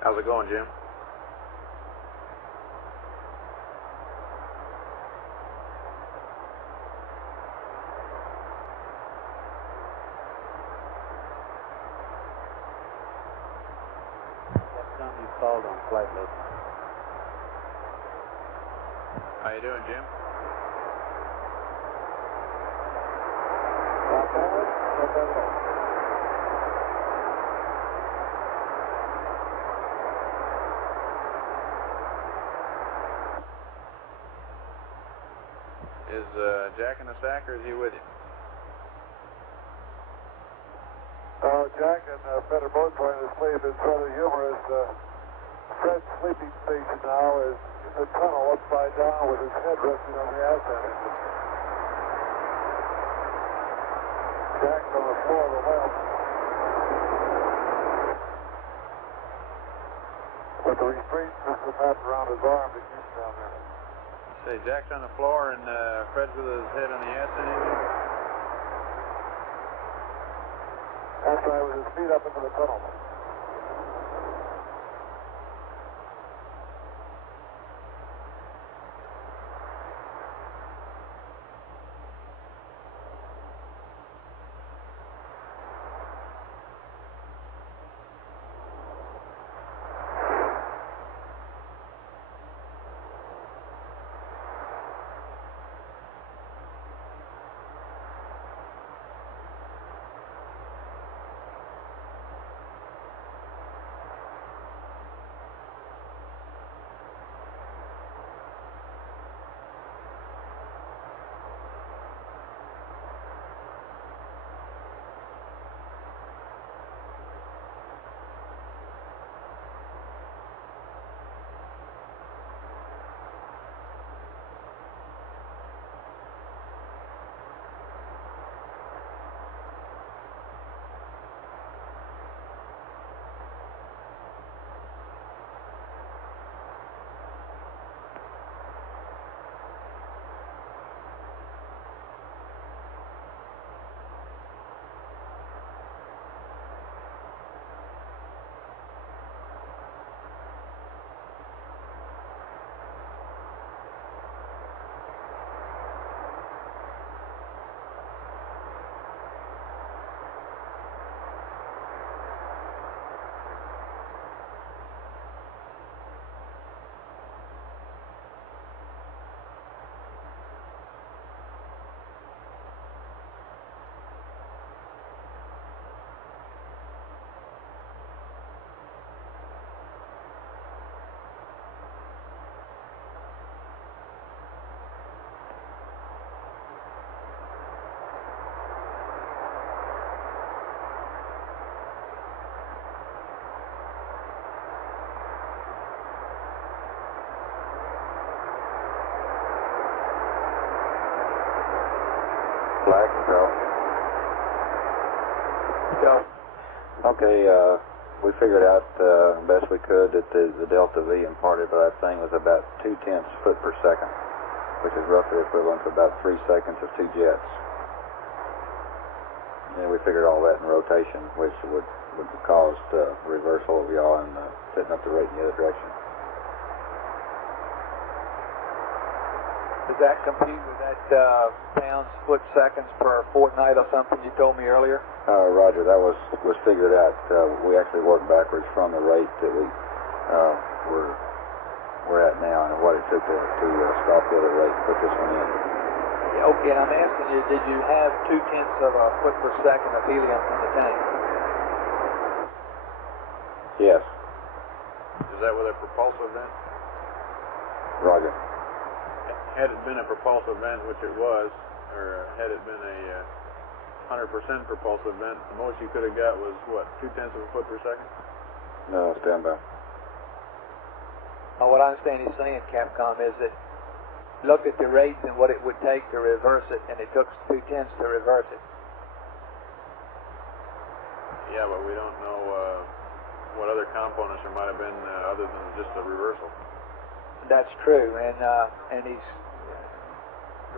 How's it going, Jim? That's time you called on Flighplans. How you doing, Jim? Is Jack in the sack, or is he with you? Jack and Fred are both going to sleep. It's rather humorous. Fred's sleeping station now is in the tunnel upside down with his head resting on the ascent engine. Jack's on the floor of the left. But the restraint system wrapped around his arm to keep him down there. Say, Jack's on the floor and Fred's with his head on the ascent engine? That's right, with his feet up into the tunnel. control. Go. Okay, we figured out best we could that the delta V imparted by that thing was about 0.2 foot per second, which is roughly equivalent to about 3 seconds of 2 jets. And we figured all that in rotation, which would have caused reversal of yaw and setting up the rate in the other direction. Does that compete with that pounds, foot, seconds per fortnight or something you told me earlier? Roger, that was figured out. We actually worked backwards from the rate that we're at now and what it took to stop the other rate and put this one in. Yeah, okay, I'm asking you, did you have 0.2 of a foot per second of helium in the tank? Yes. Is that with a propulsive vent? Roger. Had it been a propulsive vent, which it was, or had it been a 100% propulsive vent, the most you could have got was, what, 0.2 of a foot per second? No, stand by. What I understand he's saying, Capcom, is that looked at the rates and what it would take to reverse it, and it took 0.2 to reverse it. Yeah, but we don't know what other components there might have been other than just a reversal. That's true, and he's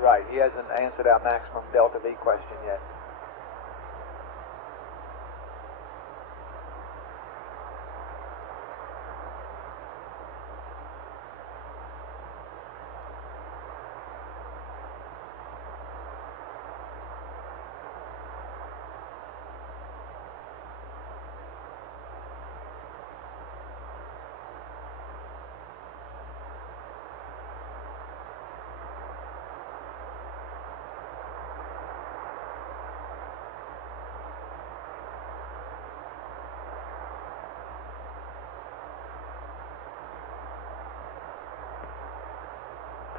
right. He hasn't answered our maximum delta V question yet.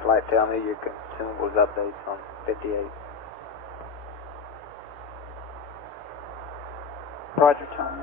Flight, tell me your consumables updates on 58. Roger, tell me.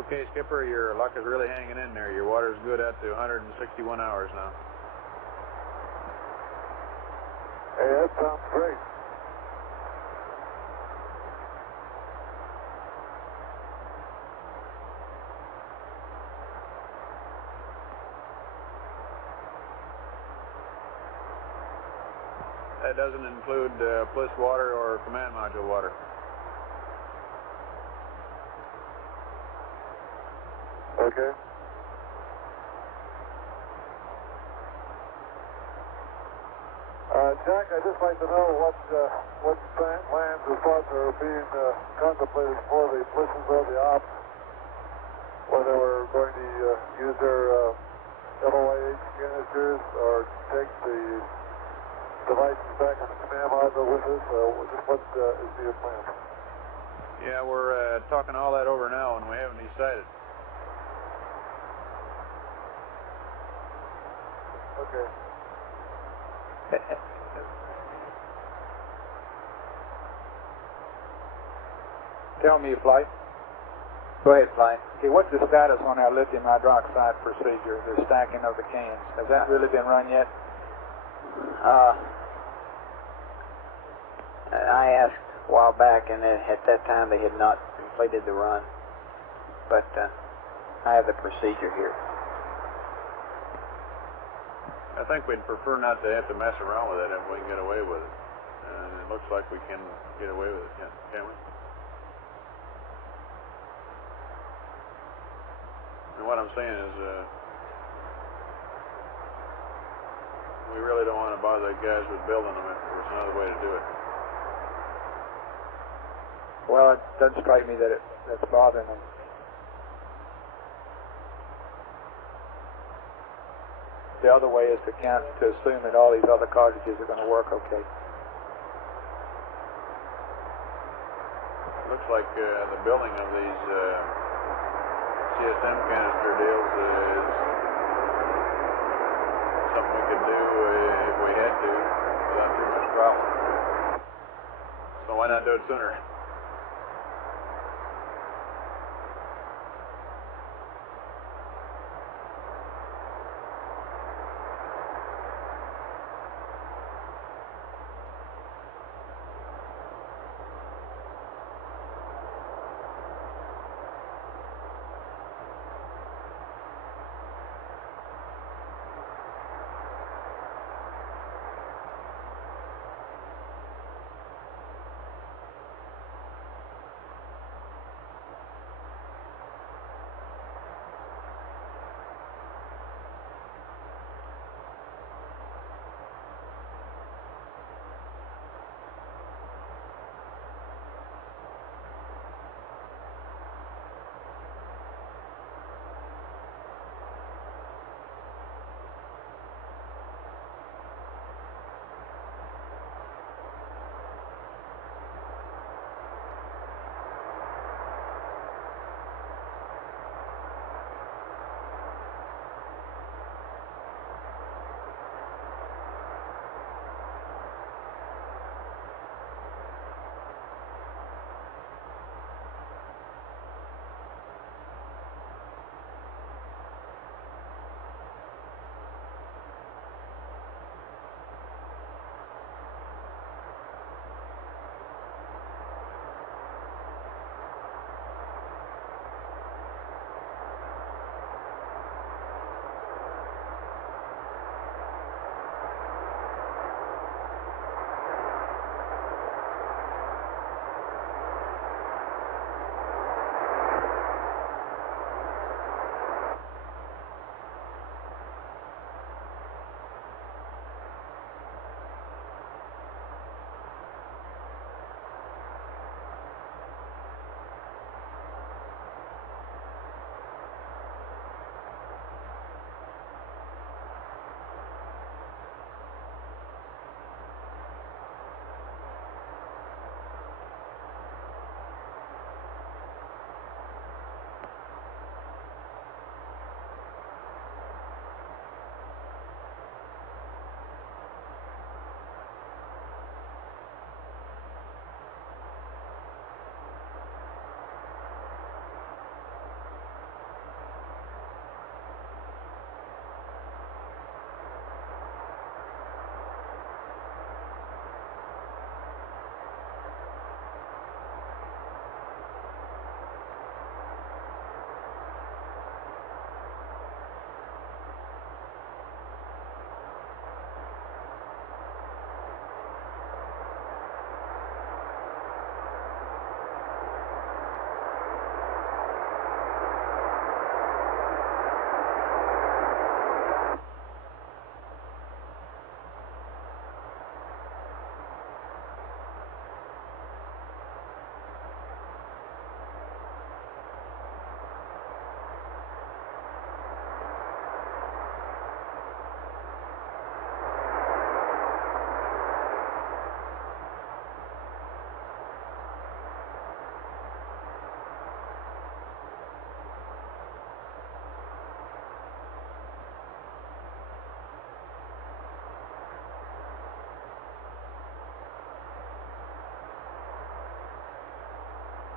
Okay, Skipper, your luck is really hanging in there. Your water's good out to 161 hours now. Hey, that sounds great. That doesn't include Bliss water or command module water. Okay. Jack, I'd just like to know what plans or thoughts are being contemplated for the blisters or the ops, whether we're going to use their LOIH canisters or take the devices back on the command module with us. Just what is your plan? Yeah, we're talking all that over now, and we haven't decided. Okay. Tell me, Flight. Go ahead, Flight. Okay, what's the status on our lithium hydroxide procedure, the stacking of the cans? Has that really been run yet? I asked a while back, and at that time they had not completed the run. But I have the procedure here. I think we'd prefer not to have to mess around with it if we can get away with it. And it looks like we can get away with it, can't we? And what I'm saying is, we really don't want to bother the guys with building them if there's another way to do it. Well, it doesn't strike me that that's bothering them. The other way is to assume that all these other cartridges are going to work okay. Looks like the building of these CSM canister deals is something we could do if we had to without too much problem. So why not do it sooner?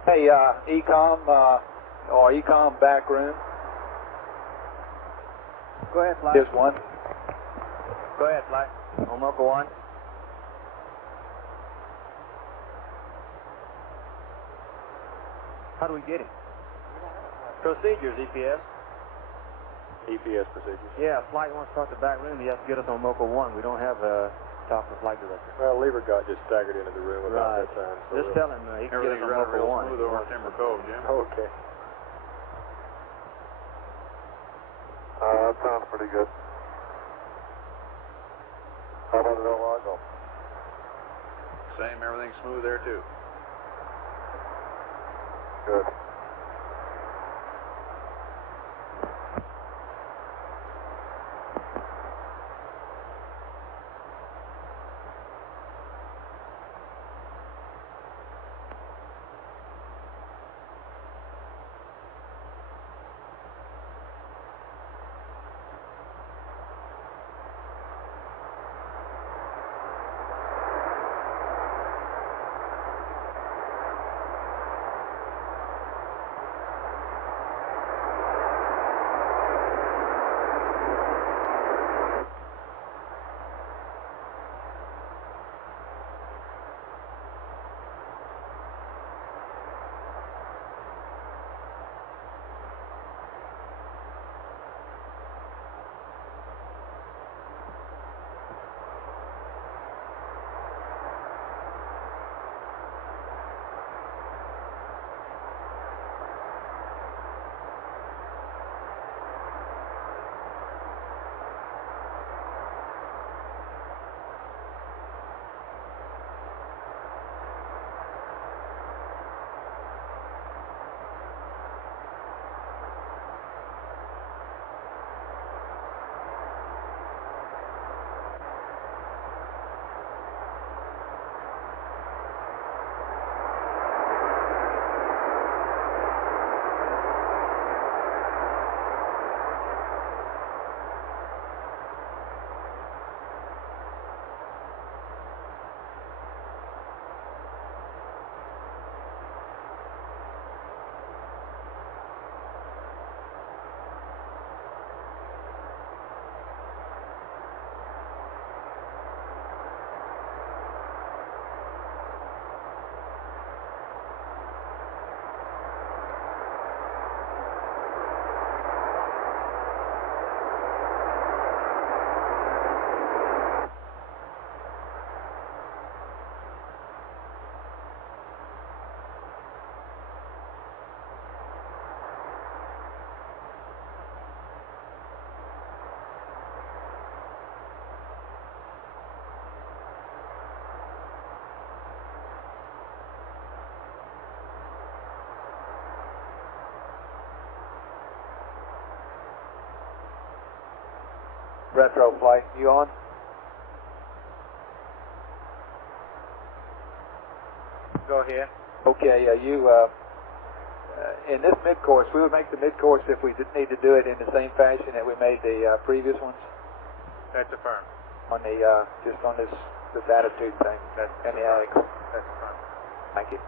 Hey, Ecom, or Ecom back room. Go ahead, Flight. Here's one. Go ahead, Flight. Omoka 1. How do we get him? Procedures, EPS. EPS procedures. Yeah, Flight wants to talk to back room. He has to get us on Mocha 1. We don't have a talk to Flight Director. Well, Lever got just staggered into the room about that time. So Just tell him he can get us on Mocha 1. Smooth over Timber Cove, Jim. Okay. That sounds pretty good. How about it over Argo? Same, everything's smooth there too. Good. Retro Flight, you on? Go ahead. Okay, you, in this mid-course, we would make the mid-course if we did need to do it in the same fashion that we made the previous ones? That's affirmed. On the, just on this attitude thing, and the Alex. That's affirmed. Thank you.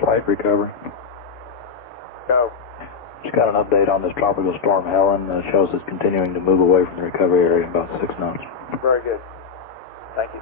Flight recovery. Go. Just got an update on this tropical storm Helen. Shows it's continuing to move away from the recovery area about 6 knots. Very good. Thank you.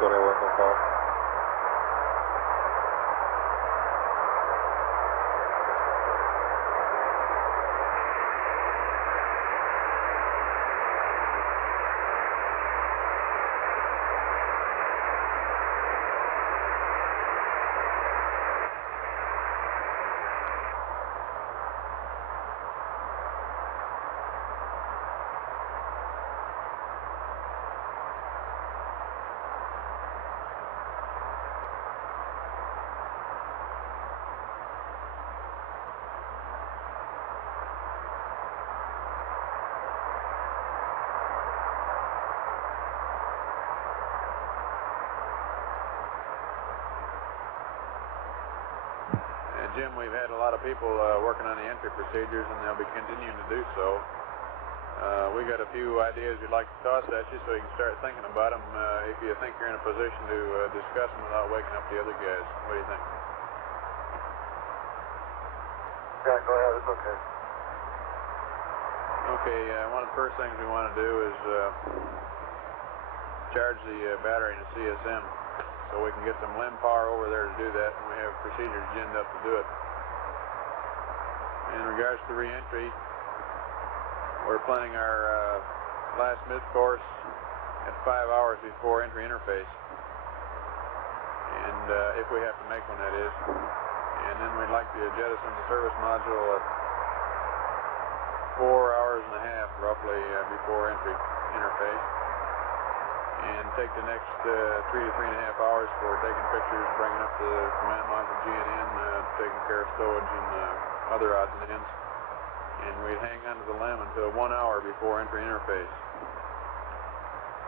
5 de work, no problem. Jim, we've had a lot of people working on the entry procedures, and they'll be continuing to do so. We got a few ideas we'd like to toss at you so you can start thinking about them if you think you're in a position to discuss them without waking up the other guys. What do you think? Yeah, go ahead. It's okay. Okay, one of the first things we want to do is charge the battery in a CSM. So we can get some limb power over there to do that, and we have procedures ginned up to do it. In regards to re-entry, we're planning our last mid-course at 5 hours before entry interface. And if we have to make one, that is. And then we'd like to jettison the service module at 4 hours and a half, roughly, before entry interface. And take the next 3 to 3.5 hours for taking pictures, bringing up the command module GNN, taking care of stowage and other odds and ends. And we'd hang onto the LEM until 1 hour before entry interface.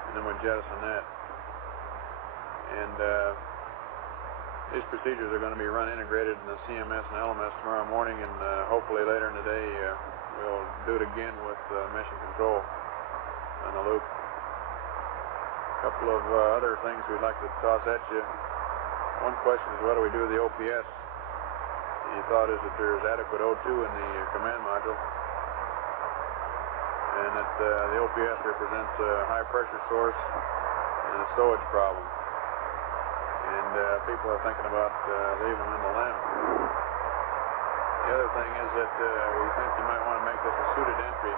And then we'd jettison that. And these procedures are going to be run integrated in the CMS and LMS tomorrow morning, and hopefully later in the day we'll do it again with mission control on the loop. A couple of other things we'd like to toss at you. One question is, what do we do with the OPS? The thought is that there's adequate O2 in the command module, and that the OPS represents a high pressure source and a stowage problem. And people are thinking about leaving them in the LEM. The other thing is that we think you might want to make this a suited entry,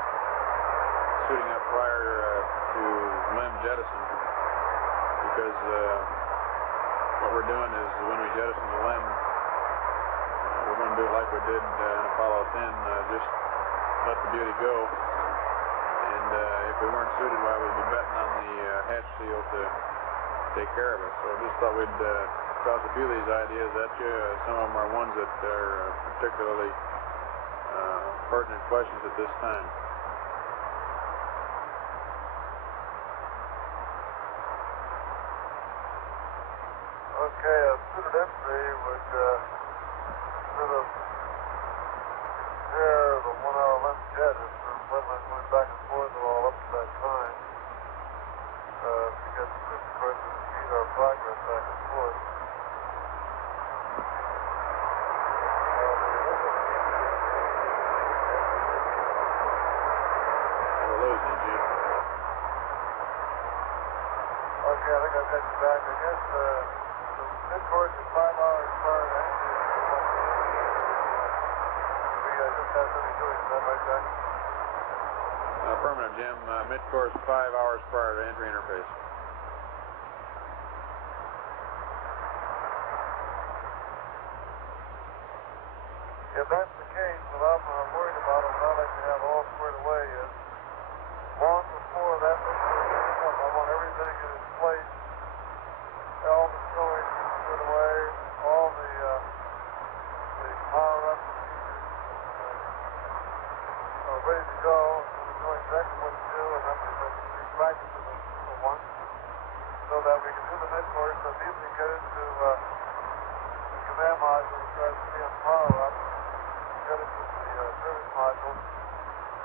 suiting up prior to LEM jettison. Because what we're doing is when we jettison the LEM, we're going to do it like we did in Apollo 10, just let the beauty go. And if we weren't suited, why we'd be betting on the hatch seal to take care of us. So I just thought we'd toss a few of these ideas at you. Some of them are ones that are particularly pertinent questions at this time. Okay, a suited entry would sort of compare the 1 hour LEM jet if we're planning on going back and forth all up to that time because this, of course, would speed our progress back and forth. We're losing you, Jim. Okay, I think I've got you back. I guess mid-course is 5 hours prior to entry. We just got finished doing it. Is that right, Jack? Affirmative, Jim. Mid-course 5 hours prior to entry interface. If that's the case, what I'm worried about and what I'd like to have all squared away is long before that mid-course comes up, I want everything in its place. All the stowage squared away, all the power-up procedures ready to go, so we know exactly what to do, and then we practice it for once, so that we can do the mid-course and easily get into the command module and start seeing power-up, get into the service module,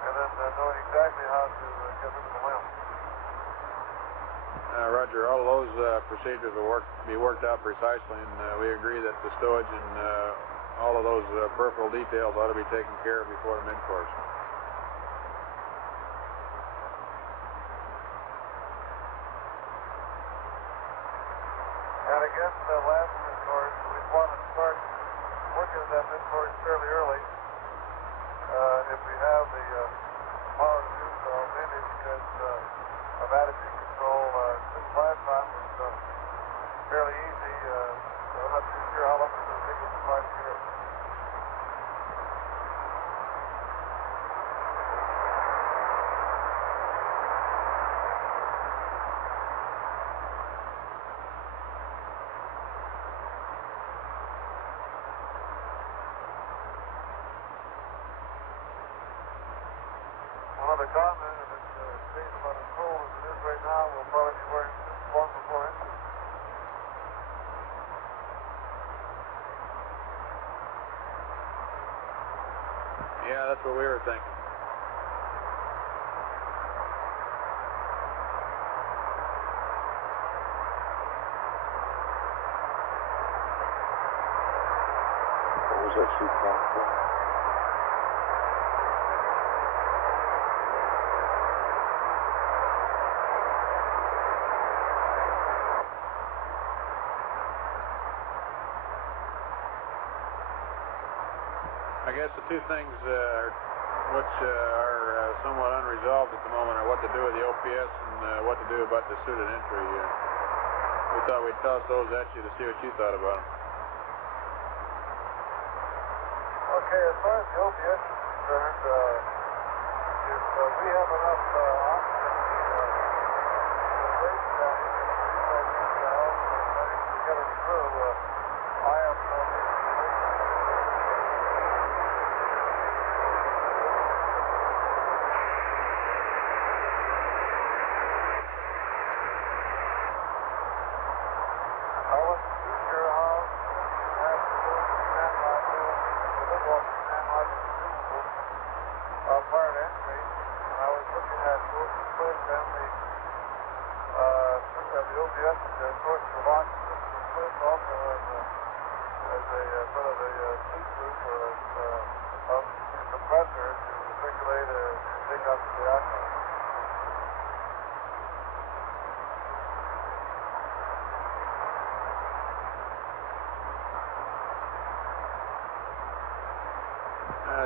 and then knowing exactly how to get into the LEM. Roger, all of those procedures will be worked out precisely, and we agree that the stowage and all of those peripheral details ought to be taken care of before the mid-course. mentioned that last mid-course, we want to start working at that mid-course fairly early. If we have the power to do so, mainly because of attitude control. This last time was fairly easy. I'm not too sure how long it's going to take us to find here. One other comment, if it stays about as cold as it is right now, we'll probably be wearing suits long before entry. Yeah, that's what we were thinking. What was that suit called for? I guess the two things which are somewhat unresolved at the moment are what to do with the OPS and what to do about the suited entry. We thought we'd toss those at you to see what you thought about them. Okay, as far as the OPS is concerned, if we have enough oxygen in the race tank and the recycling cells to get us through, I have no reason to believe I wasn't too sure how you have to do the command module, the little command module consumables prior to entry. And I was looking at both the split and the OPS source of oxygen. The split also as a sort of a soup loop or a compressor to circulate and take up the oxygen.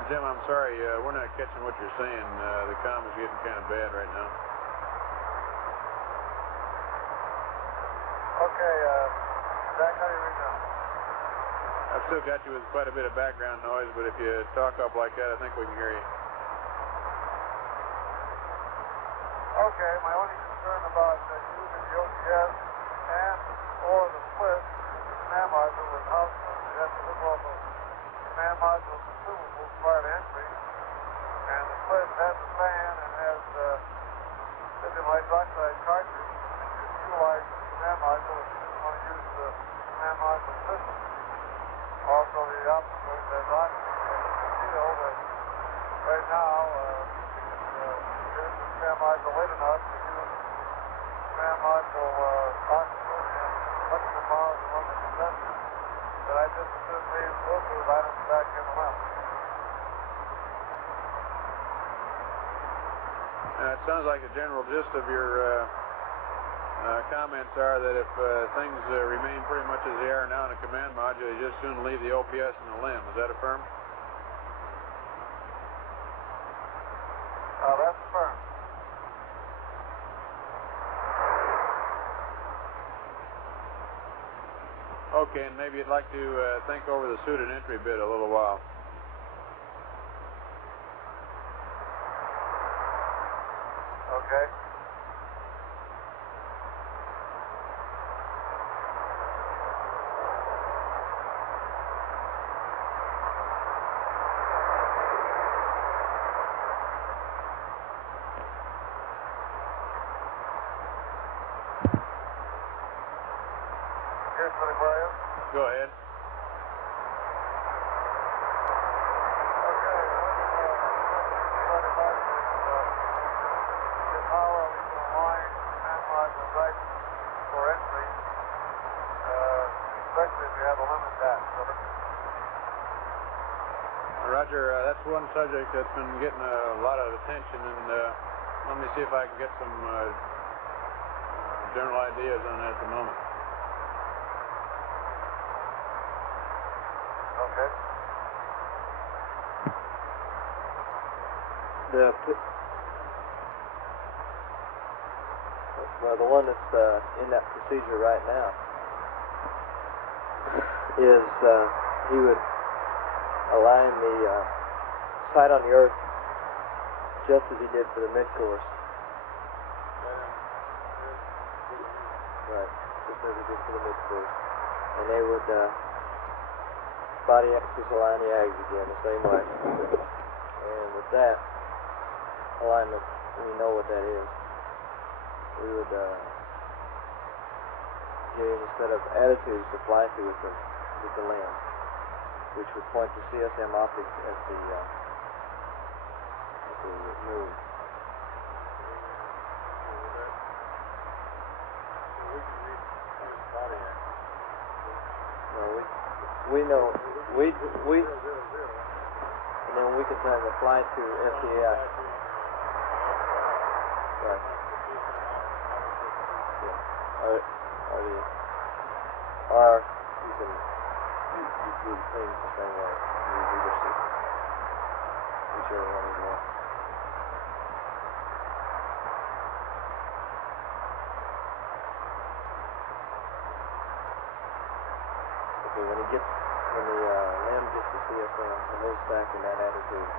Jim, I'm sorry, we're not catching what you're saying. The comm is getting kind of bad right now. Okay, Zach, how do you read now? I've still got you with quite a bit of background noise, but if you talk up like that, I think we can hear you. Okay, my only concern about using the OPS and or the split in the command module is how soon you have to look off of command module consumables prior to entry. And the split has a fan and has lithium hydroxide cartridge. You can utilize the command module if you didn't want to use the command module system. Also, the opposite has oxygen. I feel that right now we can get into the command module late enough to use command module oxygen and electrical power to run the compressor. But I just assume leave both of those items back in the left. It sounds like the general gist of your comments are that if things remain pretty much as they are now in the command module, you just soon leave the OPS in the limb. Is that affirmed? That's affirmed. Okay, and maybe you'd like to think over the suited entry bit a little while. Okay. Here's for the Aquarium. Go ahead. Okay, how are we going to align command module right for entry, especially if we have a limit that. Roger, that's one subject that's been getting a lot of attention, and let me see if I can get some general ideas on that at the moment. Okay. Well, the one that's in that procedure right now is he would align the sight on the Earth just as he did for the mid-course. Right, just as he did for the mid-course. And they would body axis align the ags again the same way. And with that alignment, we know what that is. We would give him a set of attitudes to fly through with the lens, which would point to CSM optics at the moon. No, we know and then we can tell him to fly to FTAI. Right. Or you can do things the same way. You either see whichever one you want. Okay, when the lamb gets to CSM, the whole stack in that attitude,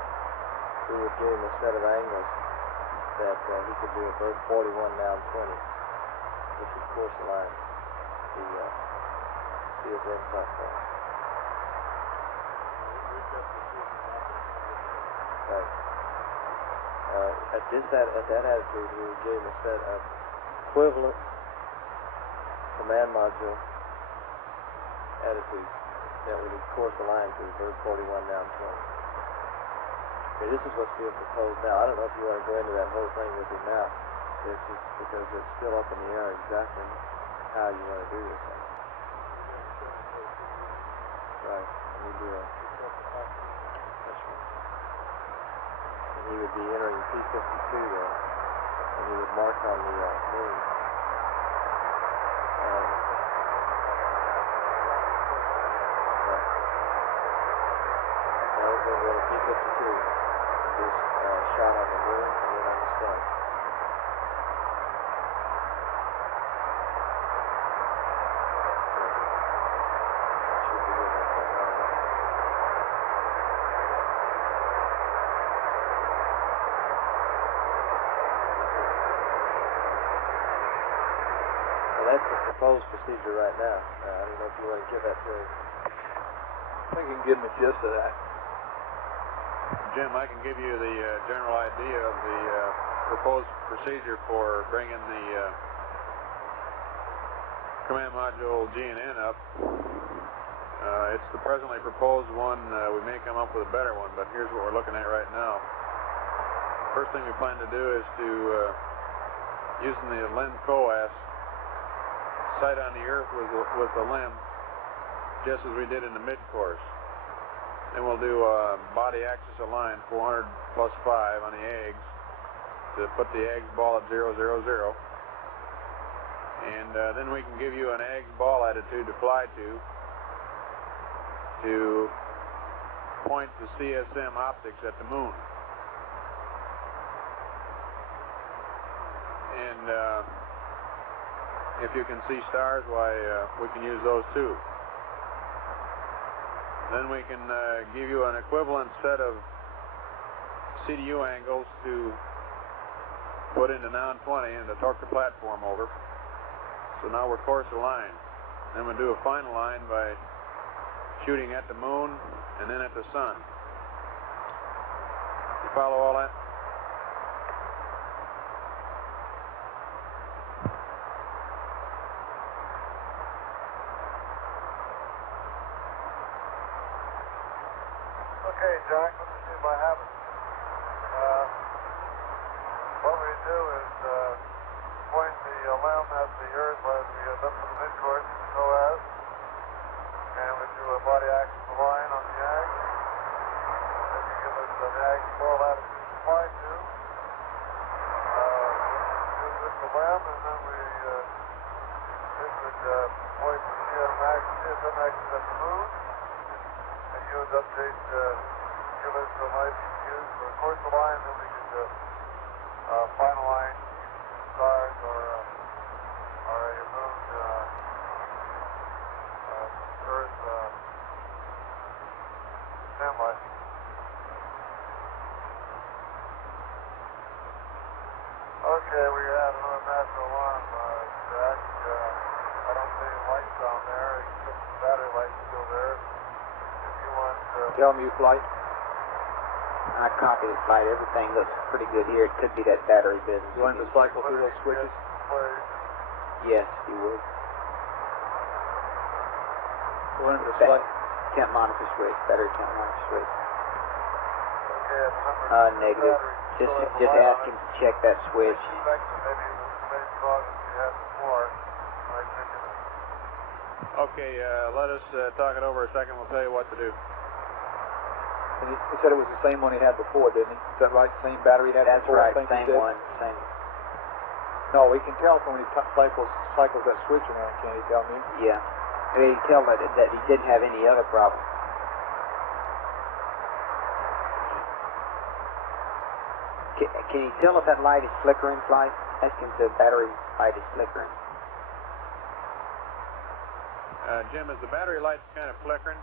we would give him a set of angles that he could do a bird 41 down 20, which would course align the CSM platform. Right. At that attitude, we would give him a set of equivalent command module attitudes that would course align to bird 41 down 20. Okay, this is what's being proposed now. I don't know if you want to go into that whole thing with him now. This is because it's still up in the air exactly how you want to do this thing. Right. And you do that's right. And he would be entering P52 there. And he would mark on the moon. Now we're going to go to P52. This shot on the moon and then on the sun. Should be good enough for now. Well, that's the proposed procedure right now. I don't know if you want to give that to him. I think you can give me a gist of that. Jim, I can give you the general idea of the proposed procedure for bringing the command module GNN up. It's the presently proposed one. We may come up with a better one, but here's what we're looking at right now. First thing we plan to do is to, using the lens coas, sight on the Earth with the limb, just as we did in the mid-course. Then we'll do a body axis align 400 plus 5 on the eggs to put the eggs ball at 0, 0, 0. And then we can give you an eggs ball attitude to fly to point the CSM optics at the moon. And if you can see stars, why we can use those too. Then we can give you an equivalent set of CDU angles to put into noun 20 and to torque the platform over. So now we're course aligned. Then we'll do a final line by shooting at the moon and then at the sun. You follow all that? Okay, Jack, let me see if I have it. What we do is point the limb at the Earth as we look for the mid-course in the coas, and we do a body axis align on the ag. Then you give us an ag ball attitude to fly to. Do with the limb, and then this would point the CSM axis at the moon. And you would update, give us some IPQs for course of line, then we could final line stars or a moon Earth satellite. Okay, we had another master alarm, Jack. I don't see any lights down there, except the battery light's still there. If you want Tell me, Flight. I copied it, Flight. Everything looks pretty good here. It could be that battery business. You want to cycle through those switches? Yes, you would. You want to select? Temp monitor switch, battery temp monitor switch. Okay, the number Negative. Just ask him to check that switch. maybe the same problem you had before. Okay, let us talk it over a second. We'll tell you what to do. And he said it was the same one he had before, didn't he? Is that right? Same battery he had That's before? right, I think same he did? one, same. No, we can tell from when he cycles that switch around, can't he tell me? Yeah. And he can tell that he didn't have any other problem. Can you tell if that light is flickering, Flight? Ask him if the battery light is flickering. Jim, is the battery light kind of flickering?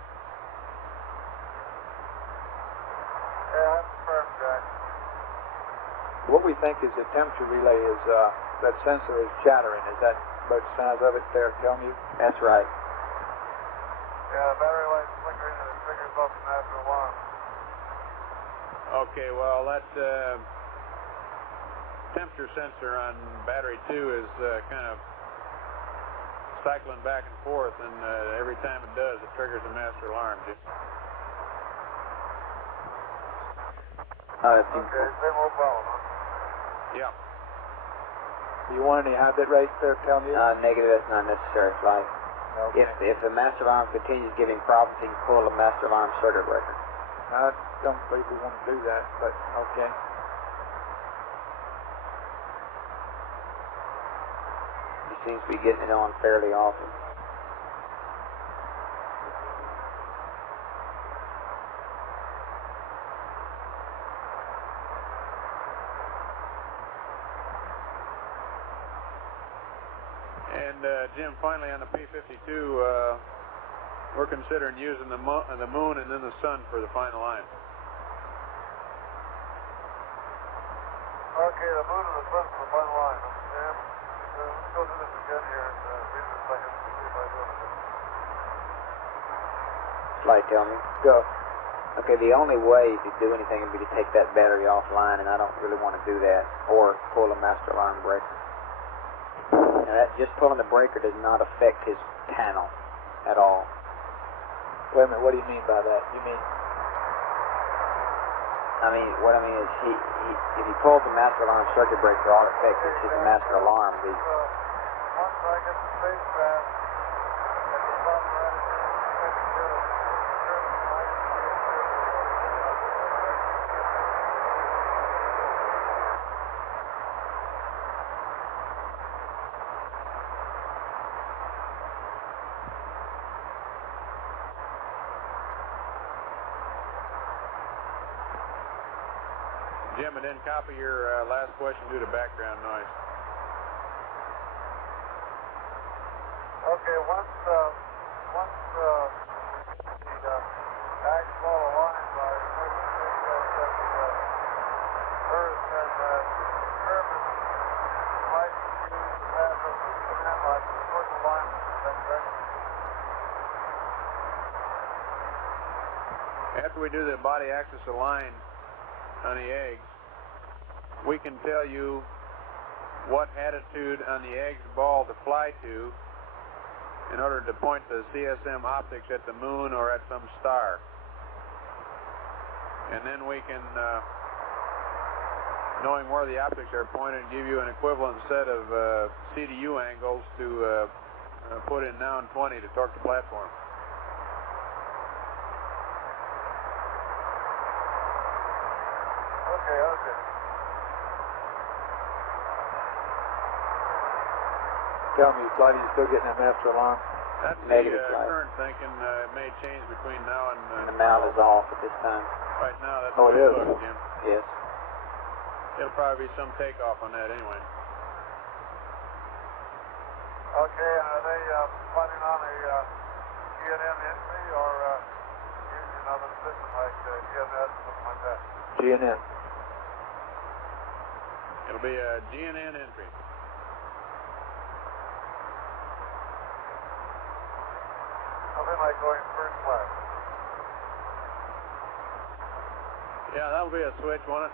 Yeah, that's confirmed, Jack. What we think is the temperature relay is, that sensor is chattering. Is that about the size of it there, tell me? That's right. Yeah, the battery light's flickering and it triggers off the master alarm. Okay, well, that temperature sensor on battery 2 is kind of cycling back and forth, and every time it does, it triggers the master alarm. Okay, same old problem, huh? Yeah. Do you want any high bit rates there, tell me? Negative, that's not necessary, Flight. Okay. If the master alarm continues giving problems, he can pull the master alarm circuit breaker. I don't believe we want to do that, but okay. He seems to be getting it on fairly often. And Jim, finally on the P-52, we're considering using the moon and then the sun for the final line. Okay, the moon and the sun for the final line. Understand? Let's go through this again here and read this second and see if I do it. Flight, tell me. Go. Okay, the only way to do anything would be to take that battery offline, and I don't really want to do that, or pull a master alarm breaker. Now, just pulling the breaker does not affect his panel at all. Wait a minute, what do you mean by that? You mean? What I mean is, if he pulls the master alarm circuit breaker, all it affects is his master alarm. Once I get the spacecraft at the top right here, Jim, and then copy your last question due to background noise. Okay, once the actual line by which the spacecraft that the Earth has determined might be used to pass over the command line to the course alignment. Is that correct? After we do the body axis align on the eggs, we can tell you what attitude on the eggs ball to fly to in order to point the CSM optics at the moon or at some star. And then we can, knowing where the optics are pointed, give you an equivalent set of CDU angles to put in now and 20 to torque the platform. Okay. Tell me, Flight, are you still getting that master alarm? That's negative the flight. current thinking. It may change between now and... And the mount is off at this time. Right now, that's Oh, what it it is? looks, Jim. Yes. It'll probably be some takeoff on that anyway. Okay, are they planning on a GNN entry or using another system like GNS, something like that? GNN. It'll be a GNN entry. Something like going first class. Yeah, that'll be a switch, won't it?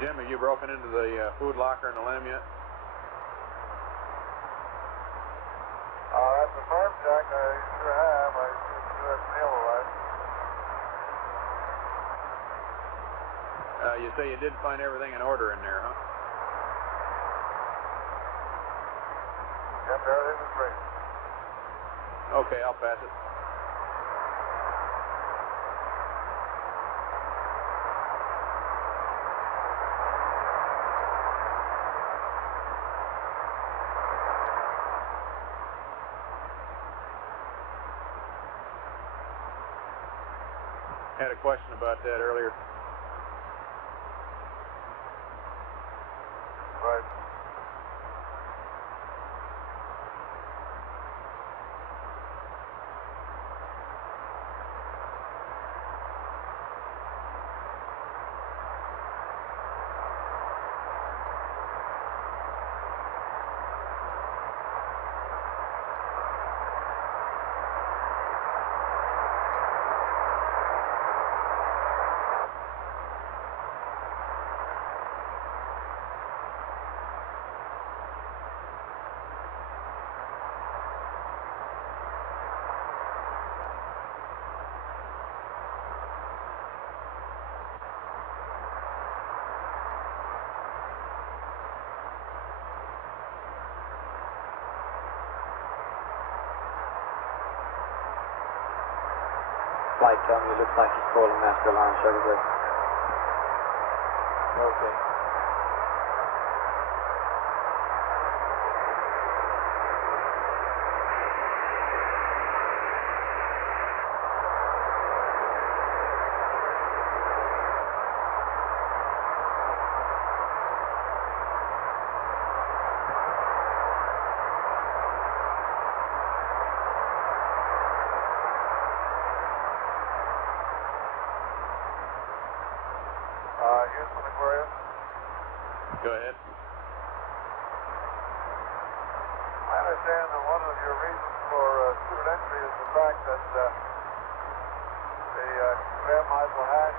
Jim, have you broken into the food locker in the LEM yet? That's the farm jack. I sure have. I just that mail arrived. You say you did find everything in order in there, huh? Yep, everything was great. Okay, I'll pass it. Had a question about that earlier. Right. flight telling me it looks like he's pulling master alarm circuit breaker. Okay. Houston Aquarius. Go ahead. I understand that one of your reasons for student entry is the fact that the command module hatch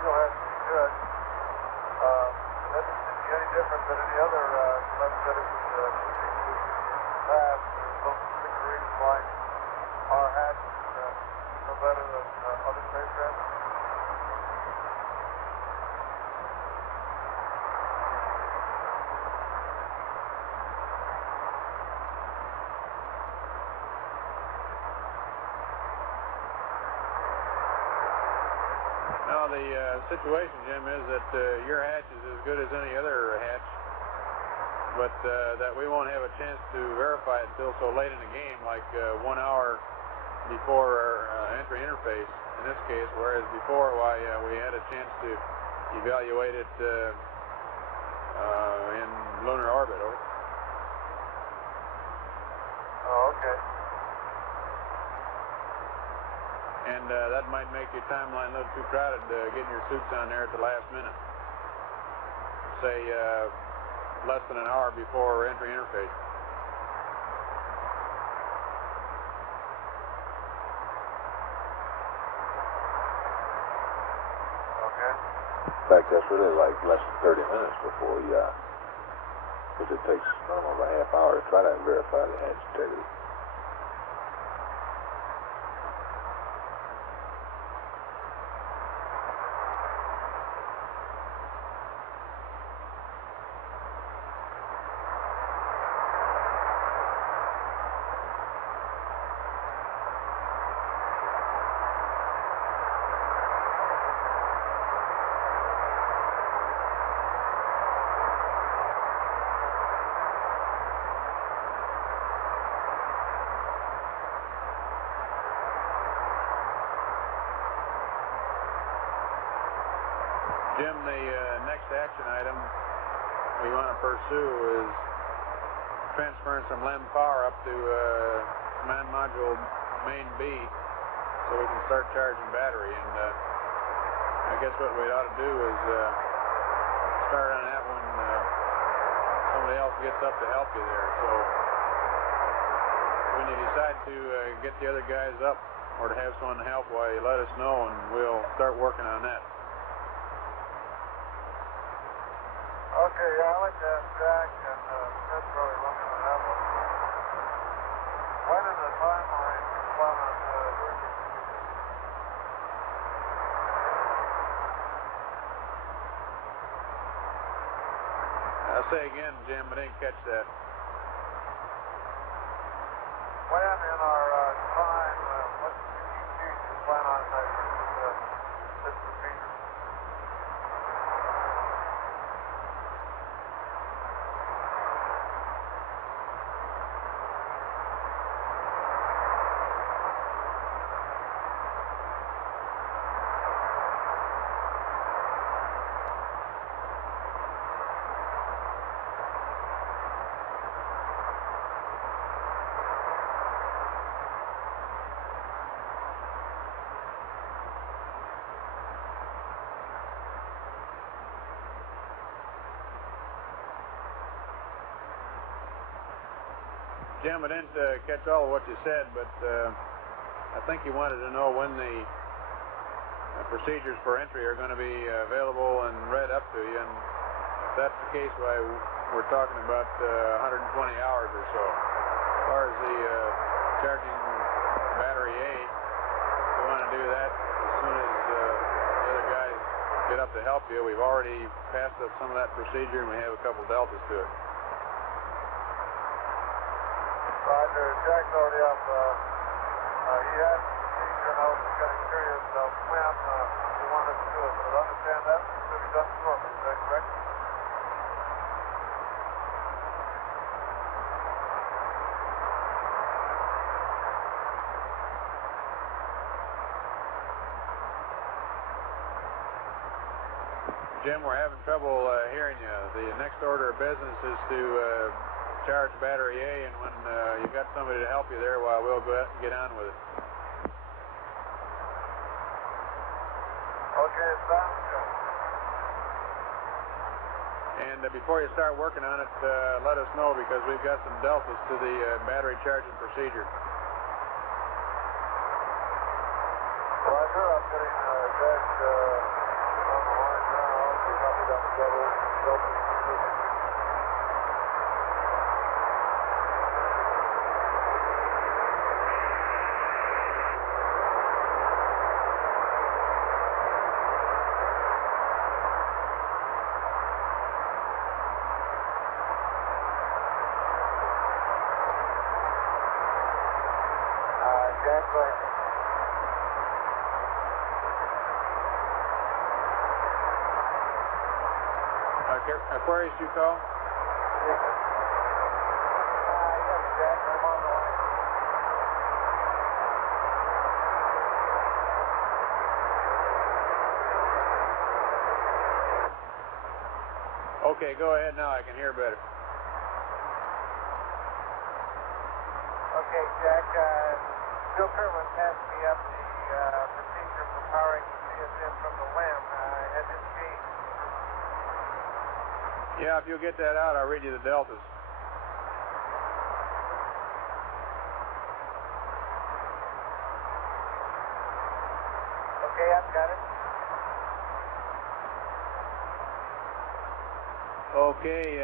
still has to be good. That isn't any different than any other left citizens procedures in the past. There's no particular reason why our hatch is no better than other spacecraft. No, the situation, Jim, is that your hatch is as good as any other hatch, but that we won't have a chance to verify it until so late in the game, like 1 hour before our entry interface in this case, whereas before, why, we had a chance to evaluate it in lunar orbit. Over. Oh, okay. And that might make your timeline a little too crowded, getting your suits on there at the last minute. Say, less than an hour before entry interface. Okay. In fact, that's really like less than 30 minutes before we, because it takes normal about a half hour to try to verify the hatch integrity. Jim, the next action item we want to pursue is transferring some LEM power up to command module main B so we can start charging battery. And I guess what we ought to do is start on that when somebody else gets up to help you there. So when you decide to get the other guys up or to have someone help, why, you let us know and we'll start working on that. Okay, yeah, I'd like to ask Jack and Smith probably running on that one. When in the timeline do you plan on doing this? I'll say again, Jim, I didn't catch that. When in our time, what PTC do you plan on using this procedure? Jim, I didn't catch all of what you said, but I think you wanted to know when the procedures for entry are going to be available and read up to you, and if that's the case, why, we're talking about 120 hours or so. As far as the charging battery A, we want to do that as soon as the other guys get up to help you. We've already passed up some of that procedure, and we have a couple deltas to it. Roger, Jack's already up. He has procedure how he's got curious when he wanted to do it, but I understand that it's going to be done shortly. Is that correct? Jim, we're having trouble hearing you. The next order of business is to charge battery A, and when you've got somebody to help you there, well, we'll go out and get on with it. Okay, sounds good. And before you start working on it, let us know, because we've got some deltas to the battery charging procedure. Roger, I'm getting Jack on the line now. We probably got the delta procedure. Jack, go ahead. Aquarius, you call? Yes, Jack, I'm on the line. Okay, go ahead now. I can hear better. Okay, Jack, Bill Kerwin passed me up the procedure for powering the CSM from the LEM. Has it changed? Yeah, if you'll get that out, I'll read you the deltas. Okay, I've got it. Okay,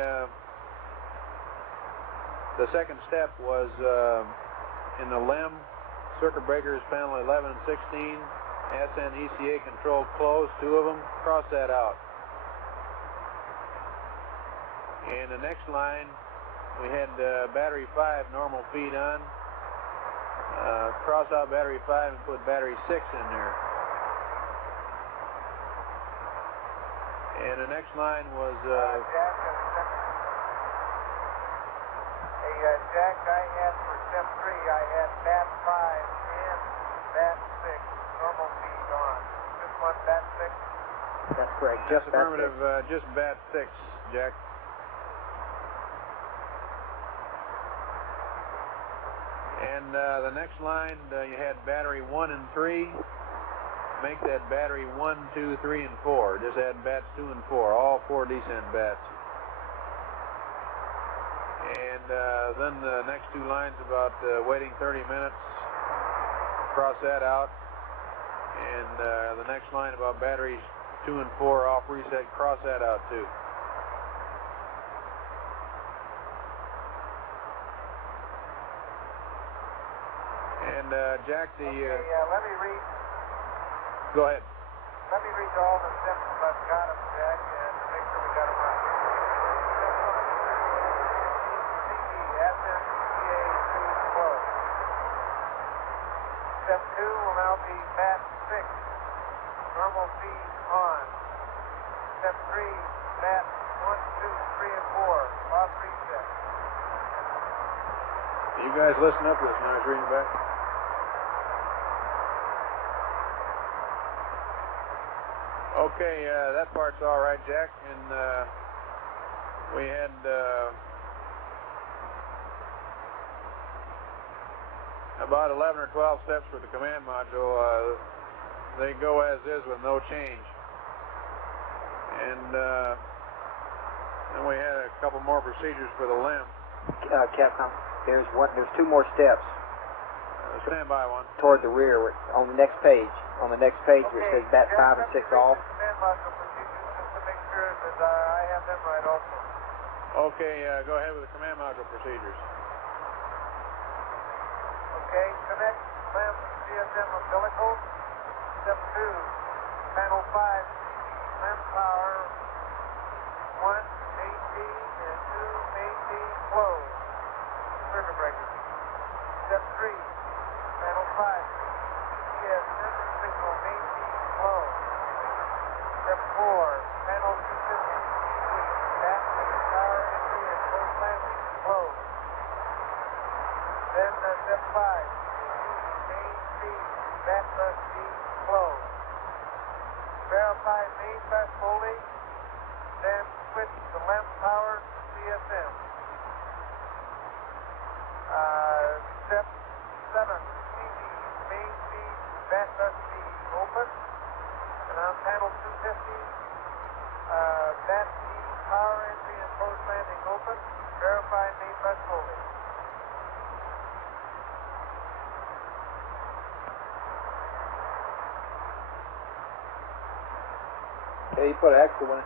the second step was in the LEM, circuit breakers panel 11 and 16, SN ECA controlled closed, 2 of them, cross that out. And the next line, we had battery 5 normal feed on, cross out battery 5 and put battery 6 in there. And the next line was Jack, I had for step 3, I had bat 5 and bat 6 normal feed on. Just one bat 6? That's correct. Just affirmative, just bat 6, Jack. And the next line, you had battery 1 and 3. Make that battery 1, 2, 3, and 4. Just add bats 2 and 4, all 4 descent bats. And then the next 2 lines about waiting 30 minutes, cross that out. And the next line about batteries 2 and 4 off reset, cross that out too. And Jack, the... let me read... Go ahead. Let me read all the steps if I've got them, Jack, and to make sure we got them right. Step 1, CE, SMCA 2 closed. Step 2 will now be bat 6, normal feed on. Step 3, bat 1, 2, 3, and 4, off reset. You guys listen up to this when I was reading back. Okay, that part's all right, Jack. And we had about 11 or 12 steps for the command module. They go as is with no change. And then we had a couple more procedures for the LEM. Capcom, there's 2 more steps. Stand by one. Toward the rear, on the next page. On the next page where it says bat 5 and 6 off. Command module procedures just to make sure that I have them right also. Okay, go ahead with the command module procedures. Okay, connect LEM CSM umbilical. Step 2, panel 5, LEM power 1, main D, and 2, main D closed. Circuit breaker. Step 3, panel 5, Then step 5, main feed, bat bus feed closed. Verify main bus holding, then switch to LEM power to CSM. Step 7, TV, main feed, bat bus feed open. And on panel 250, bat feed, power entry and post landing open. Verify main bus holding. Okay, you put an extra one.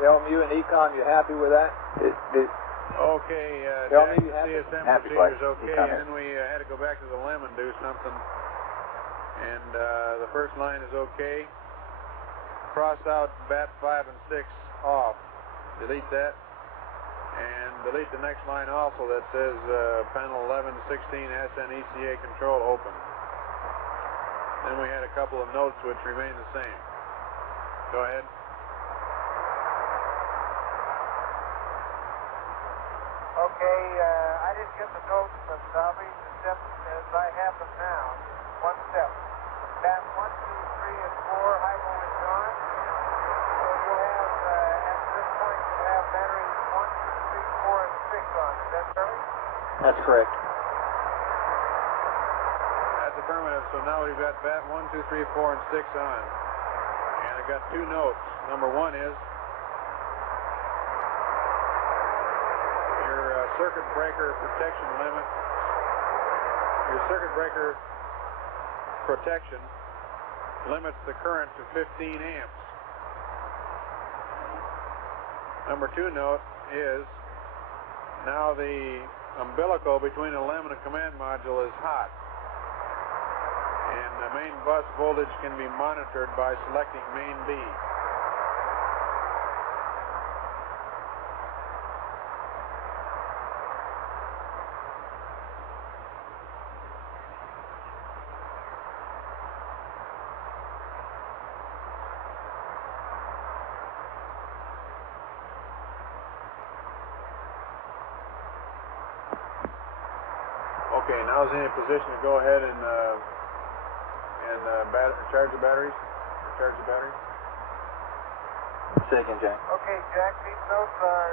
Tell me, you and Econ, you happy with that? Okay, Tell Jack, me you the happy? CSM Happy, procedure's Blake. okay, Econ. and then we had to go back to the LEM and do something. And the first line is okay. Cross out bat 5 and 6 off. Delete that. And delete the next line also that says panel 11, 16, SN ECA control open. Then we had a couple of notes which remain the same. Go ahead. Okay, I didn't get the notes, but I'll read the steps as I have them now. One step. Bat 1, 2, 3, and 4, high voltage on. So you'll have, at this point, you'll have batteries 1, 2, 3, 4, and 6 on. Is that correct? That's correct. That's affirmative. So now we've got bat 1, 2, 3, 4, and 6 on. And I got two notes. Number one is your circuit breaker protection limit. Your circuit breaker protection limits the current to 15 amps. Number two note is now the umbilical between a LEM and a command module is hot. And the main bus voltage can be monitored by selecting main B. Okay, now is he in a position to go ahead and charge the batteries? Or charge the battery? Say again, Jack. Okay, Jack, these notes are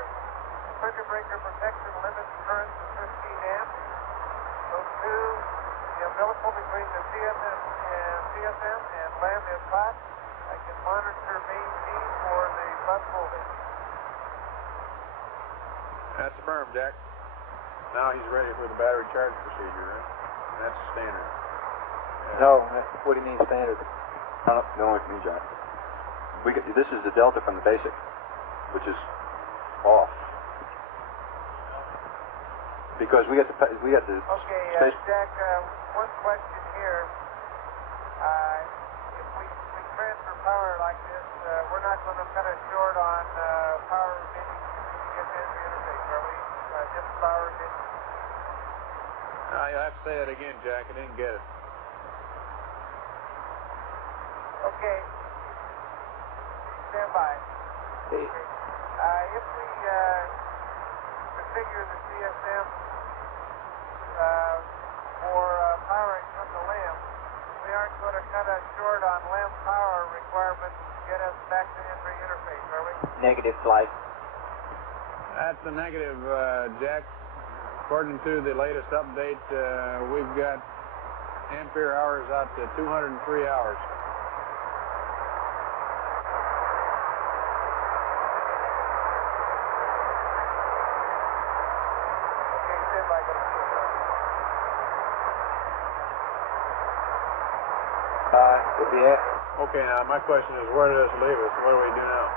circuit breaker protection limits current to 15 amps. Note 2, the umbilical between the CSM and LEM is hot. I can monitor main B for the bus voltage. That's affirmed, Jack. Now he's ready for the battery charge procedure, right? And that's standard. No, what do you mean standard? No, with me, John. This is the delta from the basic, which is off. Because we got the Okay, Jack, one question here. If we transfer power like this, we're not going to cut it short on power remaining to get the entry interface, are we? Just power remaining. You'll have to say that again, Jack. I didn't get it. Okay. Stand by. Hey. If we configure the CSM for powering from the LEM, we aren't going to cut us short on LEM power requirements to get us back to entry interface, are we? Negative, Flight. That's a negative, Jack. According to the latest update, we've got ampere hours out to 203 hours. Okay, stand by. Okay, now my question is, where does this leave us? What do we do now?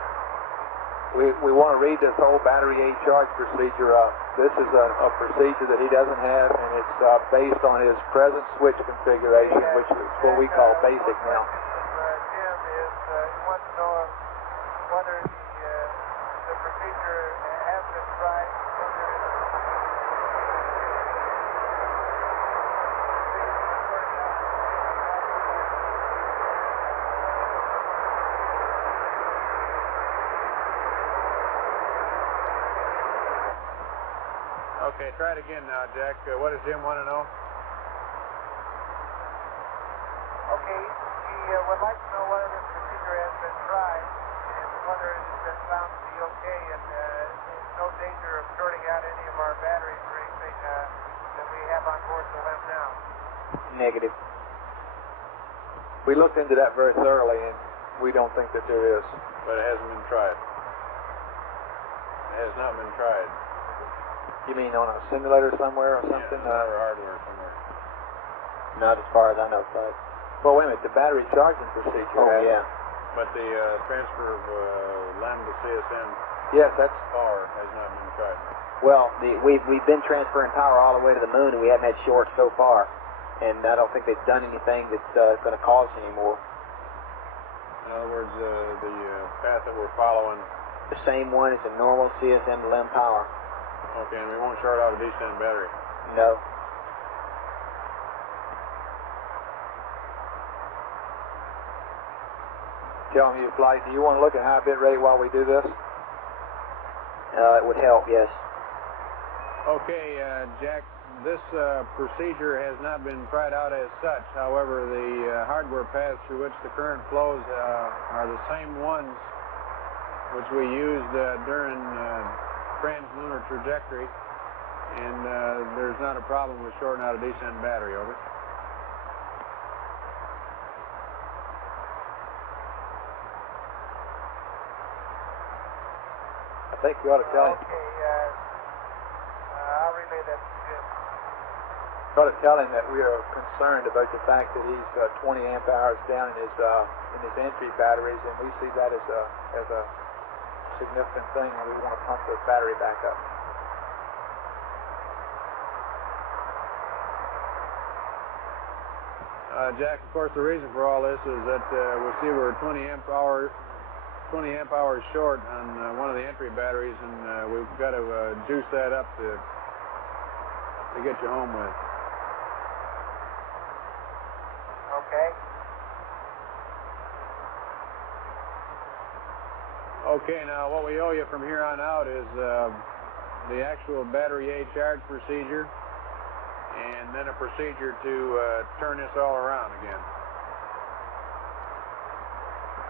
We want to read this whole battery A charge procedure up. This is a procedure that he doesn't have, and it's based on his present switch configuration, which is what we call basic now. Jim is he wants to know whether the procedure has been tried. Okay, try it again now, Jack. What does Jim want to know? Okay, he would like to know whether this procedure has been tried and whether it has been found to be okay and there's no danger of shorting out any of our batteries or anything that we have on board the LEM now. Negative. We looked into that very thoroughly, and we don't think that there is. But it hasn't been tried. It has not been tried. You mean on a simulator somewhere or something? Yeah, or hardware somewhere. Not as far as I know, Clyde. Well, wait a minute. The battery charging procedure. Oh, yeah. But the transfer of LEM to CSM Yes, that's power has not been tried. Well, we've been transferring power all the way to the moon, and we haven't had shorts so far. And I don't think they've done anything that's going to cause any more. In other words, the path that we're following. The same one as the normal CSM to LEM power. Okay, and we won't short out a descent battery. No. Tell me, Flight, do you want to look at high bit rate while we do this? It would help, yes. Okay, Jack, this procedure has not been tried out as such. However, the hardware paths through which the current flows are the same ones which we used during trans-lunar trajectory, and there's not a problem with shorting out a descent battery, over. I think you ought to tell him. Okay, I'll relay that to Jim. You ought to tell him that we are concerned about the fact that he's 20 amp hours down in his entry batteries, and we see that as a significant thing, and we want to pump the battery back up. Jack, of course, the reason for all this is that we see we're 20 amp hours short on one of the entry batteries, and we've got to juice that up to get you home with. Okay. Okay, now what we owe you from here on out is the actual battery A charge procedure, and then a procedure to turn this all around again.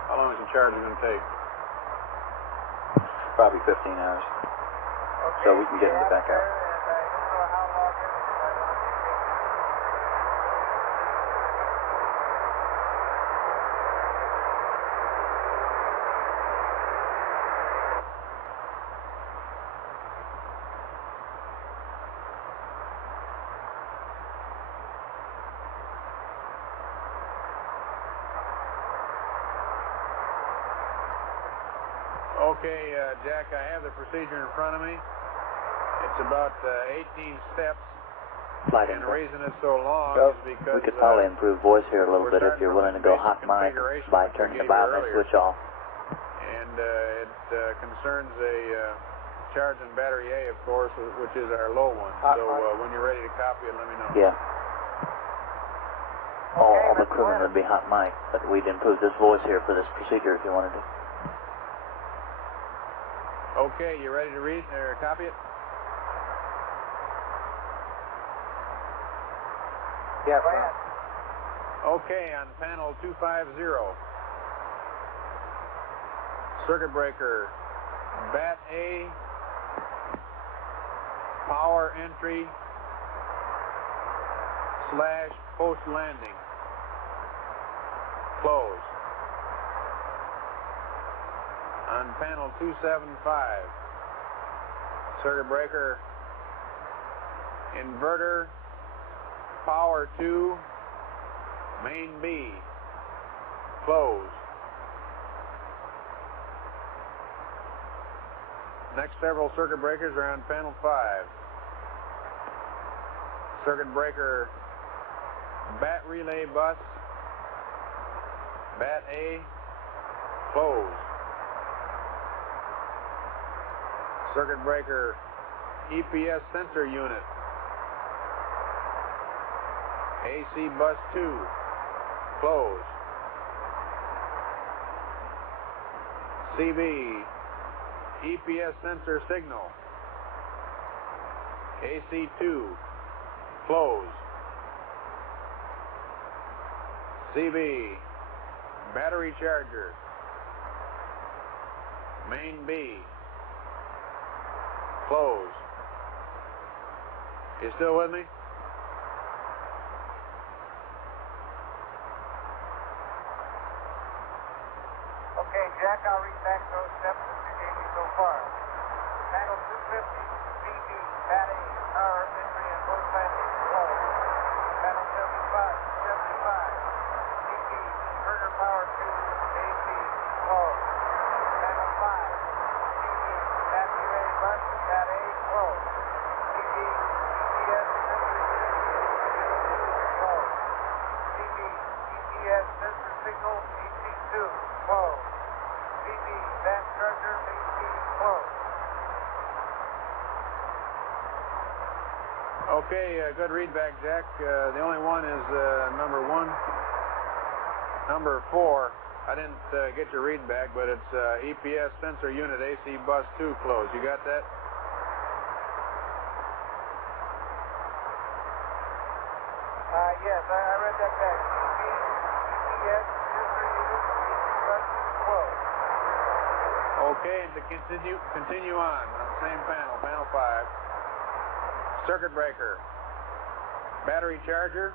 How long is the charge going to take? Probably 15 hours. Okay, So we can get it back out. Okay, Jack, I have the procedure in front of me. It's about 18 steps. Flight And the info. reason it's so long is because We could probably improve voice here a little bit if you're willing to go hot mic by turning the biomet switch off. And it concerns a charge and battery A, of course, which is our low one. So when you're ready to copy it, let me know. Yeah. All the crewmen would be hot mic, but we'd improve this voice here for this procedure if you wanted to. Okay, you ready to read or copy it? Yeah, Okay, on panel 250, circuit breaker, bat A, power entry / post landing, close. On panel 275, circuit breaker, inverter, power 2, main B, close. Next several circuit breakers are on panel 5. Circuit breaker, bat relay bus, bat A, close. Circuit breaker, EPS sensor unit, AC bus 2, close. CB, EPS sensor signal, AC2, close. CB, battery charger. Main B, close. You still with me? Okay, Jack, I'll read back those steps that you gave me so far. Panel 250, CB, Pat A, power, entry, and both landings, close. Panel 75, CB, inverter power 2, AC, close. Panel 5, CB, Pat QA bus, Pat A, close. CB, GPS sensor unit, close. CB, GPS sensor signal, EC2, close. CB, van charger, AC, close. Okay, good readback, Jack. The only one is number 1. Number 4, I didn't get your readback, but it's EPS sensor unit AC bus 2 closed. You got that? Yes, I read that back. CB, EPS sensor unit, AC bus 2 closed. Okay, and to continue on the same panel, panel 5. Circuit breaker, battery charger,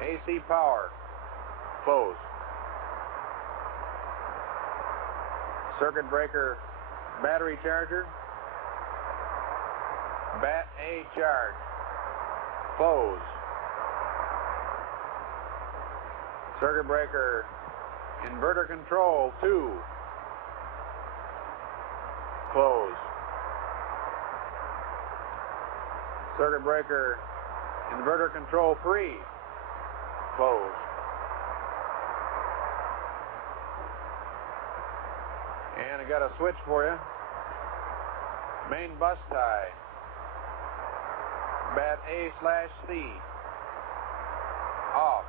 AC power, closed. Circuit breaker, battery charger, bat A charge, closed. Circuit breaker, inverter control 2, closed. Circuit breaker, inverter control 3, closed. And I got a switch for you. Main bus tie, bat A/C, off.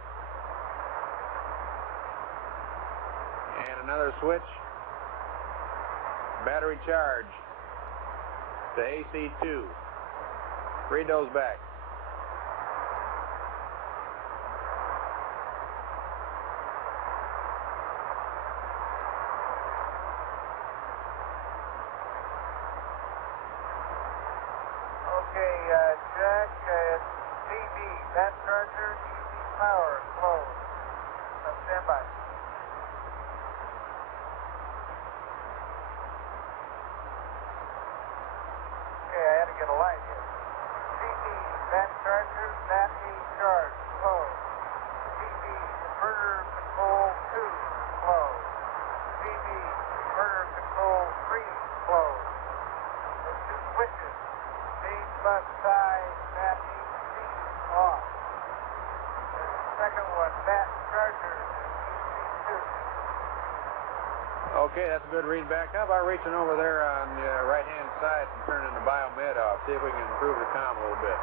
And another switch, battery charge to AC2. Read those back. Okay, Jack, CB, van charger, DC power, closed. Stand by. Okay, I had to get a light here. CB, van charger, bat A charge, closed. CB, inverter control 2, closed. CB, inverter control 3, closed. Those 2 switches. Main bus tie, bat AC, off. There's the second one, bat charger, EC2. Okay, that's a good readback. How about reaching over there on the right-hand side and turning the biomed off? See if we can improve the comm a little bit.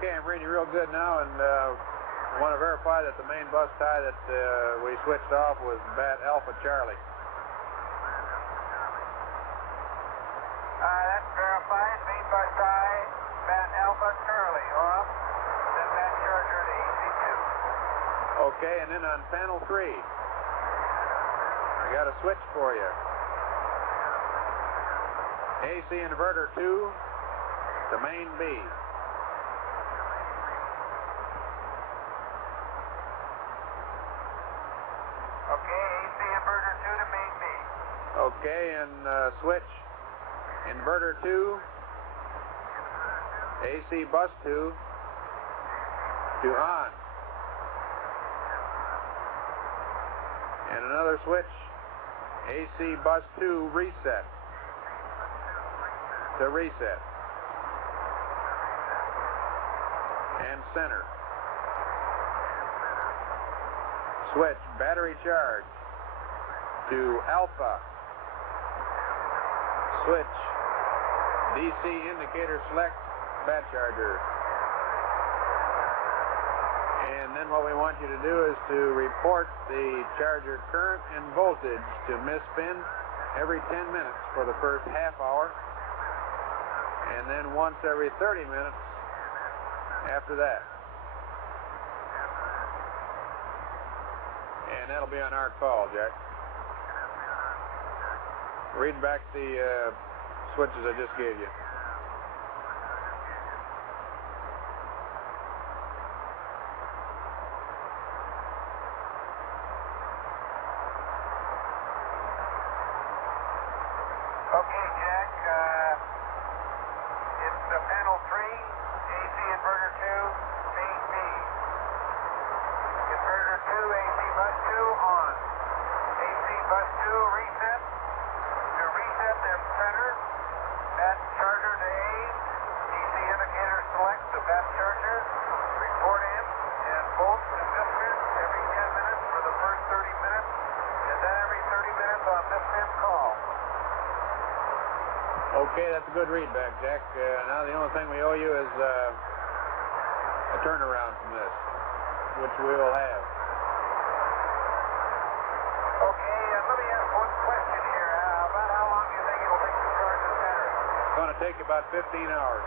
Okay, I'm reading real good now, and I want to verify that the main bus tie that we switched off was bat Alpha Charlie. That's verified. Main bus tie, bat Alpha Charlie, off. Then bat charger to AC2. Okay, and then on panel 3, I got a switch for you. AC inverter 2 to main B. Okay, and switch inverter 2, AC bus 2 to on. And another switch, AC bus 2 reset to reset. and center. Switch battery charge to alpha. Switch DC indicator select bat charger. And then what we want you to do is to report the charger current and voltage to Miss Pin every 10 minutes for the first half hour, and then once every 30 minutes after that. And that'll be on our call, Jack. Read back the switches I just gave you. Okay, Jack, it's panel 3, AC inverter 2, main B. Inverter 2, AC bus 2, on. AC bus 2, reset. To reset them center, bat charger to A, DC indicator select the bat charger, report in, and volt to this pin every 10 minutes for the first 30 minutes, and then every 30 minutes on this pin call. Okay, that's a good readback, Jack. Now the only thing we owe you is a turnaround from this, which we will have. Okay, let me ask one question here. About how long do you think it'll take to charge the battery? It's going to take about 15 hours.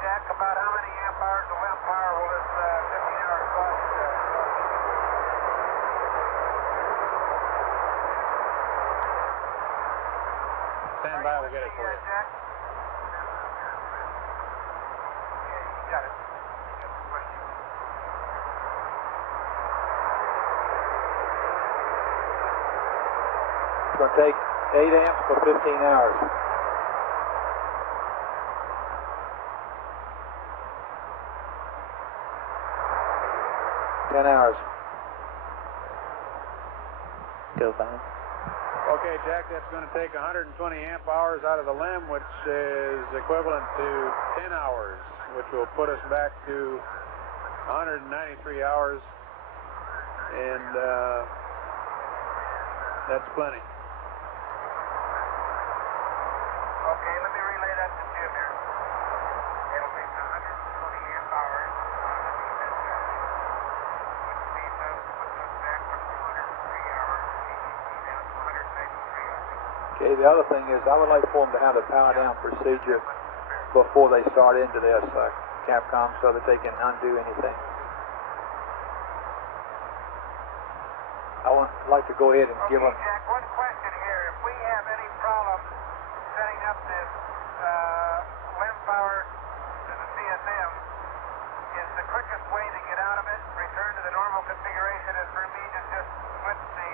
Jack, about how many amp hours of limp power will this 15-hour cost? Stand by, we'll get it for you. Jack? Okay, you got it. You got the question. It's going to take 8 amps for 15 hours. 10 hours. Go fine. Okay, Jack, that's going to take 120 amp hours out of the limb, which is equivalent to 10 hours, which will put us back to 193 hours, and that's plenty. Okay, let me relay that to Jim here. It'll take 120 amp hours on the defense charge, which means that puts us back from 203 hours down to 193 hours. Okay, the other thing is I would like for them to have the power down procedure before they start into this, Capcom, so that they can undo anything. I would like to go ahead and give them... Jack, one question here. If we have any problem setting up this limb power to the CSM, is the quickest way to get out of it, return to the normal configuration, is for me to just switch the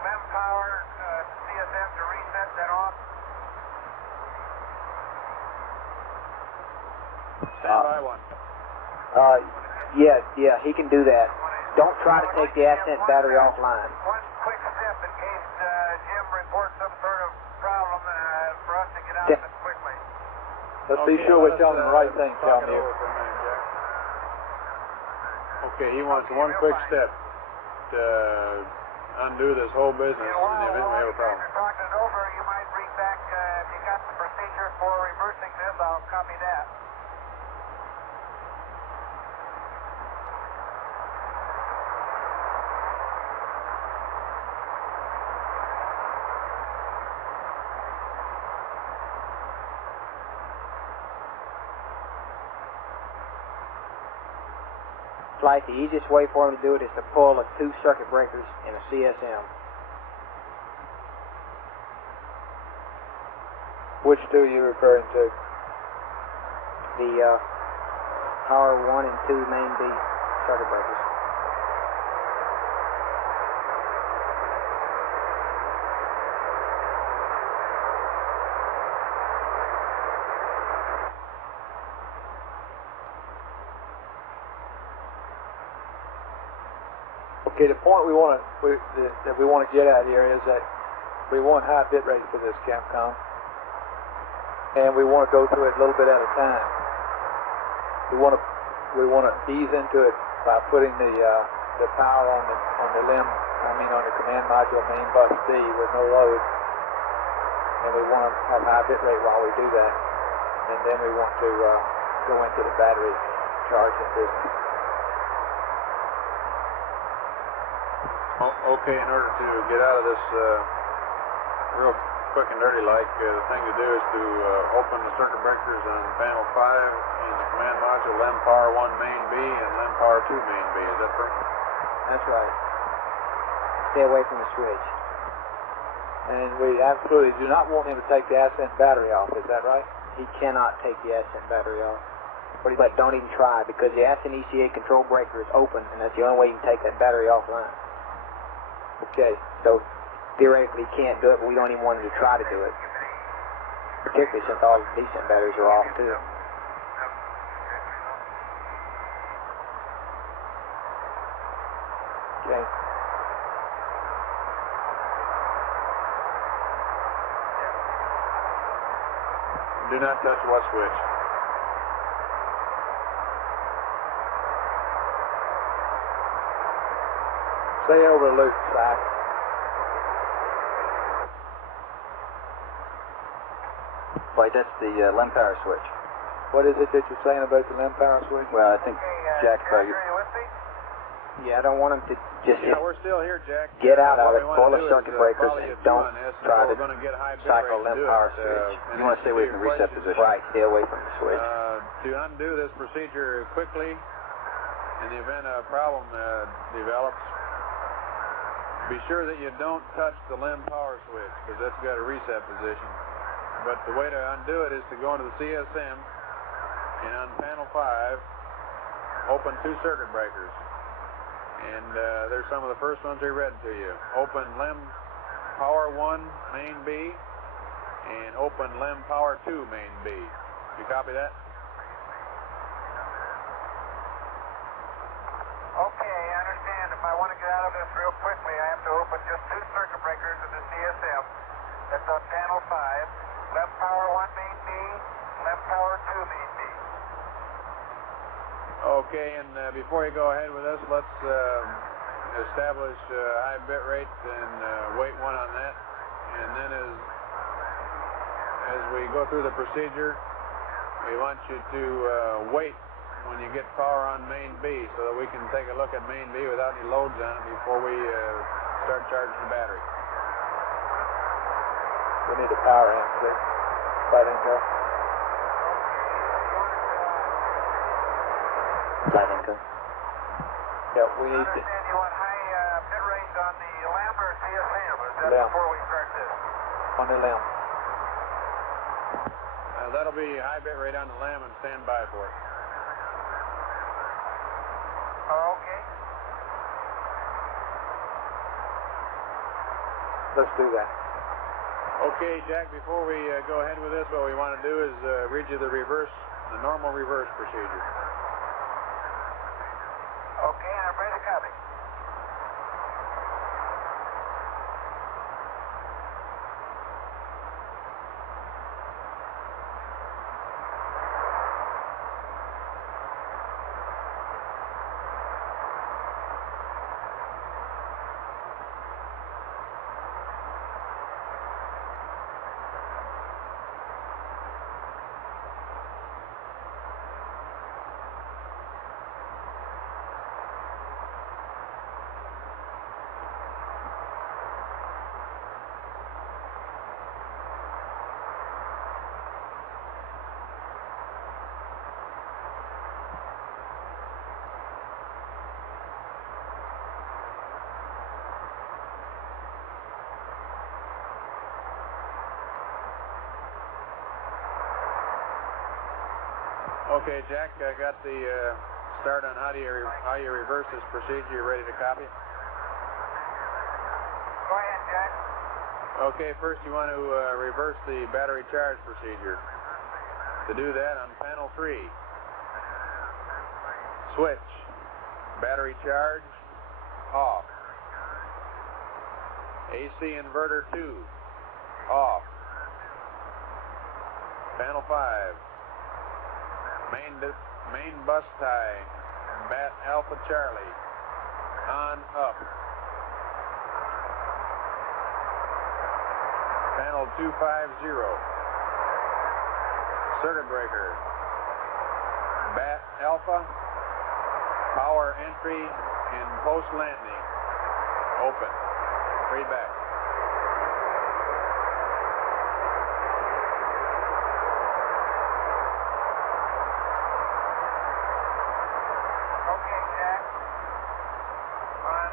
limb power to CSM to reset that off? Stand by one. Yeah, he can do that. Don't try to take the Ascent battery offline. One quick step in case Jim reports some sort of problem for us to get out of it quickly. Let's be sure we're telling the right thing, Talk it Calvin. over for a minute, Jack. Okay, he wants one quick step to undo this whole business in the event we have a problem. You're talking it over, you might read back if you got the procedure for reversing this, I'll copy that. Like the easiest way for him to do it is to pull the 2 circuit breakers in a CSM. Which 2 are you referring to? The power 1 and 2 main B circuit breakers. Okay, the point that we want to get at here is that we want high bit rate for this Capcom, and we want to go through it a little bit at a time. We want to ease into it by putting the power on the command module main bus D with no load, and we want to have high bit rate while we do that, and then we want to go into the battery charging business. Okay, in order to get out of this real quick and dirty like, the thing to do is to open the circuit breakers on panel 5 in the command module, LEM power 1 main B and LEM power 2 main B. Is that correct? That's right. Stay away from the switch. And we absolutely do not want him to take the ascent battery off, is that right? He cannot take the ascent battery off. But don't even try, because the ascent ECA control breaker is open, and that's the only way you can take that battery offline. Okay. So theoretically he can't do it, but we don't even want him to try to do it. Particularly since all the descent batteries are off too. Okay. Do not touch what switch? Stay over the loop, side. Wait, that's the LEM power switch. What is it that you're saying about the LEM power switch? Well, I think Jack probably... Yeah, I don't want him to just we're still here, Jack. get out of it, What we pull wanna the do circuit is, breakers, follow and you don't through on this, try we're to going to get high bit cycle rate to LEM do power it, switch. and You want to stay away from the reset questions. position. Right, stay away from the switch. To undo this procedure quickly, in the event a problem develops, be sure that you don't touch the LEM power switch, because that's got a reset position. But the way to undo it is to go into the CSM, and on panel 5, open 2 circuit breakers. And there's some of the first ones we read to you. Open LEM power 1 main B, and open LEM power 2 main B. You copy that? Okay, I understand. If I want to get out of this real quickly, I have to open just 2 circuit breakers in the CSM. That's on panel 5. LEM power 1 main B, LEM power 2 main B. Okay, and before you go ahead with this, let's establish high bit rate and wait 1 on that. And then as we go through the procedure, we want you to wait when you get power on main B so that we can take a look at main B without any loads on it before we start charging the battery. We need a power amp, please. Flight Inco. Flight Inco. Yeah, we need to... understand you want high bit rates on the LEM or CSM. Is that LEM. before we start this? On the LEM. That'll be high bit rate on the LEM, and stand by for it. Okay. Let's do that. Okay, Jack, before we go ahead with this, what we want to do is read you the normal reverse procedure. Okay, I'm ready to copy. Okay, Jack, I got the start on how you reverse this procedure. You ready to copy? Go ahead, Jack. Okay, first you want to reverse the battery charge procedure. To do that, on panel 3, switch, battery charge, off. AC inverter 2, off. Panel 5, main bus tie, bat Alpha Charlie, on up. Panel 250, circuit breaker, bat Alpha, power entry and post landing, open, 3 back. Okay, Jack. On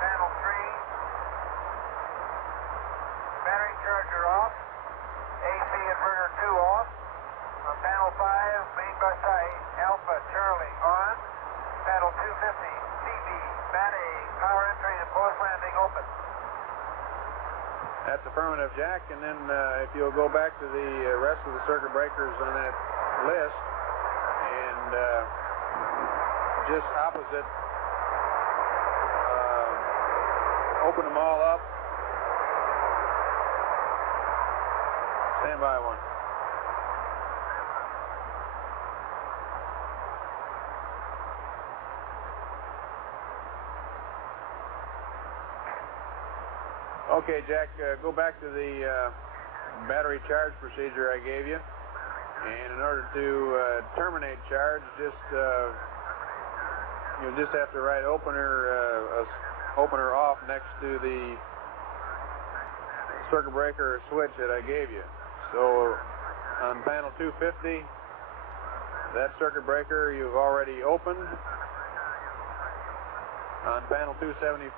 panel 3, battery charger off, AC inverter 2 off. On panel 5, main bus tie, Alpha Charlie on. Panel 250, CB, battery, power entry and post landing open. That's affirmative, Jack. And then if you'll go back to the rest of the circuit breakers on that list, and just opposite, open them all up. Stand by one. Okay, Jack, go back to the battery charge procedure I gave you. And in order to terminate charge, you'll just have to write opener off next to the circuit breaker switch that I gave you. So on panel 250, that circuit breaker you've already opened. On panel 275,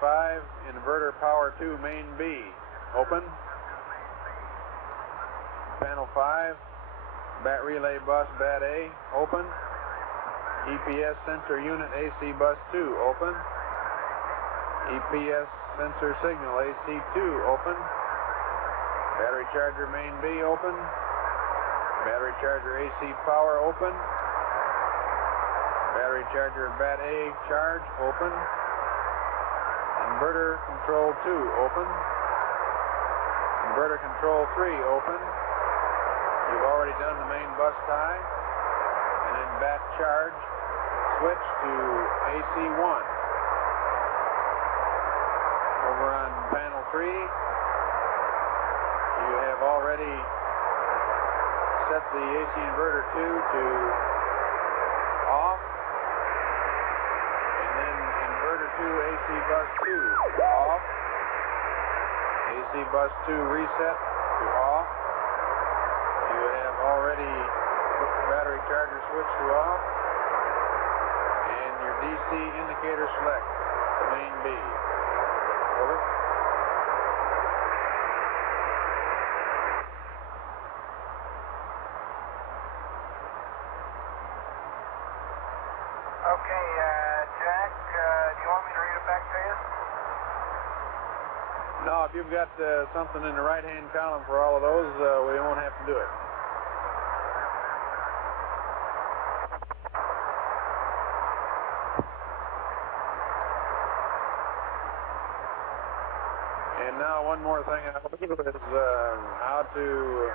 inverter power 2 main B, open. Panel 5, bat relay bus bat A, open. EPS sensor unit AC bus 2, open. EPS sensor signal AC2, open. Battery charger main B, open. Battery charger AC power, open. Battery charger bat A charge, open. Inverter control 2, open. Inverter control 3, open. You've already done the main bus tie. And then bat charge, switch to AC1. Over on panel 3, you have already set the AC inverter 2 to off. Inverter 2 AC bus 2 off. AC bus 2 reset to off. You have already put the battery charger switch to off. And your DC indicator select to main B. Over. Okay, Jack, do you want me to read it back to you? No, if you've got something in the right-hand column for all of those, we won't have to do it. And now one more thing I want to do is how to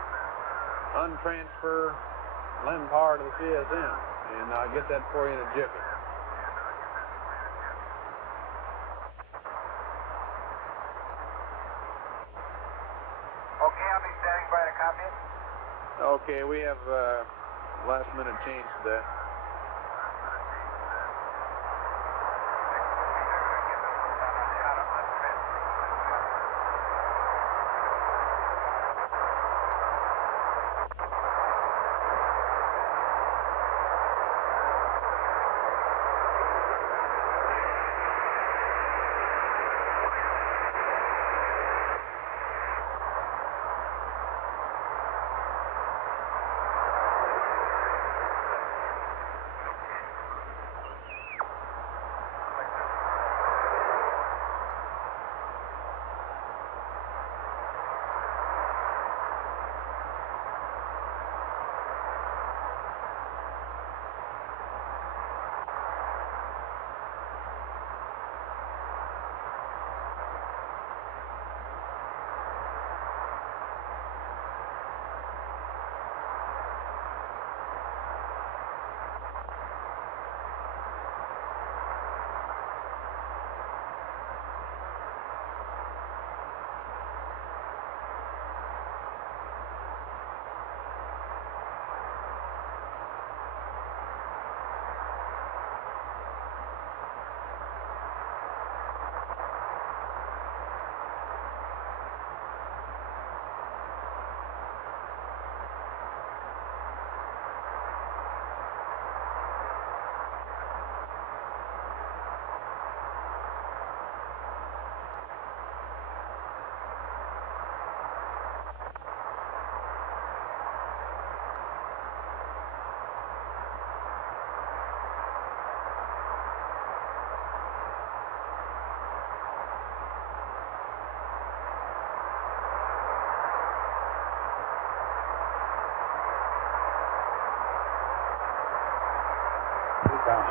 untransfer lend power to the CSM. And I'll get that for you in a jiffy. Okay, I'll be standing by to copy it. Okay, we have last-minute change to that.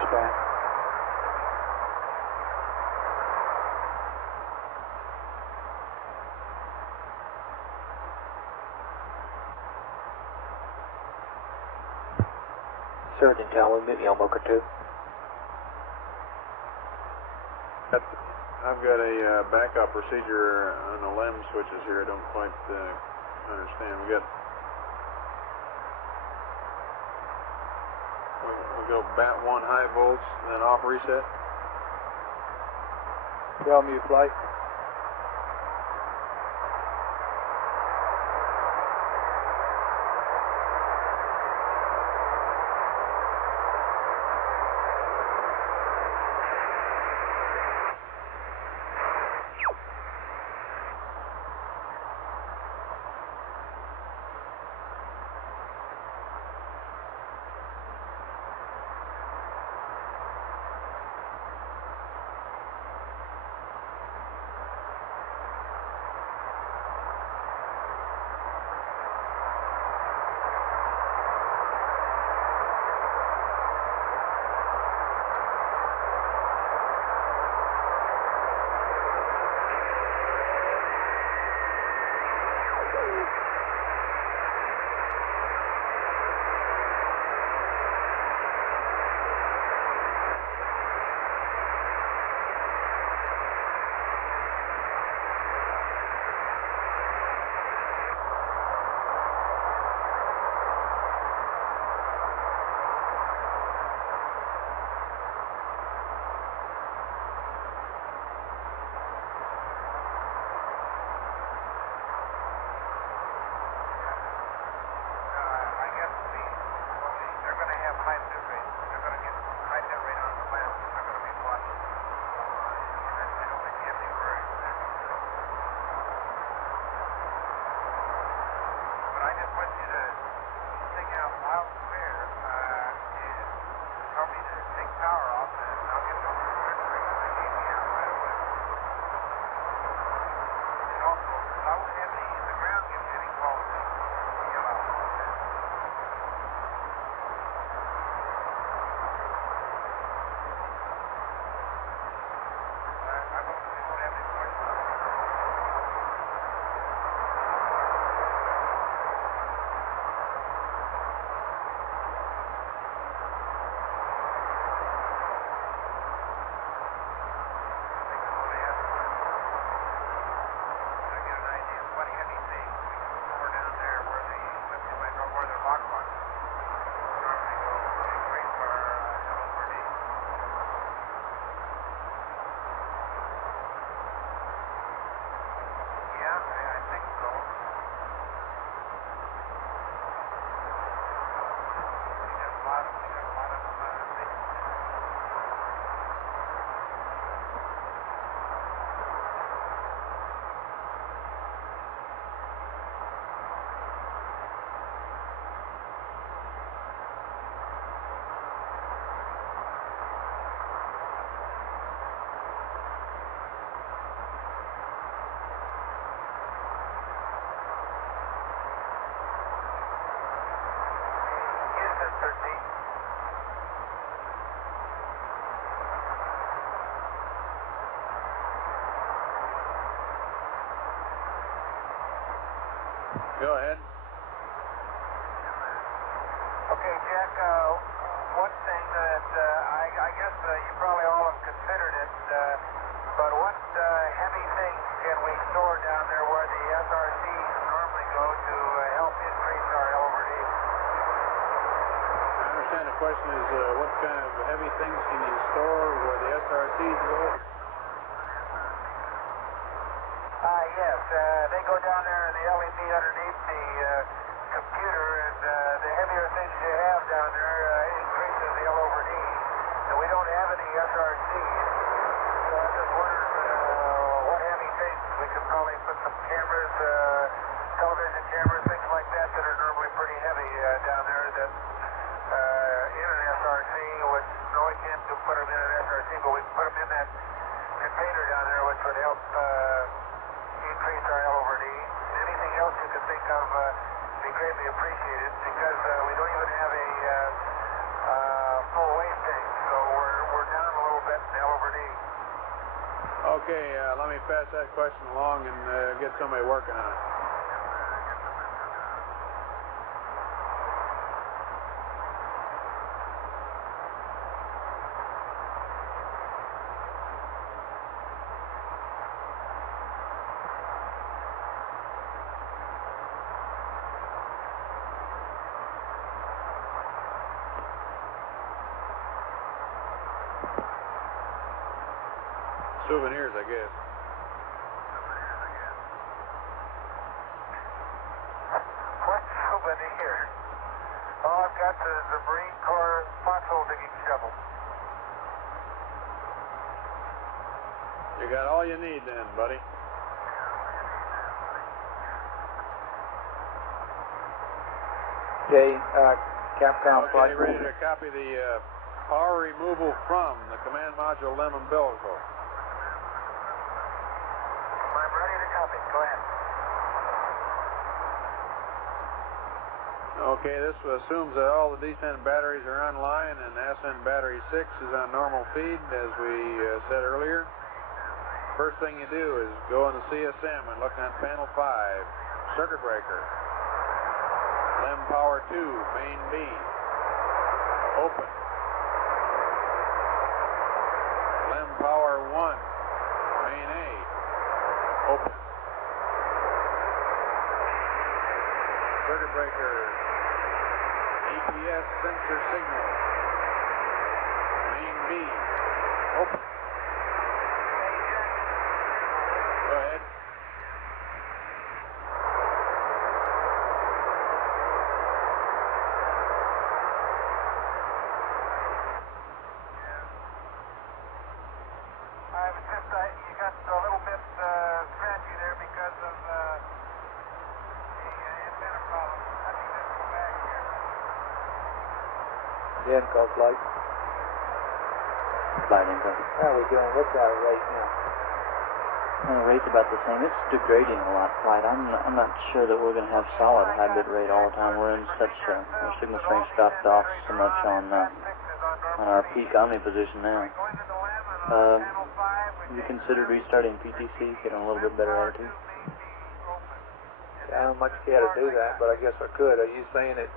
span. Surgeon, John, we'll meet you on MOCR 2. I've got a backup procedure on the LEM switches here. I don't quite understand. We go bat 1 high volts, and then off reset. Well, mute flight. Go ahead. Okay, Jack, one thing that I guess you probably all have considered it, but what heavy things can we store down there where the SRCs normally go to help increase our L over D? I understand the question is what kind of heavy things can you store where the SRCs go? Yes, they go down there in the LED underneath the computer, and the heavier things you have down there increases the L over D. And we don't have any SRCs, so I just wondered what heavy things. We could probably put some cameras, television cameras, things like that are normally pretty heavy down there that in an SRC, which no, we can't put them in an SRC, but we can put them in that container down there, which would help increase our L over D. Anything else you could think of be greatly appreciated, because we don't even have a full weight tank. so we're down a little bit in L over D. Okay, let me pass that question along and get somebody working on it. Souvenirs, I guess. What souvenir? All I've got is a Marine Corps foxhole digging shovel. You got all you need then, buddy. Okay, Capcom Okay, ready to copy the power removal from the command module LEM umbilical. I'm ready to copy. Go ahead. Okay, this assumes that all the descent batteries are online and ascent battery 6 is on normal feed, as we said earlier. First thing you do is go in the CSM and look on panel 5, circuit breaker. LEM power 2, main B, open. LEM power 1, main A, open. Circuit breaker, EPS sensor signal, main B, open. Go ahead. You got a little bit scratchy there because of the antenna problem. Let me just go back here. The Encode flight. Flight income. How are we doing? What's our rate now? The rate's about the same. It's degrading a lot, Flight. I'm not sure that we're going to have solid high bit rate all the time. We're in such our signal strength's dropped off so much on our peak Omni position now. You considered restarting PTC, getting a little bit better attitude? I don't much care to do that, but I guess I could. Are you saying it,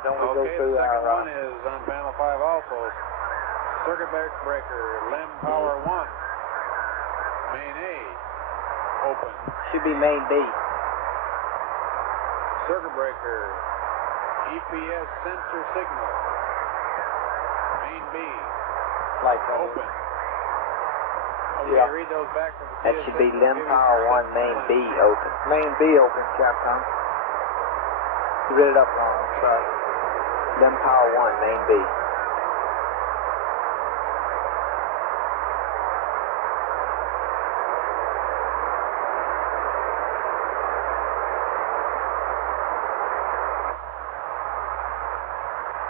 don't we go through the second our... one is on panel 5 also. Circuit breaker, LEM power 1, main A, open. Should be main B. Circuit breaker, EPS sensor signal, main B, Like open. Okay, Yeah. read those back from the That CSM. should be LEM power 1, main B open. Main B open, Capcom. You read it up wrong, I'm sorry. LEM power 1, main B.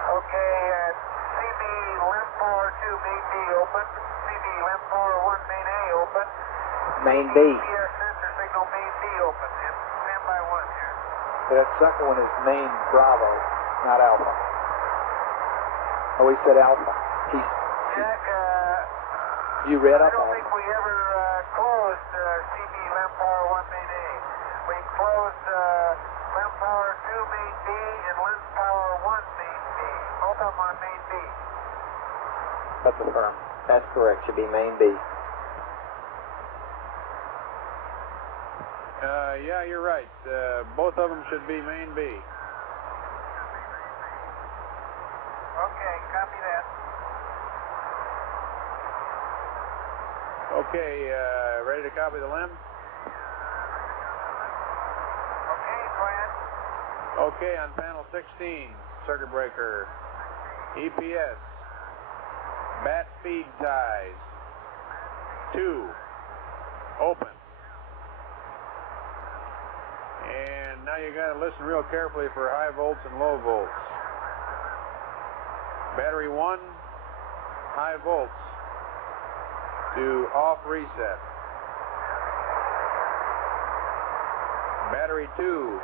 Okay, CB LEM power 2, main B open. CB LEM power 1, main A open. Main B. EPS sensor signal, main B open. And stand by 1 here. That second one is main Bravo, not Alpha. Oh, we said Alpha. Jack, You read I up don't on think it. we ever closed CB LEM power 1, main A. We closed LEM power 2, main B, and LEM power 1, main B. Both of them on main B. That's a firm. That's correct. Should be main B. Yeah, you're right. Both of them should be main B. Okay, copy that. Okay, ready to copy the LEM? Okay, go ahead. Okay, on panel 16, circuit breaker, EPS, bat feed ties, 2, open. And now you got to listen real carefully for high volts and low volts. Battery 1, high volts to off reset. Battery 2,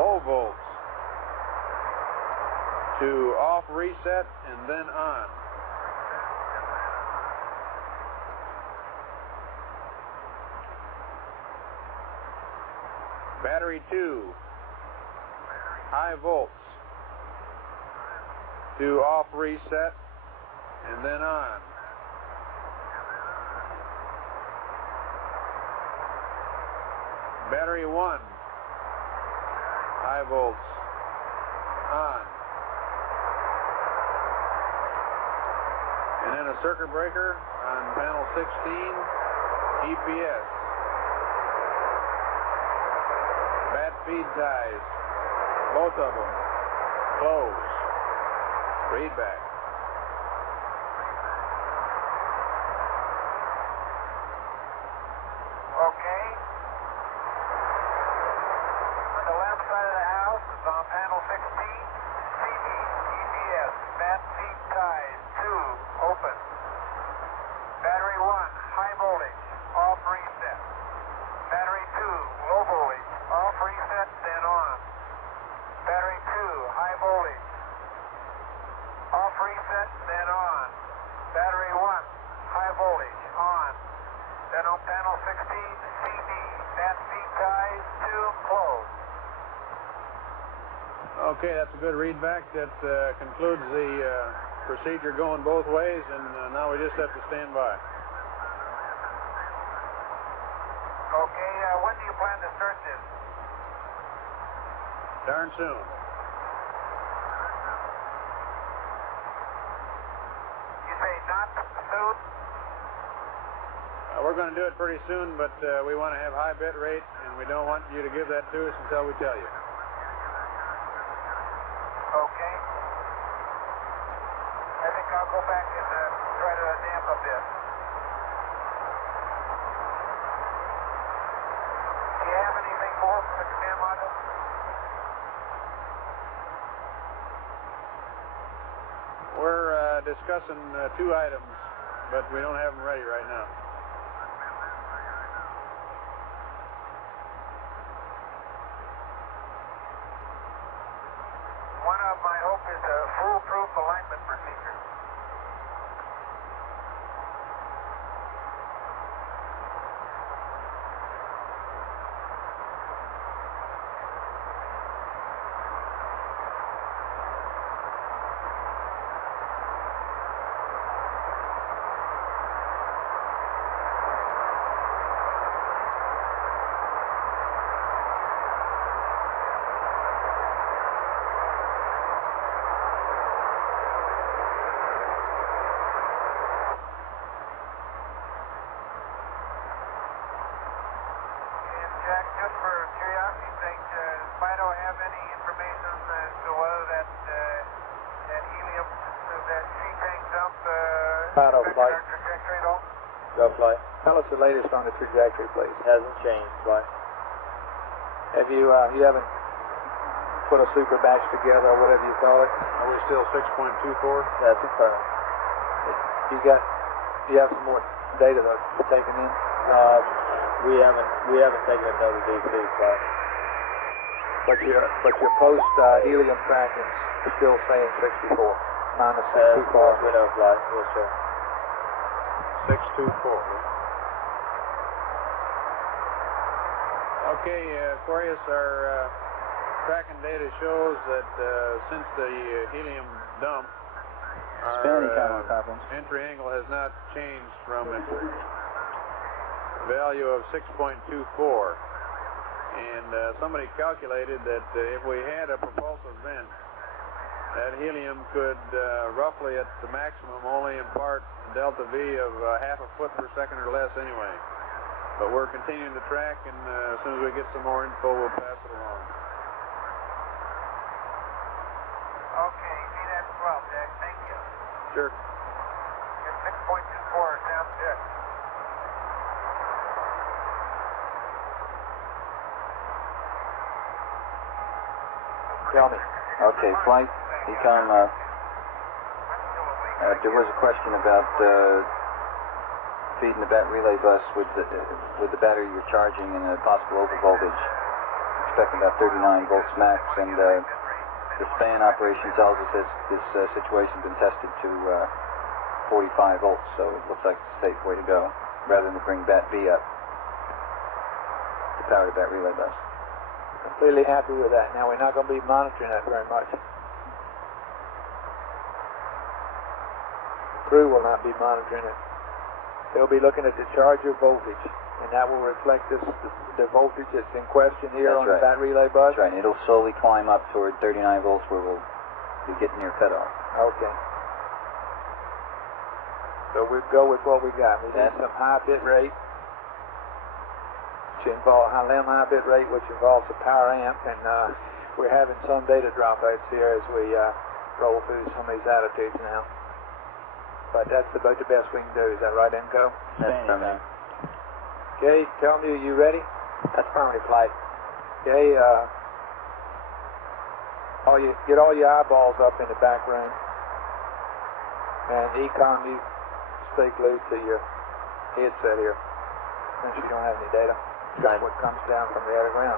low volts to off reset and then on. Battery 2, high volts, to off reset and then on. Battery 1, high volts, on. And then a circuit breaker on panel 16, DPS. Bat feed ties, both of them, close. Read back. Okay. On the left side of the house is on panel 16, CB, EBS, bat feed ties, 2, open. Battery 1, high voltage, off reset. Battery 2, low voltage, off reset, then on. Battery 2, high voltage, off reset, then on. Battery 1, high voltage, on. Then on panel 16, CD, bat feed ties, 2, close. Okay, that's a good read back. That concludes the procedure going both ways, and now we just have to stand by. Okay, when do you plan to start this? Darn soon. You say not soon? We're going to do it pretty soon, but we want to have high bit rate, and we don't want you to give that to us until we tell you. Okay. I think I'll go back and try to damp a bit. Do you have anything more from the command module? We're discussing 2 items, but we don't have them ready right now. One of my hope is a foolproof alignment procedure. Jack, just for curiosity's sake, does Fido have any information as to whether that helium, that sea tank dump Fido, affected flight. our trajectory at all? Go flight. Tell us the latest on the trajectory, please. Hasn't changed, flight. Have you, you haven't put a super batch together or whatever you call it? Are we still 6.24? That's confirmed. You have some more data that you're taking in? We haven't taken another DC flight. But your post helium tracking is still saying 64 minus 64. Window flight, yes sir. 624. Okay, Aquarius, our tracking data shows that since the helium dump, our entry angle has not changed from its value of 6.24. And somebody calculated that if we had a propulsive vent, that helium could roughly at the maximum only impart a delta V of half a foot per second or less anyway. But we're continuing to track, and as soon as we get some more info, we'll pass it along. Okay, see that's 12, Jack. Thank you. Sure. Your 6.24 sounds good. Tell me. Okay, flight, Econ, there was a question about feeding the bat relay bus with the battery you're charging and a possible overvoltage. Expecting about 39 volts max, and the span operation tells us this situation's been tested to 45 volts, so it looks like it's a safe way to go, rather than to bring bat B up to power that relay bus. Completely happy with that. Now, we're not going to be monitoring that very much. The crew will not be monitoring it. They'll be looking at the charger voltage, and that will reflect the voltage that's in question here on the bat relay bus. That's right, and it'll slowly climb up toward 39 volts where we'll be getting near cutoff. Okay. So we'll go with what we got. We got some high bit rate, which involves high bit rate, which involves a power amp, and we're having some data dropouts here as we roll through some of these attitudes now. But that's about the best we can do. Is that right, Enco? That's permanent. Okay, tell me, are you ready? That's permanent flight. Okay, get all your eyeballs up in the back room. And Econ, you stay glued to your headset here. Make sure you don't have any data. Got what comes down from the other ground.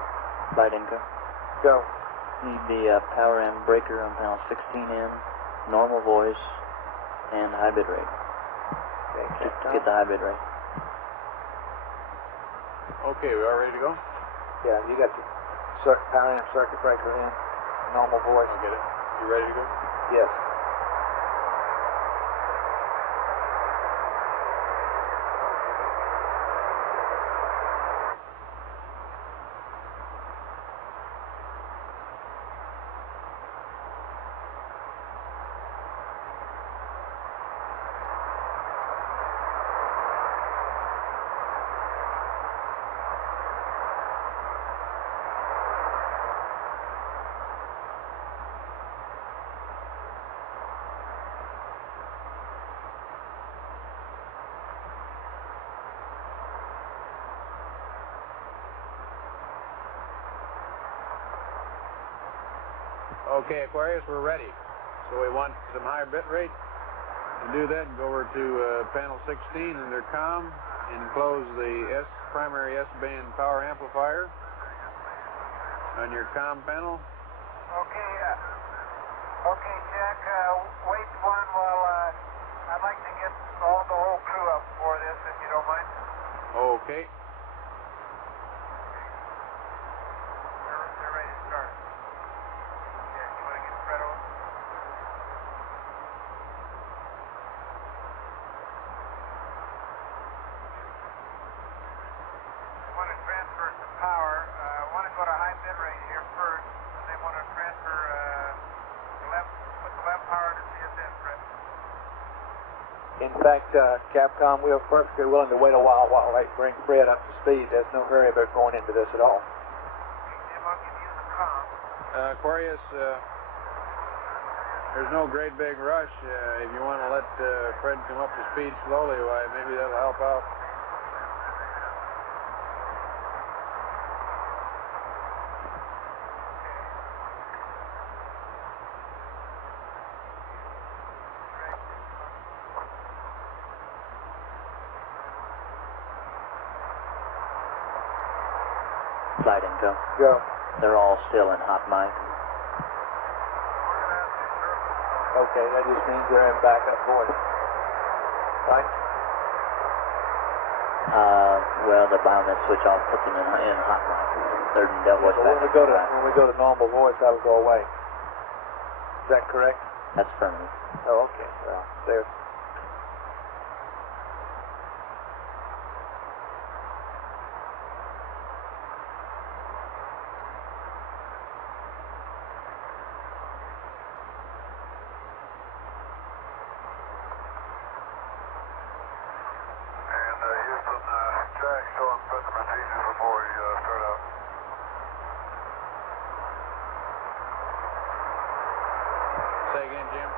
Flight Inco. Go. Need the power amp breaker on panel 16N, normal voice, and high bit rate. Okay, get the high bit rate. Okay, we all ready to go? Yeah, you got your power amp circuit breaker in, normal voice. I'll get it. You ready to go? Yes. Okay, Aquarius, we're ready. So we want some higher bit rate. To do that, go over to panel 16 under COM and close the primary S-band power amplifier on your COM panel. Okay, Jack, wait one while I'd like to get the whole crew up for this, if you don't mind. Okay. They're ready to start. Yeah, you want to get spread over? I want to transfer some power. I want to go to high bit rate here first, and then want to transfer put the left power to CSN, Fred. In fact, Capcom, we're perfectly willing to wait a while I bring Fred up to speed. There's no hurry about going into this at all. Jim, I'll give you the comm. Aquarius, there's no great big rush. If you want to let Fred come up to speed slowly, why, maybe that'll help out. Flight Inco. Go. They're all still in hot mic. Okay, that just means they're in backup voice. Right? Well, the biomet switch off puts them in hot mic. They're in dead voice. So when we go to normal voice, that'll go away. Is that correct? That's permanent. Oh, okay. Well, there. Jack, showing put the procedures before we start out. Say again, Jim.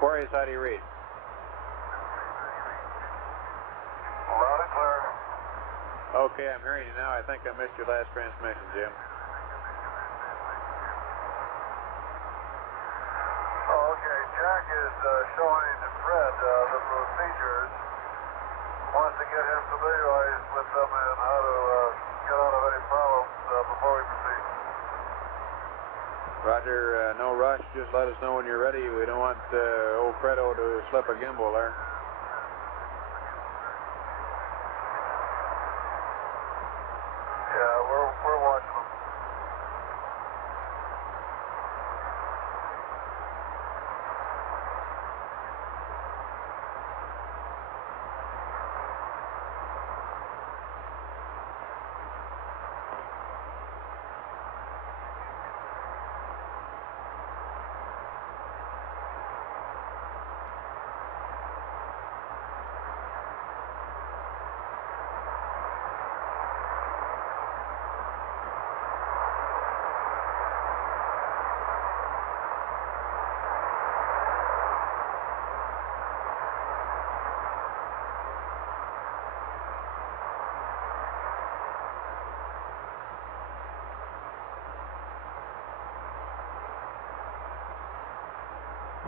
Aquarius, how do you read? Loud and clear. Okay, I'm hearing you now. I think I missed your last transmission, Jim. Oh, okay. Jack is showing Fred the procedures. Wants to get him familiarized with them and how to get out of any problems before we proceed. Roger, no rush. Just let us know when you're ready. We don't want old Fredo to slip a gimbal there. Yeah, we're watching them.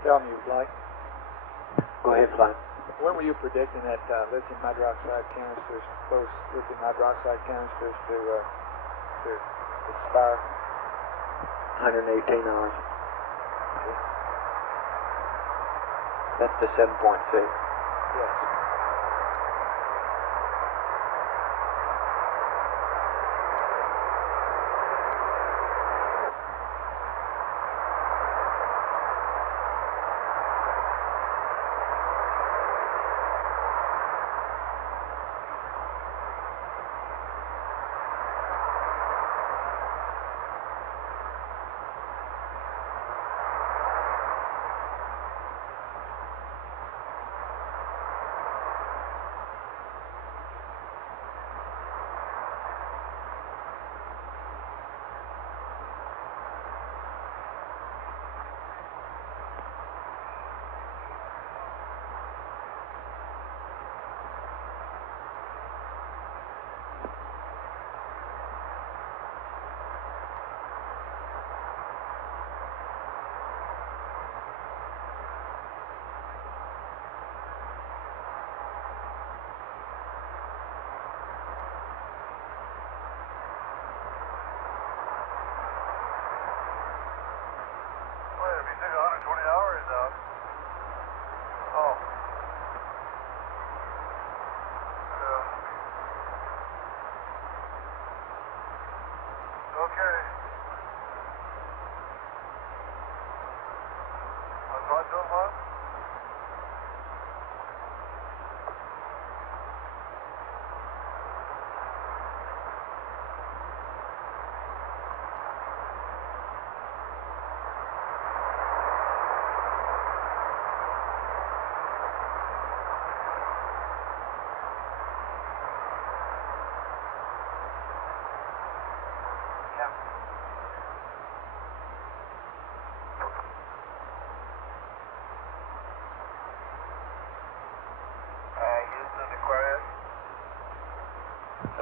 Tell me, Flight. Go ahead, Flight. When were you predicting that lithium hydroxide canisters, those lithium hydroxide canisters to expire? 118 hours. That's the 7.6. Yes.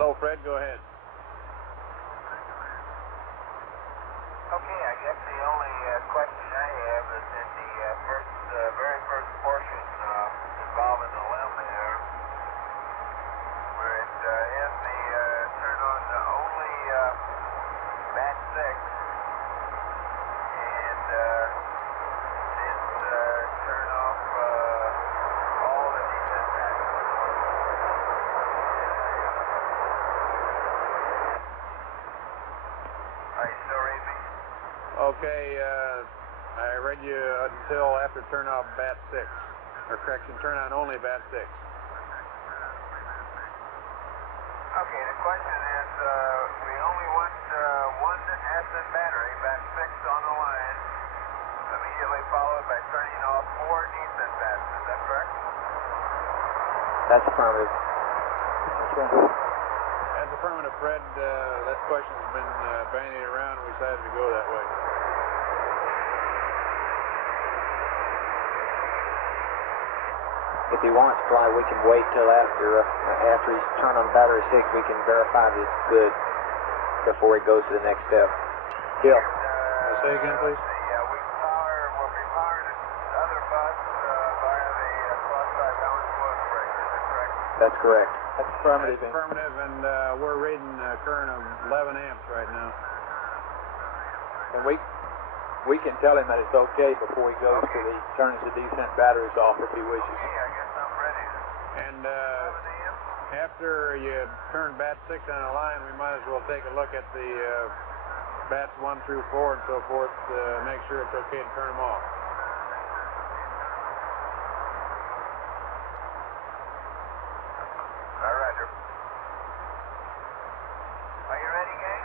Hello, Fred. Go ahead. Okay, I guess the only question I have is in the very first portion involving the limb there, where it has me turn on only bat 6, and it's turn off all the descent bats. Are you still reading me? Okay, I read you until after turn off bat 6. Or correction, turn on only bat 6. Okay, the question is, we only want one acid battery, bat 6 on the line, immediately followed by turning off 4 descent bats. Is that correct? That's affirmative. That's affirmative, Fred. That question's been bandied around, and we decided to go that way. If he wants to fly, we can wait till after he's turned on battery 6. We can verify that it's good before he goes to the next step. Say again, please. We'll be powered at the other bus via the cross-side balance load breaker. Is that correct? That's correct. That's affirmative. That's affirmative, and we're reading a current of 11 amps right now. And we can tell him that it's okay before he goes to the turns the descent batteries off if he wishes. I guess I'm ready. And after you turn bat 6 on a line, we might as well take a look at the bats 1 through 4 and so forth to make sure it's okay to turn them off. All right. Are you ready, gang?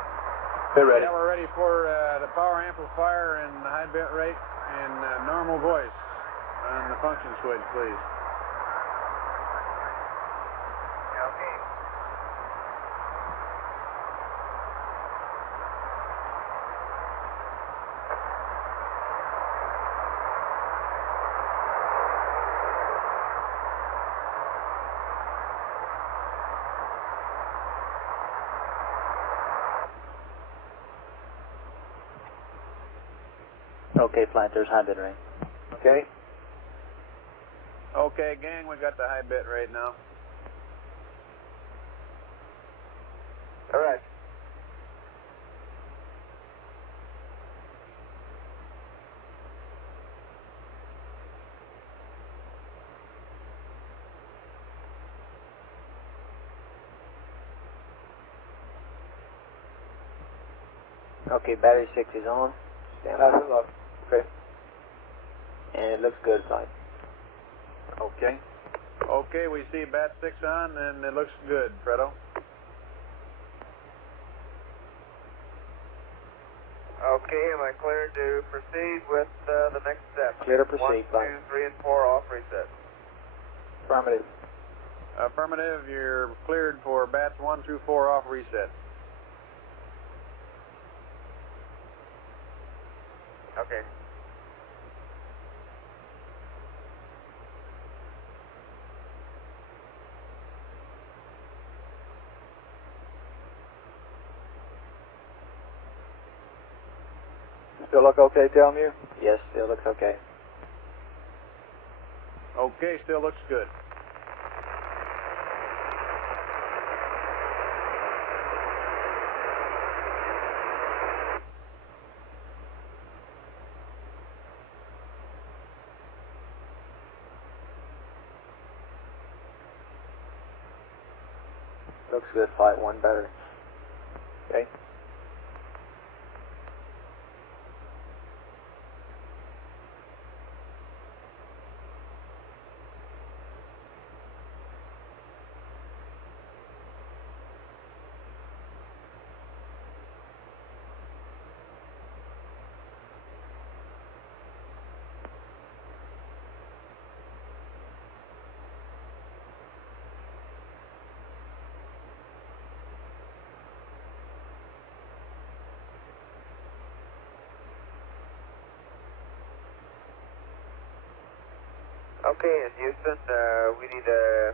They're ready. Yeah, we're ready for the power amplifier and the high bit rate and normal voice on the function switch, please. Okay. Okay, flight, there's high bit rate. Okay. Okay, gang, we got the high bit rate now. All right. Okay, battery 6 is on. Stand by. Look. Okay. And it looks good, flight. Okay. Okay, we see bat 6 on, and it looks good, Fredo. Okay, am I cleared to proceed with the next step? Clear to proceed, 1, 2, 3, and 4 off reset. Affirmative. Affirmative, you're cleared for bats 1 through 4 off reset. Okay. Still look okay, tell me? Yes, still looks okay. Okay, still looks good. Looks good, flight 1 battery. Okay. Okay, in Houston, we need a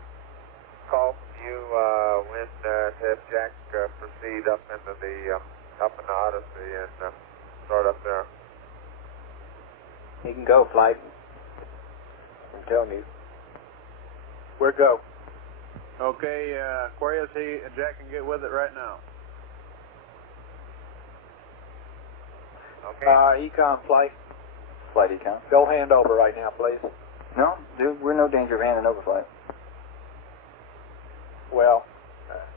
call from you when to have Jack proceed up in the Odyssey and start up there. He can go, flight. I'm telling you. We're go. Okay, Aquarius, Jack can get with it right now. Okay. Econ flight. Flight econ. Go hand over right now, please. No, dude, we're no danger of handing over flight. Well,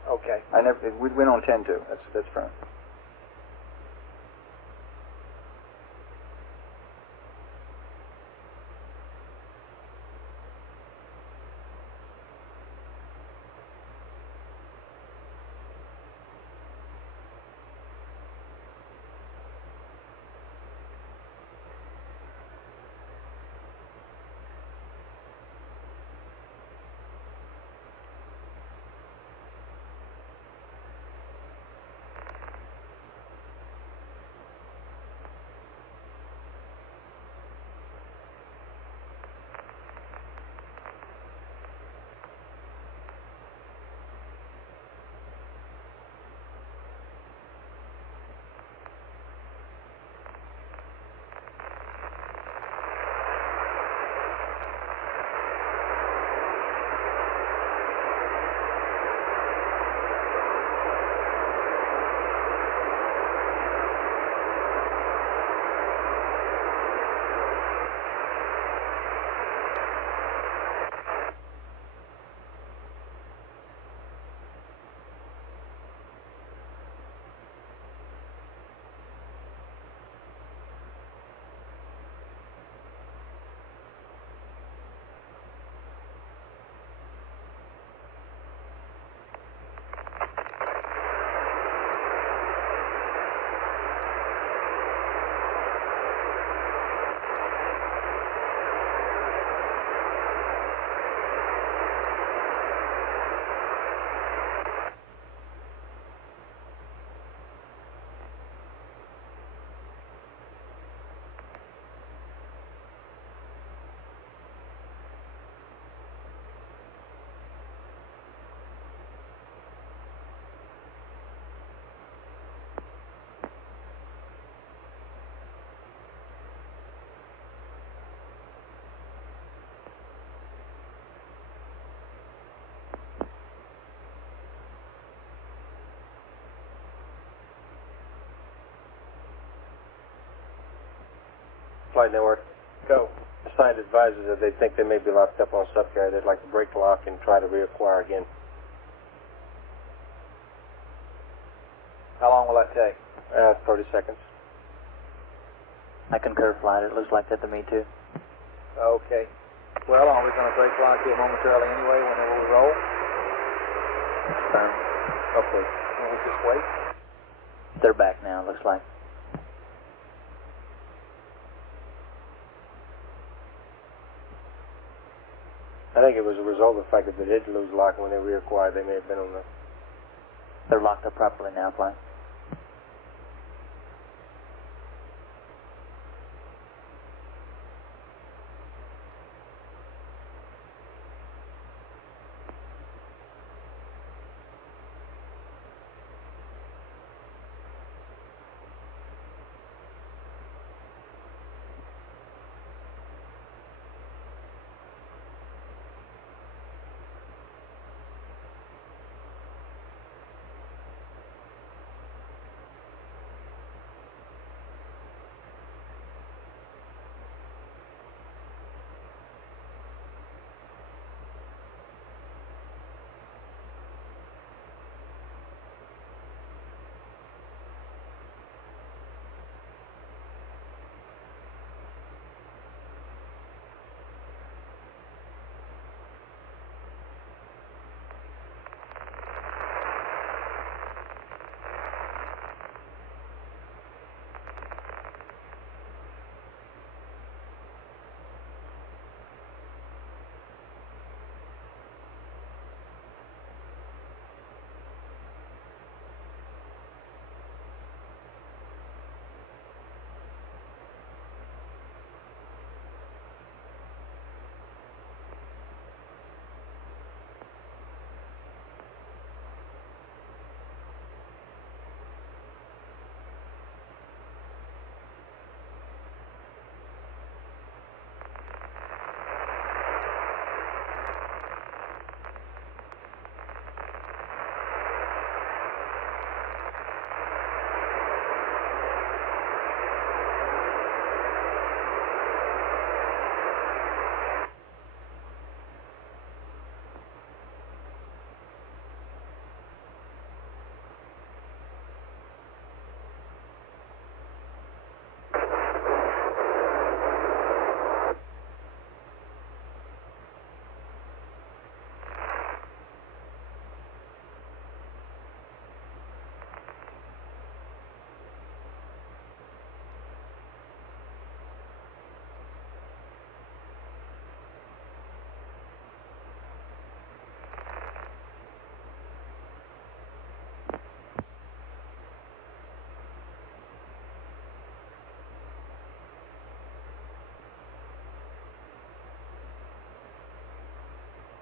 okay. We don't intend to. That's firm. Flight Network. Go. The site advises that they think they may be locked up on subcarrier. They'd like to break the lock and try to reacquire again. How long will that take? 30 seconds. I concur, Flight. It looks like that to me, too. Okay. Well, are we going to break lock here momentarily anyway whenever we roll? Confirm. Okay. Can we just wait? They're back now, it looks like. I think it was a result of the fact that they did lose lock when they reacquired. They may have been on the... They're locked up properly now, Flight.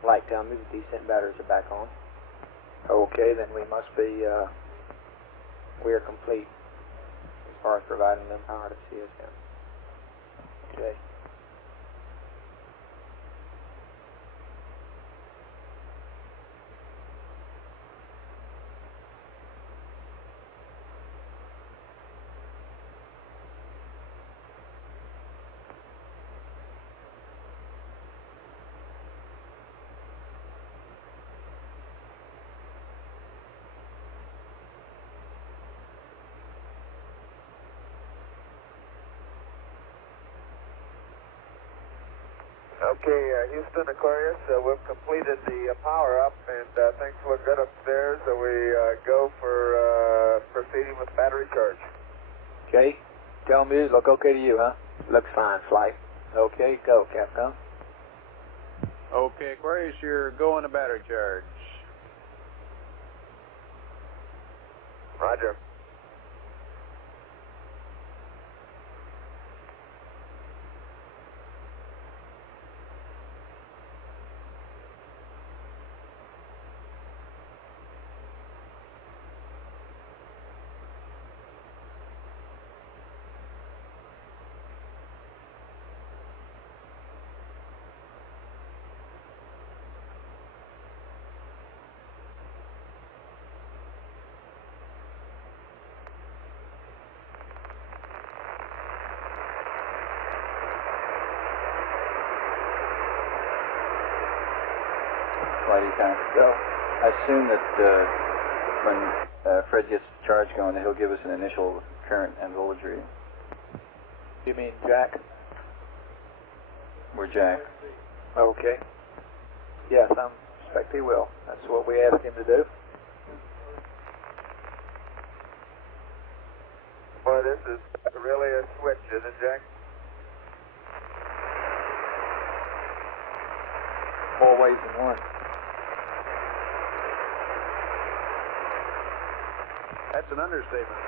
Flight, tell me the descent batteries are back on. Okay, then we must be, We are complete as far as providing them power to CSM. okay. Okay, Houston, Aquarius, we've completed the power up, and things look good upstairs, so we go for proceeding with battery charge. Okay. Tell me, look okay to you, huh? Looks fine, Flight. Okay, go, Capcom. Okay, Aquarius, you're going to battery charge. Roger. flight time. So I assume that when Fred gets the charge going, that he'll give us an initial current and voltage reading. you mean Jack? We're Jack. Okay. Yes, I expect he will. That's what we asked him to do. Boy, this is really a switch, isn't it, Jack? More ways than one. That's an understatement.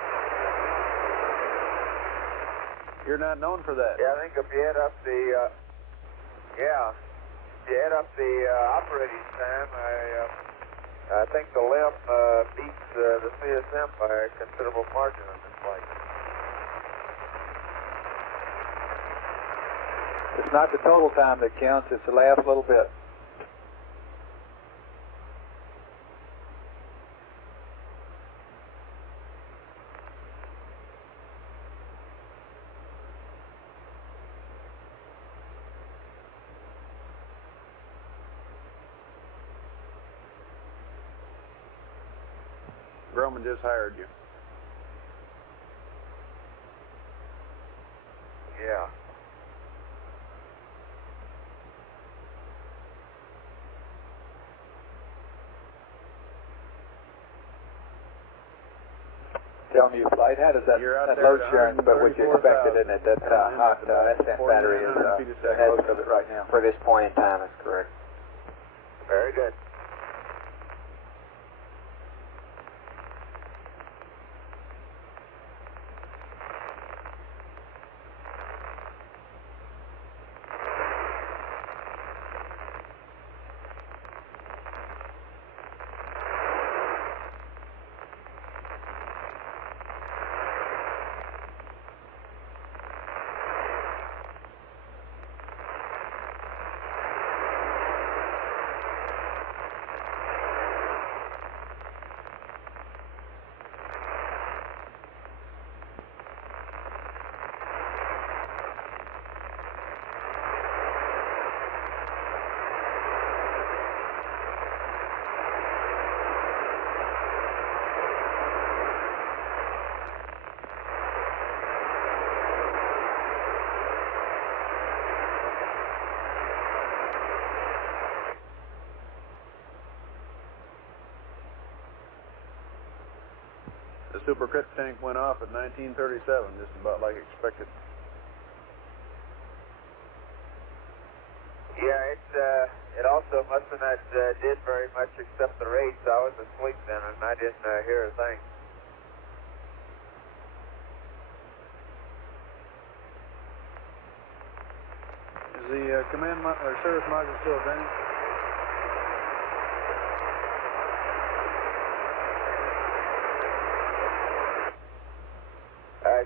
You're not known for that. Yeah, I think if you add up the, operating time, I think the LEM beats the CSM by a considerable margin on this flight. It's not the total time that counts, it's the last little bit. Roman just hired you. Yeah. Tell me your flight. How does that load sharing, but what you expected, isn't it? That hot ascent battery is most of it right now. For this point in time, that's correct. Very good. The supercrit tank went off at 1937, just about like expected. Yeah, it also must have not did very much except the rates. I was asleep then and I didn't hear a thing. Is the command or service module still draining?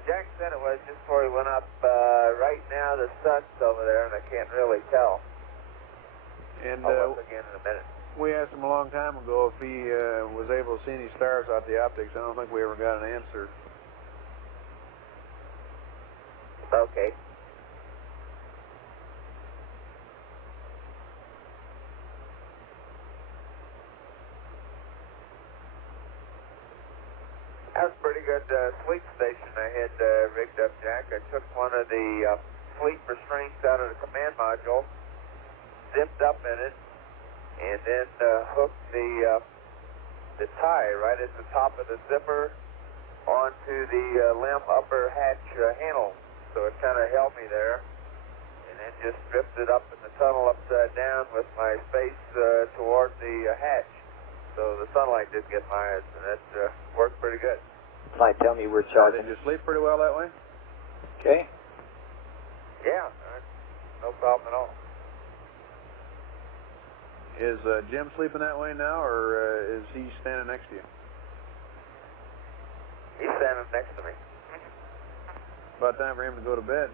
Jack said it was just before he went up. Right now the sun's over there and I can't really tell. And I'll look again in a minute. we asked him a long time ago if he was able to see any stars out the optics. I don't think we ever got an answer. Okay. That was a pretty good sleep station I had rigged up, Jack. I took one of the sleep restraints out of the command module, zipped up in it, and then hooked the tie right at the top of the zipper onto the LEM upper hatch handle. So it kind of held me there, and then just drifted up in the tunnel upside down with my face toward the hatch. So the sunlight did get my eyes, and that worked pretty good. Flight, tell me we're charging. Did you sleep pretty well that way? Okay. Yeah, no problem at all. Is Jim sleeping that way now, or is he standing next to you? He's standing next to me. About time for him to go to bed.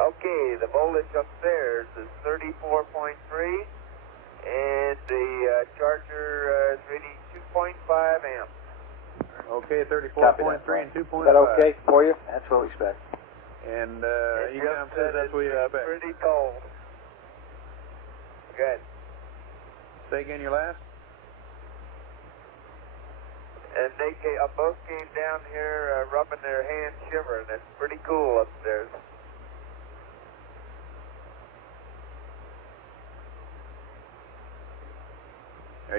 Okay, the voltage upstairs is 34.3, and the charger is reading 2.5 amps. Okay, 34.3 and 2.5. Is that okay for you? That's what we expect. And Ecom says that's what you expect. Pretty cold. Good. Say again your last? And they both came down here rubbing their hands, shivering. It's pretty cool upstairs.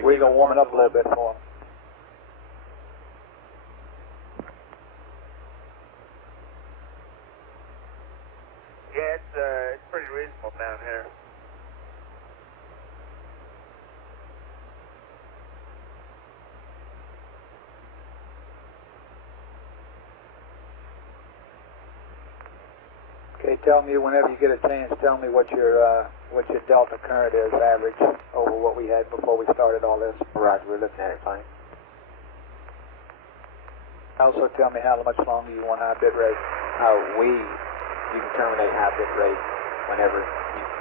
We're going to warm it up a little bit for them. Yeah, it's pretty reasonable down here. Okay, tell me whenever you get a chance, tell me what your delta current is average over what we had before we started all this. Right, we're looking at it fine. Also tell me how much longer you want high bit rate. You can terminate high bit rate whenever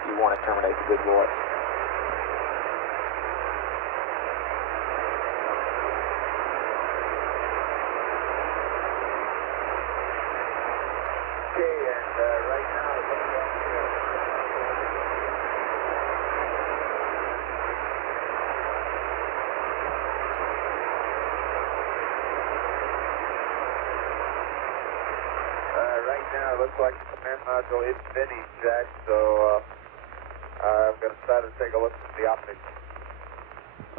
you want to terminate the good voice. Okay, and right now it looks like right now it looks like the command module is venting, Jack, so I'm going to try to take a look at the optics.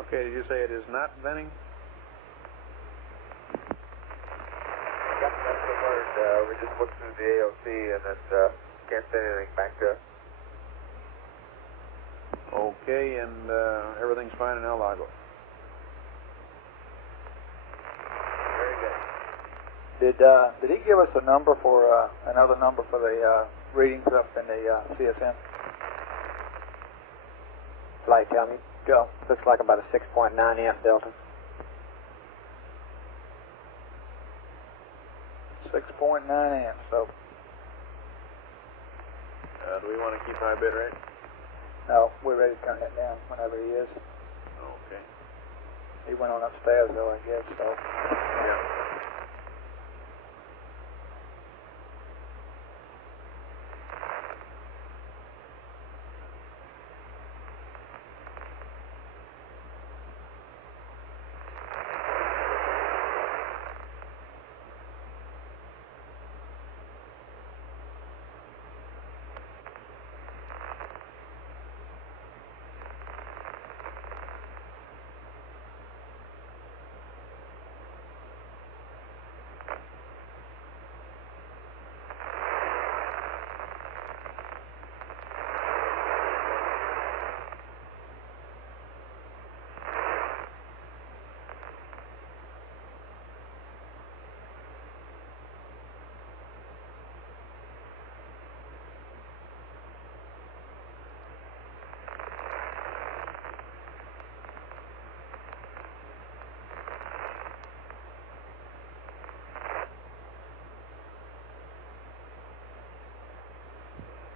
Okay, did you say it is not venting? Yep, that's the word. We just looked through the AOC and it can't say anything back there. Okay, and everything's fine in El Lago. Very good. Did he give us a number for another number for the readings up in the CSM? Flight, tell me. Go. Looks like about a 6.9 amp delta. 6.9 amps, so. Do we want to keep high bit rate? No, we're ready to turn it down whenever he is. Okay. He went on upstairs though, I guess, so. Yeah.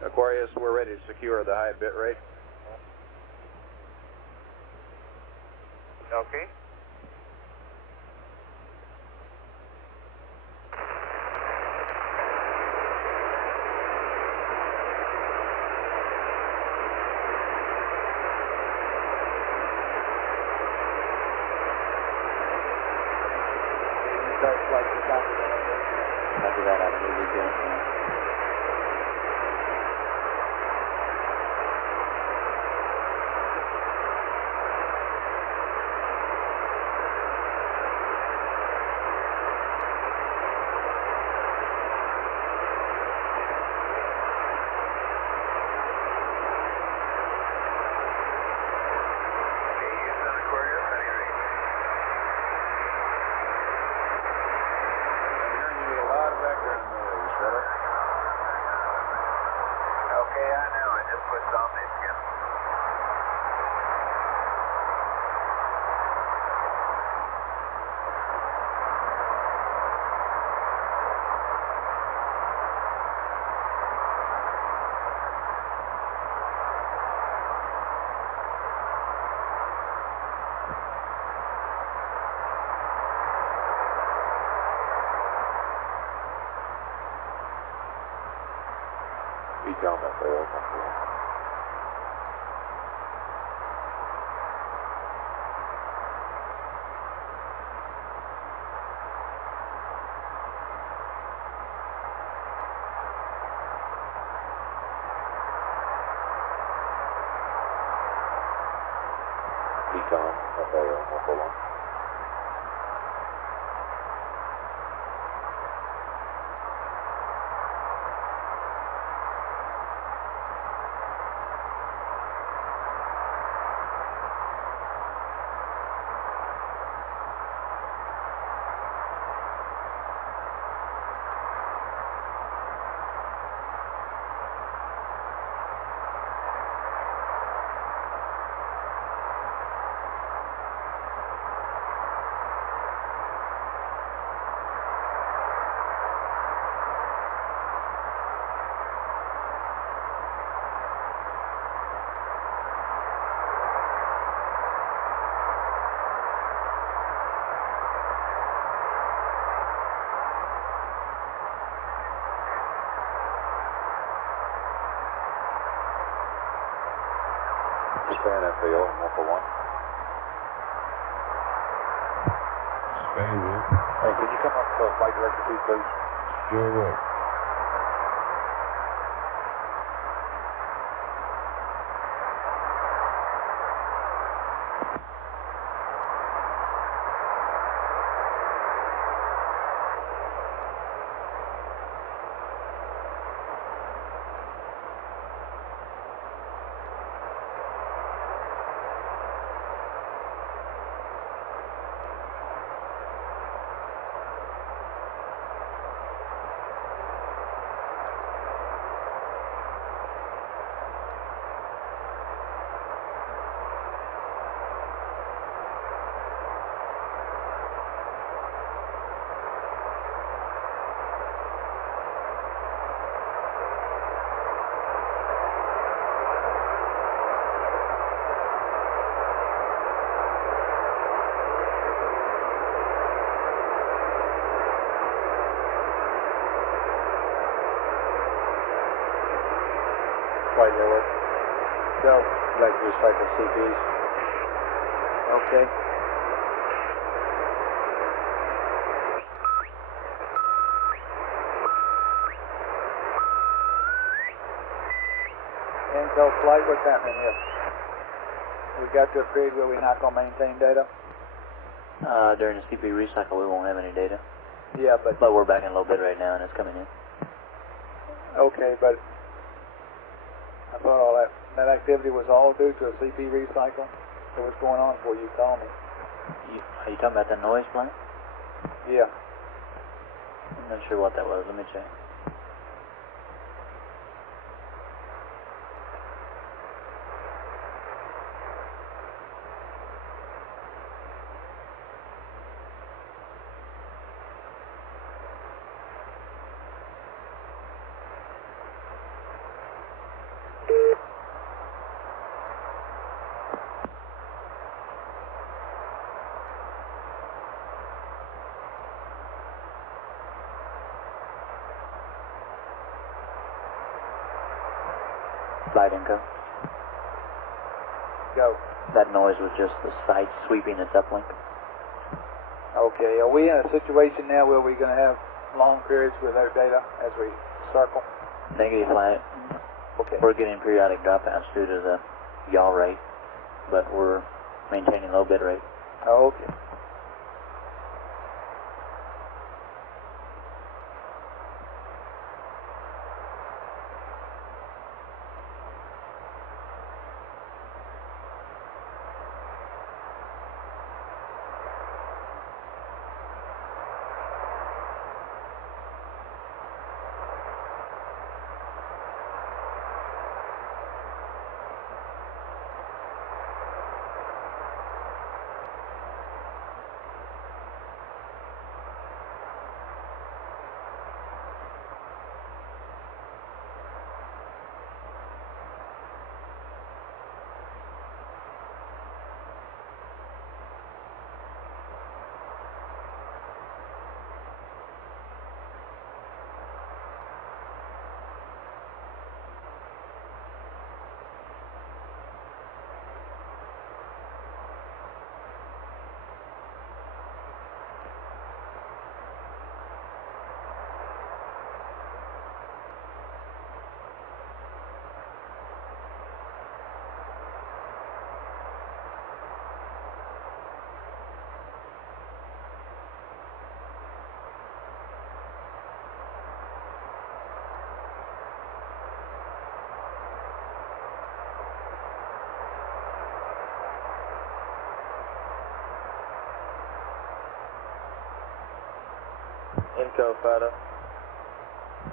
Aquarius, we're ready to secure the high bit rate. Okay. After that, I believe we do. Okay, I know. I just put on this again. Recon, FAO, Alpha 1. Span FAO, Alpha 1. Span, yeah. Hey, can you come up to Flight Director 2, please? Sure will. Flight Network. Go. I'd like to recycle CPs. Okay. And so Flight, what's happening here? We got to a period where we're not going to maintain data? During the CP recycle, we won't have any data. Yeah, but we're back in low bid right now, and it's coming in. okay, but I thought all that activity was all due to a CP recycle. So what's going on before you call me? Are you talking about that noise plant? Yeah. I'm not sure what that was. Let me check. Flight Inco. Go. That noise was just the site sweeping its uplink. Okay, are we in a situation now where we're going to have long periods without data as we circle? Negative flight. Okay. We're getting periodic dropouts due to the yaw rate, but we're maintaining low bid rate. Oh, okay. Inco, Fido.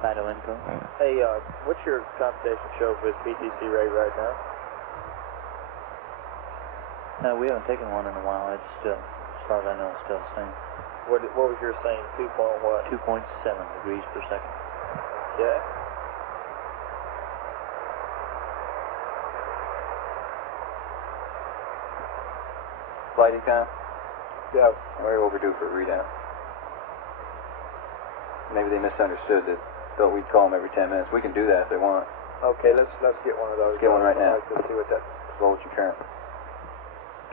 Fido Inco. Hey, what's your computation show for this PTC rate right now? No, we haven't taken one in a while. It's still, as far as I know, it's still the same. What was your saying? 2 point what? 2.7 degrees per second. Yeah. Flight econ? Yeah. We're overdue for a readout. Maybe they misunderstood that. Thought we'd call them every 10 minutes. We can do that if they want. Okay, let's get one of those. Let's get one right now. I'd like to see what that Voltage current.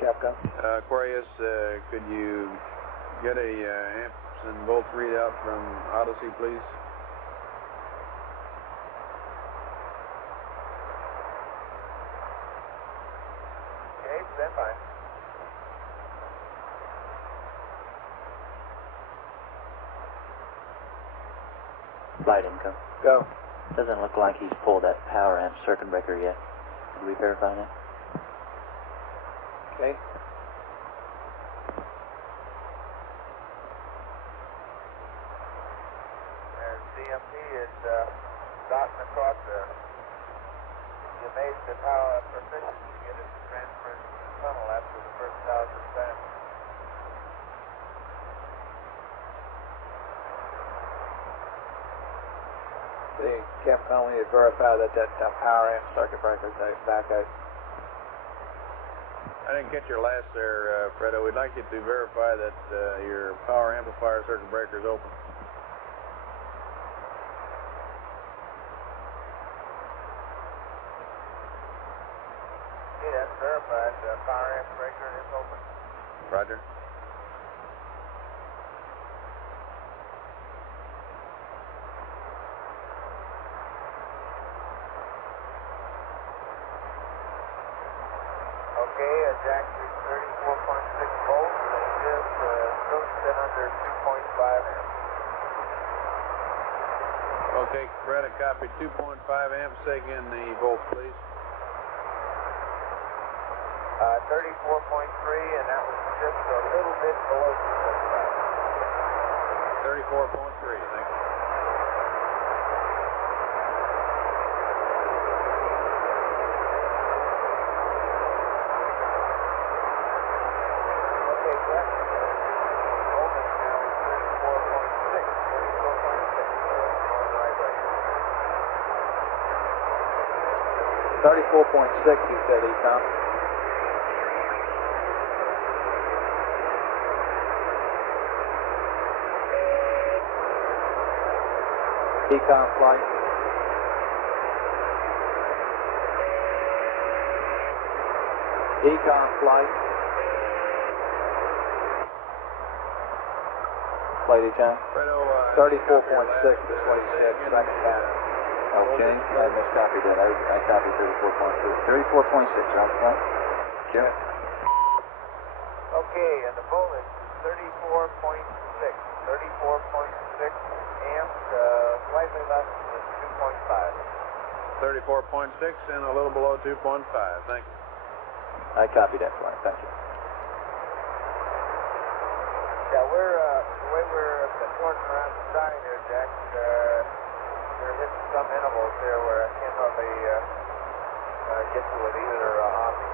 Capcom. Aquarius, could you get a amps and volts readout from Odyssey, please? Okay, stand by. Flight Inco. Go. Doesn't look like he's pulled that power amp circuit breaker yet. Did we verify that? Okay. And CMP is dotting across there. You're amazed at how proficient you get at transferring the tunnel after the first 1,000 times. The Capcom, we need to verify that power amp circuit breaker is back out. I didn't catch your last there, Fredo. We'd like you to verify that your power amplifier circuit breaker is open. Okay, that's verified. The power amp breaker is open. Roger. Okay, jack is 34.6 volts, and it is still sit under 2.5 amps. Okay, Fred, a copy 2.5 amps. Say again the volts, please. 34.3, and that was just a little bit below 2.5. 34.3, thank you. Okay, Brett. Voltage now is 34.6. 34.6. On the right way. 34.6, you said, Econ. Econ flight. Econ flight. Flight econ? Fredo, 34.6 is what he said, second down. Okay, I miscopied that. I copied 34.6. 34.6, on flight. Jim? Okay, and the voltage is 34.6. 34.6 amps, slightly less than 2.5. 34.6 and a little below 2.5. Thank you. I copied that flight. Thank you. Yeah, the way we're contorting around the side here, Jack, we're hitting some intervals here where I can't hardly get to it either on me.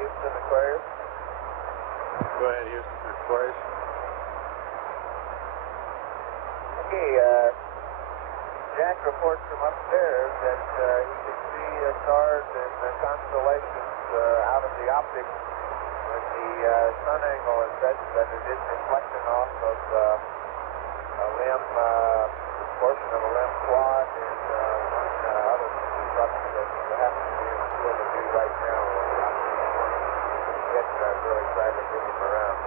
Houston Aquarius. Go ahead, Houston Aquarius. Okay, Jack reports from upstairs that he can see stars and constellations out of the optics when the sun angle is such that it is reflecting off of a limb, portion of a limb quad and one other structure that happens to be in the field of view right now. Get really trying to move him around.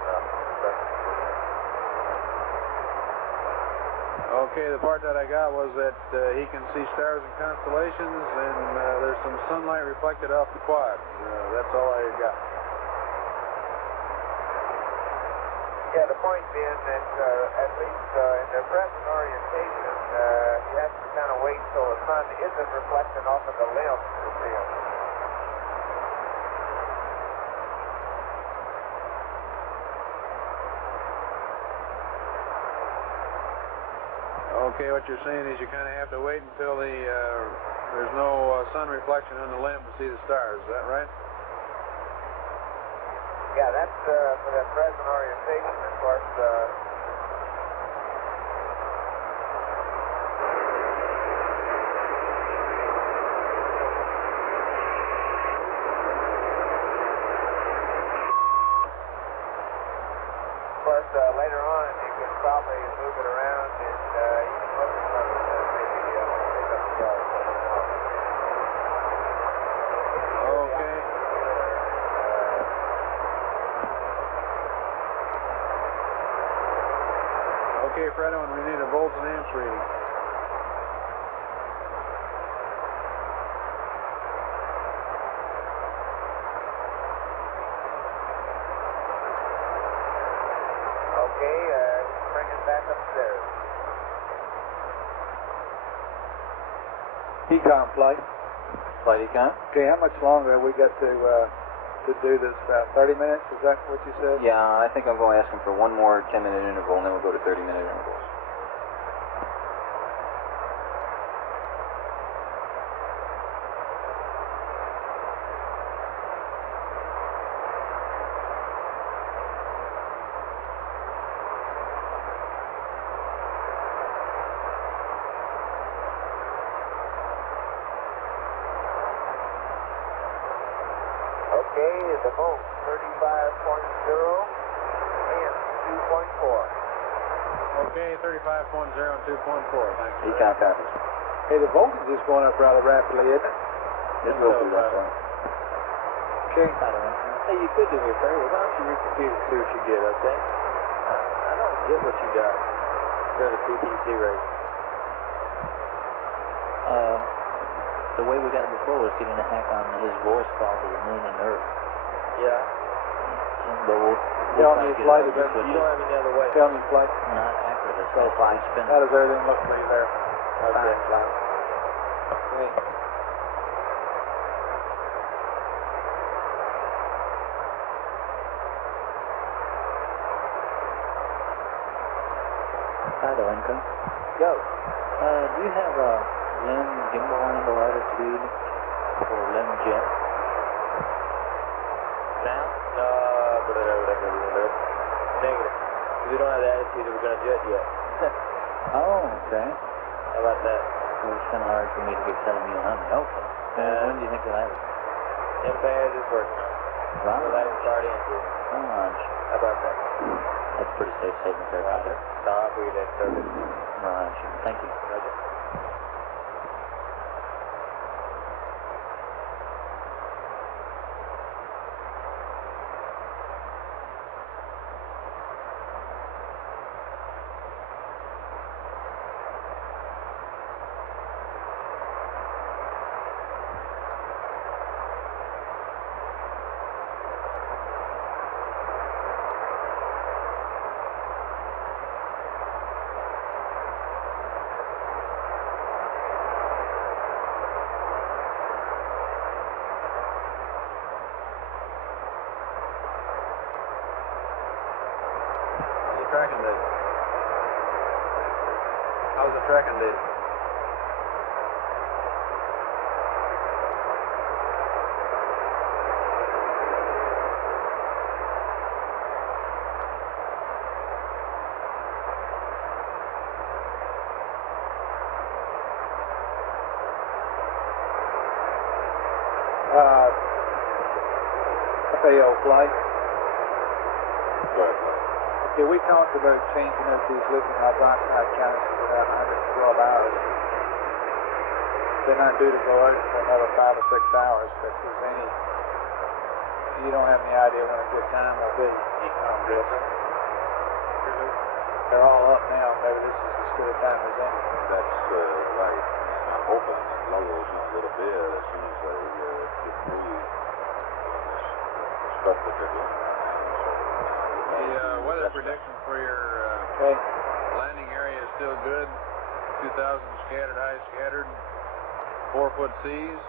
Okay, the part that I got was that he can see stars and constellations, and there's some sunlight reflected off the quad. That's all I got. Yeah, the point being that at least in their present orientation, he has to kind of wait till the sun isn't reflecting off of the limb to see him. Okay, what you're saying is you kind of have to wait until there's no sun reflection on the limb to see the stars. Is that right? Yeah, that's for that present orientation. Of course, later on you can probably move it around and you can look at some maybe pick up stars. Okay. Okay, Fredo, and we need a volts and amps reading. Okay, bring it back upstairs. Econ flight. Flight econ? Okay, how much longer have we got to do this? 30 minutes? Is that what you said? Yeah, I think I'm going to ask him for one more 10-minute interval, and then we'll go to 30-minute intervals. Okay, the volt 35.0 and 2.4. Okay, 35.0 and 2.4. Thanks. Econ copies. Hey, the voltage is going up rather rapidly, isn't it? It will be that way. Okay. Hey, you could do me a favor. Why don't you read the computer and see what you get, okay? I don't get what you got during the PTC race. The way we got it before was getting a hack on his voice call to the moon and Earth. Yeah. But we'll Tell try me to get flight it is over You don't have any other way. Tell me flight. not accurate as So fast as spinning. how does everything look for you there? Okay. Fine. Okay. Hi, Dolenko. Go. Do you have a limb gimbal angle attitude for limb jet? Now? Negative. We don't have the attitude that we're going to jet yet. Oh, okay. How about that? Well, it's kind of hard for me to be telling you how many. Okay. When do you think you'll have it? Impaired is working on it. Right. We'll let him start into it. Right. How about that? That's pretty safe statement there, Roger. I'll be there, service. Right. Thank you. Roger. Tracking data. How's the tracking data? FAO flight. Go ahead, Mike. Okay, we talked about changing out these lithium hydroxide canisters about 112 hours. They're not due to go out for another 5 or 6 hours, but if there's any, you don't have any idea when a good time will be on this. They're all up now, maybe this is as good a time as any. That's right. And I'm hoping it lowers in a little bit as soon as they get through doing this stuff that they're doing right now. The weather prediction for your landing area is still good. 2,000 scattered, high scattered, 4-foot seas,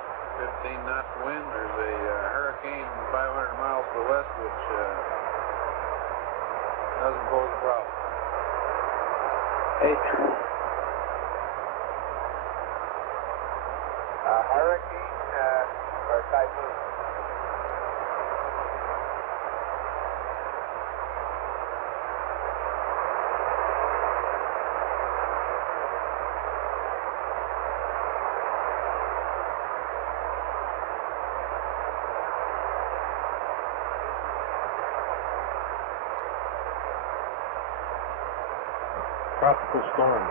15 knots wind. There's a hurricane 500 miles to the west, which doesn't pose a problem. Hurricane or typhoon? Tropical storm.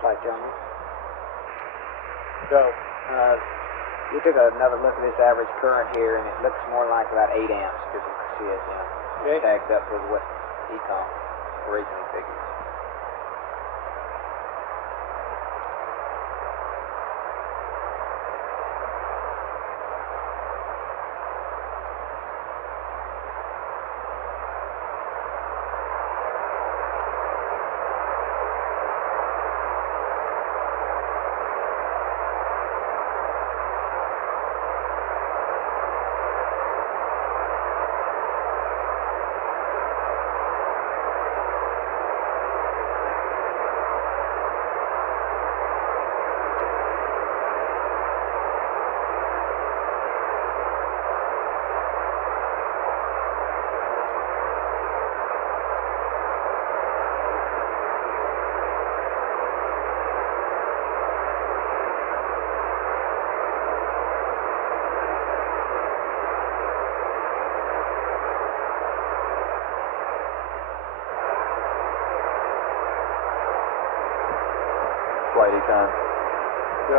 Flight Johnny. So, we took another look at this average current here, and it looks more like about 8 amps, because you can see it, tagged up with what Ecom originally figured. Flight Econ. So,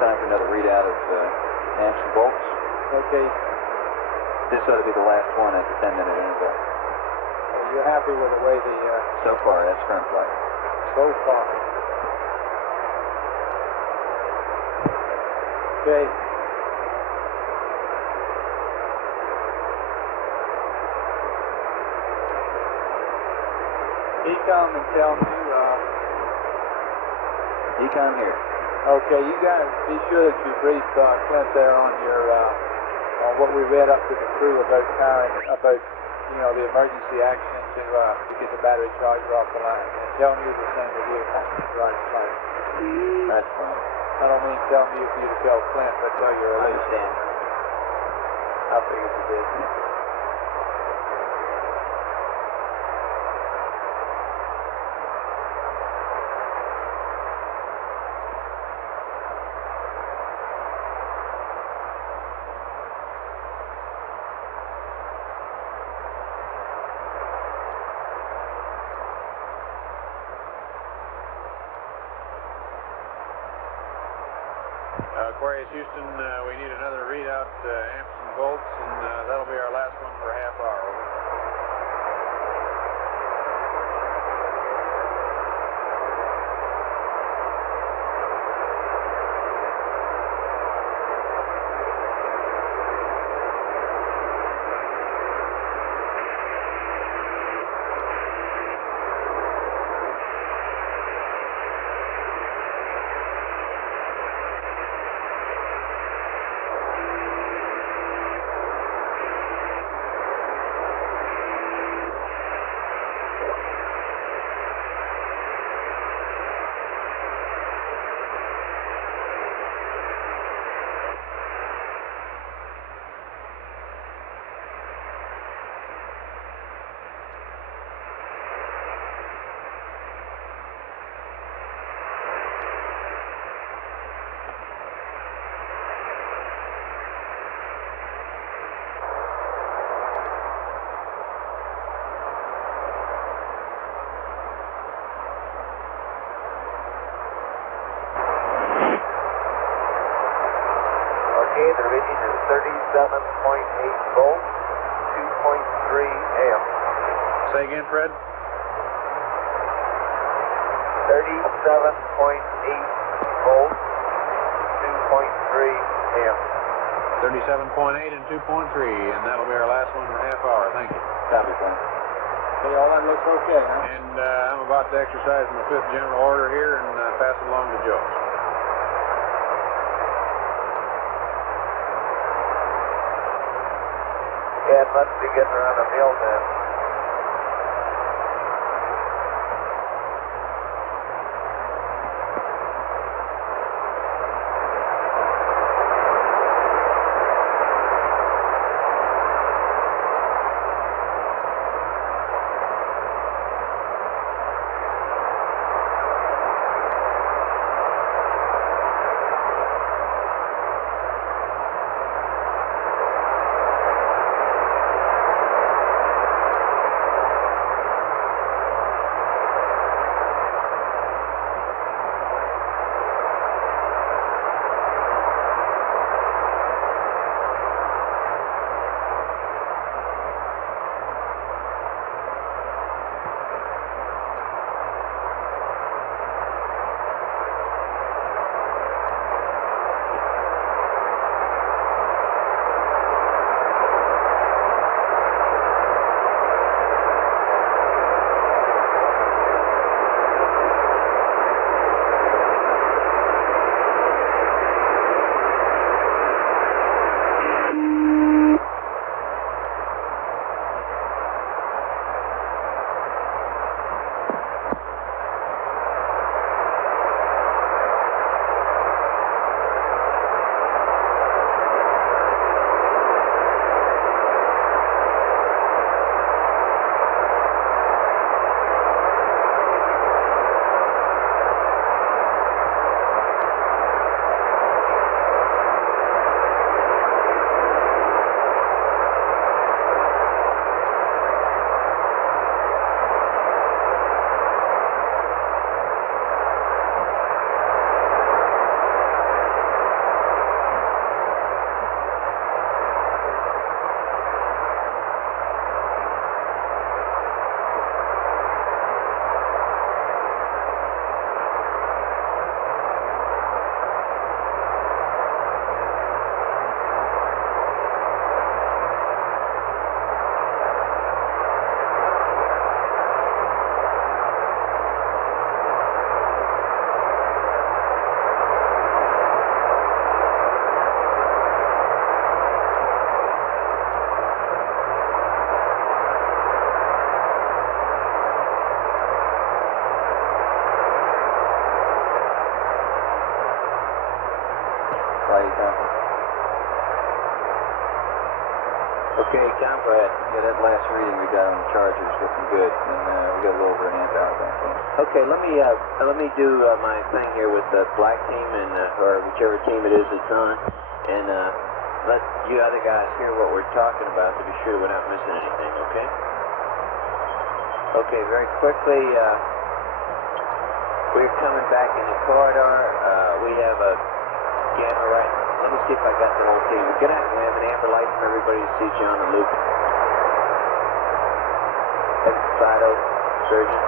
time for another readout of amps and volts. okay. This ought to be the last one at the 10-minute interval. Are you happy with the way the... So far, that's current flight. So far. Okay. Ecom and tell me, Econ here. okay, you guys be sure that you brief Clint there on your, on what we read up to the crew about the emergency action to get the battery charger off the line. And tell me the same to do. Right. That's fine. I don't mean tell me for you to tell Clint, but tell your I understand. I figured you did. Aquarius Houston, we need another readout, amps and volts, and that'll be our last one for a half hour. Over. Okay, the reading is 37.8 volts, 2.3 amps. Say again, Fred? 37.8 volts, 2.3 amps. 37.8 and 2.3, and that'll be our last one for half hour. Thank you. Copy, Glenn. Okay, all that looks okay, huh? And I'm about to exercise my 5th general order here and pass it along to Joe. Yeah, it must be getting around a meal then. Okay, Tom, go ahead. Yeah, that last reading we got on the charger is looking good, and we got a little over an amp hour back in. Okay, let me do my thing here with the black team and or whichever team it is that's on, and let you other guys hear what we're talking about to be sure we're not missing anything. Okay. Okay, very quickly, we're coming back in the corridor. We have a gamma right. Let me see if I got the whole team. We're gonna have an amber light for everybody to see John and Luke. And Fido, surgeon.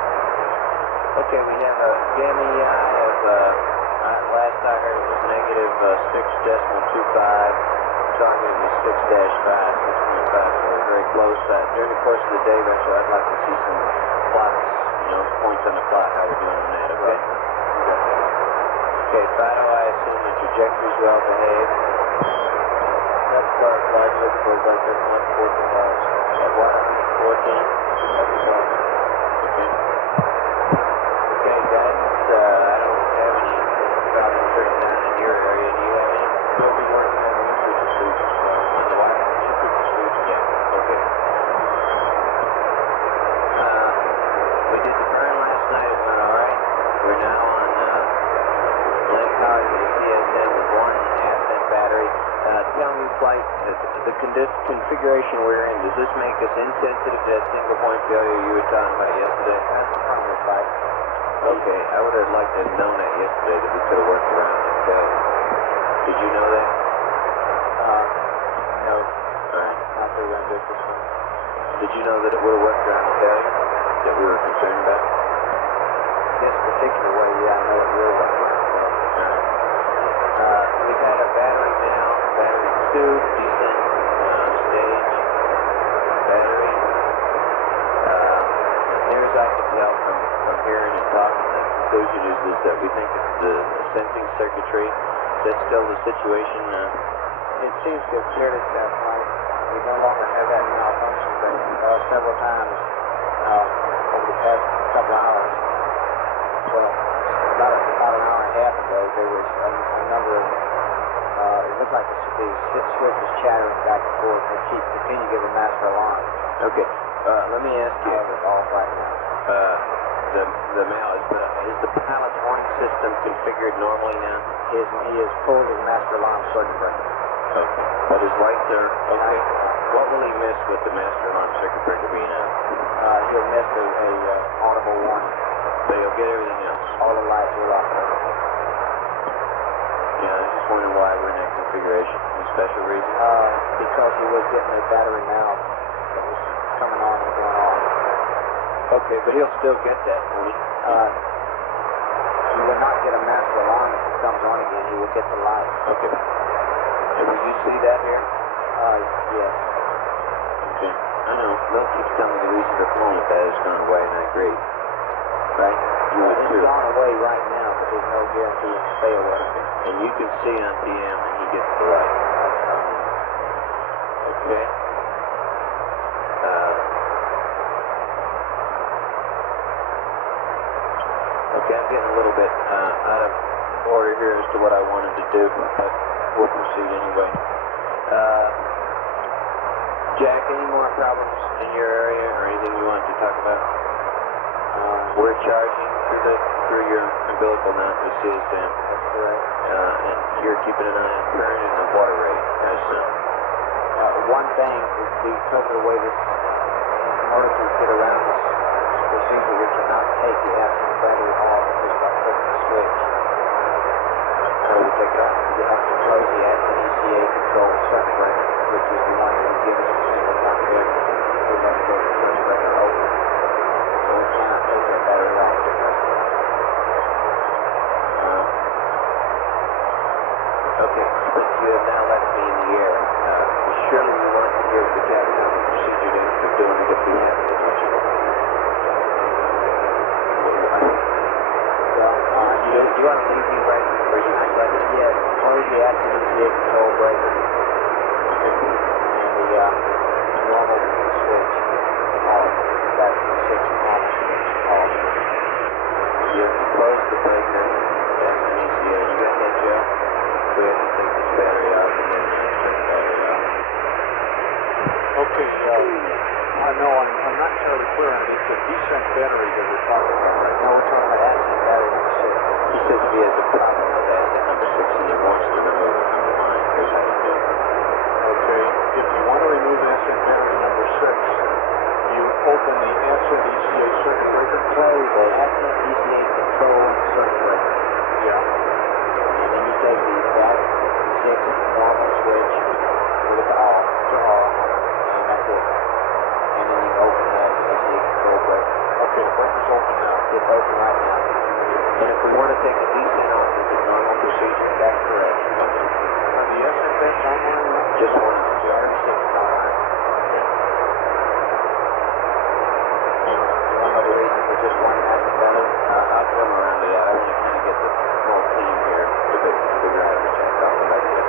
Okay, we have a gamma EI of, last I heard it was negative 6.25. Target was 6-5, 6.5, so we're very close. During the course of the day, Rachel, I'd like to see some plots, points on the plot, how we're doing on that, okay? Okay, Fido, I assume the trajectory's well behaved. That's correct. Flight looking for about 14 miles. At what? 14? That's correct. Okay. Okay, guidance, I don't have any problems right now in your area. Do you have any? We'll be working on the infantry solutions. On the what? Infantry solutions. Yeah, okay. We did the burn last night. It went all right. We're now on land power to the CSN with one ascent battery. Tell me, Flight, the configuration we're in, does this make us insensitive to that single point failure you were talking about yesterday? That's the primary fight. Okay, I would have liked to have known that yesterday, that we could have worked around that failure. Did you know that? No. Alright. Not that we're going to do it this one. Did you know that it would have worked around the failure that we were concerned about? This particular way, yeah, I know it will work. Alright. We've had a battery now, battery 2. conclusion is that we think it's the sensing circuitry. Is that still the situation? It seems to have cleared itself, right? We no longer have that malfunction, but several times over the past couple hours. Well, about an hour and a half ago, there was a number of, it looked like the switch was chattering back and forth, and it continue to give a master alarm. Okay, let me ask you. It's off right now. The mail, is the pilot's warning system configured normally now? He has pulled his master alarm circuit breaker. Okay, but his lights are okay. What will he miss with the master alarm circuit breaker being out? He'll miss a audible warning. So he'll get everything else. All the lights will off. Yeah, I was just wondering why we're in that configuration. Any special reason? Because he was getting a battery now that was coming on and going off. Okay, but he'll still get that, won't he? He will not get a master alarm if it comes on again. He will get the light. Okay. And will you see that here? Yes. Okay. I know. Mel keeps telling me the reason for pulling it that has gone away, and I agree. Right? You would too. It's gone away right now, but there's no guarantee it will stay away. Okay. And you can see on PM and he gets the light. Okay. Okay, I'm getting a little bit out of order here as to what I wanted to do, but we'll proceed anyway. Jack, any more problems in your area or anything you wanted to talk about? We're charging through your umbilical now to CSM. That's correct. And you're keeping an eye on current and the water rate, I assume. One thing is because of the way this, in order to get around this procedure, we cannot take the acid battery off just by flipping the switch. How do we take it off? You have to close the acid ECA control circuit breaker, which is the one that would give us a single continuity. We have to go to the circuit breaker open. So we cannot take that battery off. Okay, but you have now left me in the air. Surely you want to hear the Capcom procedure for doing it if we have to do it. Do you want to leave me right where you might like it? Yes. Close the acid ECA control breaker. And the normal switch off. That's the 6 off switch off. You have to close the breaker. That's an ECA. You got that, Joe? We have to take this battery off and then turn the battery off. Okay, no, I'm not entirely clear on it. It's a descent battery that we're talking about, right? No, we're talking about acid battery number 6. He says he has a problem with acid number 6 and he wants to remove it from the line. Here's how you do it. Okay, if you want to remove acid battery number 6, you open the acid ECA circuit breaker. Close the acid ECA control circuit breaker. Yeah. And then you take that 6 normal switch, put it to off. And that's it. And then you open the acid ECA control breaker. Okay, the breaker's open now. It's open right now. And if we want to take the descent off, is it normal procedure? That's correct. Are the acid vents online now? Just one of them, Joe. Everything's online. Okay. You want to know the reason for just one acid battery? I'll come around to that. I want to kind of get the whole team here to figure out which I'll come back to.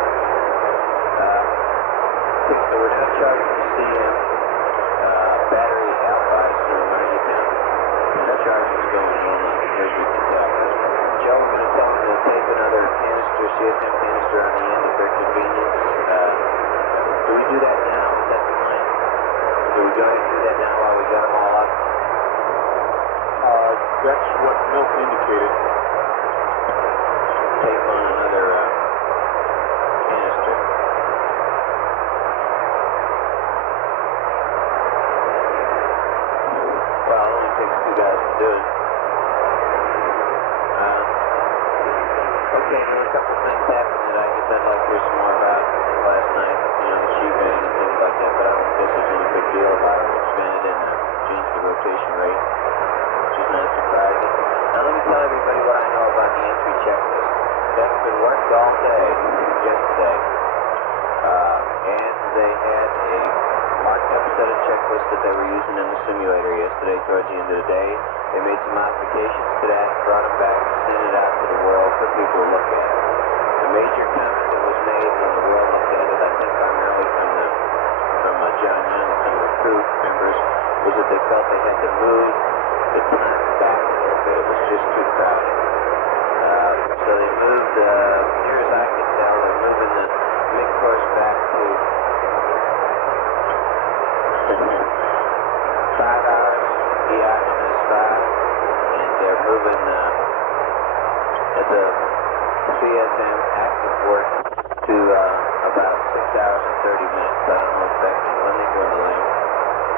Okay, so we're now charging the CM battery out by some you can. The charging's going on as we can tell. Joe, we're going to tell them to tape another canister, CSM canister on the end at their convenience. Do we do that now? Is that the plan? Do we go ahead and do that now while we got them all up? That's what Milt indicated. Tape on another canister. Well, it only takes 2 guys to do it. Okay, now a couple things happened that I guess I'd like to hear some more about last night. You know, the sheet bang and things like that, but I don't guess there's any big deal about it. Expanded and changed the rotation rate, which is not surprising. Now let me tell everybody what I know about the entry checklist. That's been worked all day, yesterday, and they had a marked up set of checklist checklist that they were using in the simulator yesterday towards the end of the day. They made some modifications to that, brought it back, sent it out to the world for people to look at. The major comment that was made when the world looked at it, I think primarily from John Young and some of the crew members, was that they felt they had to move the time back a little bit. It was just too crowded. So they moved, near as I could tell, they're moving the mid-course back to 5 hours. The island is 5, and they're moving at the CSM active work to about 6 hours and 30 minutes. I don't know exactly when they go to land,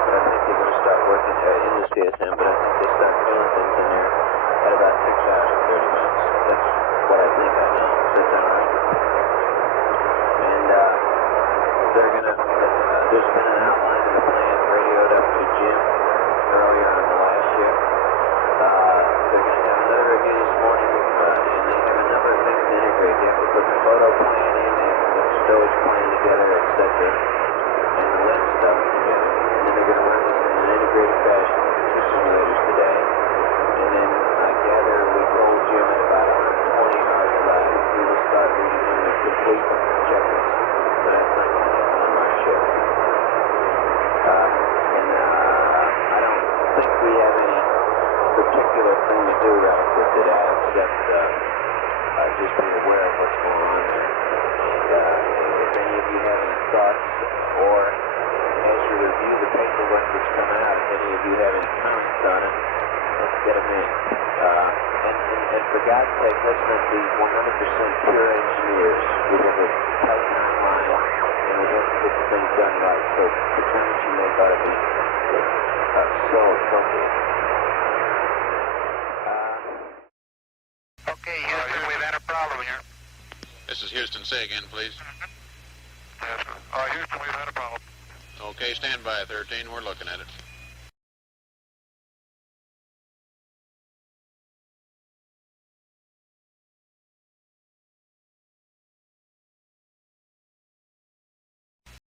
but I think they're going to start working in the CSM, but I think they start doing things in there at about 6 hours and 30 minutes. That's what I think I know. Does that sound right? And they're going to, there's been an outline of the plan radioed up to Jim earlier on the last shift. They're going to have another review this morning, and they have a number of things to integrate. They have to put the photo plan in, they have to put the stowage plan together, etc., and the lens stuff together. And then they're going to run this in an integrated fashion with the 2 simulators today. And then I gather we told Jim at about 120 hours left, we will start reading him the complete checklist. But that's not going to happen on my shift. I don't think we have any particular thing to do relative to that, except just be aware of what's going on there. And if any of you have any thoughts, or as you review the paperwork that's come out, if any of you have any comments on it, let's get them in. And for God's sake, let's not be 100% pure engineers. We have a tight timeline, and we have to get the things done right. So the comments you make ought to be so appropriate. Okay, Houston, we've had a problem here. This is Houston. Say again, please. Yes, Houston, we've had a problem. Okay, stand by, 13. We're looking at it.